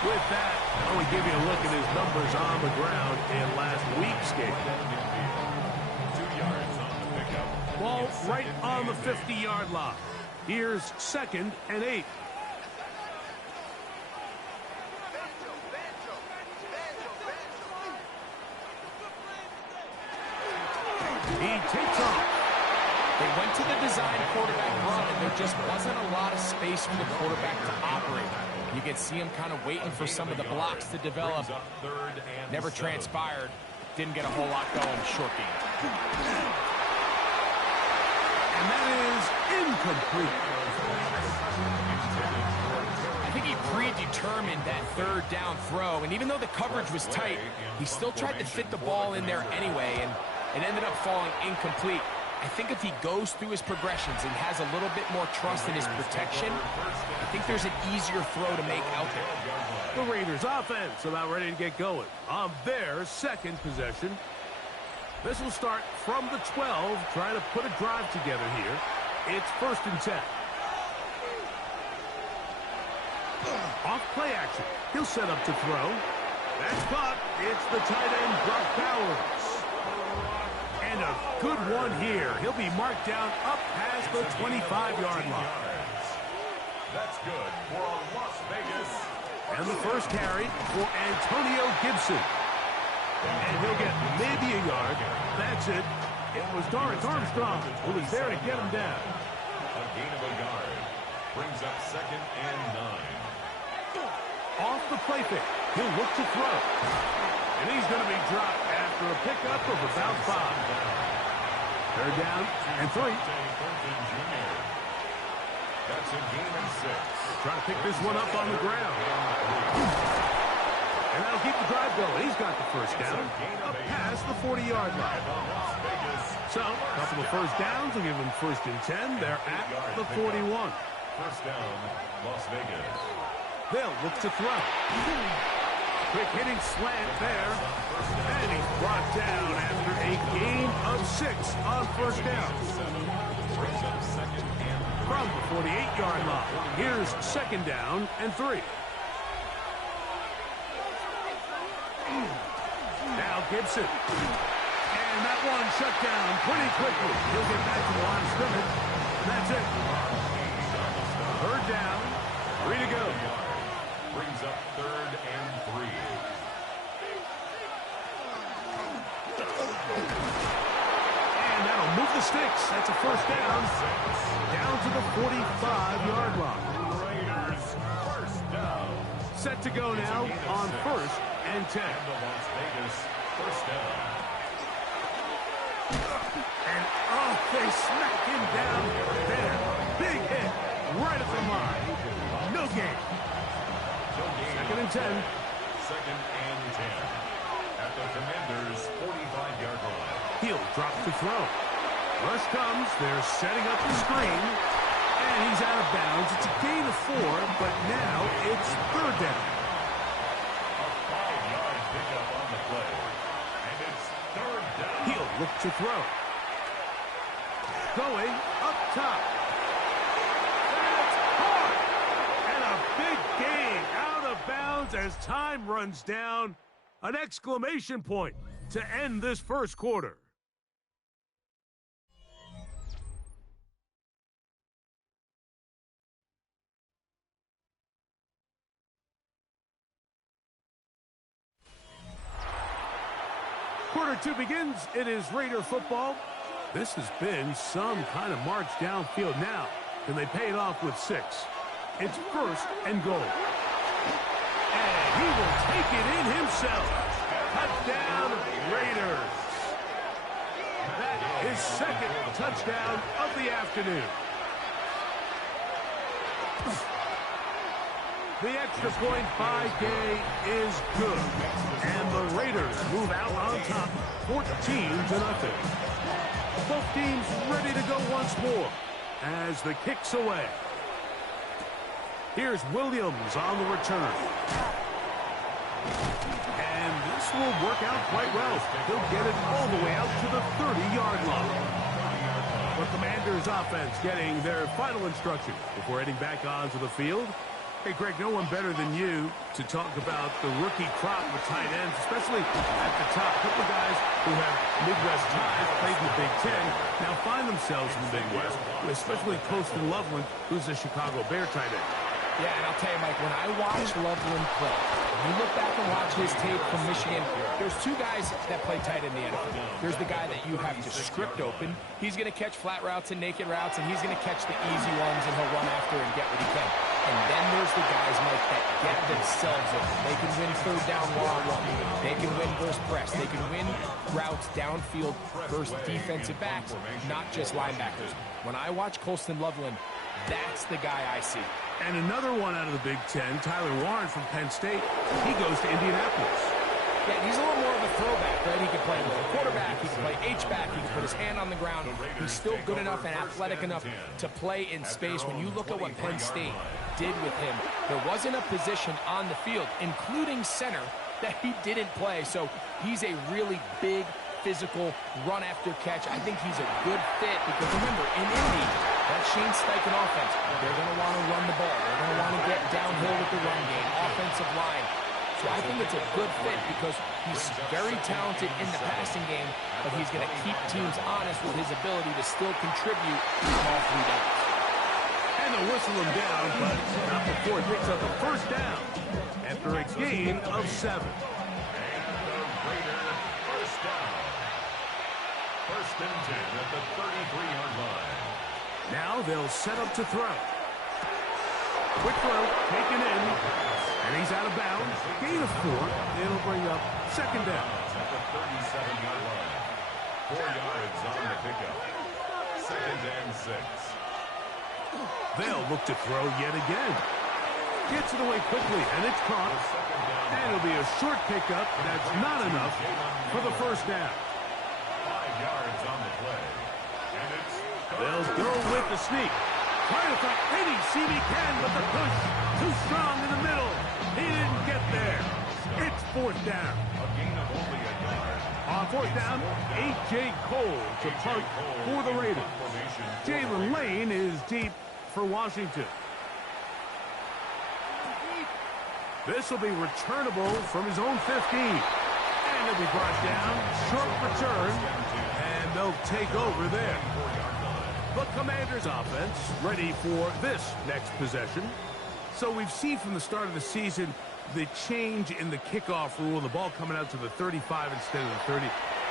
With that, I want to give you a look at his numbers on the ground in last week's game. 2 yards on the pickup. Ball right on the 50-yard line. Here's 2nd and 8. He takes off. They went to the design quarterback run, and there just wasn't a lot of space for the quarterback to operate. You can see him kind of waiting for some of the blocks to develop. Never transpired. Didn't get a whole lot going. Short game. And that is incomplete. I think he predetermined that 3rd down throw, and even though the coverage was tight, he still tried to fit the ball in there anyway, and it ended up falling incomplete. I think if he goes through his progressions and has a little bit more trust in his protection, I think there's an easier throw to make out there. The Raiders offense about ready to get going on their 2nd possession. This will start from the 12, trying to put a drive together here. It's 1st and 10. Off play action. He'll set up to throw. That's caught. It's the tight end, Brock Bowers. And a good one here. He'll be marked down up past the 25-yard line. That's good for Las Vegas. And the 1st carry for Antonio Gibson. And he'll get maybe a yard. That's it. It was Dorrance Armstrong who was there to get him down. A gain of a yard brings up 2nd and 9. Off the play fake. He'll look to throw. And he's going to be dropped after a pickup of about 5. 3rd down and 3. That's a gain of 6. Trying to pick this one up on the ground. And that'll keep the drive going. He's got the 1st down up past the 40-yard line. So, a couple of 1st downs will give them 1st and 10. They're at the 41. 1st down, Las Vegas. They'll look to throw. Quick hitting slant there. And he's brought down after a gain of 6 on first down. From the 48-yard line, here's second down and 3. Now Gibson. And that one shut down pretty quickly. He'll get back to the line of scrimmage. That's it. Third down, 3 to go. Brings up third and 3. And that'll move the sticks. That's a first down. Down to the 45-yard line. Raiders first down. Set to go now on first and 10. And the Las Vegas first down. And oh, they smack him down there. Big hit right at the line. No gain. Second and 10. Second and 10. At the Commanders' 45-yard line. He'll drop to throw. Rush comes. They're setting up the screen. And he's out of bounds. It's a gain of 4, but now it's third down. A 5-yard pickup on the play. And it's third down. He'll look to throw. Going up top. That's hard. And a big gain out of bounds as time runs down. An exclamation point to end this first quarter. Quarter 2 begins. It is Raider football. This has been some kind of march downfield now. Can they pay it off with 6? It's first and goal. And he will take it in himself. Touchdown, Raiders. That is second touchdown of the afternoon. The extra point by Gay is good. And the Raiders move out on top, 14-0. Both teams ready to go once more as the kick's away. Here's Williams on the return. And this will work out quite well. He'll get it all the way out to the 30-yard line. The Commanders' offense getting their final instructions before heading back onto the field. Hey, Greg, no one better than you to talk about the rookie crop with tight ends, especially at the top. A couple of guys who have Midwest ties, played in the Big Ten, now find themselves in the Big West, especially Colston Loveland, who's a Chicago Bear tight end. Yeah, and I'll tell you, Mike, when I watch Loveland play, when you look back and watch his tape from Michigan, there's 2 guys that play tight in the NFL. There's the guy that you have to script open. He's going to catch flat routes and naked routes, and he's going to catch the easy ones, and he'll run after and get what he can. And then there's the guys, Mike, that get themselves open. They can win third down one-on-one. They can win versus press. They can win routes downfield versus defensive backs, not just linebackers. When I watch Colston Loveland, that's the guy I see. And another one out of the Big Ten, Tyler Warren from Penn State. He goes to Indianapolis. Yeah, he's a little more of a throwback, right? He can play with a quarterback, he can play H-back, he can put his hand on the ground. He's still good enough and athletic enough to play in space. When you look at what Penn State did with him, there wasn't a position on the field, including center, that he didn't play. So he's a really big, physical, run after catch. I think he's a good fit because remember, in Indy, that Shane Steichen offense, they're going to want to run the ball. They're going to want to get downhill with the run game, offensive line. So I think it's a good fit because he's very talented in the passing game, but he's going to keep teams honest with his ability to still contribute on all 3 downs. And they'll whistle him down, but not before he picks up the first down after a gain of 7. And the Raider first down. First and 10 at the 33-yard line. Now they'll set up to throw. Quick throw, taken in, and he's out of bounds. Gain of 4. It'll bring up second down. At the 37-yard line. 4 yards on the pickup. Second and 6. They'll look to throw yet again. Gets it away quickly, and it's caught. And it'll be a short pickup. That's not enough for the first down. 5 yards on the play. And it's They'll go with the sneak. Trying to find any seam he can, but the push too strong in the middle. He didn't get there. It's fourth down. A gain of only a yard. On fourth down, A.J. Cole to punt for the Raiders. Jalen Lane is deep for Washington. This will be returnable from his own 15. And it'll be brought down. Short return. And they'll take over there. The Commanders' offense ready for this next possession. So we've seen from the start of the season the change in the kickoff rule, the ball coming out to the 35 instead of the 30.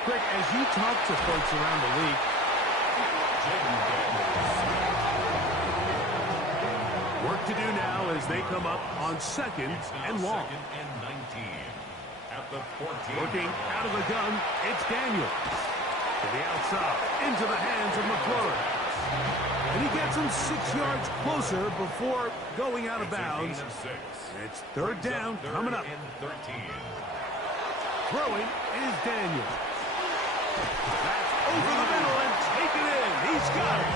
Greg, as you talk to folks around the league, work to do now as they come up on second and long. Second and 19. At the 14. Working out of the gun, it's Daniel. To the outside, into the hands of McClure. And he gets him 6 yards closer before going out of bounds. It's third down coming up. And 13. Throwing is Daniel. That's over the middle and taken in. He's got it.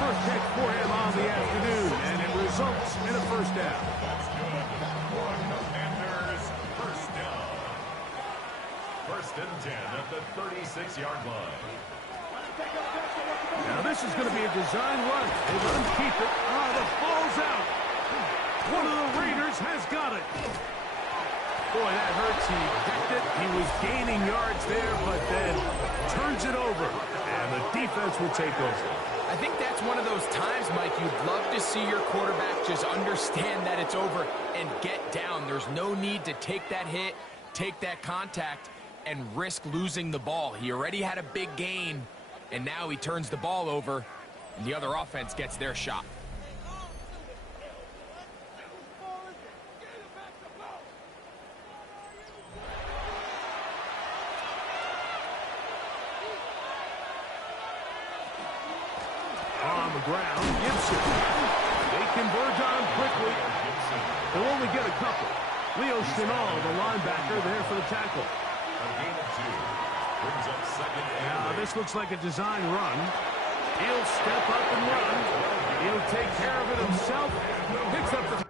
First catch for him on the afternoon, and it results in a first down. Commanders first down. First and 10 at the 36-yard line. Now this is going to be a design run. They let him keep it. The ball's out. One of the Raiders has got it. Boy, that hurts. He decked it. He was gaining yards there, but then turns it over. And the defense will take over. I think that's one of those times, Mike, you'd love to see your quarterback just understand that it's over and get down. There's no need to take that hit, take that contact, and risk losing the ball. He already had a big gain, and now he turns the ball over, and the other offense gets their shot. On the ground, Emsl. They converge on quickly. They'll only get a couple. Leo Chenal, the linebacker, there for the tackle. A gain of 2. Brings up second and Now, this looks like a design run. He'll step up and run. He'll take care of it himself. Picks up the...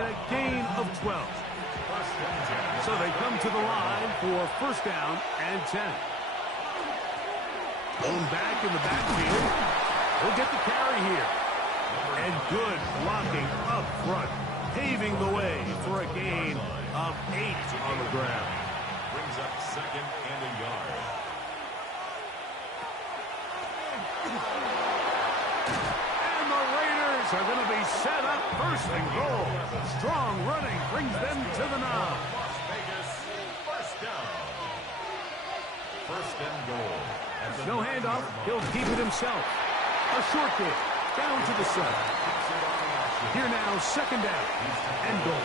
A gain of 12. So they come to the line for first down and 10. Going back in the backfield. He'll get the carry here. And good blocking up front. Paving the way for a gain of 8 on the ground. brings up second and a yard. Are going to be set up first and goal. Strong running brings them to the 9. Las Vegas, first down. First and goal. No handoff. He'll keep it himself. A short kick down to the 7. Here now, second down and goal.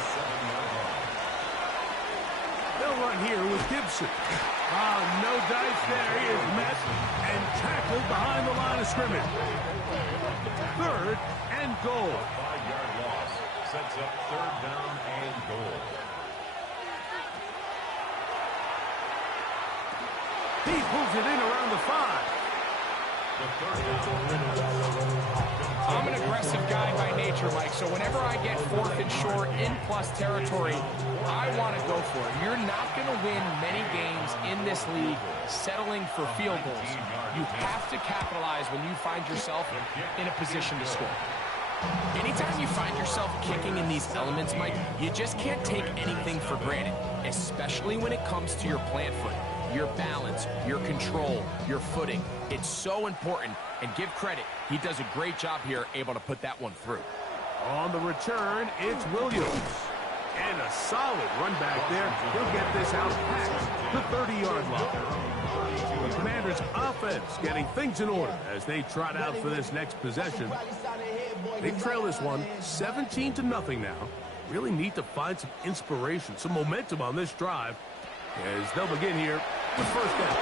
They'll run here with Gibson. No dice there. He is met and tackled behind the line of scrimmage. Third and goal. 5-yard loss sets up third down and goal. He pulls it in around the 5. I'm an aggressive guy by nature, Mike, so whenever I get fourth and short in plus territory, I want to go for it. You're not going to win many games in this league settling for field goals. You have to capitalize when you find yourself in a position to score. Anytime you find yourself kicking in these elements, Mike, you just can't take anything for granted, especially when it comes to your plant foot, your balance, your control, your footing. It's so important, and give credit. He does a great job here, able to put that one through. On the return, it's Williams. And a solid run back there. He'll get this out past the 30-yard line. The Commanders' offense getting things in order as they trot out for this next possession. They trail this one 17-0 now. Really need to find some inspiration, some momentum on this drive as they'll begin here with first down.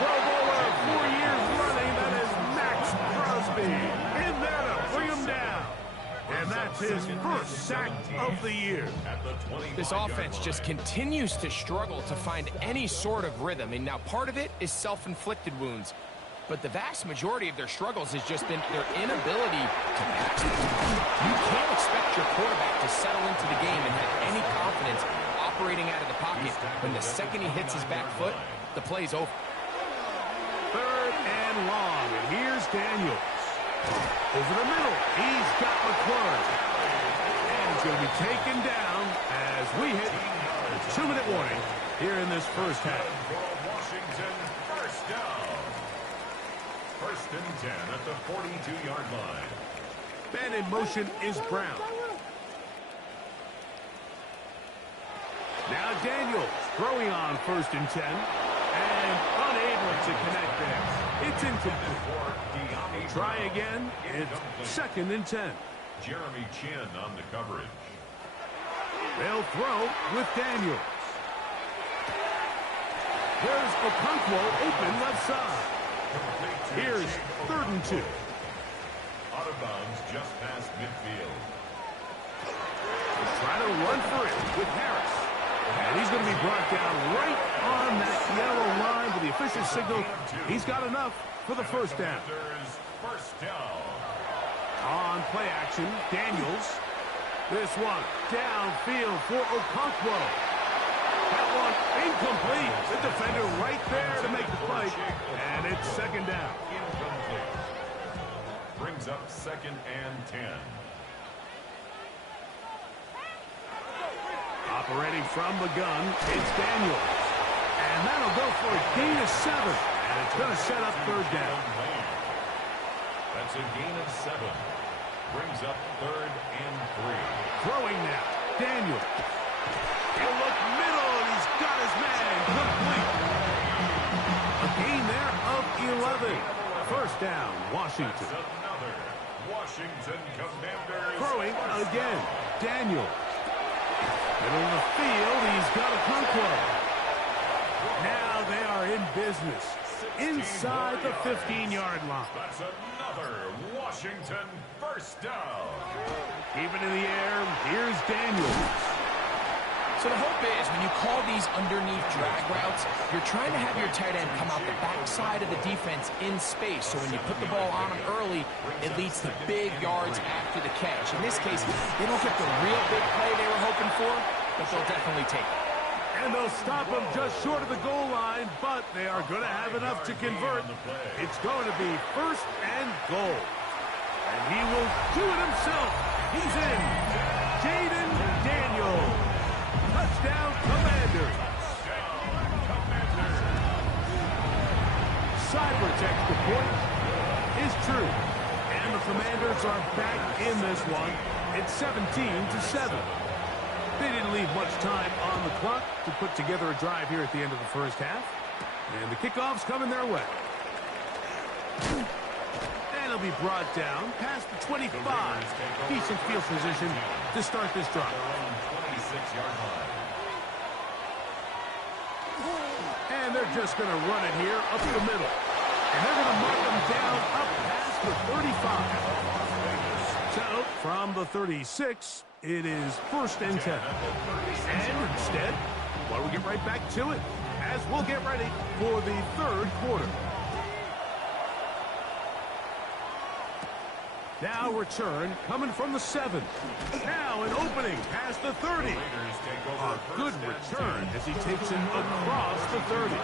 Pro Bowler 4 years running, that is Max Crosby. In there to bring him down. And that's his first sack of the year. This offense just continues to struggle to find any sort of rhythm. And now part of it is self-inflicted wounds. But the vast majority of their struggles has just been their inability to pass the ball. You can't expect your quarterback to settle into the game and have any confidence operating out of the pocket when the second he hits his back foot, the play's over. 3rd and long, and here's Daniels. Over the middle, he's got McClure. And he's going to be taken down as we hit 2-minute warning here in this first half. Washington, first down. 1st and 10 at the 42-yard line. Man in motion is Brown. Now Daniels throwing on 1st and 10. And unable to connect there. It's incomplete. Try again. It's 2nd and 10. Jeremy Chin on the coverage. They'll throw with Daniels. There's Okonkwo open left side. Here's 3rd and 2. Out of bounds just past midfield. Try to run for it with Harris. And he's going to be brought down right on that yellow line with the official signal. He's got enough for the first down. First down. On play action, Daniels. This one downfield for Okonkwo. That one incomplete. The defender right there to make the play. And it's 2nd down. Incomplete. Brings up 2nd and 10. Operating from the gun, it's Daniels. And that'll go for a gain of 7. And it's going to set up 3rd down. That's a gain of 7. Brings up 3rd and 3. Throwing now, Daniels. He'll look middle, and he's got his man complete. A gain there of 11. First down, Washington. That's another Washington Commanders. Throwing again, Daniels. Middle of the field, he's got a control. Now they are in business inside the 15-yard line. That's another Washington first down. Keep it in the air. Here's Daniels. So the hope is when you call these underneath drag routes, you're trying to have your tight end come out the backside of the defense in space. So when you put the ball on him early, it leads to big yards after the catch. In this case, they don't get the real big play they were hoping for, but they'll definitely take it. And they'll stop him just short of the goal line, but they are going to have enough to convert. It's going to be 1st and goal. And he will do it himself. He's in. Jaden Daniels. Touchdown, Commanders. Cyber text report is true. And the Commanders are back in this one. It's 17-7. They didn't leave much time on the clock to put together a drive here at the end of the first half. And the kickoff's coming their way. And it'll be brought down past the 25. Decent field position to start this drive. 26-yard line. And they're just going to run it here up the middle. And they're going to mark them down up past the 35. So, from the 36, it is 1st and 10. And instead, well, we'll get right back to it as we'll get ready for the 3rd quarter. Now return coming from the 7. Now an opening past the 30. A good return as he takes him across the 30.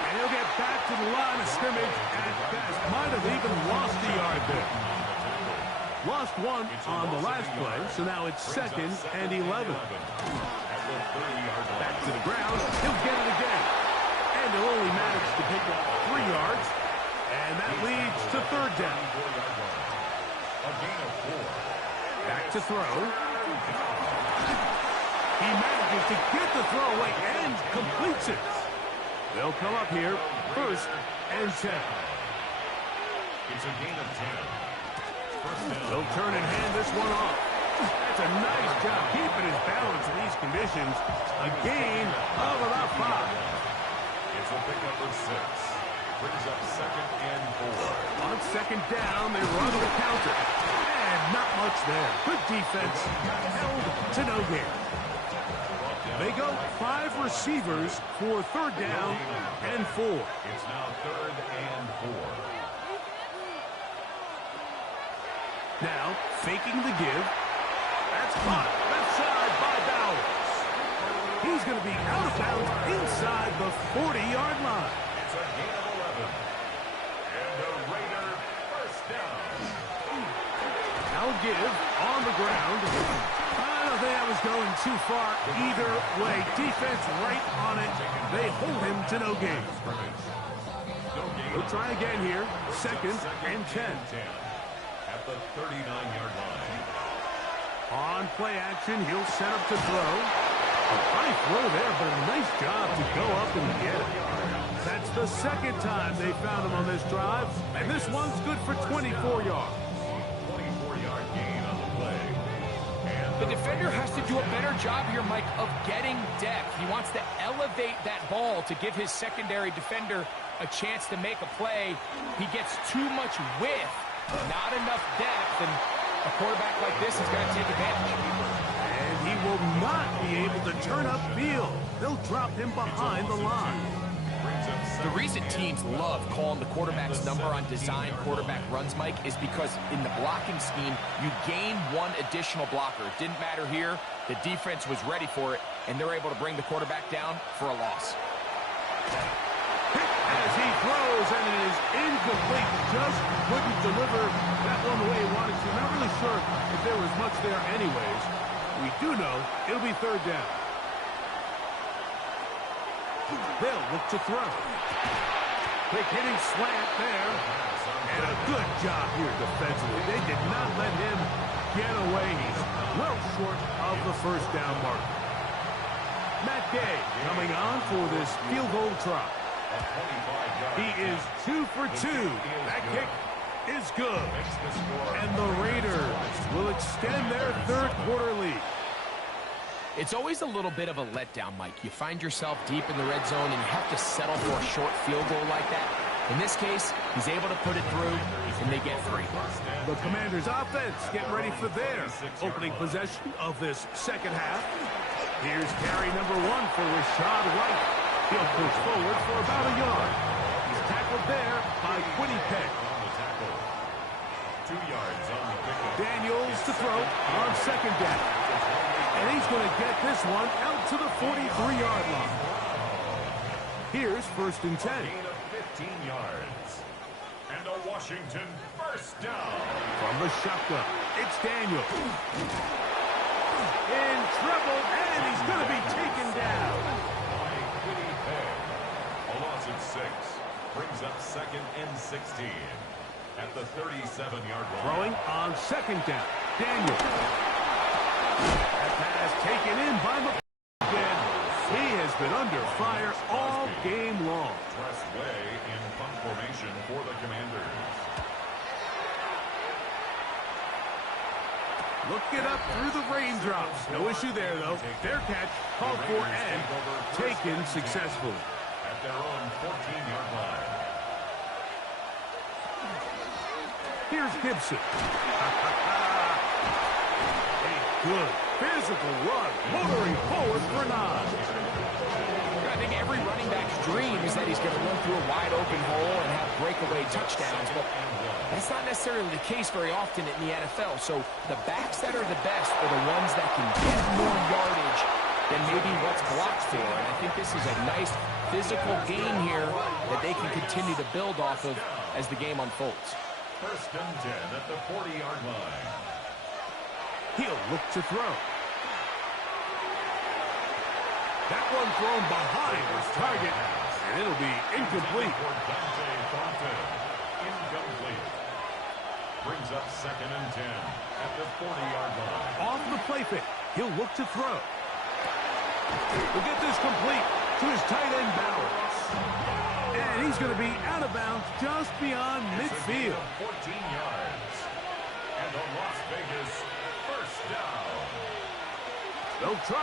And he'll get back to the line of scrimmage at best. Might have even lost a yard there. Lost 1 on the last play, so now it's 2nd and 11. Back to the ground. He'll get it again. And he'll only manage to pick up 3 yards. And that leads to 3rd down. Back to throw. He manages to get the throw away and completes it. They'll come up here 1st and 10. It's a gain of 10. First down. They'll turn and hand this one off. That's a nice job keeping his balance in these conditions. A gain of about 5. It's a pickup of 6. Brings up 2nd and 4. On 2nd down, they run the counter. And not much there. Good defense. Held to no gain. They go 5 receivers for 3rd down and 4. It's now 3rd and 4. Now, faking the give. That's caught. Left side by Bowers. He's going to be out of bounds inside the 40-yard line. It's a gain of 11. And the Raider first down. Now give on the ground. I don't think that was going too far either way. Defense right on it. They hold him to no gain. We'll try again here. 2nd and 10. At the 39-yard line. On play action, he'll set up to throw. A high throw there, but a nice job to go up and get it. That's the 2nd time they found him on this drive, and this one's good for 24 yards. 24-yard gain on the play. The defender has to do a better job here, Mike, of getting depth. He wants to elevate that ball to give his secondary defender a chance to make a play. He gets too much width, not enough depth, and a quarterback like this has got to take advantage. And he will not be able to turn upfield. They'll drop him behind the line. The reason teams love calling the quarterback's number on design quarterback runs, Mike, is because in the blocking scheme, you gain 1 additional blocker. It didn't matter here. The defense was ready for it, and they're able to bring the quarterback down for a loss. As he throws, and it is incomplete. Just couldn't deliver that one the way he wanted to. Not really sure if there was much there anyways. We do know it'll be 3rd down. They'll look to throw. Quick hitting slant there. And a good job here defensively. They did not let him get away. He's well short of the 1st down mark. Matt Gay coming on for this field goal try. He is 2 for 2. That kick is good. And the Raiders will extend their 3rd quarter lead. It's always a little bit of a letdown, Mike. You find yourself deep in the red zone, and you have to settle for a short field goal like that. In this case, he's able to put it through, and they get 3. The Commanders' offense getting ready for their opening possession of this 2nd half. Here's carry number 1 for Rashad White. He'll push forward for about a yard. He's tackled there by Quiddy Peck. 2 yards on the pickup. Daniels to throw on 2nd down. And he's going to get this one out to the 43-yard line. Here's 1st and 10. Gain of 15 yards. And a Washington first down. From the shotgun, it's Daniel. In trouble, and he's going to be taken down. By Quiddy Peck. A loss of 6. Brings up 2nd and 16. At the 37-yard line. Throwing on 2nd down. Daniel. That pass taken in by McCoy. He has been under fire all game long. Press way in punt formation for the Commanders. Look it up through the raindrops. No issue there, though. Their catch called for and taken successfully. At their own 14-yard line. Here's Gibson. A good physical run, motoring forward for 9. I think every running back's dream is that he's going to run through a wide open hole and have breakaway touchdowns, but that's not necessarily the case very often in the NFL. So the backs that are the best are the ones that can get more yardage than maybe what's blocked for. And I think this is a nice physical game here that they can continue to build off of as the game unfolds. 1st and 10 at the 40-yard line. He'll look to throw. That one thrown behind his target, and it'll be incomplete. Incomplete. Brings up 2nd and 10 at the 40-yard line. Off the play fake, he'll look to throw. We'll get this complete to his tight end Bowers. And he's going to be out of bounds just beyond midfield. 14 yards. And the Las Vegas first down. They'll try